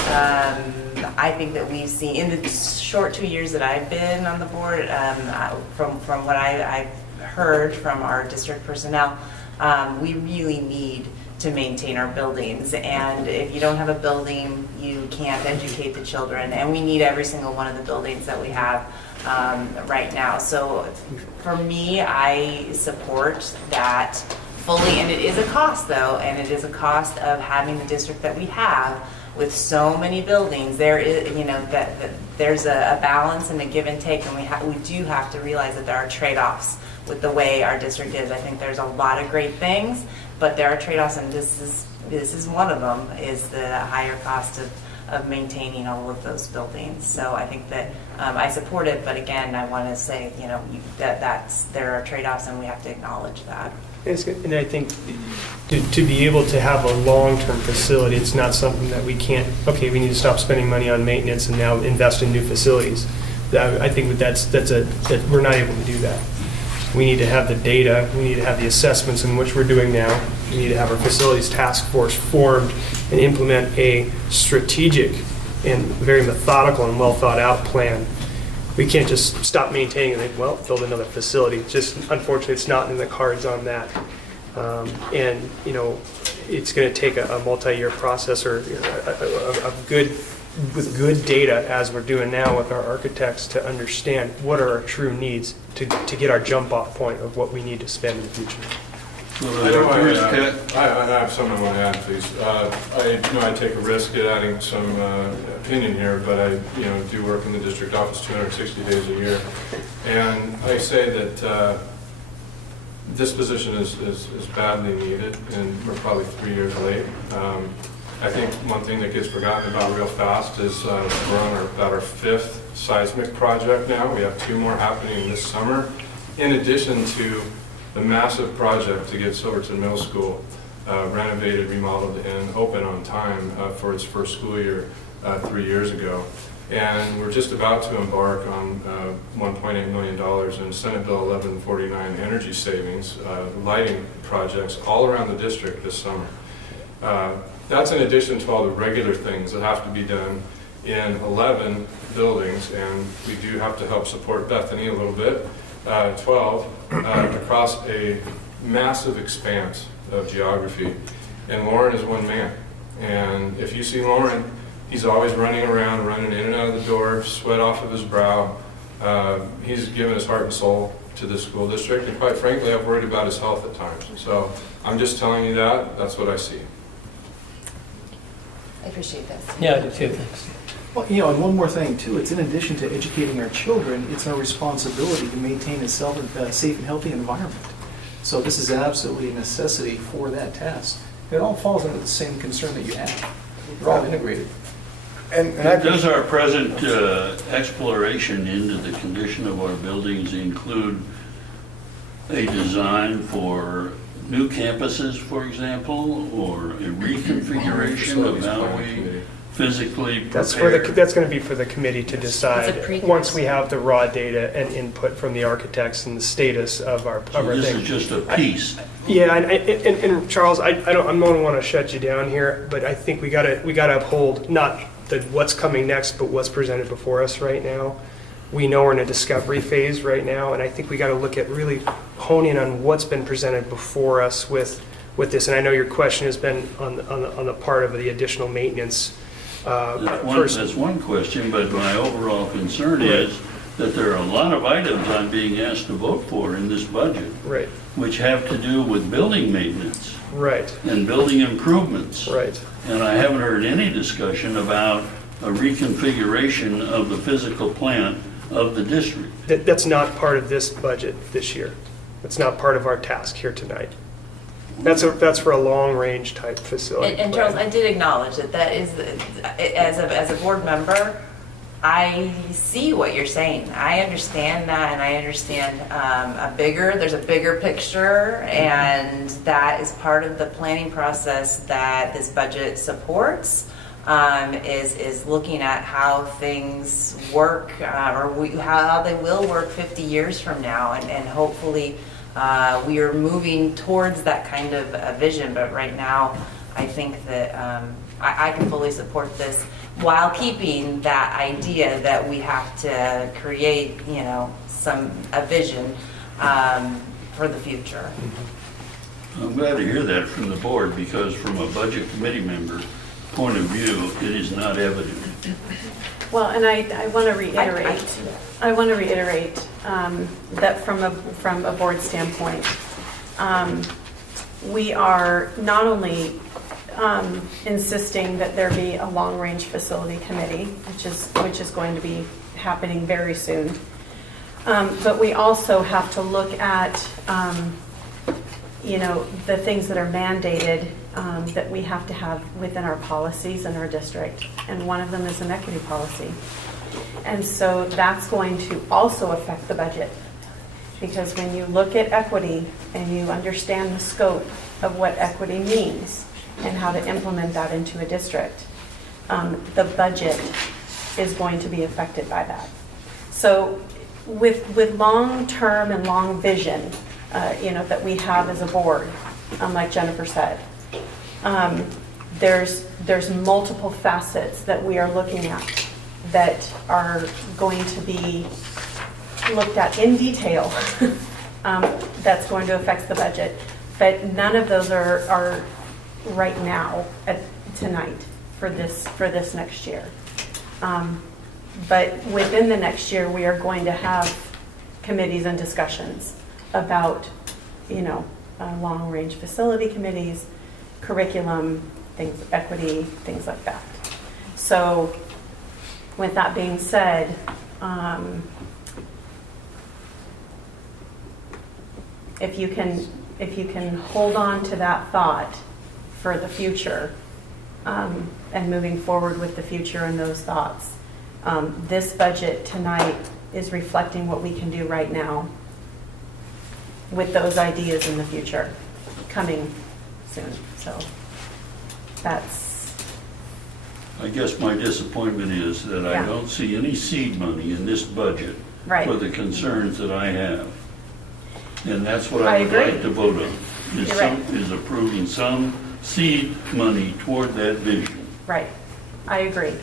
I think that we've seen in the short 2 years that I've been on the board, from what I've heard from our district personnel, we really need to maintain our buildings, and if you don't have a building, you can't educate the children, and we need every single one of the buildings that we have right now. So for me, I support that fully, and it is a cost though, and it is a cost of having the district that we have with so many buildings. There is, that there's a balance and a give and take, and we do have to realize that there are trade-offs with the way our district is. I think there's a lot of great things, but there are trade-offs, and this is one of them, is the higher cost of maintaining all of those buildings. So I think that I support it, but again, I want to say, you know, there are trade-offs, and we have to acknowledge that. And I think to be able to have a long-term facility, it's not something that we can't, okay, we need to stop spending money on maintenance and now invest in new facilities. I think that we're not able to do that. We need to have the data, we need to have the assessments in which we're doing now. We need to have our facilities task force formed and implement a strategic and very methodical and well thought out plan. We can't just stop maintaining and think, well, build another facility. Just unfortunately, it's not in the cards on that. And you know, it's going to take a multi-year process or with good data, as we're doing now with our architects, to understand what are our true needs to get our jump off point of what we need to spend in the future. I have something I want to add, please. I know I take a risk at adding some opinion here, but I do work in the district office 260 days a year. And I say that this position is badly needed, and we're probably 3 years late. I think one thing that gets forgotten about real fast is we're on about our 5th seismic project now. We have 2 more happening this summer, in addition to the massive project to get Silverton Middle School renovated, remodeled, and open on time for its first school year 3 years ago. And we're just about to embark on $1.8 million in Senate Bill 1149 energy savings, lighting projects all around the district this summer. That's in addition to all the regular things that have to be done in 11 buildings, and we do have to help support Bethany a little bit, 12, across a massive expanse of geography. And Lauren is one man. And if you see Lauren, he's always running around, running in and out of the door, sweat off of his brow. He's given his heart and soul to the school district, and quite frankly, I've worried about his health at times. So I'm just telling you that's what I see. I appreciate this. Yeah, I do too, thanks. Well, and one more thing too, it's in addition to educating our children, it's our responsibility to maintain a safe and healthy environment. So this is absolutely a necessity for that task. It all falls under the same concern that you have. They're all integrated. Does our present exploration into the condition of our buildings include a design for new campuses, for example, or a reconfiguration of how we physically prepare? That's going to be for the committee to decide once we have the raw data and input from the architects and the status of our So this thing. is just a piece. And Charles, I don't want to shut you down here, but I think we got to uphold not what's coming next, but what's presented before us right now. We know we're in a discovery phase right now, and I think we got to look at really honing on what's been presented before us with this. And I know your question has been on the part of the additional maintenance. That's one question, but my overall concern is that there are a lot of items I'm being asked to vote for in this budget, right, which have to do with building maintenance, right, and building improvements, right. And I haven't heard any discussion about a reconfiguration of the physical plant of the district. That's not part of this budget this year. That's not part of our task here tonight. That's for a long-range type facility. And Charles, I did acknowledge that is, as a board member, I see what you're saying. I understand that, and I understand there's a bigger picture, and that is part of the planning process that this budget supports. Is looking at how things work, how they will work 50 years from now, and hopefully we are moving towards that kind of a vision. But right now, I think that I can fully support this while keeping that idea that we have to create, a vision for the future. I'm glad to hear that from the board, because from a budget committee member point of view, it is not evident. Well, and I want to reiterate. I want to reiterate that from a board standpoint, we are not only insisting that there be a long-range facility committee, which is going to be happening very soon. But we also have to look at, the things that are mandated that we have to have within our policies in our district. And one of them is an equity policy. And so that's going to also affect the budget. Because when you look at equity and you understand the scope of what equity means and how to implement that into a district, the budget is going to be affected by that. So with long-term and long vision, that we have as a board, like Jennifer said, there's multiple facets that we are looking at that are going to be looked at in detail that's going to affect the budget. But none of those are right now, tonight, for this next year. But within the next year, we are going to have committees and discussions about, long-range facility committees, curriculum, things, equity, things like that. So with that being said, if you can hold on to that thought for the future, and moving forward with the future and those thoughts, this budget tonight is reflecting what we can do right now with those ideas in the future coming soon. So that's... I guess my disappointment is that I don't see any seed money in this budget for the concerns that I have. And that's what I would like to vote on, is approving some seed money toward that vision. Right. I agree.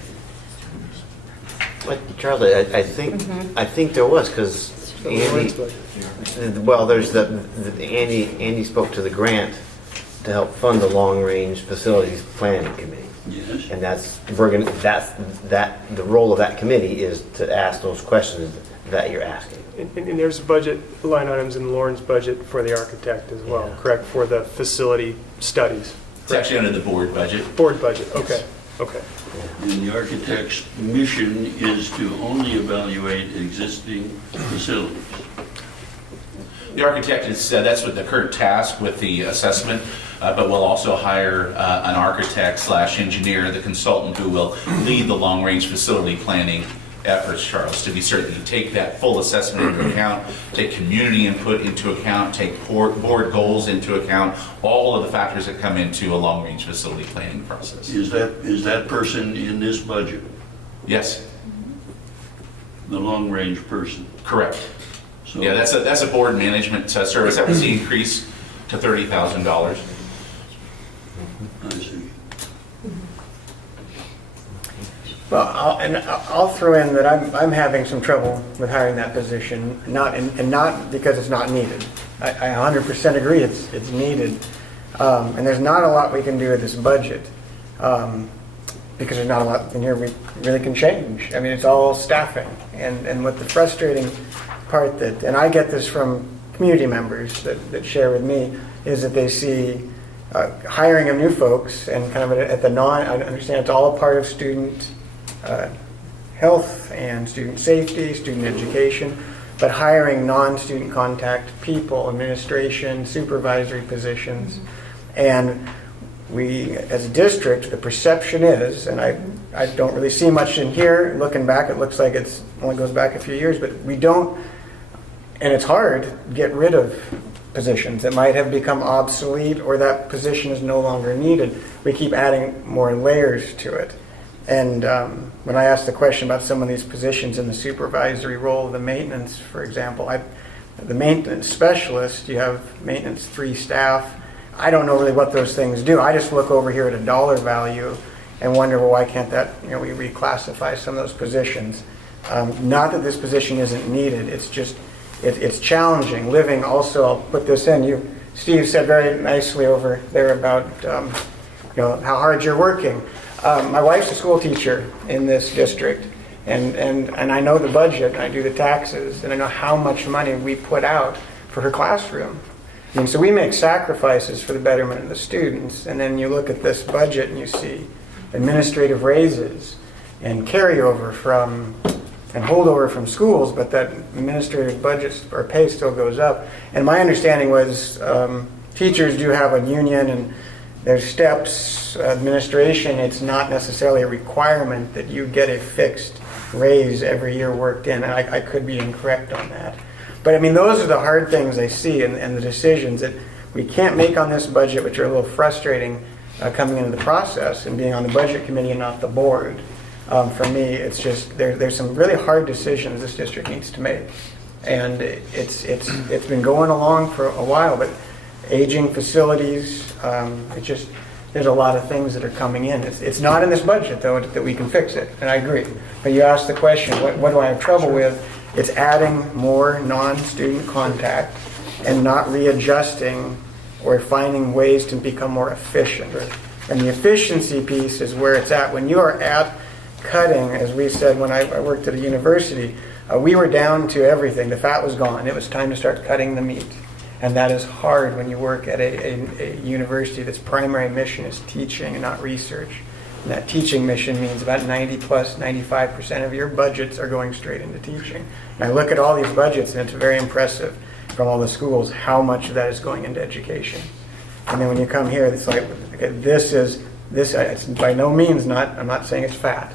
But Charles, I think there was, because Andy, there's Andy spoke to the grant to help fund the long-range facilities planning committee. Yes. And the role of that committee is to ask those questions that you're asking. And there's budget line items in Lauren's budget for the architect as well, correct, for the facility studies? It's actually under the board budget. Board budget, okay, okay. And the architect's mission is to only evaluate existing facilities. The architect is, that's what the current task with the assessment, but we'll also hire an architect / engineer, the consultant who will lead the long-range facility planning efforts, Charles, to be certain to take that full assessment into account, take community input into account, take board goals into account, all of the factors that come into a long-range facility planning process. Is that person in this budget? Yes. The long-range person? Correct. So yeah, that's a board management service. That was the increase to $30,000. I see. Well, I'll throw in that I'm having some trouble with hiring that position, not because it's not needed. I 100% agree it's needed, and there's not a lot we can do with this budget because there's not a lot in here we really can change. I mean, it's all staffing, and what the frustrating part and I get this from community members that share with me, is that they see hiring of new folks and kind of I understand it's all a part of student health and student safety, student education, but hiring non-student contact people, administration, supervisory positions, and we, as a district, the perception is, and I don't really see much in here, looking back, it looks like it's only goes back a few years, but we don't, and it's hard to get rid of positions that might have become obsolete or that position is no longer needed. We keep adding more layers to it. And when I asked the question about some of these positions in the supervisory role, the maintenance, for example, the maintenance specialist, you have maintenance 3 staff. I don't know really what those things do. I just look over here at a dollar value and wonder, well, why can't that, we reclassify some of those positions? Not that this position isn't needed. It's just, it's challenging. Living also, I'll put this in, Steve said very nicely over there about how hard you're working. My wife's a school teacher in this district, and I know the budget, and I do the taxes, and I know how much money we put out for her classroom. I mean, so we make sacrifices for the betterment of the students, and then you look at this budget and you see administrative raises and carryover from and holdover from schools, but that administrators' budgets or pay still goes up. And my understanding was teachers do have a union and there's steps, administration, it's not necessarily a requirement that you get a fixed raise every year worked in, and I could be incorrect on that. But I mean, those are the hard things I see and the decisions that we can't make on this budget, which are a little frustrating coming into the process and being on the budget committee and not the board. For me, it's just, there's some really hard decisions this district needs to make. And it's been going along for a while, but aging facilities, there's a lot of things that are coming in. It's not in this budget, though, that we can fix it, and I agree. But you asked the question, what do I have trouble with? It's adding more non-student contact and not readjusting or finding ways to become more efficient. And the efficiency piece is where it's at. When you are at cutting, as we said when I worked at a university, we were down to everything. The fat was gone. It was time to start cutting the meat. And that is hard when you work at a university that's primary mission is teaching and not research. And that teaching mission means about 95% of your budgets are going straight into teaching. And I look at all these budgets and it's very impressive from all the schools how much of that is going into education. And then when you come here, it's like, okay, it's by no means I'm not saying it's fat,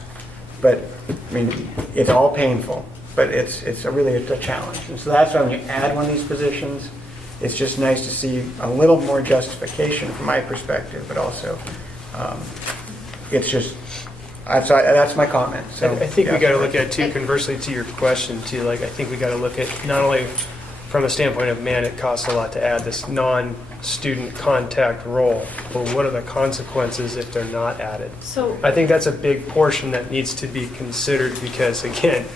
but I mean, it's all painful, but it's really a challenge. And so that's why when you add one of these positions, it's just nice to see a little more justification from my perspective, but also it's just, that's my comment. So I think we got to look at too, conversely to your question too, like I think we got to look at not only from a standpoint of, man, it costs a lot to add this non-student contact role, but what are the consequences if they're not added? So I think that's a big portion that needs to be considered because, again,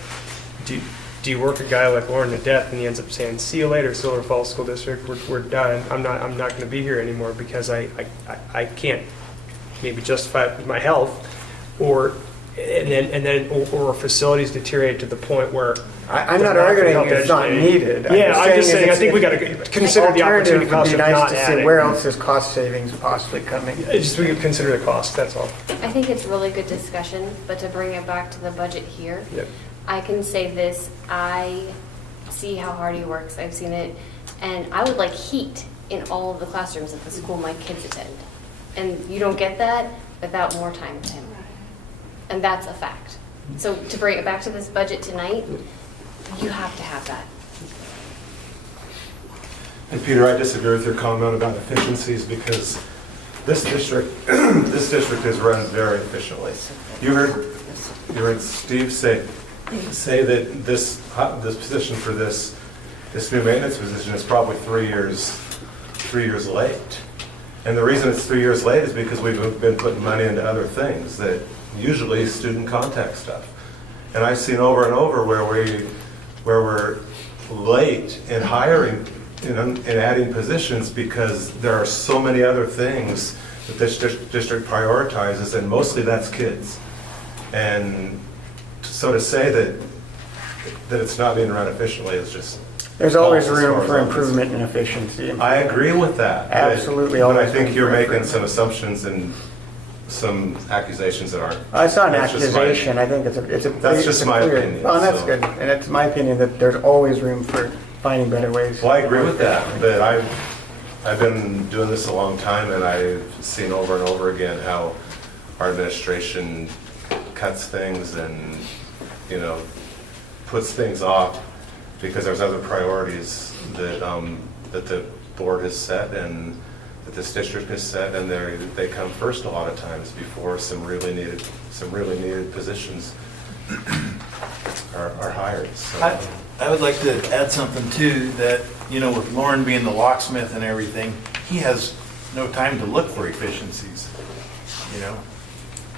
do you work a guy like Lauren to death and he ends up saying, see you later, Silver Falls School District, we're done. I'm not going to be here anymore because I can't maybe justify it with my health, or facilities deteriorate to the point where I'm not arguing it's not needed. I'm just saying I think we got to consider the opportunity cost of not adding. Where else is cost savings possibly coming? We could consider the cost, that's all. I think it's really good discussion, but to bring it back to the budget here, Yep. I can say this, I see how hard he works, I've seen it, and I would like heat in all of the classrooms at the school my kids attend. And you don't get that without more time with him. And that's a fact. So to bring it back to this budget tonight, you have to have that. And Peter, I disagree with your comment about efficiencies because this district is run very efficiently. You heard Steve say that this position for this new maintenance position is probably 3 years late. And the reason it's 3 years late is because we've been putting money into other things that usually student contact stuff. And I've seen over and over where we're late in hiring and adding positions because there are so many other things that this district prioritizes, and mostly that's kids. And so to say that it's not being run efficiently is just... There's always room for improvement and efficiency. I agree with that. Absolutely. But I think you're making some assumptions and some accusations that aren't. It's not an accusation. I think That's just my opinion. Oh, that's good. And it's my opinion that there's always room for finding better ways. Well, I agree with that, but I've been doing this a long time, and I've seen over and over again how our administration cuts things and, puts things off because there's other priorities that the board has set and that this district has set, and they come first a lot of times before some really needed positions are hired. So. I would like to add something too, that, with Lauren being the locksmith and everything, he has no time to look for efficiencies.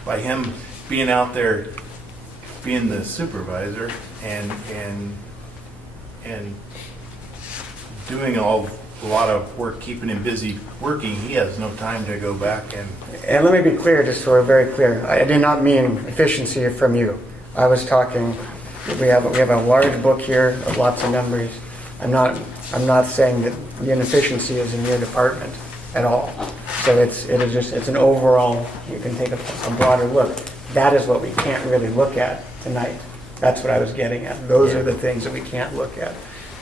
By him being out there, being the supervisor and doing a lot of work, keeping him busy working, he has no time to go back and... And let me be clear, just so we're very clear. I did not mean efficiency from you. I was talking, we have a large book here of lots of numbers. I'm not saying that the inefficiency is in your department at all. So it's an overall, you can take a broader look. That is what we can't really look at tonight. That's what I was getting at. Those are the things that we can't look at.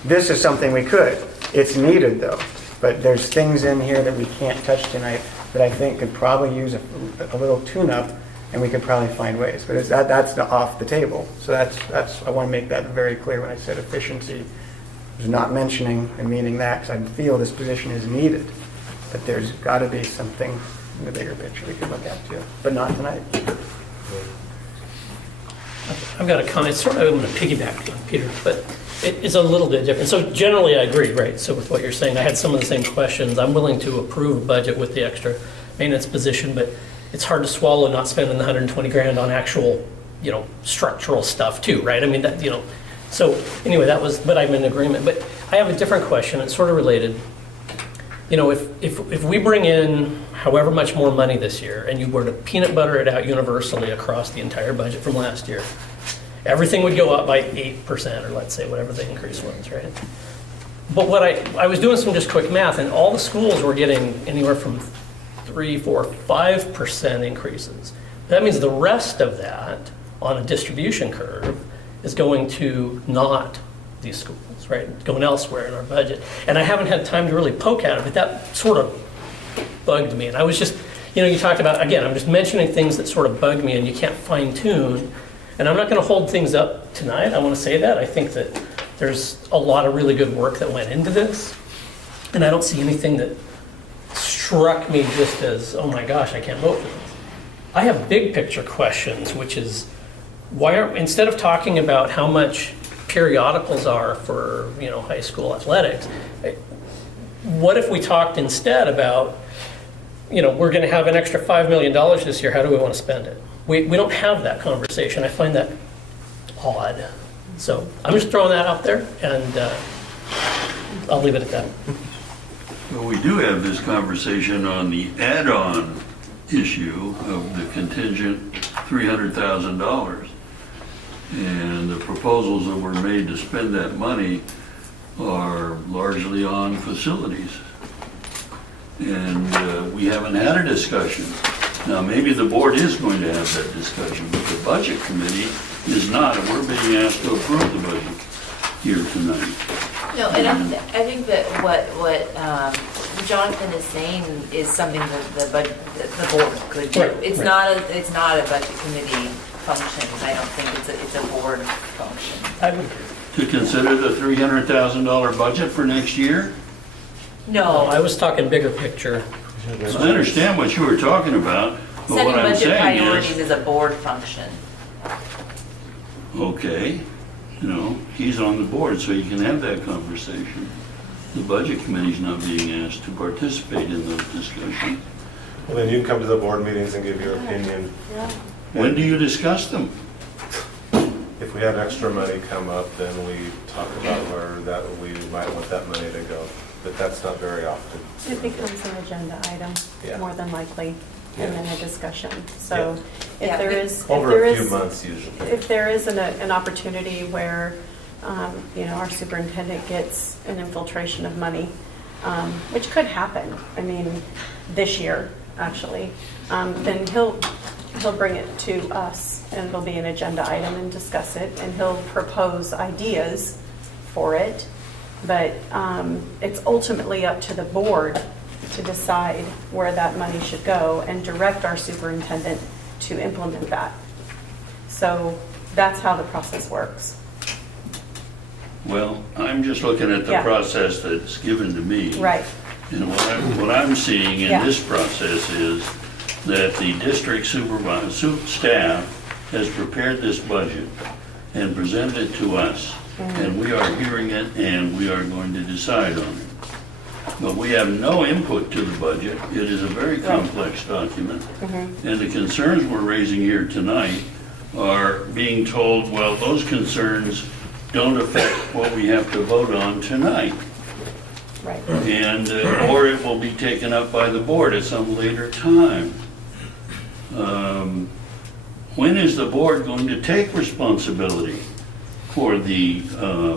This is something we could. It's needed though, but there's things in here that we can't touch tonight that I think could probably use a little tune-up, and we could probably find ways. But that's off the table. So that's I want to make that very clear when I said efficiency. I was not mentioning and meaning that because I feel this position is needed, but there's got to be something in the bigger picture we could look at too, but not tonight. I've got a comment, sort of, I'm going to piggyback on Peter, but it's a little bit different. So generally, I agree, right? So with what you're saying, I had some of the same questions. I'm willing to approve a budget with the extra maintenance position, but it's hard to swallow not spending the 120 grand on actual, structural stuff too, right? I mean, that, so anyway, but I'm in agreement. But I have a different question. It's sort of related. If we bring in however much more money this year, and you were to peanut butter it out universally across the entire budget from last year, everything would go up by 8%, or let's say whatever the increase was, right? But what I was doing some just quick math, and all the schools were getting anywhere from 3, 4, 5% increases. That means the rest of that on a distribution curve is going to not these schools, right? It's going elsewhere in our budget. And I haven't had time to really poke at it, but that sort of bugged me. And I was just, you talked about, again, I'm just mentioning things that sort of bug me and you can't fine tune. And I'm not going to hold things up tonight. I want to say that. I think that there's a lot of really good work that went into this. And I don't see anything that struck me just as, oh my gosh, I can't vote for this. I have big picture questions, which is, instead of talking about how much periodicals are for, high school athletics, what if we talked instead about, we're going to have an extra $5 million this year, how do we want to spend it? We don't have that conversation. I find that odd. So I'm just throwing that out there, and I'll leave it at that. Well, we do have this conversation on the add-on issue of the contingent $300,000. And the proposals that were made to spend that money are largely on facilities. And we haven't had a discussion. Now, maybe the board is going to have that discussion, but the budget committee is not, and we're being asked to approve the budget here tonight. No, and I think that what Jonathan is saying is something that the board could do. Right, It's right. not a budget committee function. I don't think it's a board function. I would agree. To consider the $300,000 budget for next year? No. I was talking bigger picture. I understand what you were talking about, but Setting what I'm budget saying priorities is, is a board function. okay, he's on the board, so you can have that conversation. The budget committee's not being asked to participate in those discussions. Well, then you can come to the board meetings and give your opinion. When do you discuss them? If we had extra money come up, then we talk about where that we might want that money to go. But that's not very often. It becomes an agenda item, Yeah. more than likely, and then a discussion. So Yeah. if there is, Over a few months usually. if there is an opportunity where, our superintendent gets an infiltration of money, which could happen, this year, actually, then he'll bring it to us, and it'll be an agenda item and discuss it, and he'll propose ideas for it. But it's ultimately up to the board to decide where that money should go and direct our superintendent to implement that. So that's how the process works. Well, I'm just looking at the Yeah. process that's given to me. Right. And what I'm seeing in Yeah. this process is that the district staff has prepared this budget and presented it to us. And we are hearing it, and we are going to decide on it. But we have no input to the budget. It is a very complex document. And the concerns we're raising here tonight are being told, well, those concerns don't affect what we have to vote on tonight. Right. And, or it will be taken up by the board at some later time. When is the board going to take responsibility for the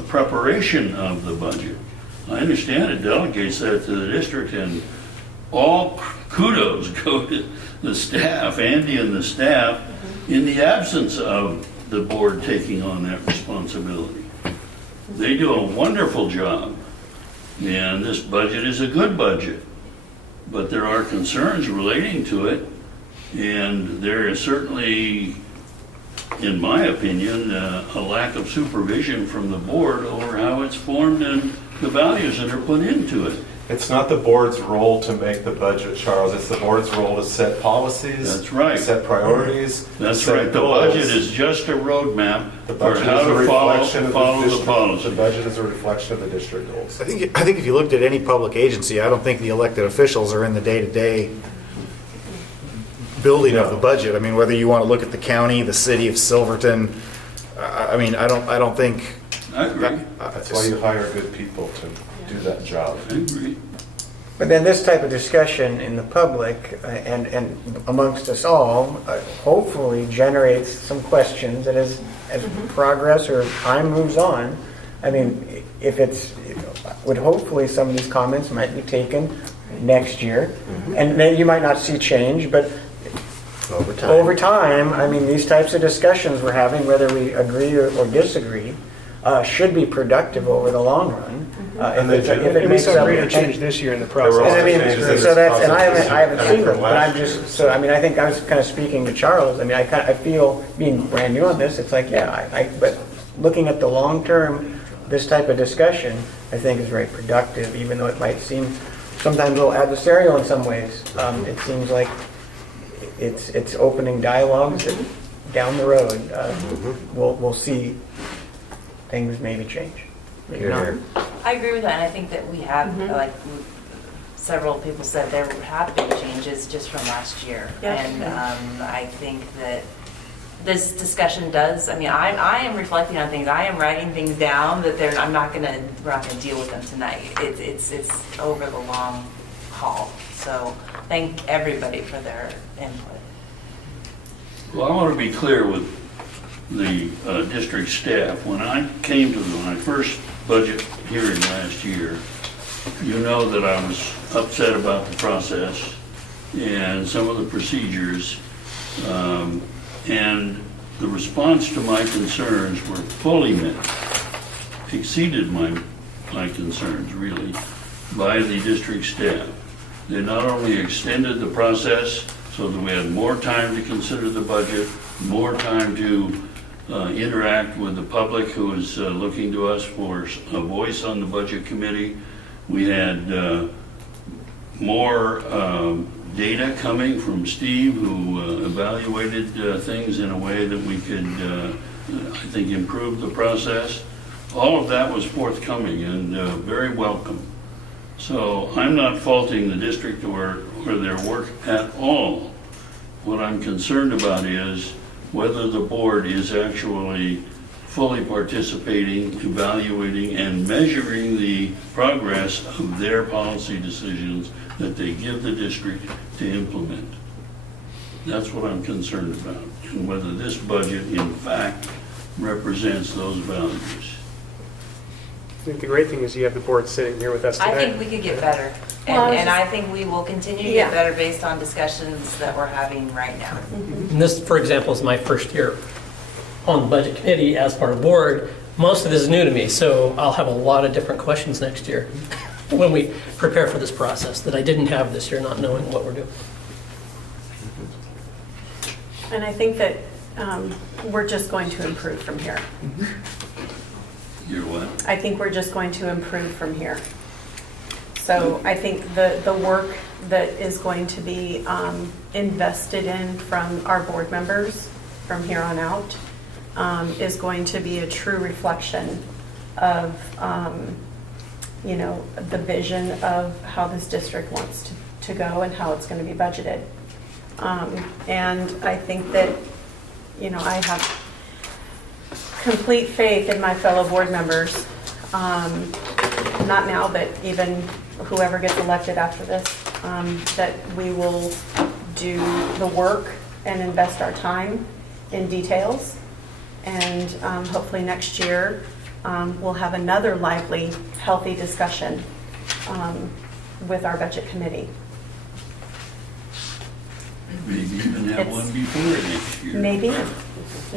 preparation of the budget? I understand it delegates that to the district, and all kudos go to the staff, Andy and the staff, in the absence of the board taking on that responsibility. They do a wonderful job, and this budget is a good budget, but there are concerns relating to it, and there is certainly, in my opinion, a lack of supervision from the board over how it's formed and the values that are put into it. It's not the board's role to make the budget, Charles. It's the board's role to set policies. That's right. Set priorities. That's set right. The goals. budget is just a roadmap The for budget how is a to reflection of follow the district. policy. The budget is a reflection of the district goals. I think if you looked at any public agency, I don't think the elected officials are in the day-to-day building of the budget. I mean, whether you want to look at the county, the city of Silverton, I mean, I don't think. I agree. That's why you hire good people to do that job. I agree. But then this type of discussion in the public and amongst us all hopefully generates some questions that as progress or time moves on, I mean, would hopefully some of these comments might be taken next year. And then you might not see change, but over time, I mean, these types of discussions we're having, whether we agree or disagree, should be productive over the long run. And we saw greater change this year in the process. And I mean, so that's, and I haven't seen them, but I'm just, so I mean, I think I was kind of speaking to Charles. I mean, I feel, being brand new on this, it's like, yeah, but looking at the long term, this type of discussion, I think is very productive, even though it might seem sometimes a little adversarial in some ways. It seems like it's opening dialogues that down the road, we'll see things maybe change. Maybe not. I agree with that, and I think that we have, like several people said, there have been changes just from last year. Yes. And I think that this discussion does, I mean, I am reflecting on things, I am writing things down that we're not gonna deal with them tonight. It's over the long haul. So thank everybody for their input. Well, I want to be clear with the district staff. When I came to my first budget hearing last year, you know that I was upset about the process and some of the procedures, and the response to my concerns were fully met, exceeded my concerns really, by the district staff. They not only extended the process so that we had more time to consider the budget, more time to interact with the public who is looking to us for a voice on the budget committee. We had more data coming from Steve, who evaluated things in a way that we could, I think, improve the process. All of that was forthcoming and very welcome. So I'm not faulting the district or their work at all. What I'm concerned about is whether the board is actually fully participating, evaluating, and measuring the progress of their policy decisions that they give the district to implement. That's what I'm concerned about, and whether this budget, in fact, represents those values. I think the great thing is you have the board sitting here with us today. I think we could get better. And I think we will continue to get better based on discussions that we're having right now. And this, for example, is my first year on the budget committee as part of the board. Most of this is new to me, so I'll have a lot of different questions next year when we prepare for this process that I didn't have this year, not knowing what we're doing. And I think that we're just going to improve from here. You're what? I think we're just going to improve from here. So I think the work that is going to be invested in from our board members from here on out is going to be a true reflection of, the vision of how this district wants to go and how it's going to be budgeted. And I think that, I have complete faith in my fellow board members, not now, but even whoever gets elected after this, that we will do the work and invest our time in details. And hopefully next year, we'll have another lively, healthy discussion with our budget committee. Maybe even have It's- one before next year. Maybe,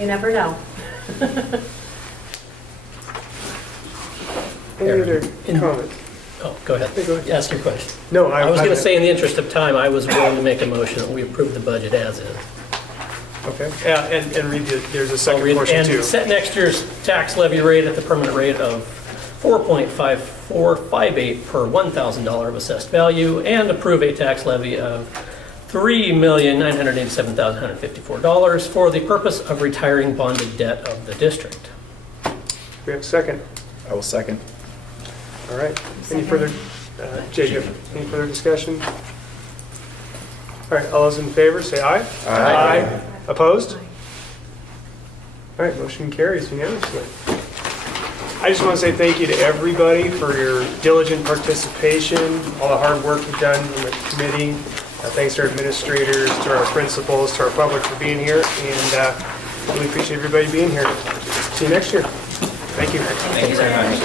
you never know. Any other comment? Oh, go ahead. Go ahead. Ask your question. No, I was going to say, in the interest of time, I was willing to make a motion that we approve the budget as is. Okay, yeah, and read there's a I'll second read- portion too. And set next year's tax levy rate at the permanent rate of 4.5458 per $1,000 of assessed value, and approve a tax levy of $3,987,154 for the purpose of retiring bonded debt of the district. We have a second. I will second. All right. Any further, Jacob, any further discussion? All right, all those in favor, say aye. Aye. Opposed? All right, motion carries unanimously. I just want to say thank you to everybody for your diligent participation, all the hard work you've done in the committee. Thanks to our administrators, to our principals, to our public for being here, and really appreciate everybody being here. See you next year. Thank you. Thank you very much.